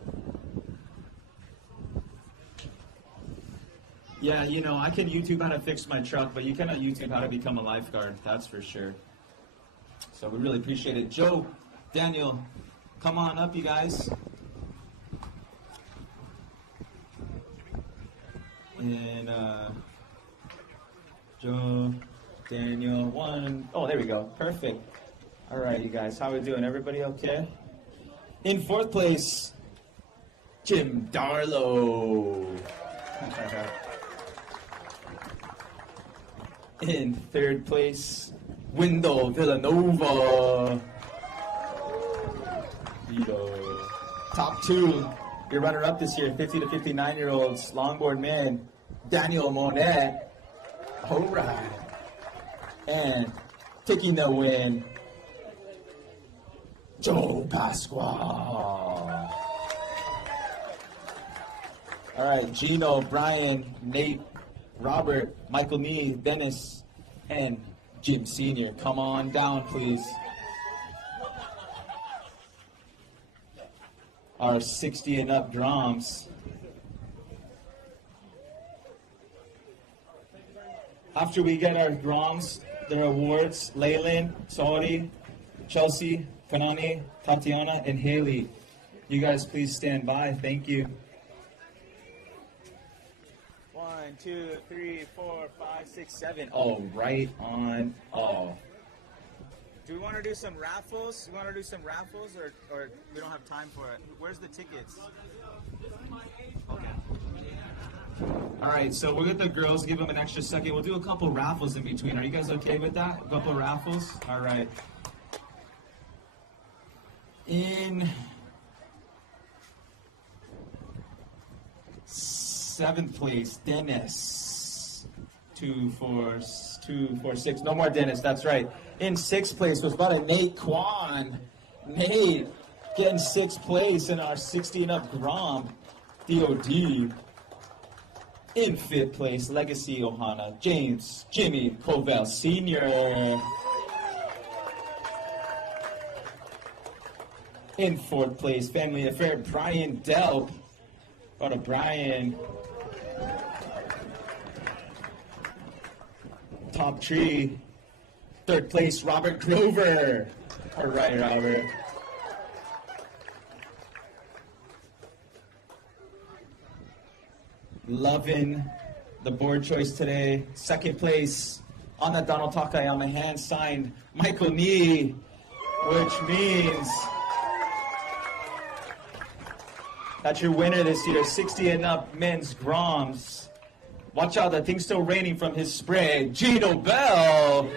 Yeah, you know, I can YouTube how to fix my truck, but you cannot YouTube how to become a lifeguard. That's for sure. So we really appreciate it. Joe, Daniel, come on up, you guys. And Joe, Daniel, 1. Oh, there we go. Perfect. All right, you guys. How are we doing? Everybody okay? In 4th place, Jim Darlo. In 3rd place, Wendell Villanova. Top 2, your runner-up this year, 50 to 59-year-olds, longboard man, Daniel Monet. All right. And taking the win, Joe Pasquale. All right, Gino, Brian, Nate, Robert, Michael Nee, Dennis, and Jim Sr. Come on down, please. Our 60 and up drums. After we get our drums, their awards, Leyland, Saudi, Chelsea, Kanani, Tatiana, and Haley. You guys please stand by. Thank you. 1, 2, 3, 4, 5, 6, 7. Oh, right on. Oh. Do we want to do some raffles? We want to do some raffles, or we don't have time for it? Where's the tickets? Okay. All right, so we'll get the girls, give them an extra second. We'll do a couple raffles in between. Are you guys okay with that? A couple raffles? All right. In 7th place, Dennis. 2, 4, 6. No more Dennis, that's right. In 6th place was about a Nate Kwan. Nate getting 6th place in our 60 and up Grom DOD. In 5th place, Legacy Ohana, James Jimmy Covell Sr. In 4th place, Family Affair, Brian Delp. Go to Brian. Top tree. 3rd place, Robert Grover. All right, Robert. Loving the board choice today. 2nd place, on the Donald Takayama hand signed, Michael Nee, which means that's your winner this year, 60 and up men's Groms. Watch out, that thing's still raining from his spray. Gino Bell.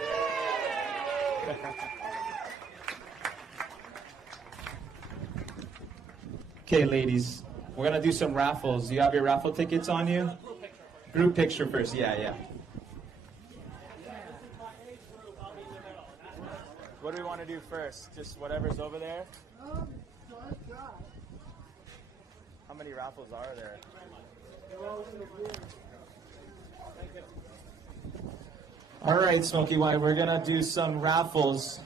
Okay, ladies, we're going to do some raffles. Do you have your raffle tickets on you? Group picture first. Yeah. What do we want to do first? Just whatever's over there? How many raffles are there? All right, Smoky White, we're going to do some raffles.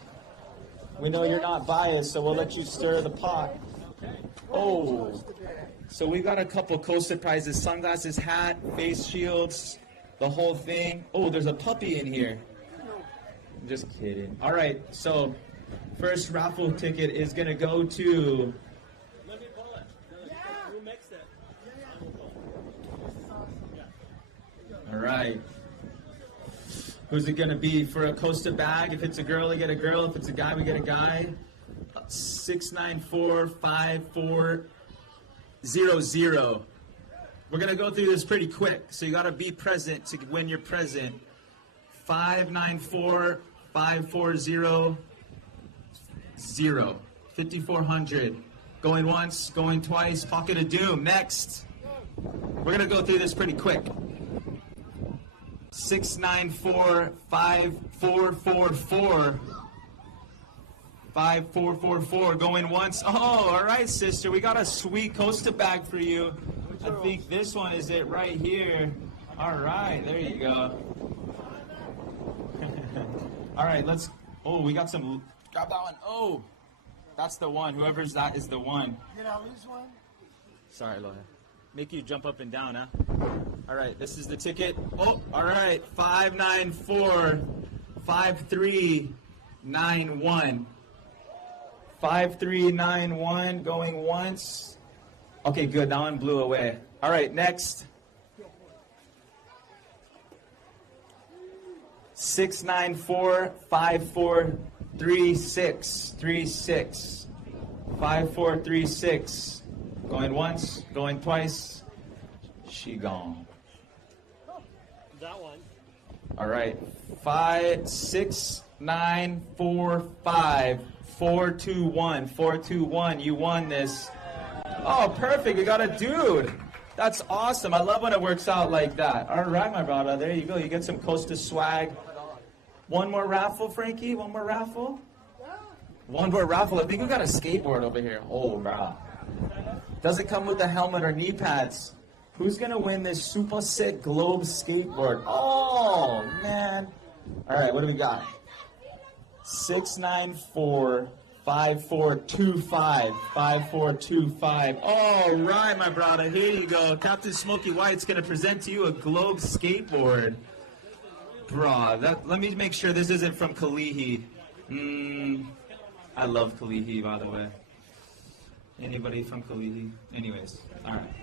We know you're not biased, so we'll let you stir the pot. Oh, so we got a couple Costa prizes, sunglasses, hat, face shields, the whole thing. Oh, there's a puppy in here. I'm just kidding. All right, so first raffle ticket is going to go to... Let me pull it. Who mixed it? All right. Who's it going to be for a Costa bag? If it's a girl, we get a girl. If it's a guy, we get a guy. 6945400. We're going to go through this pretty quick, so you got to be present to win your present. 594540. 5400. Going once, going twice. Pocket of Doom. Next. We're going to go through this pretty quick. 6945444. 5444 going once. Oh, all right, sister. We got a sweet Costa bag for you. I think this one is it right here. All right, there you go. All right, let's. Oh, we got some. Grab that one. Oh, that's the one. Whoever's that is the one. Did I lose one? Sorry, Loya. Make you jump up and down, huh? All right, this is the ticket. Oh, all right. 5945391. 5391 going once. Okay, good. Now one blew away. All right, next. 694543636. 5436. Going once, going twice. She gone. That one. All right. 56945. 421. 421. You won this. Oh, perfect. We got a dude. That's awesome. I love when it works out like that. All right, my brother. There you go. You get some Costa swag. One more raffle, Frankie? One more raffle? One more raffle. I think we got a skateboard over here. Oh, bro. Doesn't come with a helmet or knee pads. Who's gonna win this super sick globe skateboard? Oh man! All right, what do we got? 694 5425 5425. All right, my brother. Here you go. Captain Smokey White's gonna present to you a globe skateboard. Bro, let me make sure this isn't from Kalihi. I love Kalihi, by the way. Anybody from Kalihi? Anyways, all right.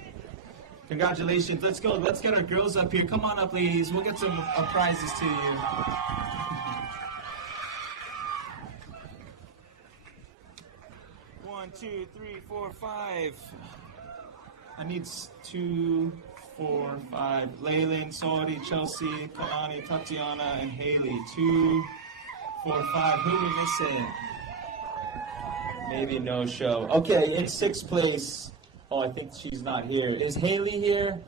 Congratulations. Let's go. Let's get our girls up here. Come on up, ladies. We'll get some prizes to you. 1, 2, 3, 4, 5. I need 2, 4, 5. Laylan, Saudi, Chelsea, Kalani, Tatiana, and Haley. 2, 4, 5. Who are we missing? Maybe no show. Okay, in 6th place. Oh, I think she's not here. Is Haley here?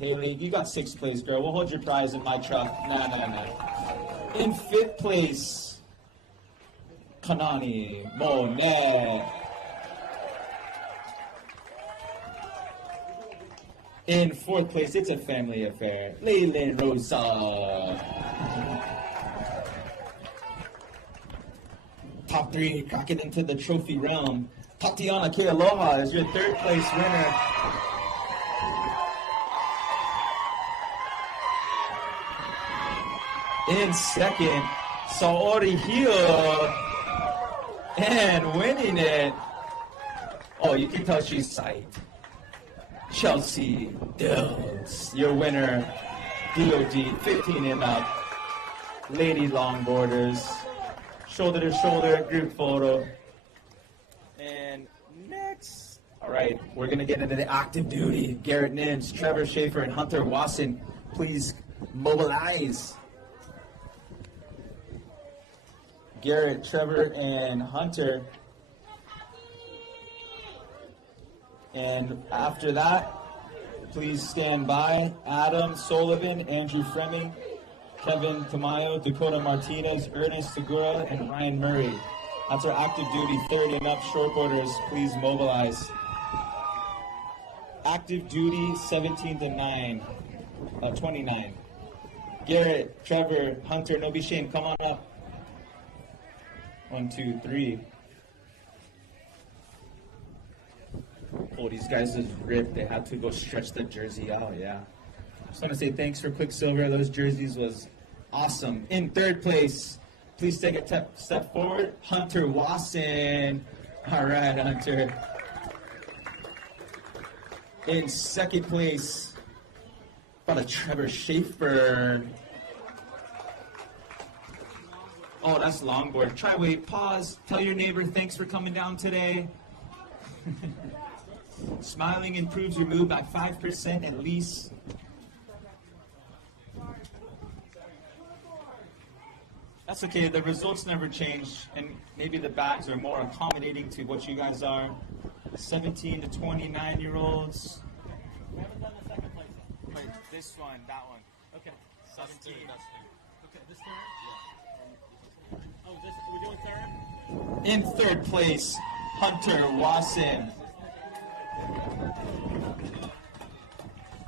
Haley, you got 6th place, girl. We'll hold your prize in my truck. Nah. In 5th place, Kanani Monet. In 4th place, it's a family affair, Leylin Rosa. Top 3, cracking into the trophy realm. Tatiana K. Aloha is your 3rd place winner. In 2nd, Saori Hio. And winning it. Oh, you can tell she's psyched. Chelsea Dills, your winner. DOD, 15 and up. Lady Longboarders. Shoulder to shoulder, group photo. And next. All right, we're going to get into the active duty. Garrett Nims, Trevor Schaefer, and Hunter Wasson. Please mobilize. Garrett, Trevor, and Hunter. And after that, please stand by. Adam Sullivan, Andrew Fremming, Kevin Tamayo, Dakota Martinez, Ernest Segura, and Ryan Murray. That's our active duty 30 and up shortboarders. Please mobilize. Active duty 17 to 29. Garrett, Trevor, Hunter, no be shame. Come on up. 1, 2, 3. Oh, these guys just ripped. They had to go stretch the jersey out, yeah. Just want to say thanks for Quicksilver. Those jerseys was awesome. In 3rd place, please take a step forward. Hunter Wasson. All right, Hunter. In 2nd place, about a Trevor Schaefer. Oh, that's Longboard. Try wait, pause. Tell your neighbor thanks for coming down today. Smiling improves your mood by 5% at least. That's okay, the results never change, and maybe the bags are more accommodating to what you guys are. 17 to 29-year-olds. We haven't done the 2nd place yet. Wait, this one, that one. Okay. 17. Okay, this third? Yeah. Oh, this, are we doing 3rd? In 3rd place, Hunter Wasson.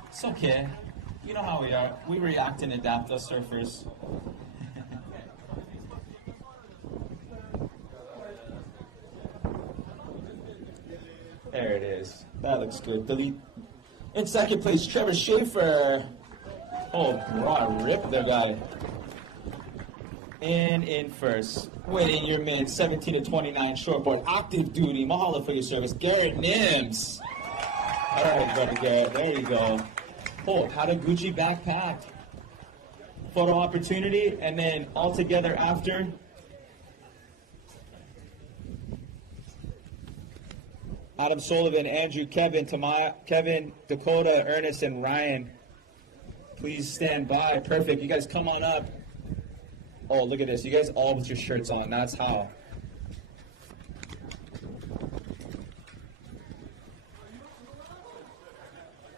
It's okay. You know how we are. We react and adapt, us surfers. There it is. That looks good. Delete. In 2nd place, Trevor Schaefer. Oh, bro, I ripped the guy. And in 1st, winning your main 17 to 29 shortboard active duty. Mahalo for your service, Garrett Nims. All right, brother Garrett. There you go. Oh, had a Gucci backpack. Photo opportunity, and then all together after. Adam Sullivan, Andrew, Kevin, Tamaya, Kevin, Dakota, Ernest, and Ryan. Please stand by. Perfect. You guys come on up. Oh, look at this. You guys all with your shirts on. That's how.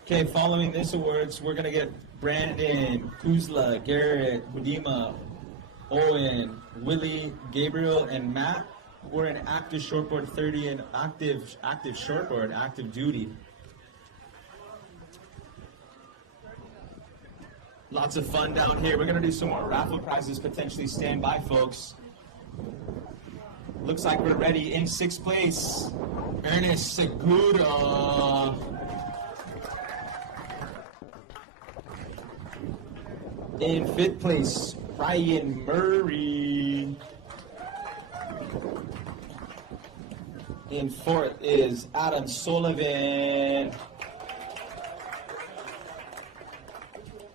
Okay, following this awards, we're going to get Brandon, Kuzla, Garrett, Hudima, Owen, Willie, Gabriel, and Matt. We're in active shortboard 30 and active shortboard, active duty. Lots of fun down here. We're going to do some more raffle prizes, potentially. Stand by, folks. Looks like we're ready. In 6th place, Ernest Segura. In 5th place, Ryan Murray. In 4th is Adam Sullivan.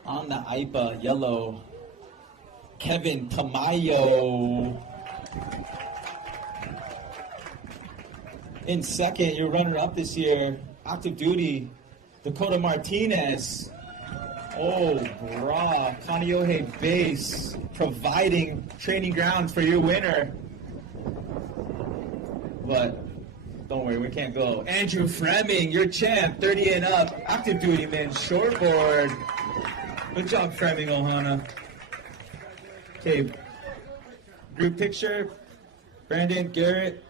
On the IPA, yellow, Kevin Tamayo. In 2nd, your runner-up this year, active duty, Dakota Martinez. Oh, brah, Kaneohe Base, providing training grounds for your winner. But don't worry, we can't go. Andrew Fremming, your champ, 30 and up, active duty man, shortboard. Good job, Fremming Ohana. Okay, group picture, Brandon, Garrett,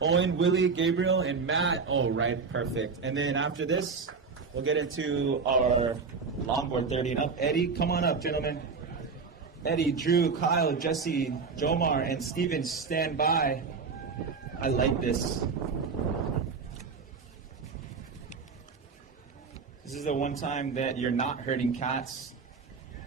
Owen, Willie, Gabriel, and Matt. Oh, right, perfect. And then after this, we'll get into our longboard 30 and up. Eddie, come on up, gentlemen. Eddie, Drew, Kyle, Jesse, Jomar, and Steven, stand by. I like this. This is the one time that you're not hurting cats.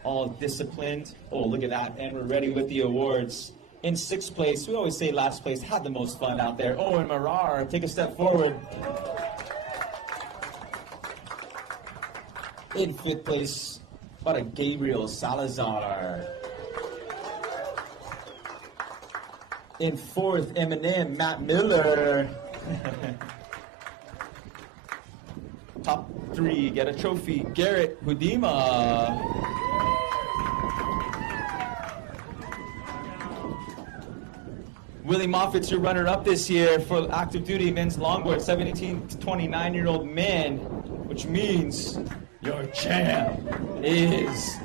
All disciplined. Oh, look at that. And we're ready with the awards. In 6th place, we always say last place, had the most fun out there. Owen Marar, take a step forward. In 5th place, what a Gabriel Salazar. In 4th, Eminem, Matt Miller. Top 3, get a trophy, Garrett Hudima. Willie Moffitt's your runner-up this year for active duty men's longboard, 17 to 29-year-old men, which means your champ is